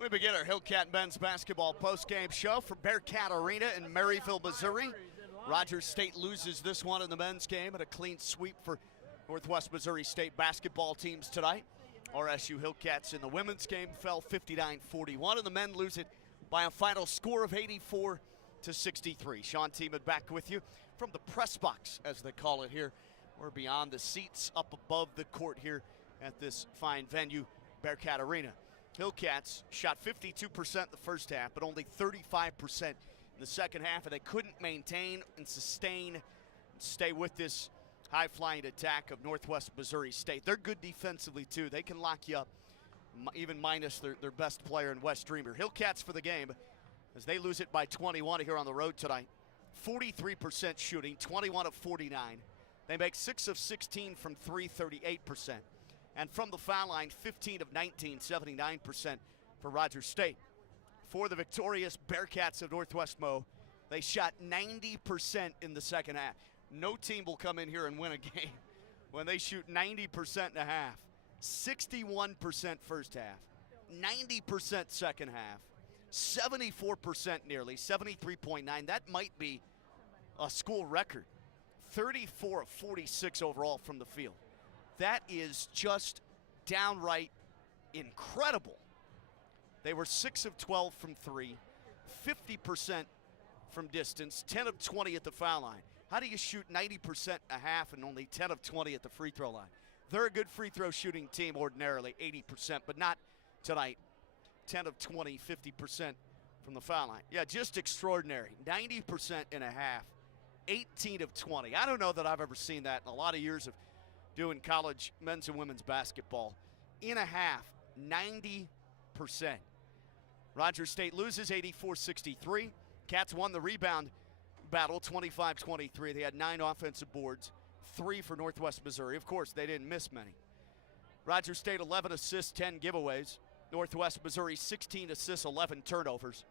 We begin our Hillcat men's basketball postgame show from Bearcat Arena in Maryville, Missouri. Rogers State loses this one in the men's game, and a clean sweep for Northwest Missouri State basketball teams tonight. RSU Hillcats in the women's game fell 59-41, and the men lose it by a final score of 84-63. Sean Tiemann back with you from the press box, as they call it here. We're beyond the seats, up above the court here at this fine venue, Bearcat Arena. Hillcats shot 52% in the first half, but only 35% in the second half, and they couldn't maintain and sustain and stay with this high-flying attack of Northwest Missouri State. They're good defensively, too. They can lock you up, even minus their best player in Wes Dreamer. Hillcats for the game as they lose it by 21 here on the road tonight. 43% shooting, 21 of 49. They make 6 of 16 from 3, 38%. And from the foul line, 15 of 19, 79% for Rogers State. For the victorious Bearcats of Northwest Mo, they shot 90% in the second half. No team will come in here and win a game when they shoot 90% in a half. 61% first half, 90% second half, 74% nearly, 73.9. That might be a school record. 34 of 46 overall from the field. That is just downright incredible. They were 6 of 12 from 3, 50% from distance, 10 of 20 at the foul line. How do you shoot 90% a half and only 10 of 20 at the free throw line? They're a good free throw shooting team ordinarily, 80%, but not tonight. 10 of 20, 50% from the foul line. Yeah, just extraordinary. 90% in a half, 18 of 20. I don't know that I've ever seen that in a lot of years of doing college men's and women's basketball. In a half, 90%. Rogers State loses 84-63. Cats won the rebound battle 25-23. They had 9 offensive boards, 3 for Northwest Missouri. Of course, they didn't miss many. Rogers State 11 assists, 10 giveaways. Northwest Missouri 16 assists, 11 turnovers.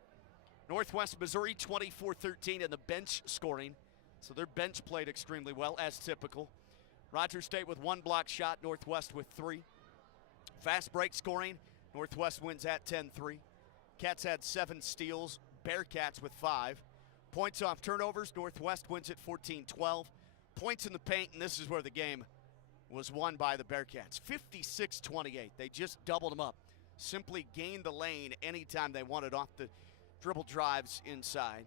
Northwest Missouri 24-13 in the bench scoring. So their bench played extremely well, as typical. Rogers State with 1 block shot, Northwest with 3. Fast break scoring, Northwest wins at 10-3. Cats had 7 steals, Bearcats with 5. Points off turnovers, Northwest wins at 14-12. Points in the paint, and this is where the game was won by the Bearcats. 56-28, they just doubled them up. Simply gained the lane anytime they wanted off the dribble drives inside.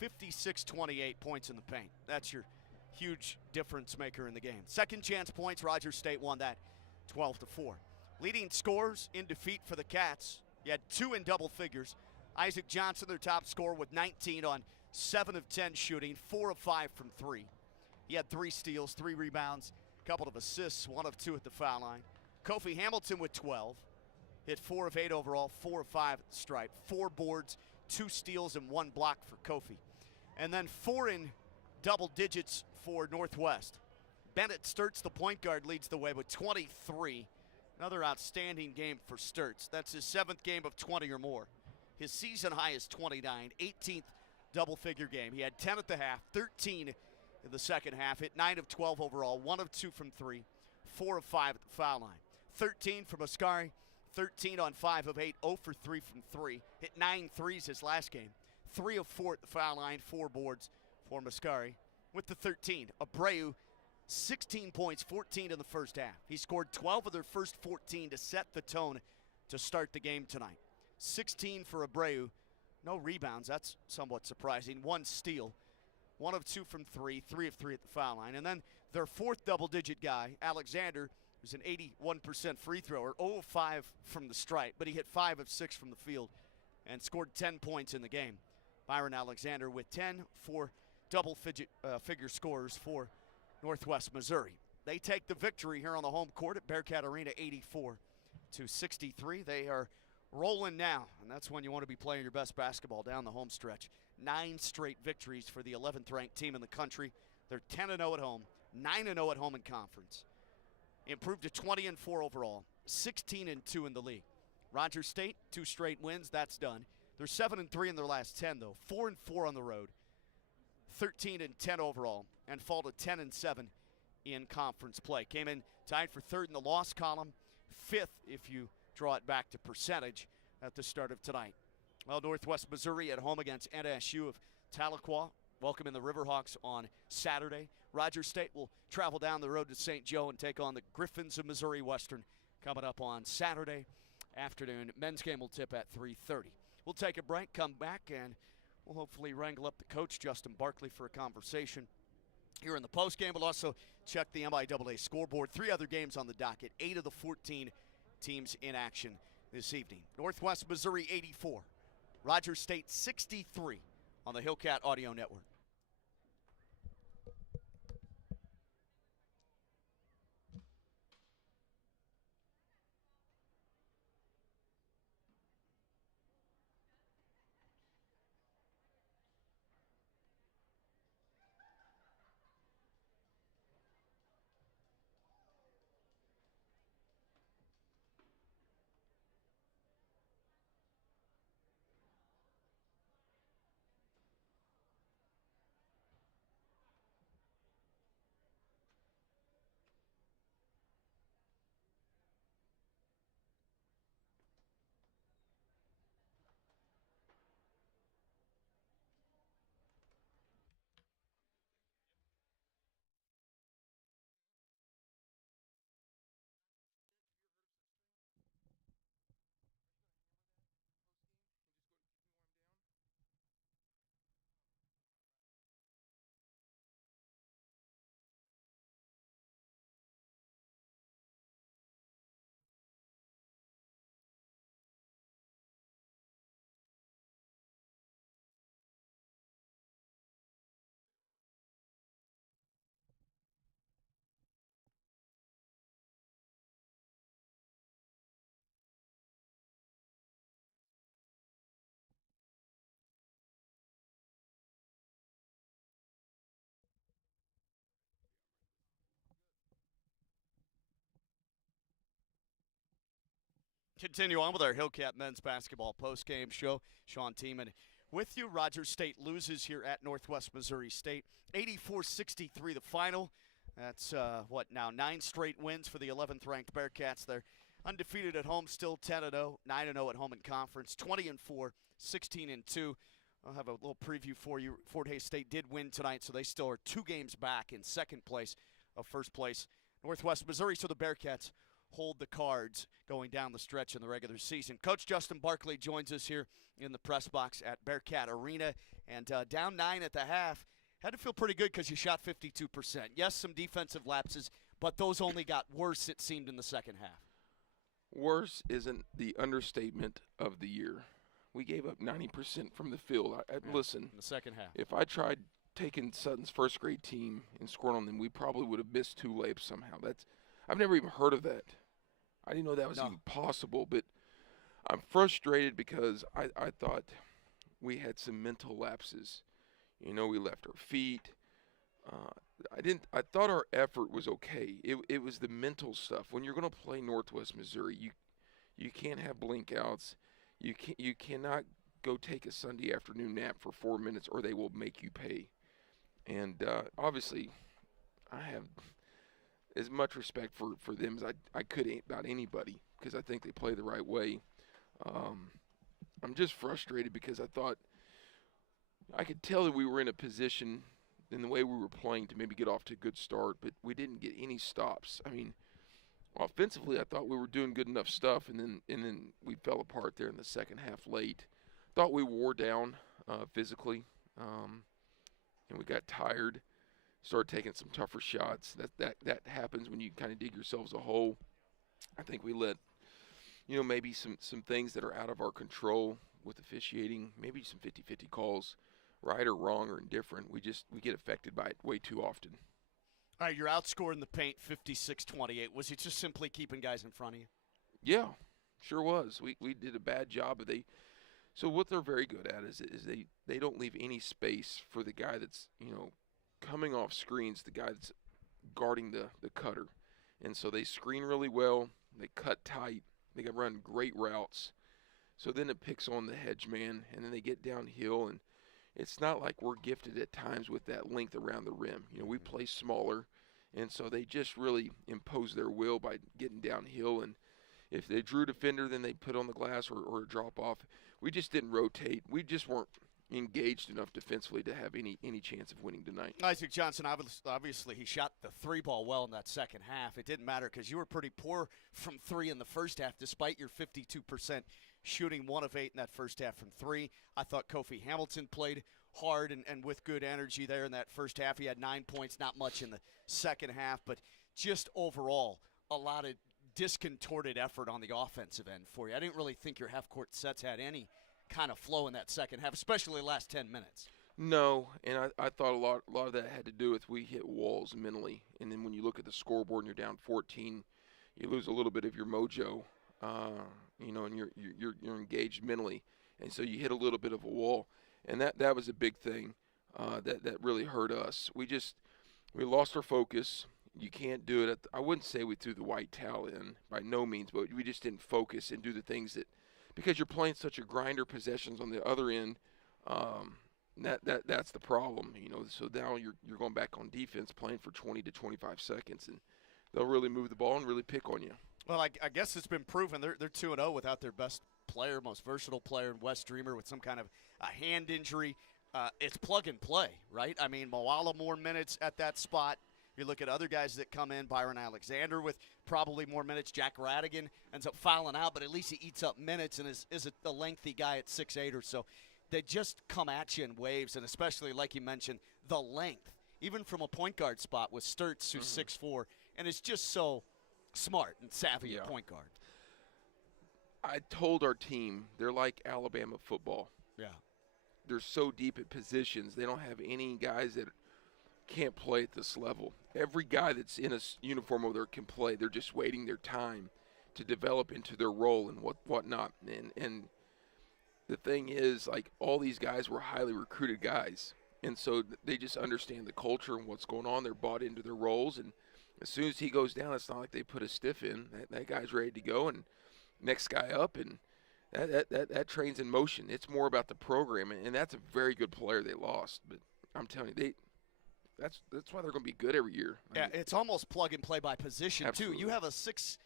56-28 points in the paint. That's your huge difference maker in the game. Second chance points, Rogers State won that 12-4. Leading scorers in defeat for the Cats. You had 2 in double figures. Isaac Johnson, their top scorer, with 19 on 7 of 10 shooting, 4 of 5 from 3. He had 3 steals, 3 rebounds, a couple of assists, 1 of 2 at the foul line. Kofi Hamilton with 12, hit 4 of 8 overall, 4 of 5 at the stripe, 4 boards, 2 steals, and 1 block for Kofi. And then 4 in double digits for Northwest. Bennett Sturts, the point guard, leads the way with 23. Another outstanding game for Sturts. That's his 7th game of 20 or more. His season high is 29, 18th double-figure game. He had 10 at the half, 13 in the second half, hit 9 of 12 overall, 1 of 2 from 3, 4 of 5 at the foul line. 13 from Ascari, 13 on 5 of 8, 0 for 3 from 3, hit 9 threes his last game, 3 of 4 at the foul line, 4 boards for Mascari. With the 13, Abreu, 16 points, 14 in the first half. He scored 12 of their first 14 to set the tone to start the game tonight. 16 for Abreu, no rebounds, that's somewhat surprising. 1 steal, 1 of 2 from 3, 3 of 3 at the foul line. And then their 4th double-digit guy, Alexander, who's an 81% free thrower, 0 of 5 from the stripe, but he hit 5 of 6 from the field and scored 10 points in the game. Byron Alexander with 10 for double-figure scores for Northwest Missouri. They take the victory here on the home court at Bearcat Arena, 84-63. They are rolling now, and that's when you want to be playing your best basketball down the home stretch. 9 straight victories for the 11th ranked team in the country. They're 10-0 at home, 9-0 at home in conference. Improved to 20-4 overall, 16-2 in the league. Rogers State, 2 straight wins, that's done. They're 7-3 in their last 10 though, 4-4 on the road, 13-10 overall, and fall to 10-7 in conference play. Came in tied for 3rd in the loss column, 5th if you draw it back to percentage at the start of tonight. Well, Northwest Missouri at home against NSU of Tahlequah, welcoming the Riverhawks on Saturday. Rogers State will travel down the road to St. Joe and take on the Griffins of Missouri Western coming up on Saturday afternoon. Men's game will tip at 3:30. We'll take a break, come back, and we'll hopefully wrangle up the coach, Justin Barkley, for a conversation here in the postgame. We'll also check the MIAA scoreboard. 3 other games on the docket, 8 of the 14 teams in action this evening. Northwest Missouri 84, Rogers State 63 on the Hillcat Audio Network. Continue on with our Hillcat men's basketball postgame show. Sean Tiemann with you. Rogers State loses here at Northwest Missouri State. 84-63 the final. That's, 9 straight wins for the 11th ranked Bearcats. They're undefeated at home, still 10-0, 9-0 at home in conference, 20-4, 16-2. I'll have a little preview for you. Fort Hays State did win tonight, so they still are 2 games back in second place of first place Northwest Missouri. So the Bearcats hold the cards going down the stretch in the regular season. Coach Justin Barkley joins us here in the press box at Bearcat Arena. And down 9 at the half, had to feel pretty good because you shot 52%. Yes, some defensive lapses, but those only got worse, it seemed, in the second half. Worse isn't the understatement of the year. We gave up 90% from the field. Listen, in the second half. If I tried taking Sutton's first grade team and scoring on them, we probably would have missed 2 layups somehow. I've never even heard of that. I didn't know that was even possible, but I'm frustrated because I thought we had some mental lapses. You know, we left our feet. I thought our effort was okay. It was the mental stuff. When you're going to play Northwest Missouri, you can't have blink outs. You cannot go take a Sunday afternoon nap for 4 minutes or they will make you pay. And obviously, I have as much respect for them as I could about anybody because I think they play the right way. I'm just frustrated because I thought I could tell that we were in a position in the way we were playing to maybe get off to a good start, but we didn't get any stops. I mean, offensively, I thought we were doing good enough stuff, and then we fell apart there in the second half late. Thought we wore down physically, and we got tired. Started taking some tougher shots. That happens when you kind of dig yourselves a hole. I think we let, maybe some things that are out of our control with officiating, maybe some 50-50 calls, right or wrong or indifferent. We get affected by it way too often. All right, you're outscoring the paint 56-28. Was it just simply keeping guys in front of you? Yeah, sure was. We did a bad job. So what they're very good at is they don't leave any space for the guy that's, coming off screens, the guy that's guarding the cutter. And so they screen really well. They cut tight. They can run great routes. So then it picks on the hedge man, and then they get downhill. And it's not like we're gifted at times with that length around the rim. We play smaller. And so they just really impose their will by getting downhill. And If they drew a defender, then they put on the glass or a drop off. We just didn't rotate. We just weren't engaged enough defensively to have any chance of winning tonight. Isaac Johnson, obviously, he shot the three ball well in that second half. It didn't matter because you were pretty poor from three in the first half, despite your 52% shooting, 1 of 8 in that first half from three. I thought Kofi Hamilton played hard and with good energy there in that first half. He had 9 points, not much in the second half, but just overall, a lot of discontorted effort on the offensive end for you. I didn't really think your half-court sets had any kind of flow in that second half, especially the last 10 minutes. No, and I thought a lot of that had to do with we hit walls mentally, and then when you look at the scoreboard and you're down 14, you lose a little bit of your mojo, and you're engaged mentally, and so you hit a little bit of a wall, and that was a big thing that really hurt us. We lost our focus. You can't do it. I wouldn't say we threw the white towel in by no means, but we just didn't focus and do the things that, because you're playing such a grinder possessions on the other end. That's the problem, So now you're going back on defense, playing for 20 to 25 seconds, and they'll really move the ball and really pick on you. Well, I guess it's been proven they're 2-0 without their best player, most versatile player in Wes Dreamer with some kind of a hand injury. It's plug and play, right? I mean, Moala more minutes at that spot. You look at other guys that come in, Byron Alexander with probably more minutes. Jack Radigan ends up fouling out, but at least he eats up minutes and is a lengthy guy at 6'8" or so. They just come at you in waves, and especially, like you mentioned, the length. Even from a point guard spot with Sturts, who's 6'4", and is just so smart and savvy at point guard. I told our team they're like Alabama football. Yeah. They're so deep at positions. They don't have any guys that can't play at this level. Every guy that's in a uniform over there can play. They're just waiting their time to develop into their role and whatnot. And the thing is, like, all these guys were highly recruited guys, and so they just understand the culture and what's going on. They're bought into their roles, and as soon as he goes down, it's not like they put a stiff in. That guy's ready to go, and next guy up, and that train's in motion. It's more about the program, and that's a very good player they lost. But I'm telling you, that's why they're going to be good every year. Yeah, it's almost plug and play by position, Absolutely. too. You have a 6'6"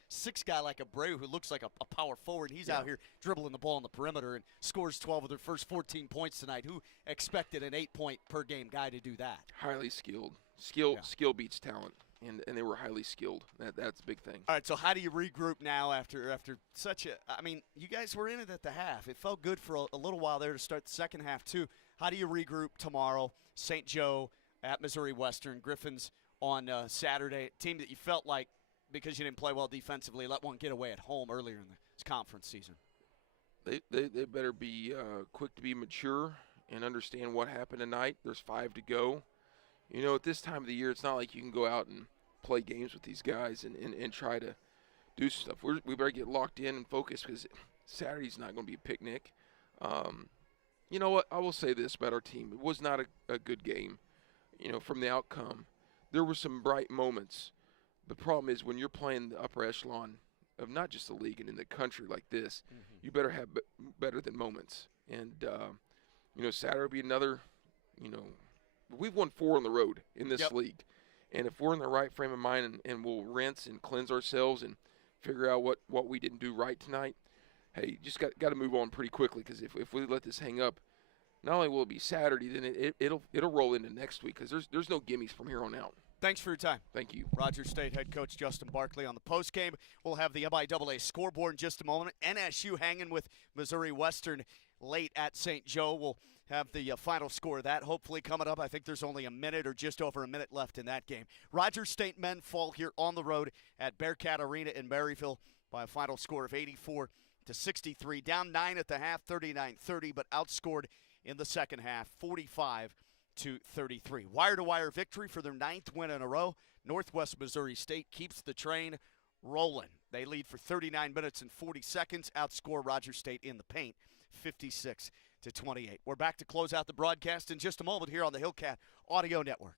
guy like Abreu who looks like a power forward. He's out here dribbling the ball on the perimeter and scores 12 of their first 14 points tonight. Who expected an 8-point-per-game guy to do that? Highly skilled. Skill beats talent, and they were highly skilled. That's a big thing. All right, so how do you regroup now after such a – I mean, you guys were in it at the half. It felt good for a little while there to start the second half, too. How do you regroup tomorrow? St. Joe at Missouri Western, Griffins on Saturday, a team that you felt like, because you didn't play well defensively, let one get away at home earlier in the conference season. They better be quick to be mature and understand what happened tonight. There's 5 to go. At this time of the year, it's not like you can go out and play games with these guys and try to do stuff. We better get locked in and focused because Saturday's not going to be a picnic. You know what? I will say this about our team. It was not a good game. From the outcome, there were some bright moments. The problem is when you're playing the upper echelon of not just the league and in the country like this, you better have better than moments. And, Saturday will be another, we've won 4 on the road in this league. And if we're in the right frame of mind and we'll rinse and cleanse ourselves and figure out what we didn't do right tonight, hey, you just got to move on pretty quickly because if we let this hang up, not only will it be Saturday, then it'll roll into next week because there's no gimmies from here on out. Thanks for your time. Thank you. Rogers State head coach Justin Barkley on the postgame. We'll have the MIAA scoreboard in just a moment. NSU hanging with Missouri Western late at St. Joe. We'll have the final score of that hopefully coming up. I think there's only a minute or just over a minute left in that game. Rogers State men fall here on the road at Bearcat Arena in Maryville by a final score of 84-63. Down 9 at the half, 39-30, but outscored in the second half, 45-33. Wire-to-wire victory for their 9th win in a row. Northwest Missouri State keeps the train rolling. They lead for 39 minutes and 40 seconds, outscore Rogers State in the paint, 56-28. We're back to close out the broadcast in just a moment here on the Hillcat Audio Network.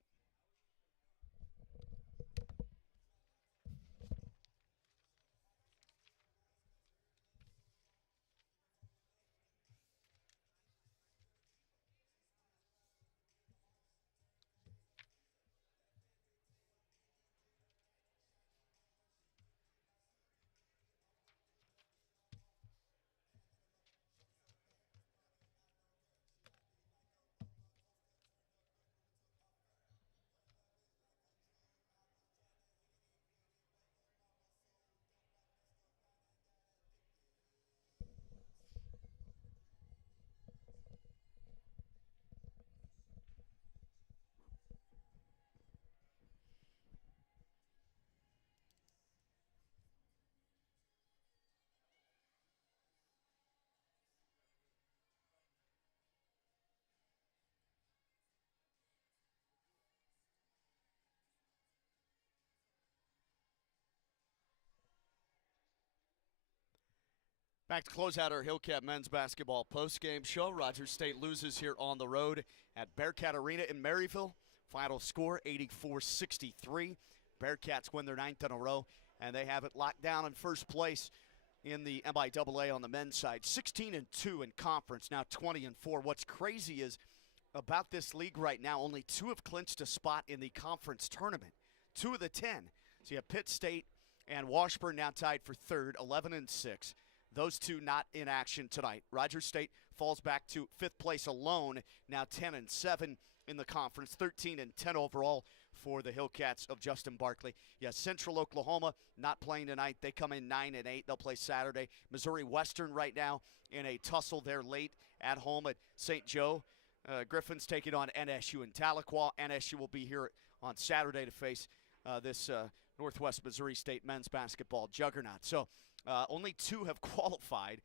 Back to close out our Hillcat men's basketball postgame show. Rogers State loses here on the road at Bearcat Arena in Maryville. Final score 84-63. Bearcats win their 9th in a row, and they have it locked down in first place in the MIAA on the men's side. 16-2 in conference, now 20-4. What's crazy is about this league right now, only 2 have clinched a spot in the conference tournament. 2 of the 10. So you have Pitt State and Washburn now tied for 3rd, 11-6. Those 2 not in action tonight. Rogers State falls back to 5th place alone, now 10-7 in the conference, 13-10 overall for the Hillcats of Justin Barkley. Yeah, Central Oklahoma not playing tonight. They come in 9-8. They'll play Saturday. Missouri Western right now in a tussle there late at home at St. Joe. Griffins taking on NSU in Tahlequah. NSU will be here on Saturday to face this Northwest Missouri State men's basketball juggernaut. So only 2 have qualified,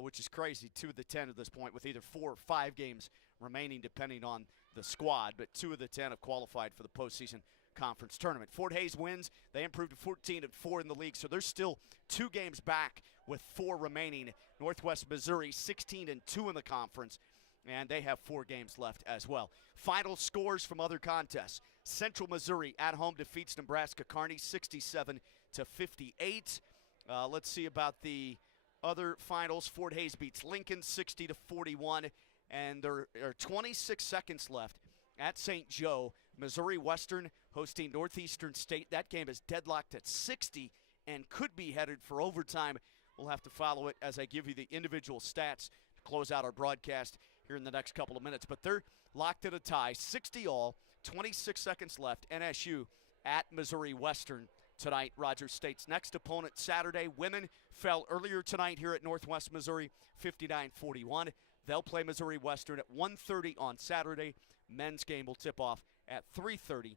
which is crazy. 2 of the 10 at this point, with either 4 or 5 games remaining depending on the squad. But 2 of the 10 have qualified for the postseason conference tournament. Fort Hays wins. They improved to 14-4 in the league, so they're still 2 games back with 4 remaining. Northwest Missouri 16-2 in the conference, and they have 4 games left as well. Final scores from other contests. Central Missouri at home defeats Nebraska Kearney 67-58. Let's see about the other finals. Fort Hays beats Lincoln 60-41, and there are 26 seconds left at St. Joe. Missouri Western hosting Northeastern State. That game is deadlocked at 60 and could be headed for overtime. We'll have to follow it as I give you the individual stats to close out our broadcast here in the next couple of minutes. But they're locked at a tie, 60 all, 26 seconds left. NSU at Missouri Western tonight. Rogers State's next opponent Saturday. Women fell earlier tonight here at Northwest Missouri, 59-41. They'll play Missouri Western at 1:30 on Saturday. Men's game will tip off at 3:30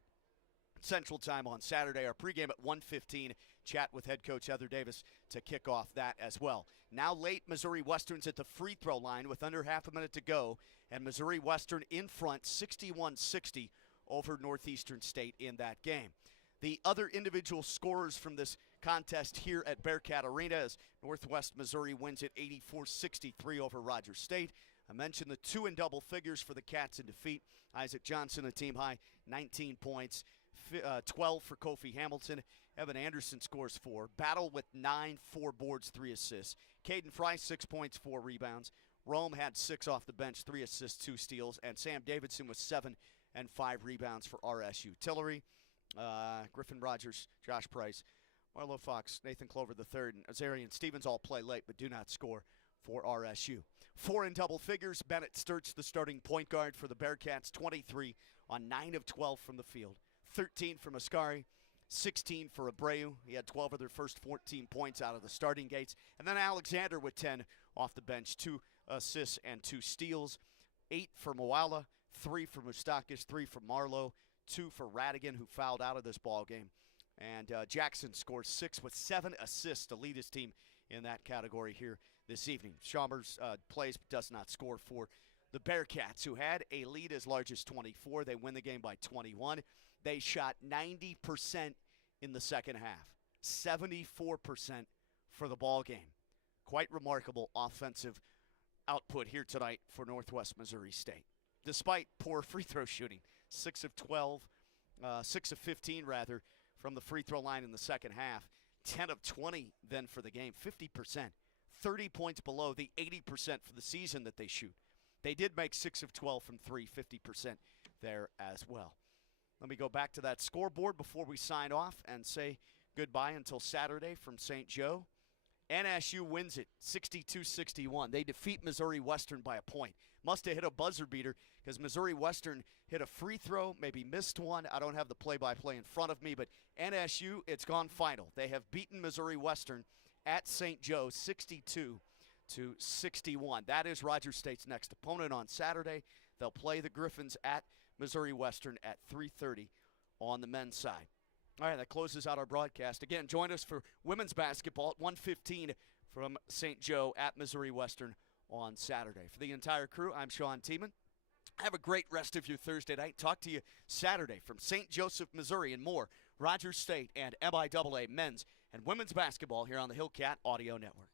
Central Time on Saturday. Our pregame at 1:15. Chat with head coach Heather Davis to kick off that as well. Now late, Missouri Western's at the free throw line with under half a minute to go, and Missouri Western in front 61-60 over Northeastern State in that game. The other individual scorers from this contest here at Bearcat Arena as Northwest Missouri wins it 84-63 over Rogers State. I mentioned the 2 in double figures for the Cats in defeat. Isaac Johnson, a team high, 19 points, 12 for Kofi Hamilton. Evan Anderson scores 4. Battle with 9, 4 boards, 3 assists. Caden Fry, 6 points, 4 rebounds. Rome had 6 off the bench, 3 assists, 2 steals. And Sam Davidson with 7 and 5 rebounds for RSU. Tillery, Griffin Rogers, Josh Price, Marlo Fox, Nathan Clover III, and Azarian Stevens all play late but do not score for RSU. 4 in double figures. Bennett Sturts, the starting point guard for the Bearcats, 23 on 9 of 12 from the field. 13 for Mascari, 16 for Abreu. He had 12 of their first 14 points out of the starting gates. And then Alexander with 10 off the bench, 2 assists and 2 steals. 8 for Moala, 3 for Mustakis, 3 for Marlowe, 2 for Radigan, who fouled out of this ball game. And Jackson scores 6 with 7 assists to lead his team in that category here this evening. Chalmers plays but does not score for the Bearcats, who had a lead as large as 24. They win the game by 21. They shot 90% in the second half, 74% for the ball game. Quite remarkable offensive output here tonight for Northwest Missouri State, despite poor free throw shooting. 6 of 15 rather, from the free throw line in the second half. 10 of 20 then for the game, 50%. 30 points below the 80% for the season that they shoot. They did make 6 of 12 from 3, 50% there as well. Let me go back to that scoreboard before we sign off and say goodbye until Saturday from St. Joe. NSU wins it 62-61. They defeat Missouri Western by a point. Must have hit a buzzer beater because Missouri Western hit a free throw, maybe missed one. I don't have the play-by-play in front of me, but NSU, it's gone final. They have beaten Missouri Western at St. Joe 62-61. That is Rogers State's next opponent on Saturday. They'll play the Griffins at Missouri Western at 3:30 on the men's side. All right, that closes out our broadcast. Again, join us for women's basketball at 1:15 from St. Joe at Missouri Western on Saturday. For the entire crew, I'm Sean Tiemann. Have a great rest of your Thursday night. Talk to you Saturday from St. Joseph, Missouri, and more. Rogers State and MIAA men's and women's basketball here on the Hillcat Audio Network.